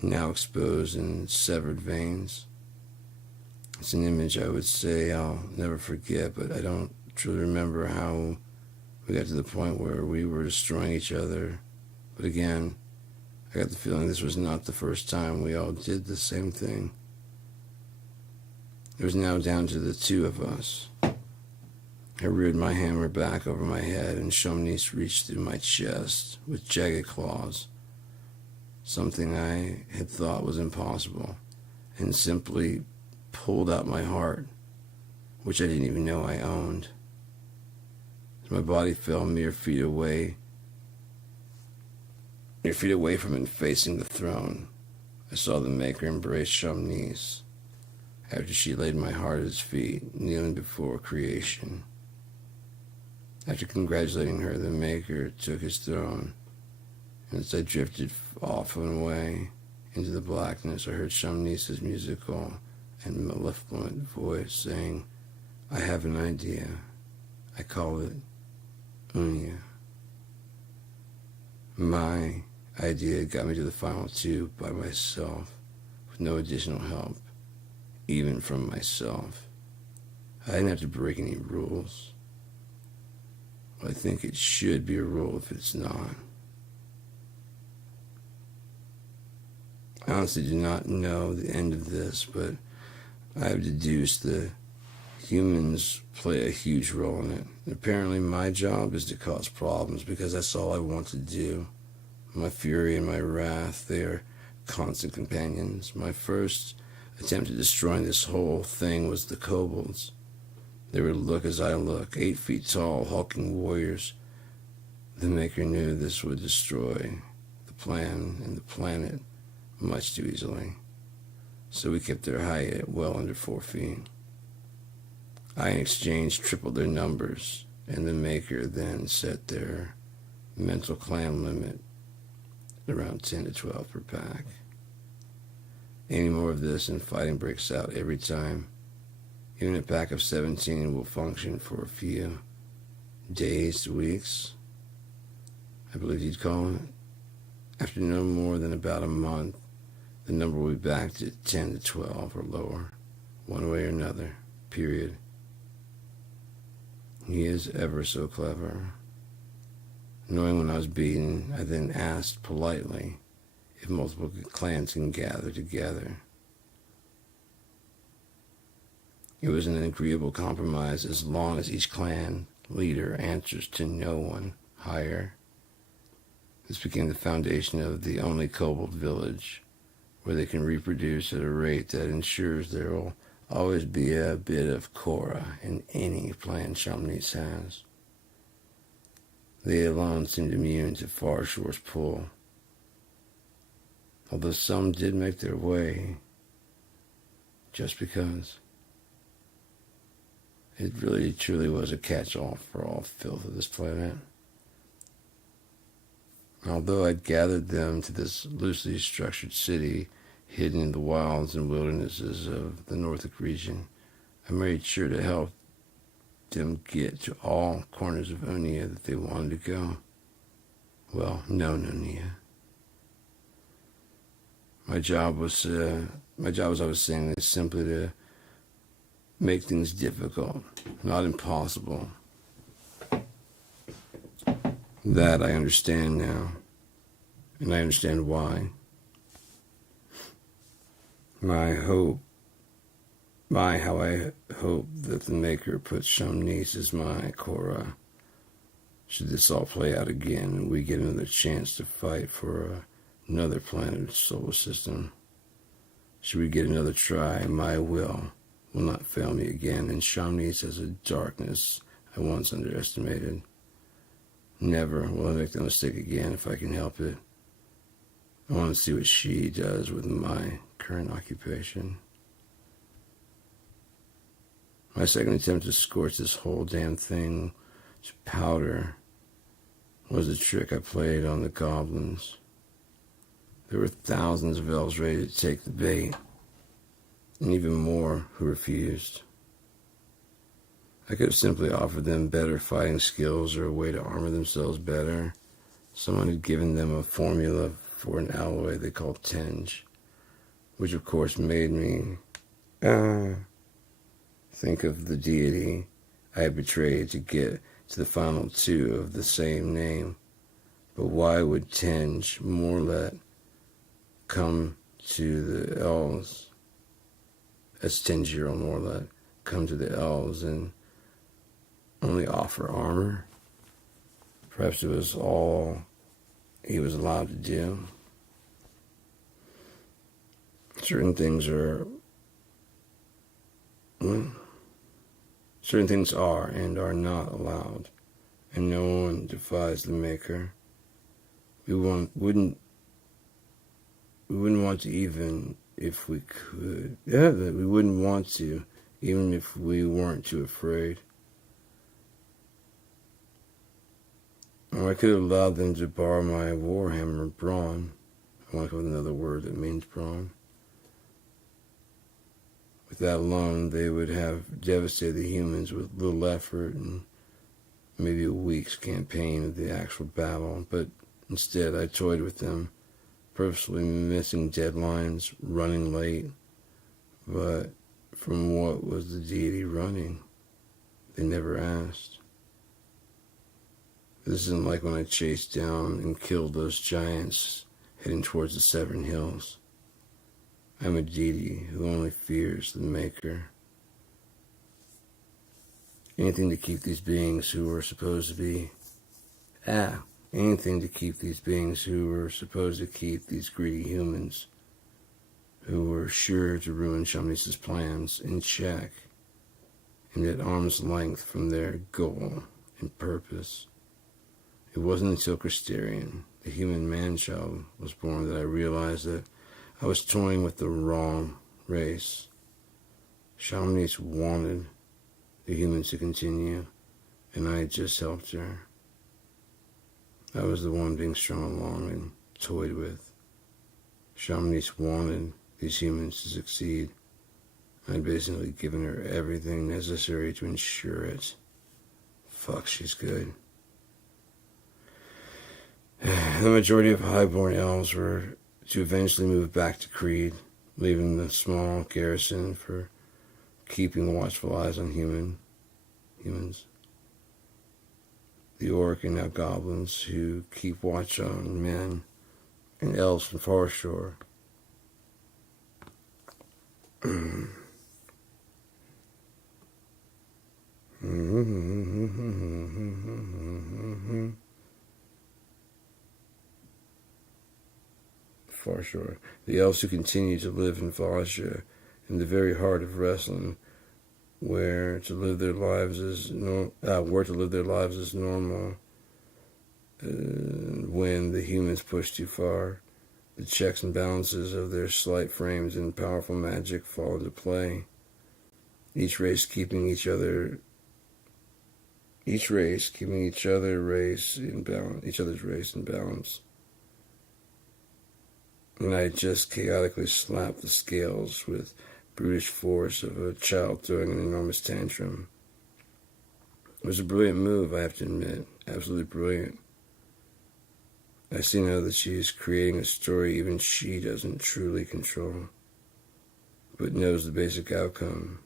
now exposed and severed veins. It's an image I would say I'll never forget, but I don't truly remember how we got to the point where we were destroying each other. But again, I got the feeling this was not the first time we all did the same thing. It was now down to the 2 of us. I reared my hammer back over my head, and Shamnis reached through my chest with jagged claws, something I had thought was impossible, and simply pulled out my heart, which I didn't even know I owned. As my body fell mere feet away from it and facing the throne, I saw the Maker embrace Shamnis after she laid my heart at his feet, kneeling before creation. After congratulating her, the Maker took his throne, and as I drifted off and away into the blackness, I heard Shamnis's musical and malevolent voice saying, "I have an idea. I call it Unia." My idea got me to the final 2 by myself, with no additional help, even from myself. I didn't have to break any rules. I think it should be a rule if it's not. I honestly do not know the end of this, but I have deduced the humans play a huge role in it. And apparently my job is to cause problems because that's all I want to do. My fury and my wrath, they are constant companions. My first attempt at destroying this whole thing was the kobolds. They would look as I look, 8 feet tall, hulking warriors. The Maker knew this would destroy the plan and the planet much too easily. So we kept their height at well under 4 feet. I, in exchange, tripled their numbers, and the Maker then set their mental clan limit at around 10 to 12 per pack. Any more of this and fighting breaks out every time. Even a pack of 17 will function for a few days to weeks, I believe you'd call it. After no more than about a month, the number will be back to 10 to 12 or lower, one way or another, period. He is ever so clever. Knowing when I was beaten, I then asked politely if multiple clans can gather together. It was an agreeable compromise as long as each clan leader answers to no one higher. This became the foundation of the only kobold village, where they can reproduce at a rate that ensures there will always be a bit of Korra in any plan Shamnis has. They alone seemed immune to Far Shore's pull, although some did make their way just because. It really truly was a catch-all for all filth of this planet. Although I'd gathered them to this loosely structured city hidden in the wilds and wildernesses of the Northic region, I made sure to help them get to all corners of Onia that they wanted to go. Well, known Onia. My job was, as I was saying, is simply to make things difficult, not impossible. That I understand now, and I understand why. How I hope that the Maker puts Shamnis as my Korra. Should this all play out again and we get another chance to fight for another planet solar system, should we get another try, my will not fail me again, and Shamnis has a darkness I once underestimated. Never will I make the mistake again if I can help it. I want to see what she does with my current occupation. My second attempt to scorch this whole damn thing to powder was a trick I played on the goblins. There were thousands of elves ready to take the bait, and even more who refused. I could have simply offered them better fighting skills or a way to armor themselves better. Someone had given them a formula for an alloy they called Tenge, which of course made me think of the deity I had betrayed to get to the final two of the same name. But why would Tenge Morlet come to the elves, as 10-year-old Morlet, come to the elves and only offer armor? Perhaps it was all he was allowed to do. Certain things are and are not allowed, and no one defies the Maker. We wouldn't want to even if we could. Yeah, we wouldn't want to even if we weren't too afraid. Or I could have allowed them to borrow my warhammer brawn. I want to come up with another word that means brawn. With that alone, they would have devastated the humans with little effort and maybe a week's campaign of the actual battle. But instead, I toyed with them, purposely missing deadlines, running late. But from what was the deity running? They never asked. This isn't like when I chased down and killed those giants heading towards the Severn Hills. I'm a deity who only fears the Maker. Anything to keep these beings who were supposed to be... anything to keep these beings who were supposed to keep these greedy humans, who were sure to ruin Shamnis's plans, in check, and at arm's length from their goal and purpose. It wasn't until Christerian, the human man-child, was born that I realized that I was toying with the wrong race. Shamnis wanted the humans to continue, and I had just helped her. I was the one being strung along and toyed with. Shamnis wanted these humans to succeed. I'd basically given her everything necessary to ensure it. Fuck, she's good. The majority of highborn elves were to eventually move back to Creed, leaving the small garrison for keeping watchful eyes on humans. The orc and now goblins who keep watch on men and elves from far shore. Far shore. The elves who continue to live in Valasha, in the very heart of wrestling, where to live their lives as normal, when the humans push too far, the checks and balances of their slight frames and powerful magic fall into play. Each race keeping each other's race in balance. And I just chaotically slapped the scales with brutish force of a child throwing an enormous tantrum. It was a brilliant move, I have to admit. Absolutely brilliant. I see now that she is creating a story even she doesn't truly control, but knows the basic outcome.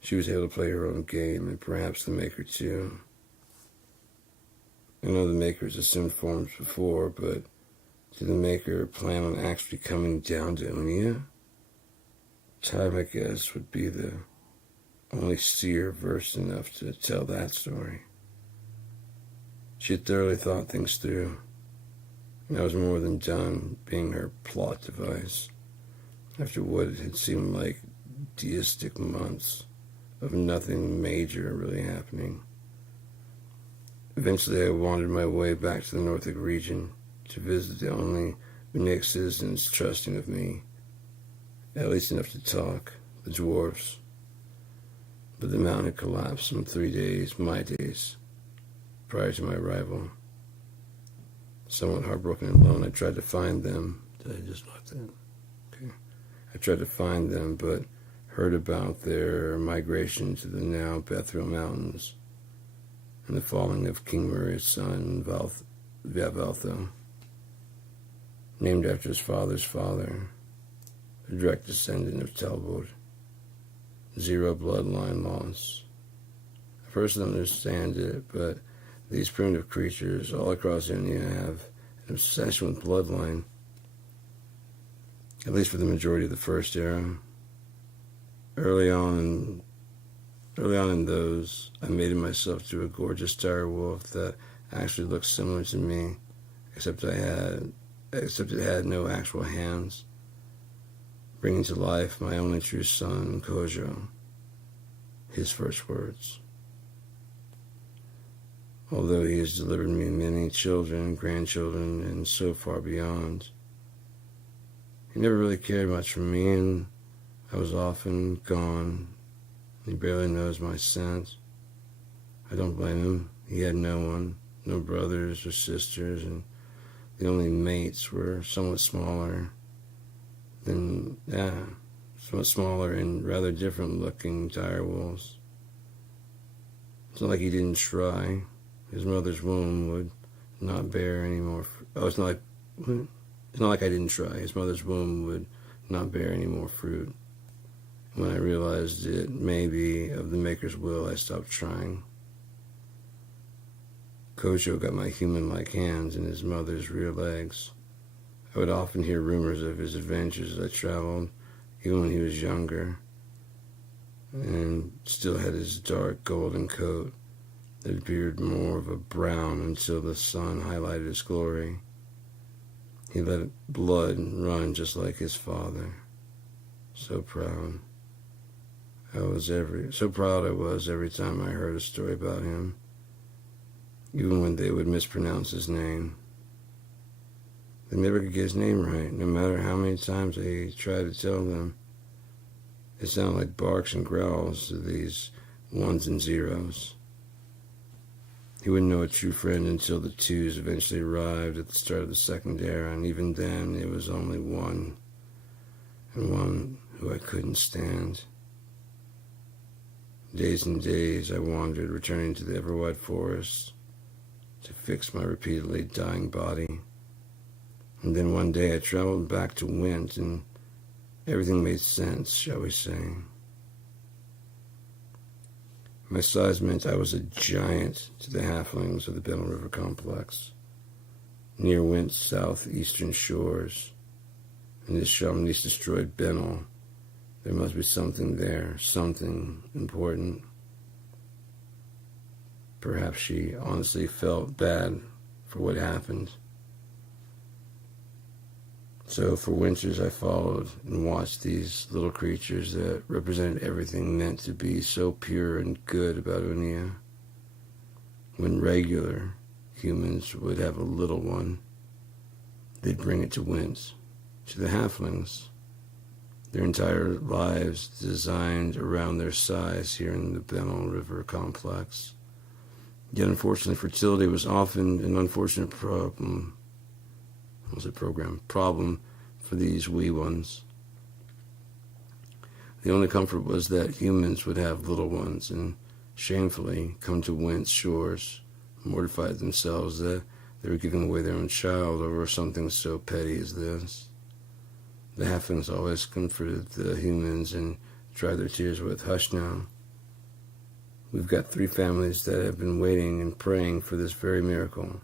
She was able to play her own game, and perhaps the Maker too. I know the Maker's assumed forms before, but did the Maker plan on actually coming down to Unia? Time, I guess, would be the only seer versed enough to tell that story. She had thoroughly thought things through, and I was more than done being her plot device after what had seemed like deistic months of nothing major really happening. Eventually I wandered my way back to the Northic region to visit the only Unique citizens trusting of me, at least enough to talk, the dwarves. But the mountain had collapsed in 3 days, my days, prior to my arrival. Somewhat heartbroken and alone, I tried to find them. Did I just lock that? Okay. I tried to find them, but heard about their migration to the now Bethril Mountains and the falling of King Murray's son, Valtho, named after his father's father, a direct descendant of Telbord. 0 bloodline loss. I personally don't understand it, but these primitive creatures all across India have an obsession with bloodline, at least for the majority of the first era. Early on in those, I mated myself to a gorgeous dire wolf that actually looked similar to me, except it had no actual hands, bringing to life my only true son, Kojo, his first words. Although he has delivered me many children, grandchildren, and so far beyond, he never really cared much for me, and I was often gone. He barely knows my scent. I don't blame him. He had no one, no brothers or sisters, and the only mates were somewhat smaller and rather different looking dire wolves. It's not like he didn't try. His mother's womb would not bear any more. It's not like I didn't try. His mother's womb would not bear any more fruit. When I realized it may be of the Maker's will, I stopped trying. Kojo got my human-like hands and his mother's rear legs. I would often hear rumors of his adventures as I traveled, even when he was younger. and still had his dark golden coat that appeared more of a brown until the sun highlighted his glory. He let blood run just like his father. So proud. So proud I was every time I heard a story about him, even when they would mispronounce his name. They never could get his name right, no matter how many times they tried to tell them. It sounded like barks and growls to these ones and zeros. He wouldn't know a true friend until the twos eventually arrived at the start of the second era, and even then it was only one, and one who I couldn't stand. Days and days I wandered, returning to the ever-wide forest to fix my repeatedly dying body. And then one day I traveled back to Wint, and everything made sense, shall we say. My size meant I was a giant to the halflings of the Bennell River complex, near Wint's southeastern shores. And this Chamonix destroyed Bennell. There must be something there, something important. Perhaps she honestly felt bad for what happened. So for winters I followed and watched these little creatures that represented everything meant to be so pure and good about Unia. When regular humans would have a little one, they'd bring it to Wint, to the halflings. Their entire lives designed around their size here in the Bennell River complex. Yet unfortunately, fertility was often an unfortunate problem for these wee ones. The only comfort was that humans would have little ones and shamefully come to Wint's shores, mortified themselves that they were giving away their own child over something so petty as this. The halflings always comforted the humans and dried their tears with, "Hush now. We've got 3 families that have been waiting and praying for this very miracle.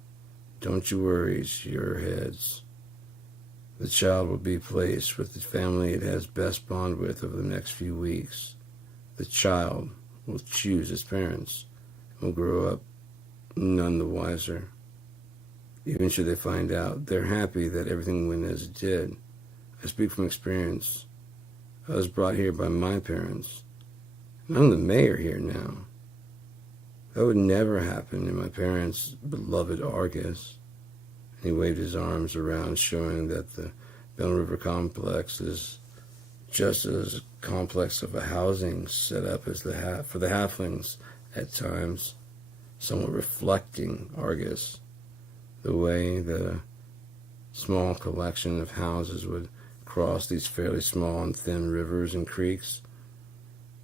Don't you worry your heads. The child will be placed with the family it has best bond with over the next few weeks. The child will choose its parents and will grow up none the wiser. Even should they find out, they're happy that everything went as it did. I speak from experience. I was brought here by my parents. And I'm the mayor here now. That would never happen in my parents' beloved Argus." And he waved his arms around, showing that the Bennell River complex is just as complex of a housing setup as for the halflings at times, somewhat reflecting Argus, the way the small collection of houses would cross these fairly small and thin rivers and creeks,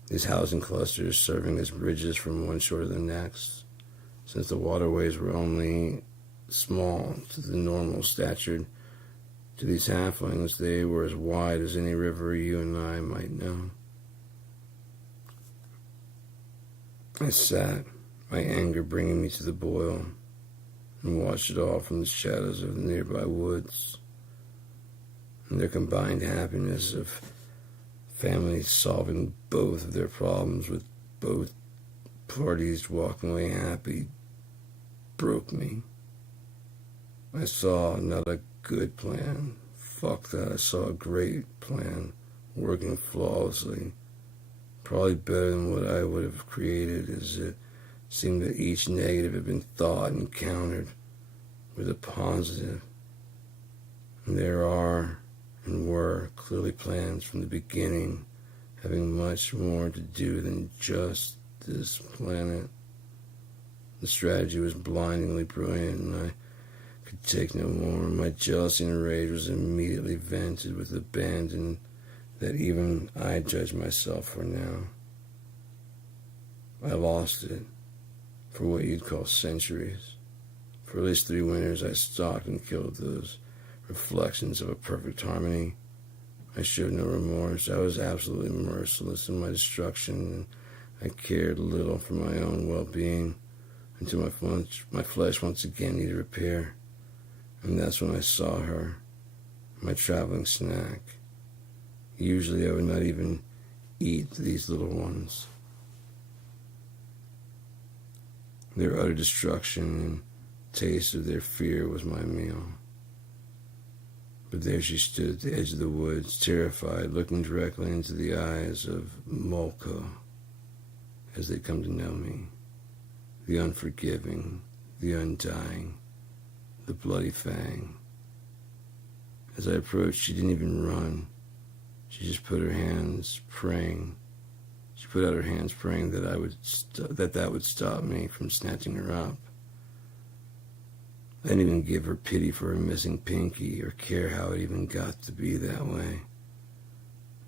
these housing clusters serving as bridges from one shore to the next. Since the waterways were only small to the normal stature, to these halflings they were as wide as any river you and I might know. I sat, my anger bringing me to the boil, and watched it all from the shadows of the nearby woods, and their combined happiness of families solving both of their problems with both parties walking away happy broke me. I saw not a good plan. Fuck that, I saw a great plan working flawlessly. Probably better than what I would have created, as it seemed that each negative had been thought and countered with a positive. And there are and were clearly plans from the beginning, having much more to do than just this planet. The strategy was blindingly brilliant, and I could take no more. My jealousy and rage was immediately vented with abandon that even I judge myself for now. I lost it for what you'd call centuries. For at least 3 winters I stalked and killed those reflections of a perfect harmony. I showed no remorse. I was absolutely merciless in my destruction, and I cared little for my own well-being until my flesh once again needed repair. And that's when I saw her, my traveling snack. Usually I would not even eat these little ones. Their utter destruction and taste of their fear was my meal. But there she stood at the edge of the woods, terrified, looking directly into the eyes of Molko, as they come to know me, the unforgiving, the undying, the bloody fang. As I approached, she didn't even run. She just put her hands praying. She put out her hands praying that that would stop me from snatching her up. I didn't even give her pity for her missing pinky or care how it even got to be that way.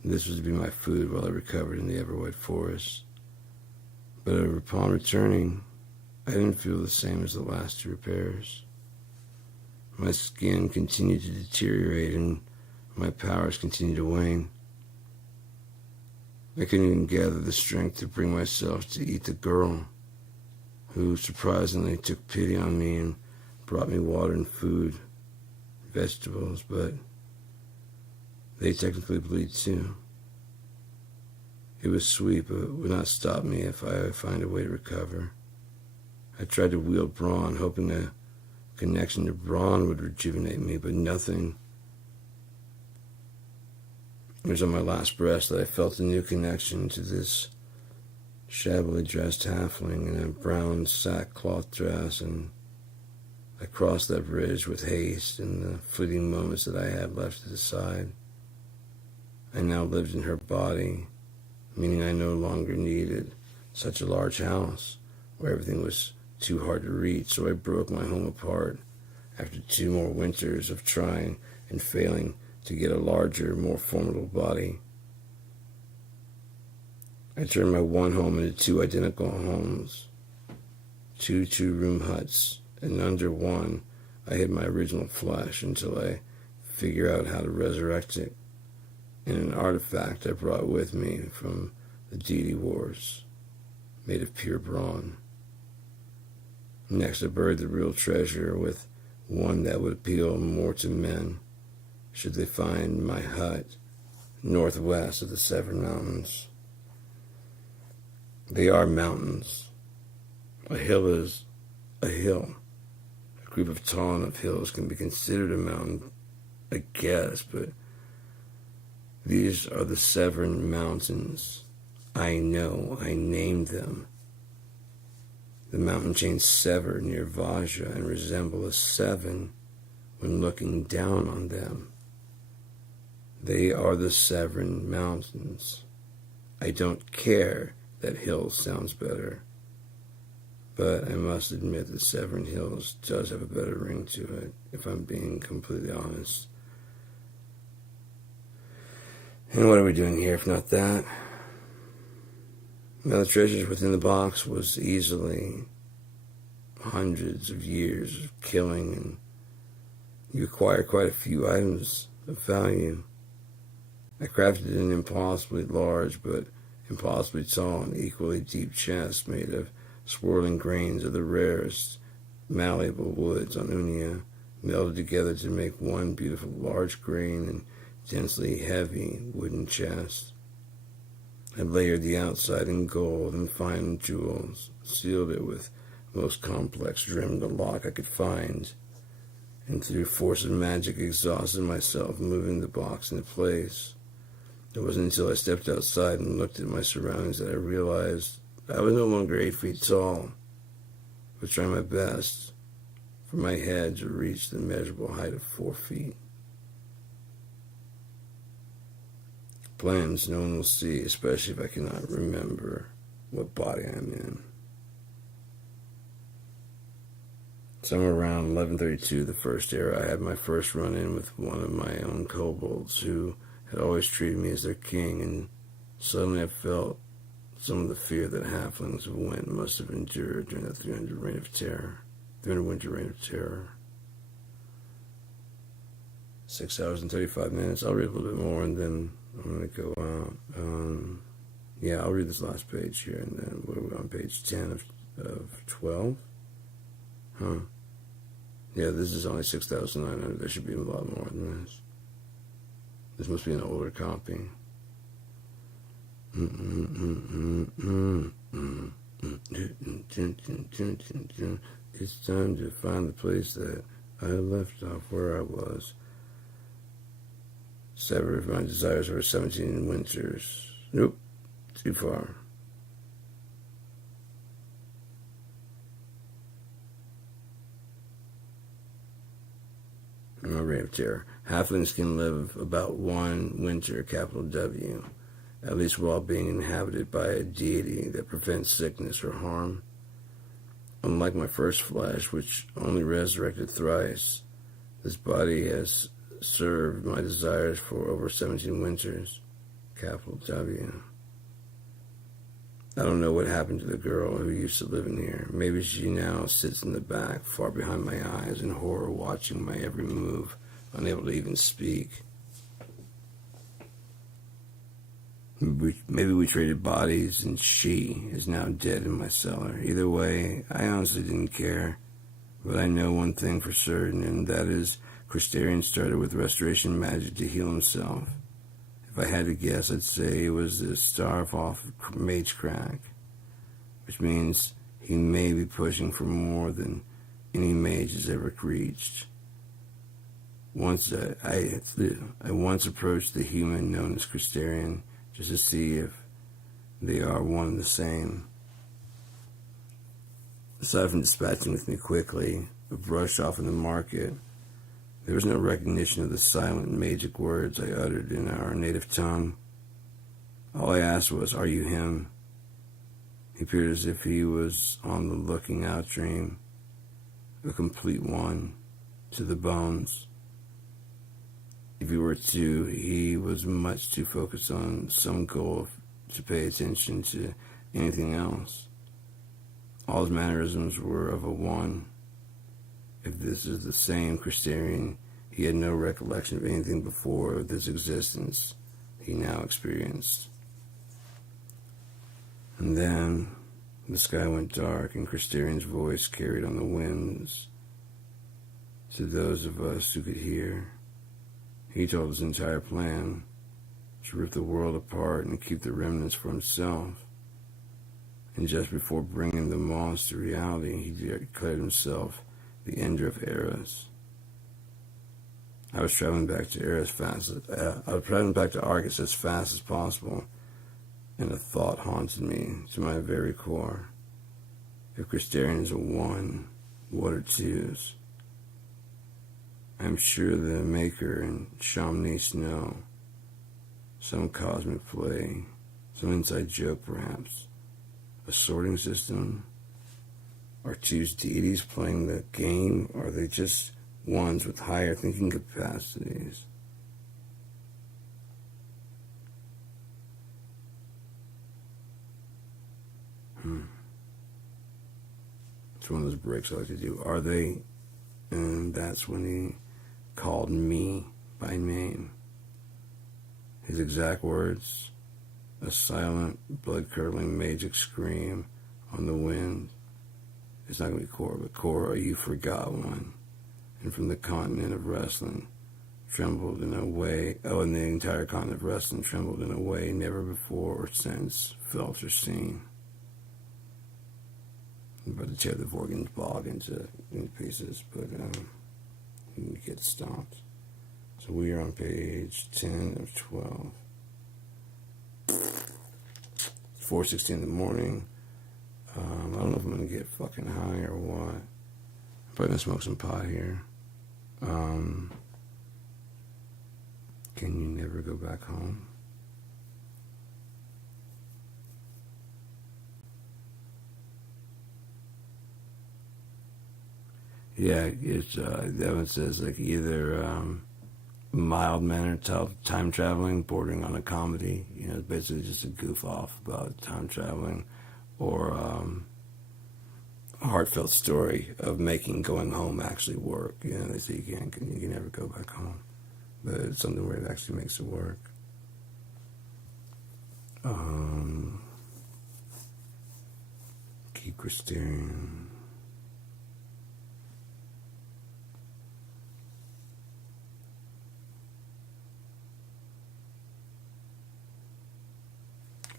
This was to be my food while I recovered in the ever-wet forest. But upon returning, I didn't feel the same as the last two repairs. My skin continued to deteriorate and my powers continued to wane. I couldn't even gather the strength to bring myself to eat the girl, who surprisingly took pity on me and brought me water and food, vegetables, but they technically bleed too. It was sweet, but it would not stop me if I would find a way to recover. I tried to wield brawn, hoping a connection to brawn would rejuvenate me, but nothing. It was on my last breath that I felt a new connection to this shabbily dressed halfling in a brown sackcloth dress, and I crossed that bridge with haste in the fleeting moments that I had left to decide. I now lived in her body, meaning I no longer needed such a large house where everything was too hard to reach, so I broke my home apart after 2 more winters of trying and failing to get a larger, more formidable body. I turned my one home into 2 identical homes, 2 two-room huts, and under one I hid my original flesh until I figure out how to resurrect it in an artifact I brought with me from the deity wars, made of pure brawn. Next, I buried the real treasure with one that would appeal more to men, should they find my hut northwest of the Severn Mountains. They are mountains. A hill is a hill. A group of tall enough hills can be considered a mountain, I guess, but these are the Severn Mountains. I know, I named them. The mountain chains sever near Vajra and resemble a 7 when looking down on them. They are the Severn Mountains. I don't care that Hills sounds better, but I must admit that Severn Hills does have a better ring to it, if I'm being completely honest. And what are we doing here if not that? Now, the treasures within the box was easily hundreds of years of killing, and you acquire quite a few items of value. I crafted an impossibly large but impossibly tall and equally deep chest made of swirling grains of the rarest malleable woods on Unia, melded together to make one beautiful large grain and densely heavy wooden chest. I layered the outside in gold and fine jewels, sealed it with most complex rimmed lock I could find, and through force of magic exhausted myself moving the box into place. It wasn't until I stepped outside and looked at my surroundings that I realized I was no longer 8 feet tall, but trying my best for my head to reach the measurable height of 4 feet. Plans no one will see, especially if I cannot remember what body I'm in. Somewhere around 1132, the first era, I had my first run-in with one of my own kobolds who had always treated me as their king, and suddenly I felt some of the fear that halflings of Went must have endured during the 300 winter reign of terror. 6 hours and 35 minutes. I'll read a little bit more and then I'm going to go out. I'll read this last page here, and then we're on page 10 of 12. Yeah, this is only 6,900. There should be a lot more than this. This must be an older copy. It's time to find the place that I left off where I was. Severed my desires over 17 winters. Nope, too far. Reign of Terror. Halflings can live about one winter, capital W, at least while being inhabited by a deity that prevents sickness or harm. Unlike my first flesh, which only resurrected thrice, this body has served my desires for over 17 winters, capital W. I don't know what happened to the girl who used to live in here. Maybe she now sits in the back, far behind my eyes, in horror, watching my every move, unable to even speak. Maybe we traded bodies, and she is now dead in my cellar. Either way, I honestly didn't care. But I know one thing for certain, and that is Christerian started with restoration magic to heal himself. If I had to guess, I'd say it was the starve off mage crack, which means he may be pushing for more than any mage has ever reached. I once approached the human known as Christerian just to see if they are one and the same. Aside from dispatching with me quickly, a brush off in the market, there was no recognition of the silent magic words I uttered in our native tongue. All I asked was, "Are you him?" He appeared as if he was on the looking out dream, a complete one, to the bones. If he were to, he was much too focused on some goal to pay attention to anything else. All his mannerisms were of a one. If this is the same Christerian, he had no recollection of anything before this existence he now experienced. And then the sky went dark, and Christerian's voice carried on the winds to those of us who could hear. He told his entire plan to rip the world apart and keep the remnants for himself. And just before bringing the moss to reality, he declared himself the ender of eras. I was traveling back to Argus as fast as possible, and a thought haunted me to my very core. If Christerian is a one, what are twos? I'm sure the Maker and Shamnis know. Some cosmic play, some inside joke perhaps. A sorting system? Are twos deities playing the game, or are they just ones with higher thinking capacities? It's one of those breaks I like to do. Are they? And that's when he called me by name. His exact words, a silent, blood-curdling magic scream on the wind. It's not going to be Cora, but Cora, you forgot one. And from the continent of wrestling, trembled in a way, and the entire continent of wrestling trembled in a way never before or since felt or seen. I'm about to tear the Vorgan's bog into pieces, but you get stopped. So we are on page 10 of 12. It's 4:16 in the morning. I don't know if I'm going to get fucking high or what. I'm probably going to smoke some pot here. Can you never go back home? Yeah, it's that one says like either mild mannered time traveling bordering on a comedy, you know, basically just a goof off about time traveling, or a heartfelt story of making going home actually work. You know, they say you can never go back home, but it's something where it actually makes it work. Keep Christerian.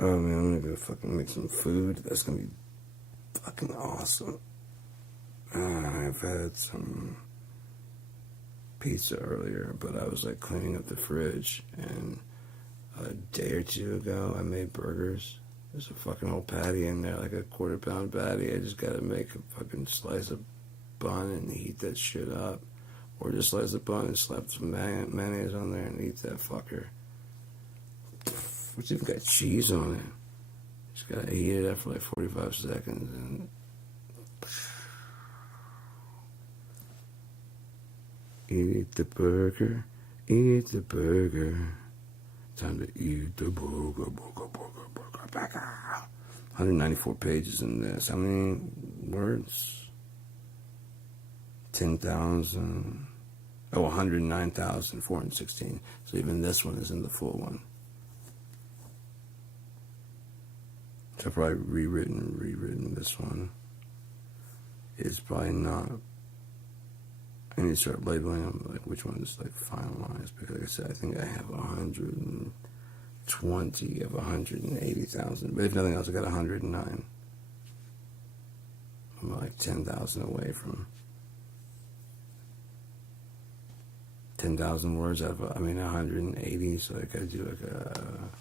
Oh man, I'm gonna go fucking make some food. That's gonna be fucking awesome. I've had some pizza earlier, but I was like cleaning up the fridge, and a day or two ago I made burgers. There's a fucking whole patty in there, like a quarter-pound patty. I just gotta make a fucking slice of bun and heat that shit up. Or just slice the bun and slap some mayonnaise on there and eat that fucker. It's even got cheese on it. Just gotta heat it up for like 45 seconds and eat the burger, eat the burger. Time to eat the burger, burger, burger, burger, burger. 194 pages in this. How many words? 10,000. Oh, 109,416. So even this one isn't the full one. So I've probably rewritten this one. It's probably not. I need to start labeling them, like which one is like finalized, because like I said, I think I have 120 of 180,000. But if nothing else, I got 109. I'm like 10,000 away from 10,000 words out of 180. So I gotta do like a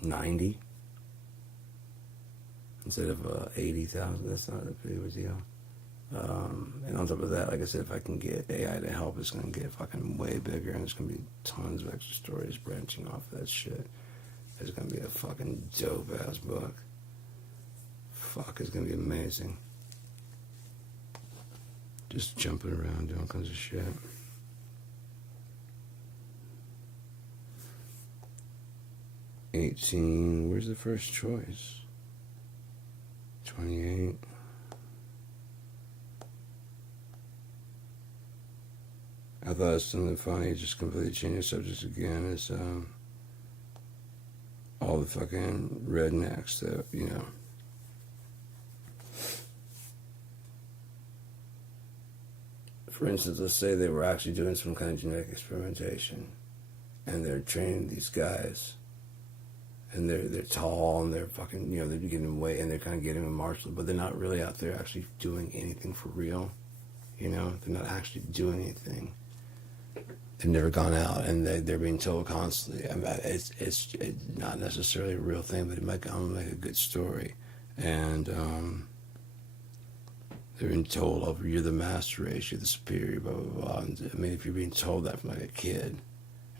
90 instead of 80,000. That's not a big of a deal. And on top of that, like I said, if I can get AI to help, it's going to get fucking way bigger, and there's going to be tons of extra stories branching off that shit. It's going to be a fucking dope-ass book. Fuck, it's going to be amazing. Just jumping around, doing all kinds of shit. $18, where's the first choice? 28. I thought it was something funny, just completely changing subjects again. It's all the fucking rednecks that, you know. For instance, let's say they were actually doing some kind of genetic experimentation, and they're training these guys, and they're tall, and they're fucking, you know, they're getting weight, and they're kind of getting them martial, but they're not really out there actually doing anything for real, you know. They're not actually doing anything. They've never gone out, and they're being told constantly. I mean, it's not necessarily a real thing, but it might come like a good story, and they're being told, "Oh, you're the master race, you're the superior," blah blah blah. And, I mean, if you're being told that from like a kid,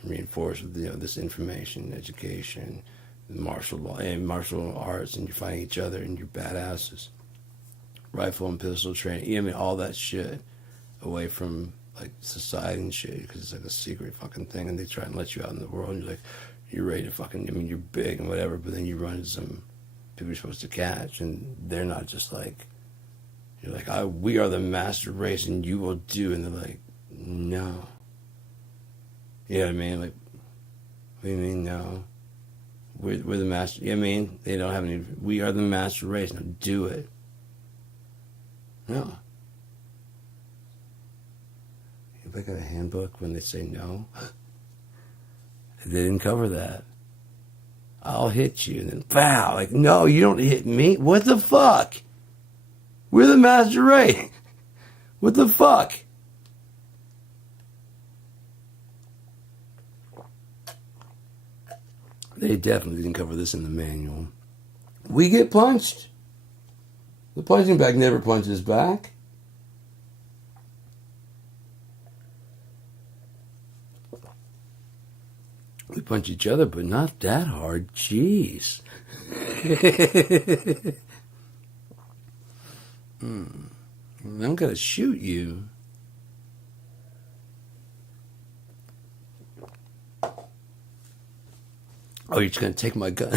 and reinforced with, you know, this information, education, martial law and martial arts, and you're fighting each other, and you're badasses, rifle and pistol training, I mean, all that shit away from like society and shit, because it's like a secret fucking thing, and they try and let you out in the world, and you're like, you're ready to fucking, I mean, you're big and whatever, but then you run into some people you're supposed to catch, and they're not just like, you're like, we are the master race, and you will do, and they're like, no. You know what I mean? Like, what do you mean, no? We're the master, you know what I mean? They don't have any, we are the master race, now do it. No. You look at a handbook when they say no. They didn't cover that. I'll hit you, and then, pow, like, no, you don't hit me. What the fuck? We're the master race. What the fuck? They definitely didn't cover this in the manual. We get punched. The punching bag never punches back. We punch each other, but not that hard. Jeez. I'm going to shoot you. Oh, you're just going to take my gun.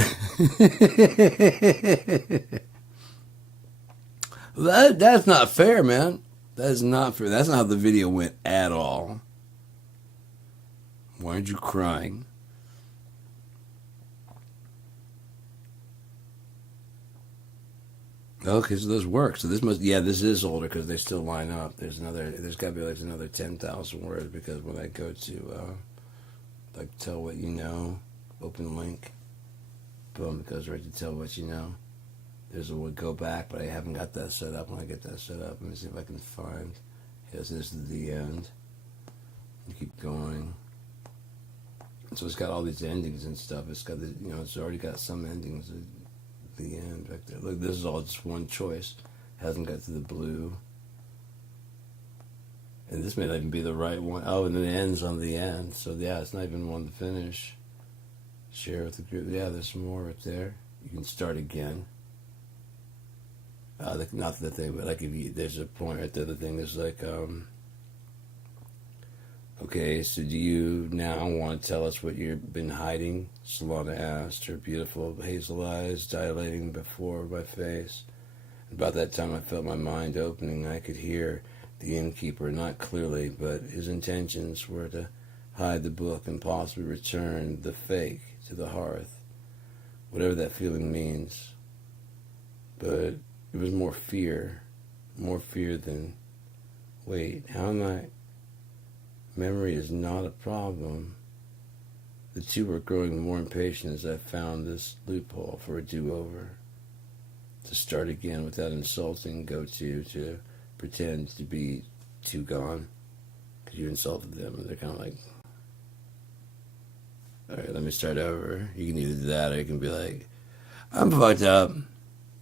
That's not fair, man. That is not fair. That's not how the video went at all. Why aren't you crying? Okay, so those work. So this must, yeah, this is older because they still line up. There's got to be like another 10,000 words, because when I go to, like, tell what you know, open link. Boom, it goes right to tell what you know. There's a word go back, but I haven't got that set up. When I get that set up, let me see if I can find. Yes, this is the end. You keep going. So it's got all these endings and stuff. It's got the, you know, it's already got some endings at the end back there. Look, this is all just one choice. Hasn't got to the blue. And this may not even be the right one. Oh, and then it ends on the end. So yeah, it's not even one to finish. Share with the group. Yeah, there's some more right there. You can start again. Not that they, but like if you, there's a point right there. The thing is like, okay, so do you now want to tell us what you've been hiding? Solana asked, her beautiful hazel eyes dilating before my face. About that time I felt my mind opening. I could hear the innkeeper, not clearly, but his intentions were to hide the book and possibly return the fake to the hearth. Whatever that feeling means. But it was more fear than, wait, how am I? Memory is not a problem. The two were growing more impatient as I found this loophole for a do-over. To start again without insulting, to pretend to be too gone. Because you insulted them and they're kind of like, alright, let me start over. You can either do that or you can be like, I'm fucked up.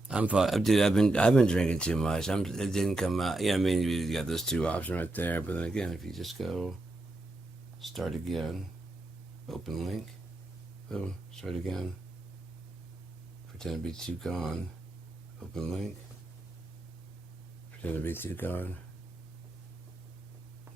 Dude, I've been drinking too much. It didn't come out. Yeah, I mean, you got those two options right there. But then again, if you just go start again, open link, boom, start again, pretend to be too gone, open link, pretend to be too gone.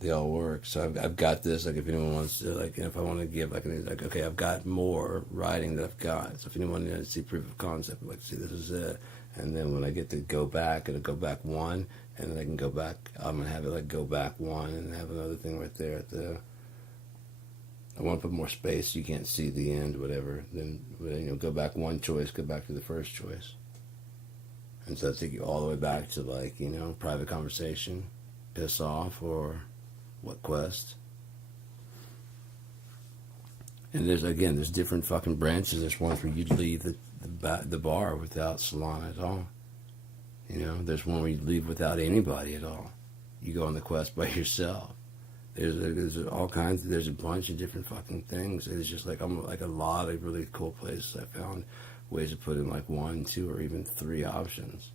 They all work. So I've got this. Like if anyone wants to, like if I want to give, like okay, I've got more writing that I've got. So if anyone wants to see proof of concept, like see this is it. And then when I get to go back, it'll go back one, and then I can go back. I'm gonna have it like go back one, and have another thing right there at the. I want to put more space so you can't see the end, whatever. Then go back one choice, go back to the first choice, and so that'll take you all the way back to like private conversation, piss off, or what quest. And there's different fucking branches. There's ones where you leave the bar without Solana at all. There's one where you leave without anybody at all. You go on the quest by yourself. There's all kinds. There's a bunch of different fucking things. It's just like a lot of really cool places. I found ways to put in like 1, 2, or even 3 options.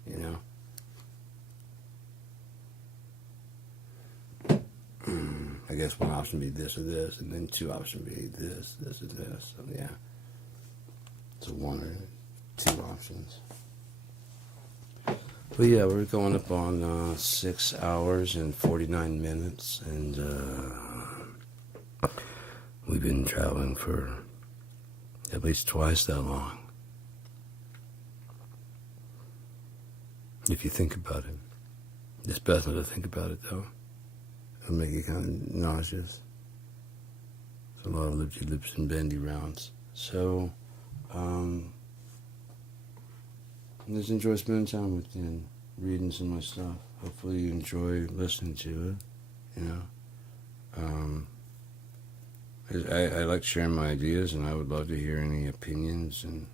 I guess one option would be this or this, and then 2 options would be this, this, and this. So yeah, so 1 or 2 options. But yeah, we're going up on 6 hours and 49 minutes, and we've been traveling for at least twice that long. If you think about it. It's best not to think about it, though. It'll make you kind of nauseous. It's a lot of loopy loops and bendy rounds. So, just enjoy spending time with you and reading some of my stuff. Hopefully you enjoy listening to it. I like sharing my ideas, and I would love to hear any opinions and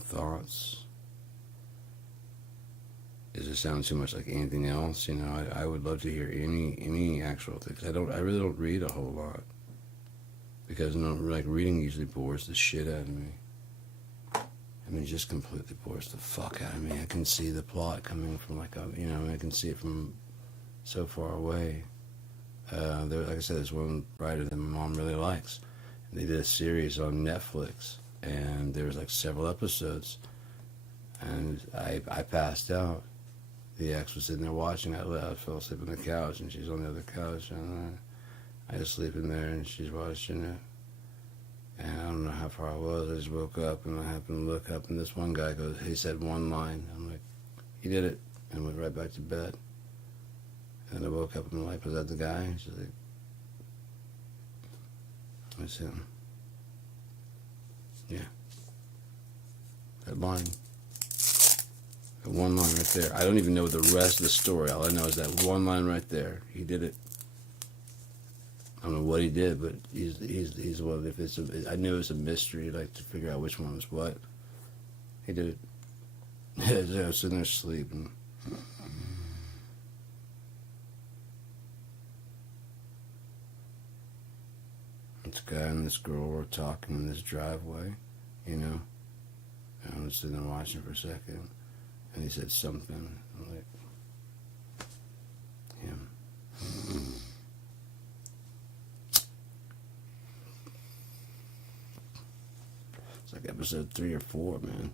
thoughts. Does it sound too much like anything else? I would love to hear any actual things. I really don't read a whole lot, because reading usually bores the shit out of me. Just completely bores the fuck out of me. I can see the plot coming from I can see it from so far away. Like I said, there's one writer that my mom really likes. They did a series on Netflix, and there was several episodes, and I passed out. The ex was sitting there watching. I fell asleep on the couch, and she's on the other couch, and I was sleeping there, and she's watching it. And I don't know how far I was. I just woke up, and I happened to look up, and this one guy he said one line. I'm like, he did it, and went right back to bed. And I woke up, and I'm like, was that the guy? And she's like, that's him. Yeah. That line. That one line right there. I don't even know the rest of the story. All I know is that one line right there. He did it. I don't know what he did, but he's one. If it's I knew it was a mystery, like to figure out which one was what. He did it. I was sitting there sleeping. This guy and this girl were talking in this driveway, you know. And I was sitting there watching for a second, and he said something. I'm like, him. It's like episode 3 or 4, man.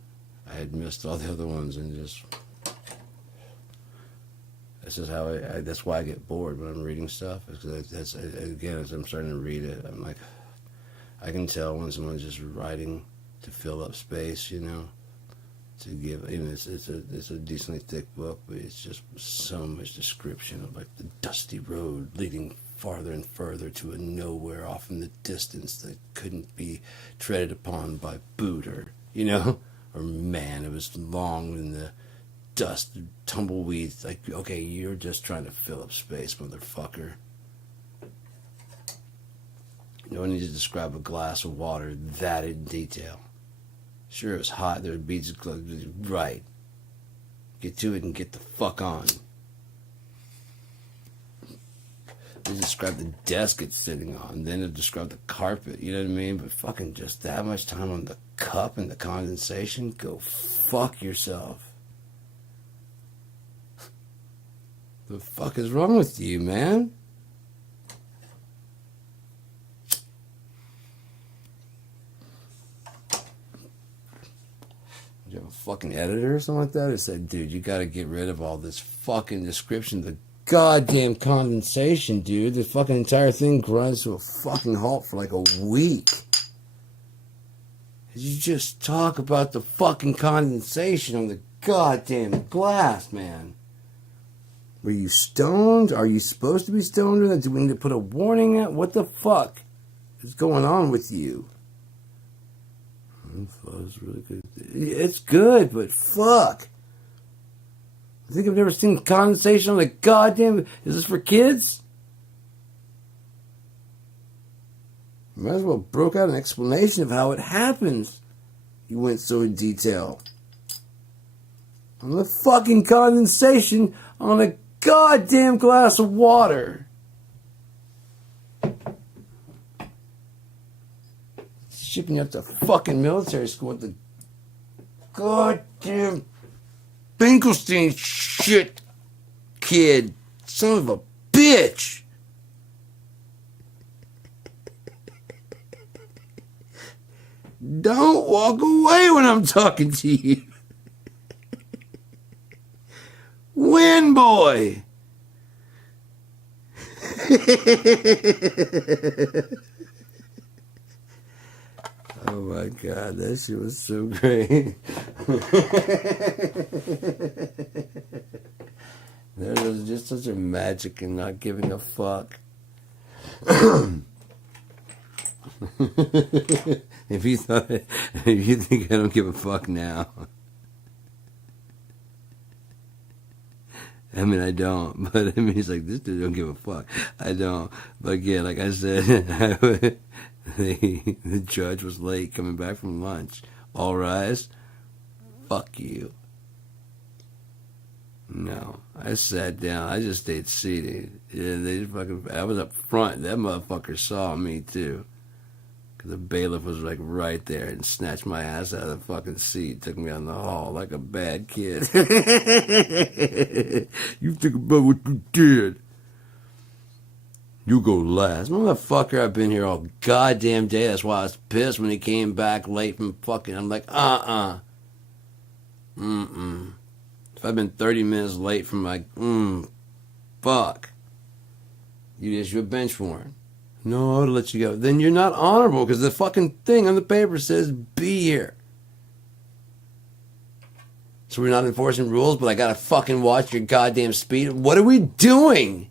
I had missed all the other ones and just. This is how that's why I get bored when I'm reading stuff. That's again, as I'm starting to read it, I'm like, I can tell when someone's just writing to fill up space, you know, to give. You know, it's a decently thick book, but it's just so much description of like the dusty road leading farther and further to a nowhere off in the distance that couldn't be treaded upon by boot or, you know, or man. It was long in the dust, tumbleweeds. Like, okay, you're just trying to fill up space, motherfucker. You don't need to describe a glass of water that in detail. Sure, it was hot. There were beads of clothes. Right. Get to it and get the fuck on. They describe the desk it's sitting on. Then they describe the carpet. You know what I mean? But fucking just that much time on the cup and the condensation? Go fuck yourself. The fuck is wrong with you, man? Do you have a fucking editor or something like that? Or said, dude, you gotta get rid of all this fucking description. The goddamn condensation, dude. The fucking entire thing grinds to a fucking halt for like a week. You just talk about the fucking condensation on the goddamn glass, man. Were you stoned? Are you supposed to be stoned? Or do we need to put a warning out? What the fuck is going on with you? It's really good. It's good, but fuck. I think I've never seen condensation on the goddamn. Is this for kids? You might as well broke out an explanation of how it happens. You went so in detail. On the fucking condensation on a goddamn glass of water. Shipping you up to fucking military school with the goddamn Finkelstein shit, kid. Son of a bitch. Don't walk away when I'm talking to you. Win, boy. Oh my God, that shit was so great. There's just such a magic in not giving a fuck. If you think I don't give a fuck now. I mean, I don't, but I mean, he's like, this dude don't give a fuck. I don't. But again, like I said, the judge was late coming back from lunch. All rise. Fuck you. No, I sat down. I just stayed seated. Yeah, I was up front. That motherfucker saw me too. The bailiff was like right there and snatched my ass out of the fucking seat, took me down the hall like a bad kid. You think about what you did. You go last. Motherfucker, I've been here all goddamn day. That's why I was pissed when he came back late from fucking. I'm like, If I've been 30 minutes late from my, fuck. You issue a bench warrant. No, I'll let you go. Then you're not honorable because the fucking thing on the paper says be here. So we're not enforcing rules, but I gotta fucking watch your goddamn speed. What are we doing?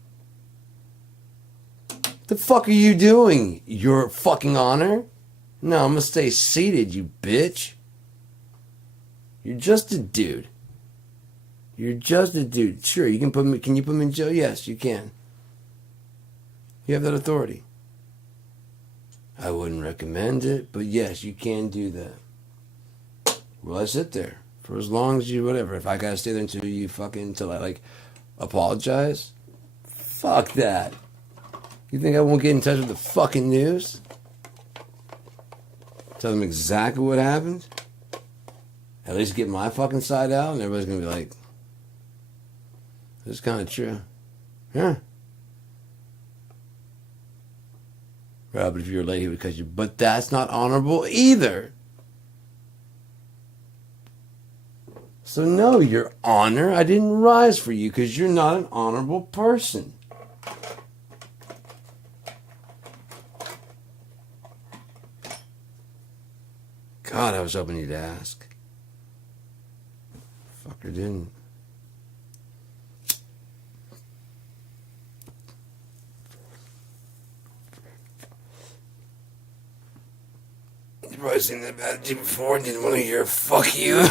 The fuck are you doing? Your fucking honor? No, I'm gonna stay seated, you bitch. You're just a dude. You're just a dude. Sure, you can put me. Can you put me in jail? Yes, you can. You have that authority. I wouldn't recommend it, but yes, you can do that. Well, I sit there for as long as you, whatever. If I gotta stay there until you fucking, until I like apologize, fuck that. You think I won't get in touch with the fucking news? Tell them exactly what happened? At least get my fucking side out, and everybody's gonna be like, this is kind of true. Yeah. Right, but if you're late, he would cut you. But that's not honorable either. So no, your honor, I didn't rise for you because you're not an honorable person. God, I was hoping you'd ask. Fucker didn't. You've probably seen that about you before and didn't want to hear a fuck you.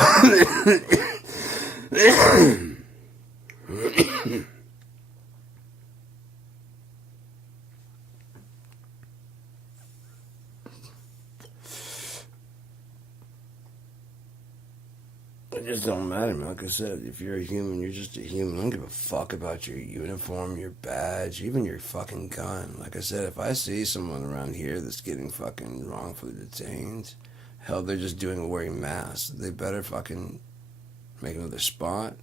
It just don't matter, man. Like I said, if you're a human, you're just a human. I don't give a fuck about your uniform, your badge, even your fucking gun. Like I said, if I see someone around here that's getting fucking wrongfully detained, hell, they're just wearing masks. They better fucking make another spot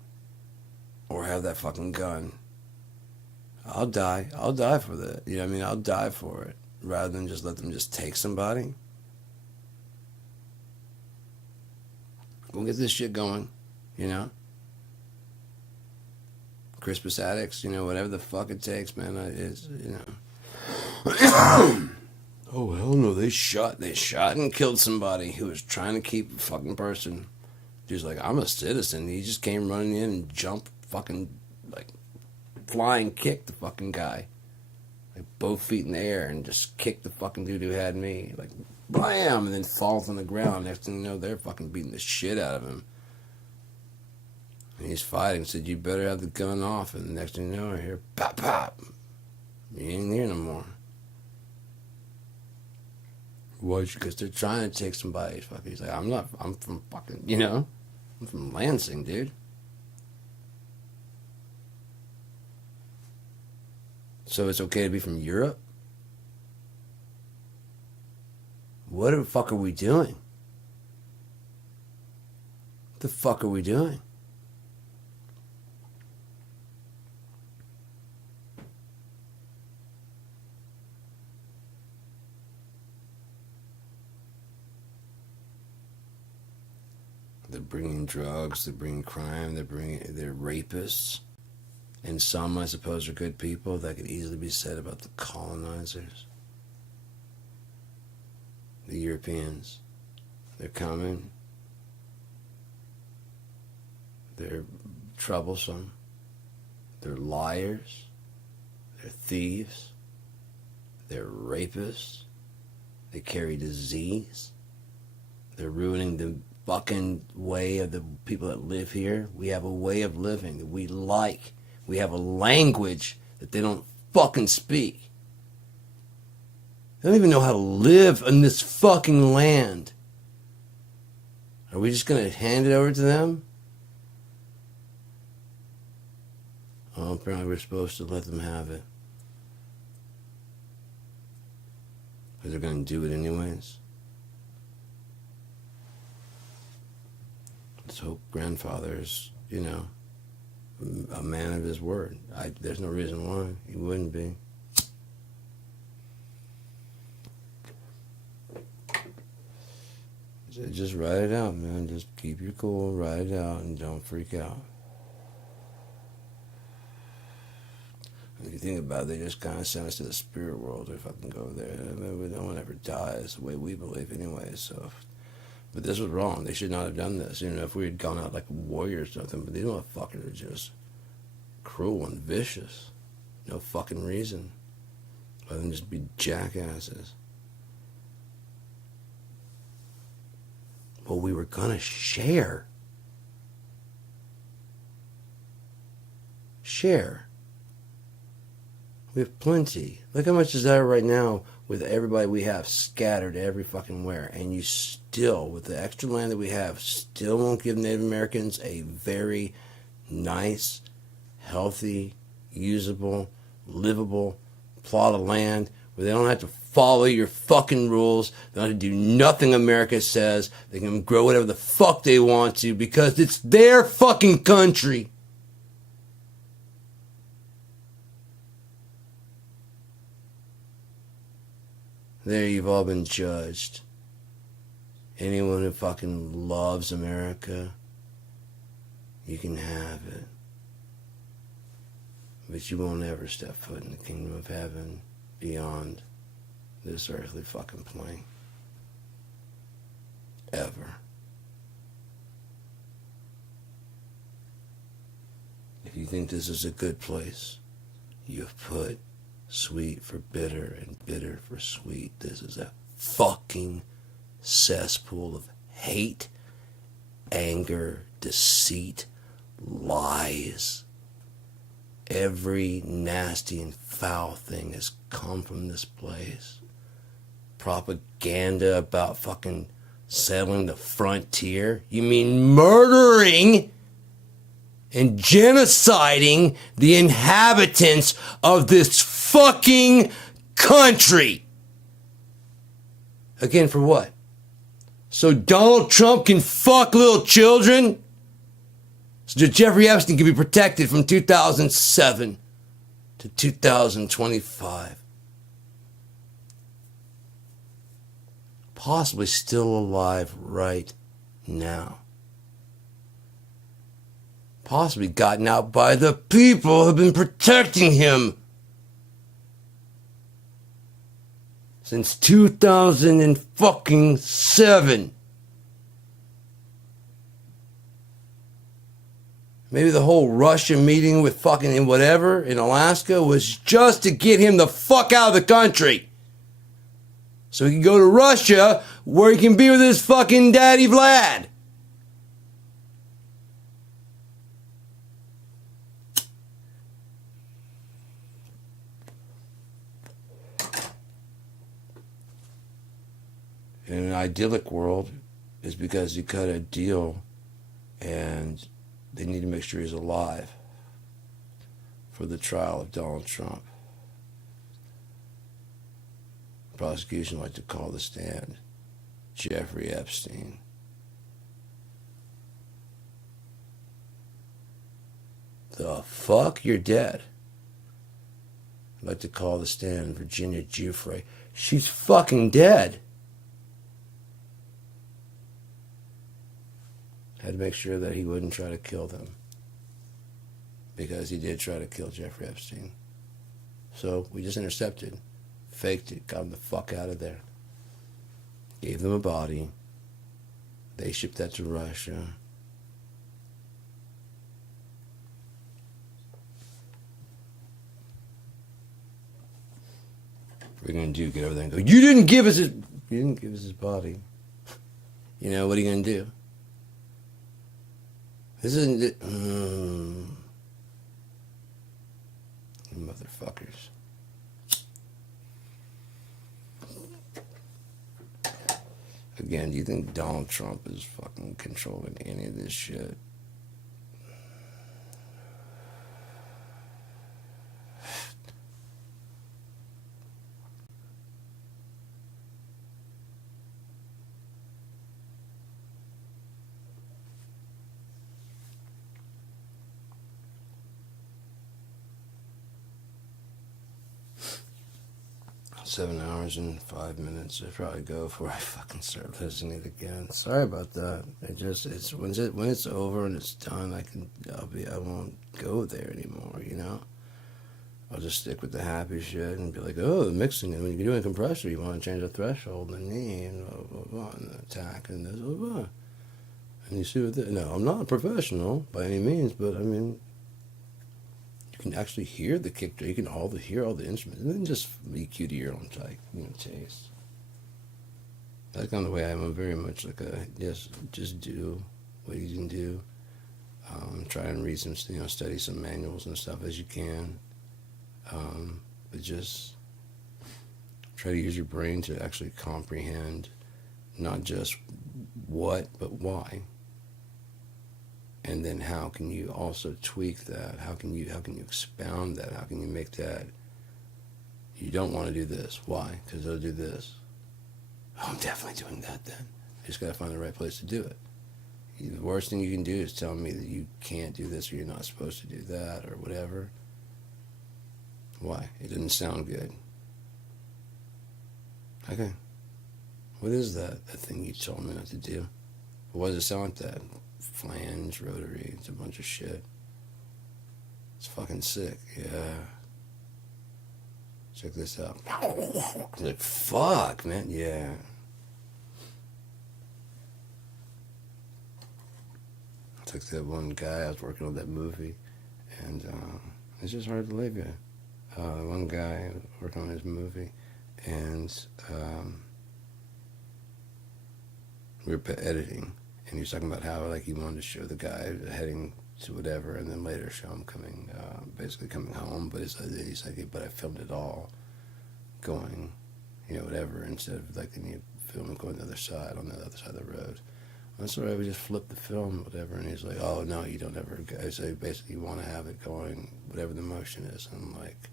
or have that fucking gun. I'll die. I'll die for that. You know what I mean? I'll die for it rather than just let them just take somebody. We'll get this shit going, you know? Christmas addicts, you know, whatever the fuck it takes, man. It's, you know. Oh, hell no, they shot and killed somebody who was trying to keep a fucking person. Dude's like, I'm a citizen. He just came running in and jumped fucking, like, flying kicked the fucking guy. Like, both feet in the air and just kicked the fucking dude who had me. Like, blam! And then falls on the ground. Next thing you know, they're fucking beating the shit out of him. And he's fighting. Said, you better have the gun off. And the next thing you know, I hear, pop, pop. You ain't here no more. Why? Because they're trying to take somebody's fucking. He's like, I'm from fucking, you know? I'm from Lansing, dude. So it's okay to be from Europe? What the fuck are we doing? What the fuck are we doing? They're bringing drugs, they're bringing crime, they're rapists. And some, I suppose, are good people. That could easily be said about the colonizers. The Europeans. They're coming. They're troublesome. They're liars. They're thieves. They're rapists. They carry disease. They're ruining the fucking way of the people that live here. We have a way of living that we like. We have a language that they don't fucking speak. They don't even know how to live in this fucking land. Are we just going to hand it over to them? Oh, apparently we're supposed to let them have it. Because they're going to do it anyways. Let's hope grandfather's, you know, a man of his word. There's no reason why he wouldn't be. Just write it out, man. Just keep your cool, write it out, and don't freak out. If you think about it, they just kind of sent us to the spirit world if I can go there. I mean, no one ever dies, the way we believe anyway, so... But this was wrong. They should not have done this. You know, if we had gone out like a warrior or something, but these motherfuckers are just cruel and vicious. No fucking reason. Other than just be jackasses. But we were gonna share. Share. We have plenty. Look how much is there right now with everybody we have scattered every fucking where, and you still, with the extra land that we have, still won't give Native Americans a very nice, healthy, usable, livable plot of land where they don't have to follow your fucking rules. They don't have to do nothing America says. They can grow whatever the fuck they want to because it's their fucking country. There you've all been judged. Anyone who fucking loves America, you can have it. But you won't ever step foot in the kingdom of heaven beyond this earthly fucking plane. Ever. If you think this is a good place, you've put sweet for bitter and bitter for sweet. This is a fucking cesspool of hate, anger, deceit, lies. Every nasty and foul thing has come from this place. Propaganda about fucking settling the frontier. You mean murdering and genociding the inhabitants of this fucking country. Again, for what? So Donald Trump can fuck little children? So Jeffrey Epstein can be protected from 2007 to 2025. Possibly still alive right now. Possibly gotten out by the people who have been protecting him since 2007. Maybe the whole Russia meeting with fucking whatever in Alaska was just to get him the fuck out of the country. So he can go to Russia where he can be with his fucking daddy Vlad. In an idyllic world, is because you cut a deal and they need to make sure he's alive for the trial of Donald Trump. The prosecution would like to call the stand Jeffrey Epstein. The fuck? You're dead. I'd like to call the stand Virginia Giuffre. She's fucking dead. Had to make sure that he wouldn't try to kill them. Because he did try to kill Jeffrey Epstein. So we just intercepted, faked it, got him the fuck out of there. Gave them a body. They shipped that to Russia. What are we going to do? Get over there and go, you didn't give us his body. You know, what are you going to do? This isn't it. Motherfuckers. Again, do you think Donald Trump is fucking controlling any of this shit? 7 hours and 5 minutes. I probably go before I fucking start listening again. Sorry about that. It's when it's over and it's done, I won't go there anymore, you know? I'll just stick with the happy shit and be like, oh, the mixing, and when you're doing a compressor, you want to change the threshold and the knee and blah, blah, blah, and the attack and this, blah, blah. And you see what no, I'm not a professional by any means, but I mean, you can actually hear the kick drum. You can hear all the instruments, and then just EQ to your own type, taste. That's kind of the way I am. I'm very much like just do what you can do. Try and read some, study some manuals and stuff as you can. But just Try to use your brain to actually comprehend not just what, but why. And then how can you also tweak that? How can you expound that? How can you make that, you don't want to do this. Why? Because they'll do this. Oh, I'm definitely doing that then. You just got to find the right place to do it. The worst thing you can do is tell me that you can't do this or you're not supposed to do that or whatever. Why? It didn't sound good. Okay. What is that thing you told me not to do? What does it sound like that? Flange, rotary, it's a bunch of shit. It's fucking sick, yeah. Check this out. Like, fuck, man, yeah. Took that one guy, I was working on that movie, and it's just hard to believe it. One guy working on his movie, and we were editing, and he was talking about how like he wanted to show the guy heading to whatever, and then later show him coming, basically coming home. But he's like, but I filmed it all going, whatever, instead of like then you film it going the other side, on the other side of the road. That's all right, we just flip the film, whatever. And he's like, oh no, you don't ever. I say basically you want to have it going whatever the motion is. And I'm like,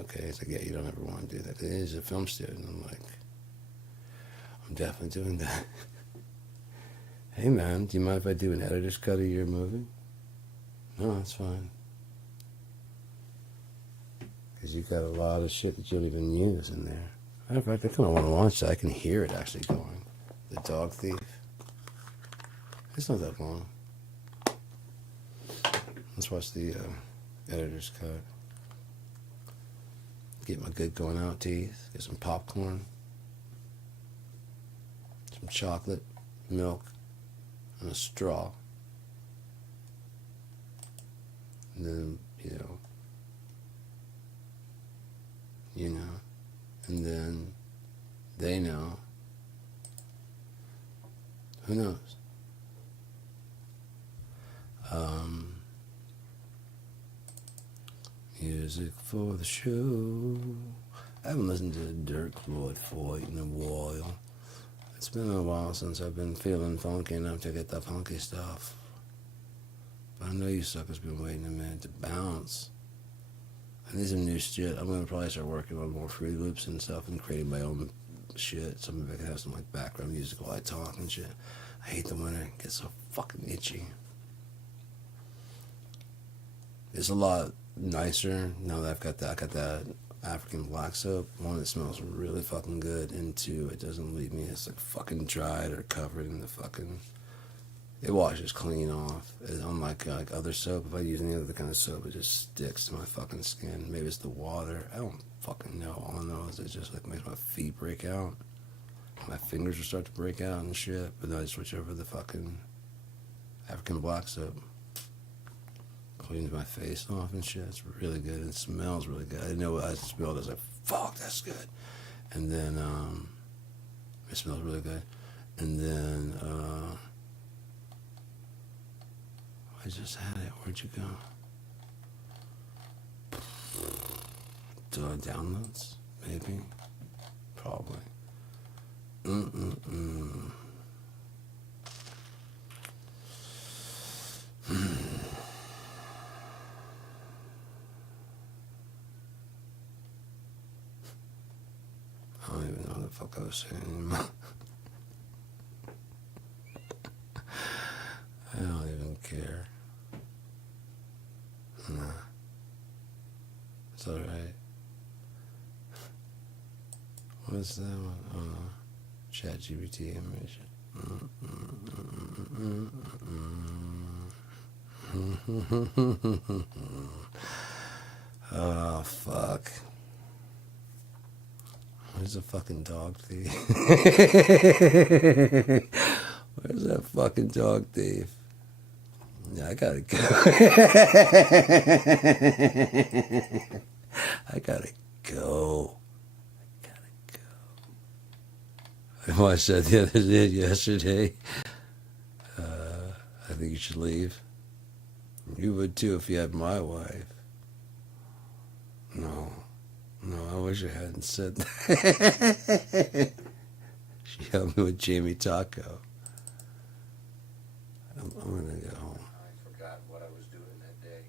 okay. He's like, yeah, you don't ever want to do that. He's a film student. I'm like, I'm definitely doing that. Hey man, do you mind if I do an editor's cut of your movie? No, that's fine. Because you got a lot of shit that you don't even use in there. Matter of fact, I kind of want to watch that. I can hear it actually going. The Dog Thief. It's not that long. Let's watch the editor's cut. Get my good going out teeth. Get some popcorn. Some chocolate, milk, and a straw. And then, and then they know. Who knows? Music for the show. I haven't listened to Dirk Floyd in a while. It's been a while since I've been feeling funky enough to get the funky stuff. But I know you suckers been waiting a minute to bounce. I need some new shit. I'm gonna probably start working on more Fruity Loops and stuff and creating my own shit. Some of it can have some like background music while I talk and shit. I hate the winter. It gets so fucking itchy. It's a lot nicer now that I got that African black soap. One, it smells really fucking good, and two, it doesn't leave me as like fucking dried or covered in the fucking. It washes clean off. Unlike like other soap, if I use any other kind of soap, it just sticks to my fucking skin. Maybe it's the water. I don't fucking know. All I know is it just like makes my feet break out. My fingers will start to break out and shit. But then I switch over to the fucking African black soap. Cleans my face off and shit. It's really good. It smells really good. I didn't know what I smelled. I was like, fuck, that's good. And then it smells really good. And then I just had it. Where'd you go? Downloads? Maybe? Probably. I don't even know what the fuck I was saying anymore. I don't even care. Nah. It's alright. What's that one? Oh, ChatGPT image. Oh, fuck. Where's the fucking dog thief? Where's that fucking dog thief? Yeah, I gotta go. I gotta go. I watched that the other day, yesterday. I think you should leave. You would too if you had my wife. No. No, I wish I hadn't said that. She helped me with Jamie Taco. I'm gonna go home. I forgot what I was doing that day.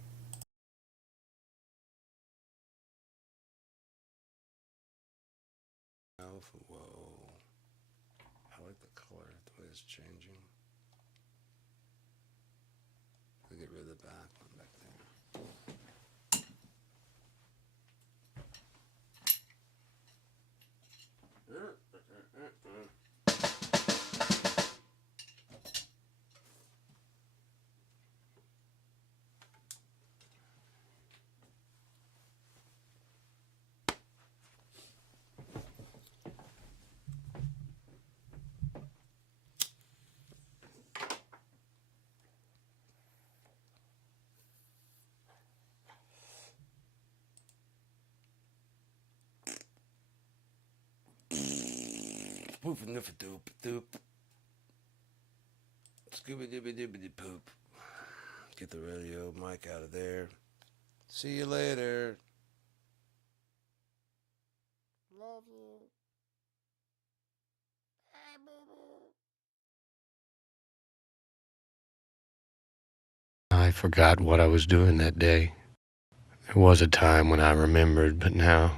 Whoa. I like the color, the way it's changing. I'll get rid of the back one back there. Poof and a doop doop. Scooby dooby dooby poop. Get the radio mic out of there. See you later. Love you. Hey, boo-boo. I forgot what I was doing that day. There was a time when I remembered, but now,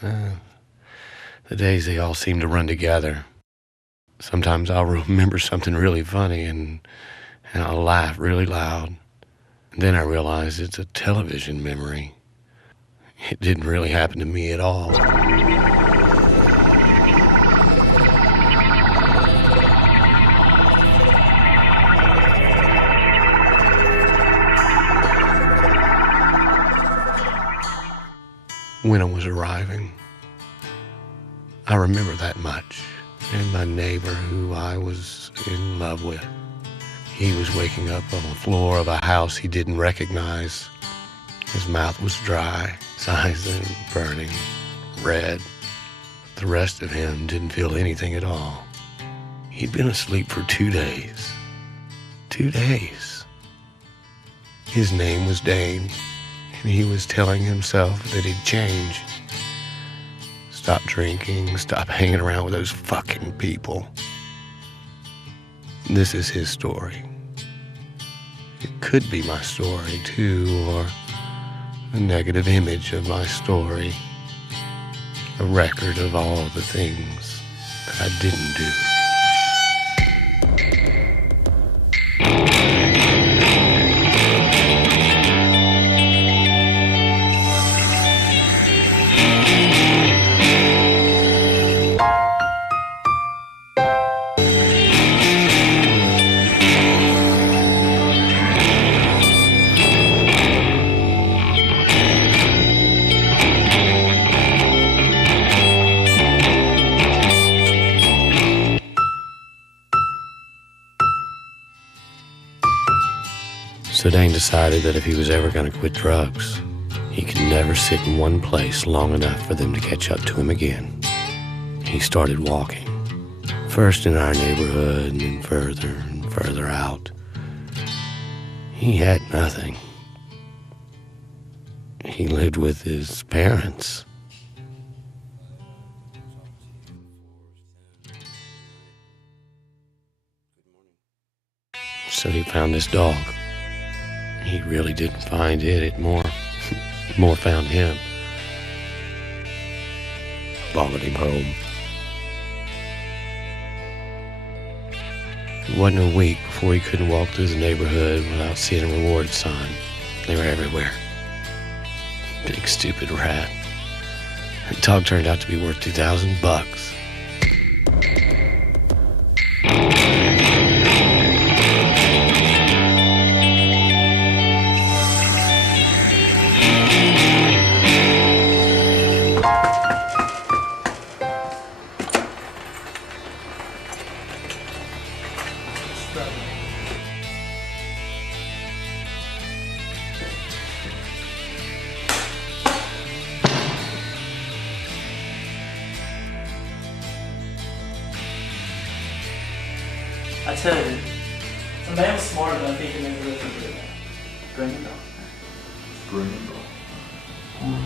the days, they all seem to run together. Sometimes I'll remember something really funny and I'll laugh really loud. And then I realize it's a television memory. It didn't really happen to me at all. When I was arriving, I remember that much. And my neighbor who I was in love with, he was waking up on the floor of a house he didn't recognize. His mouth was dry, his eyes burning, red. The rest of him didn't feel anything at all. He'd been asleep for 2 days. 2 days. His name was Dane, and he was telling himself that he'd change. Stop drinking, stop hanging around with those fucking people. This is his story. It could be my story too, or a negative image of my story. A record of all the things that I didn't do. So Dane decided that if he was ever going to quit drugs, he could never sit in one place long enough for them to catch up to him again. He started walking, first in our neighborhood and then further and further out. He had nothing. He lived with his parents. So he found this dog. He really didn't find it more found him. Followed him home. It wasn't a week before he couldn't walk through the neighborhood without seeing a reward sign. They were everywhere. Big stupid rat. The dog turned out to be worth $2,000. I tell you, the man was smart enough he can never let them do that. Bring it on. Bring it on.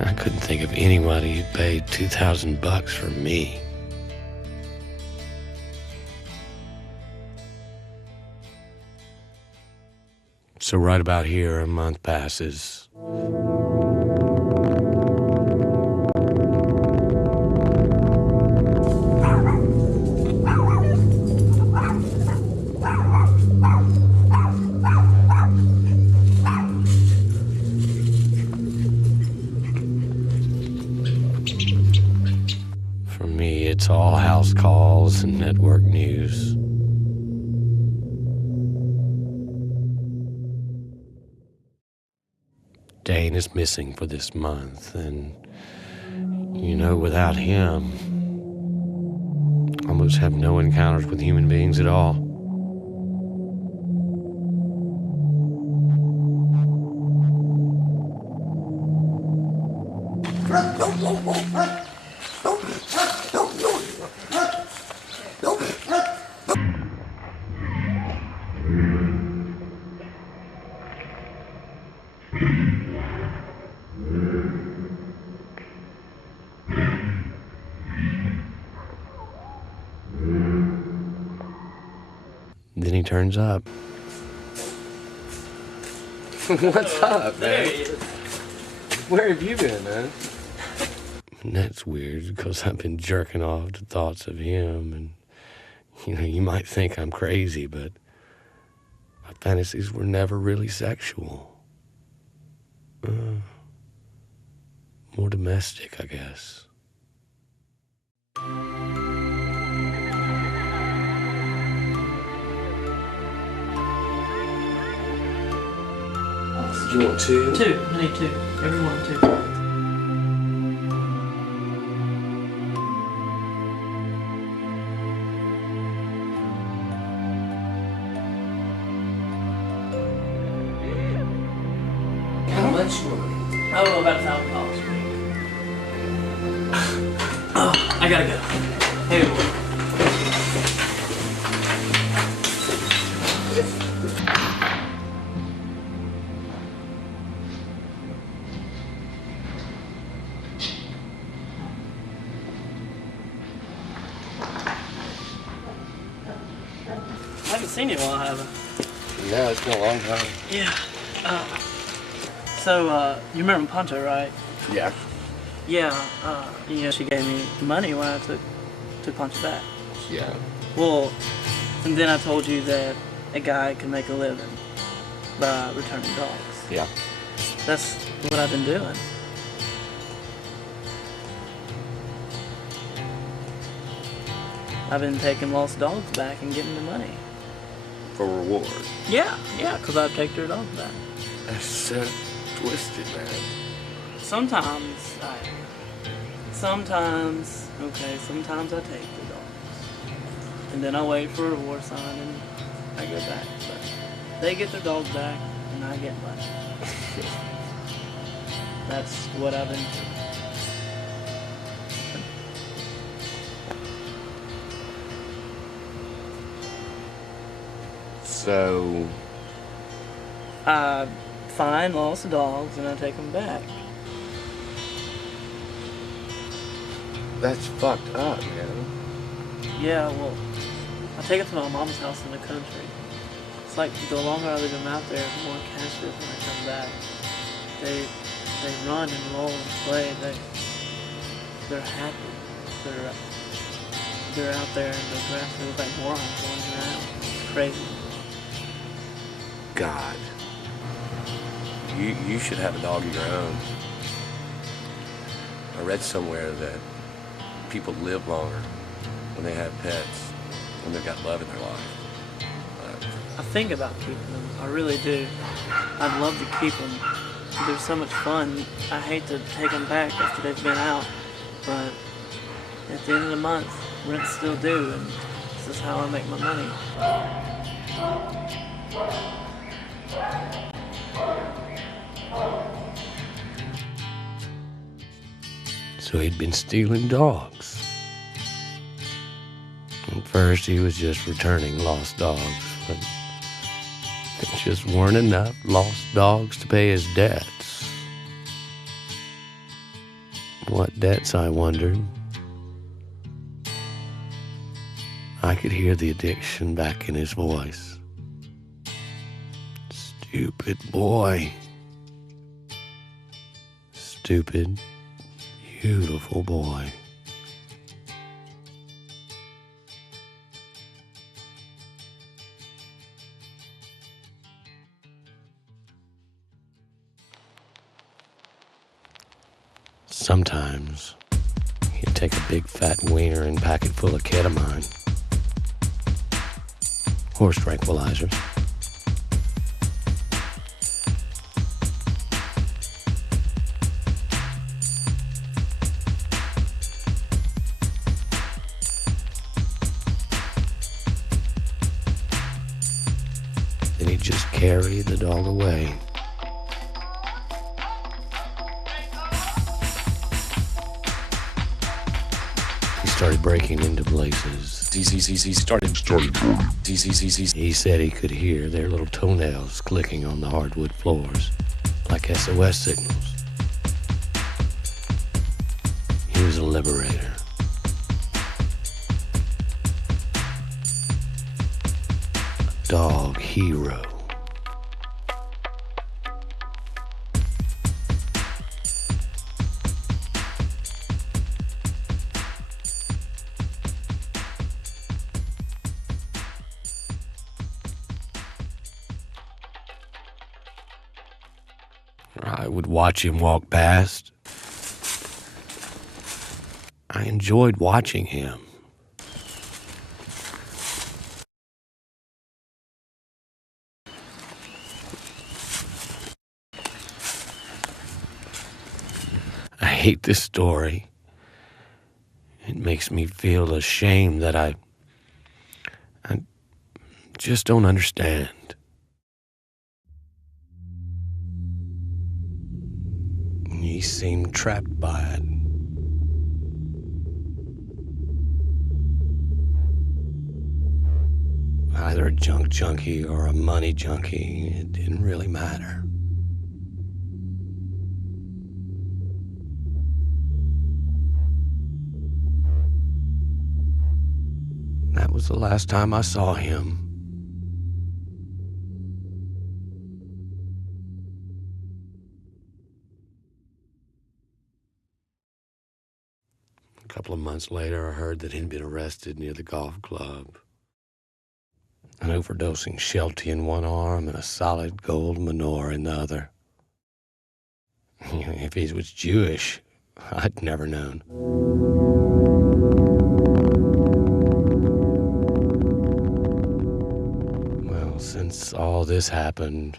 I couldn't think of anybody who paid $2,000 for me. So right about here, a month passes. For me, it's all house calls and network news. Dane is missing for this month, and, without him, I almost have no encounters with human beings at all. Then he turns up. What's up, man? Where have you been, man? And that's weird, because I've been jerking off to thoughts of him, and, you might think I'm crazy, but my fantasies were never really sexual. More domestic, I guess. You want two? Two. I need two. Everyone two. How much money? Oh, about $1,000 a week. Oh, I gotta go. Hey, I haven't seen you in a while, have I? Yeah, it's been a long time. Yeah. You remember Poncho, right? Yeah. Yeah. She gave me money when I took Poncho back. Yeah. Well, and then I told you that a guy can make a living by returning dogs. Yeah. That's what I've been doing. I've been taking lost dogs back and getting the money. For reward. Yeah, because I take their dogs back. That's so twisted, man. Sometimes I take the dogs. And then I wait for a reward sign and I go back. But they get their dogs back and I get money. That's what I've been doing. So, I find lost dogs and I take them back. that's fucked up, man. Yeah, well, I take it to my mom's house in the country. It's like the longer I leave them out there, the more cash it is when I come back. They run and roll and play. They're happy. They're out there in the grass. They look like morons going around. It's crazy. God. You should have a dog of your own. I read somewhere that people live longer when they have pets, when they've got love in their life. I think about keeping them. I really do. I'd love to keep them. They're so much fun. I hate to take them back after they've been out, but at the end of the month, rent's still due, and this is how I make my money. So he'd been stealing dogs. At first he was just returning lost dogs, but there just weren't enough lost dogs to pay his debts. What debts, I wondered. I could hear the addiction back in his voice. Stupid boy. Stupid, beautiful boy. Sometimes he'd take a big fat wiener and pack it full of ketamine, horse tranquilizers. Then he'd just carry the dog away. Started breaking into places. He said he could hear their little toenails clicking on the hardwood floors like SOS signals. He was a liberator. A dog hero. I would watch him walk past. I enjoyed watching him. I hate this story. It makes me feel ashamed that I just don't understand. He seemed trapped by it. Either a junk junkie or a money junkie, it didn't really matter. That was the last time I saw him. A couple of months later, I heard that he'd been arrested near the golf club. An overdosing Sheltie in one arm and a solid gold menorah in the other. If he was Jewish, I'd never known. Well, since all this happened,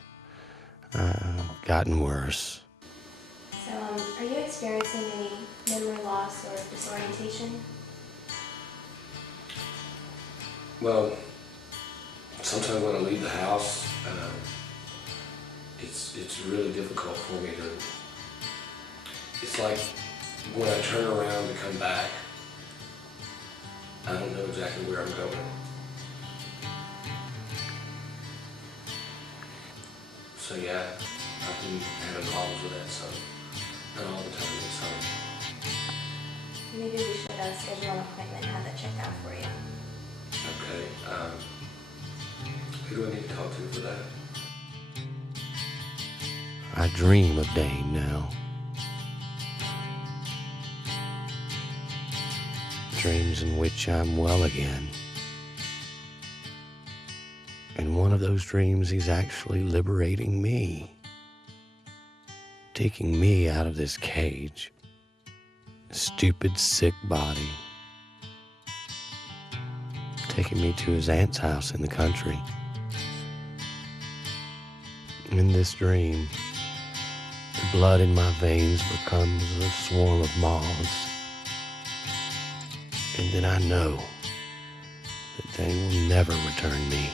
I've gotten worse. So, are you experiencing any memory loss or disorientation? Well, sometimes when I leave the house, it's really difficult for me to. It's like when I turn around to come back, I don't know exactly where I'm going. So yeah, I've been having problems with that, so not all the time, but some. Maybe we should schedule an appointment and have that checked out for you. Okay. Who do I need to talk to for that? I dream of Dane now. Dreams in which I'm well again. In one of those dreams, he's actually liberating me. Taking me out of this cage. Stupid, sick body. Taking me to his aunt's house in the country. In this dream, the blood in my veins becomes a swarm of moths. And then I know that they will never return me.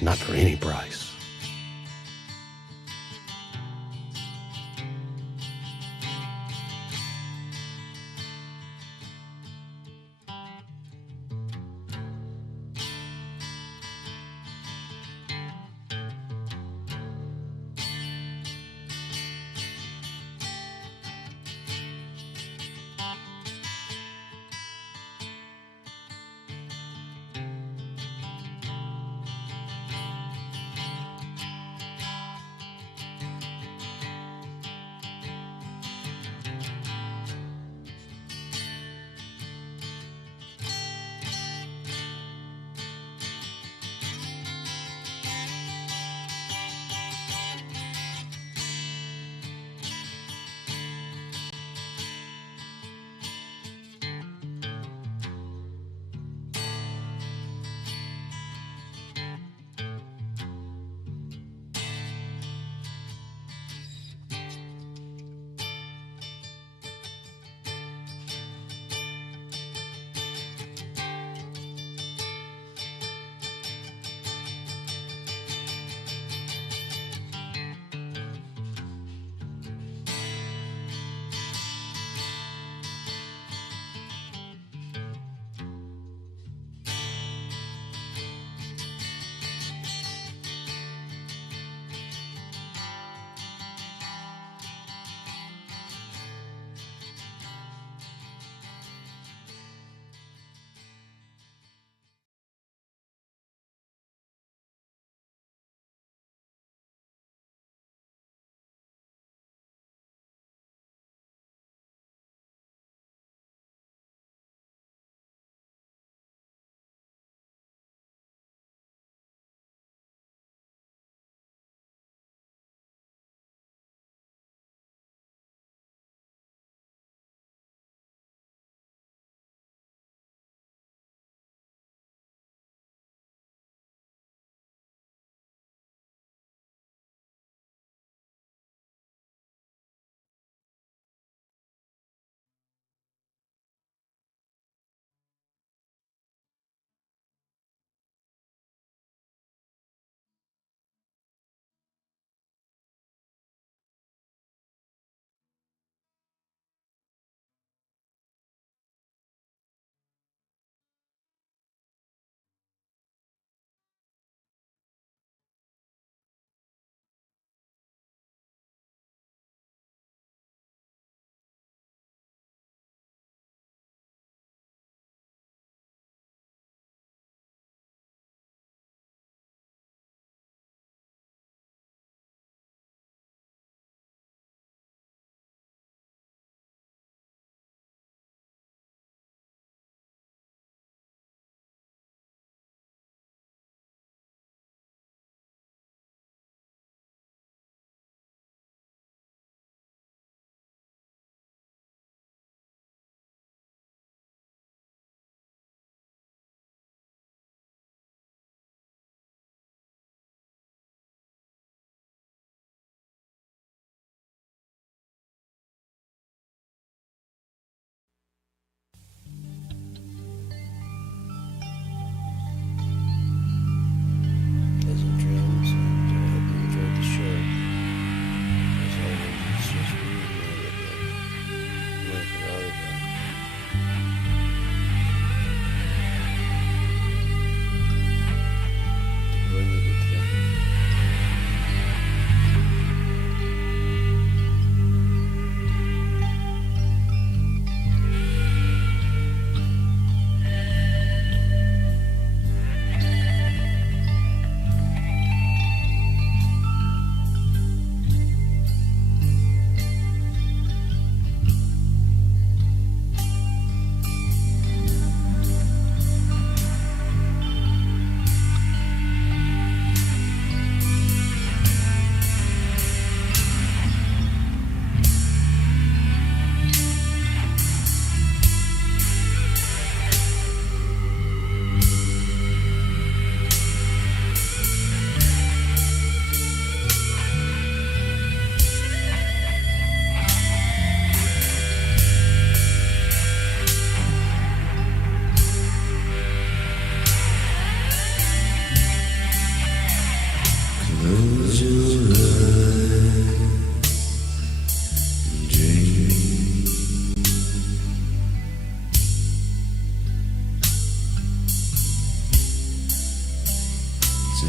Not for any price.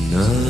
another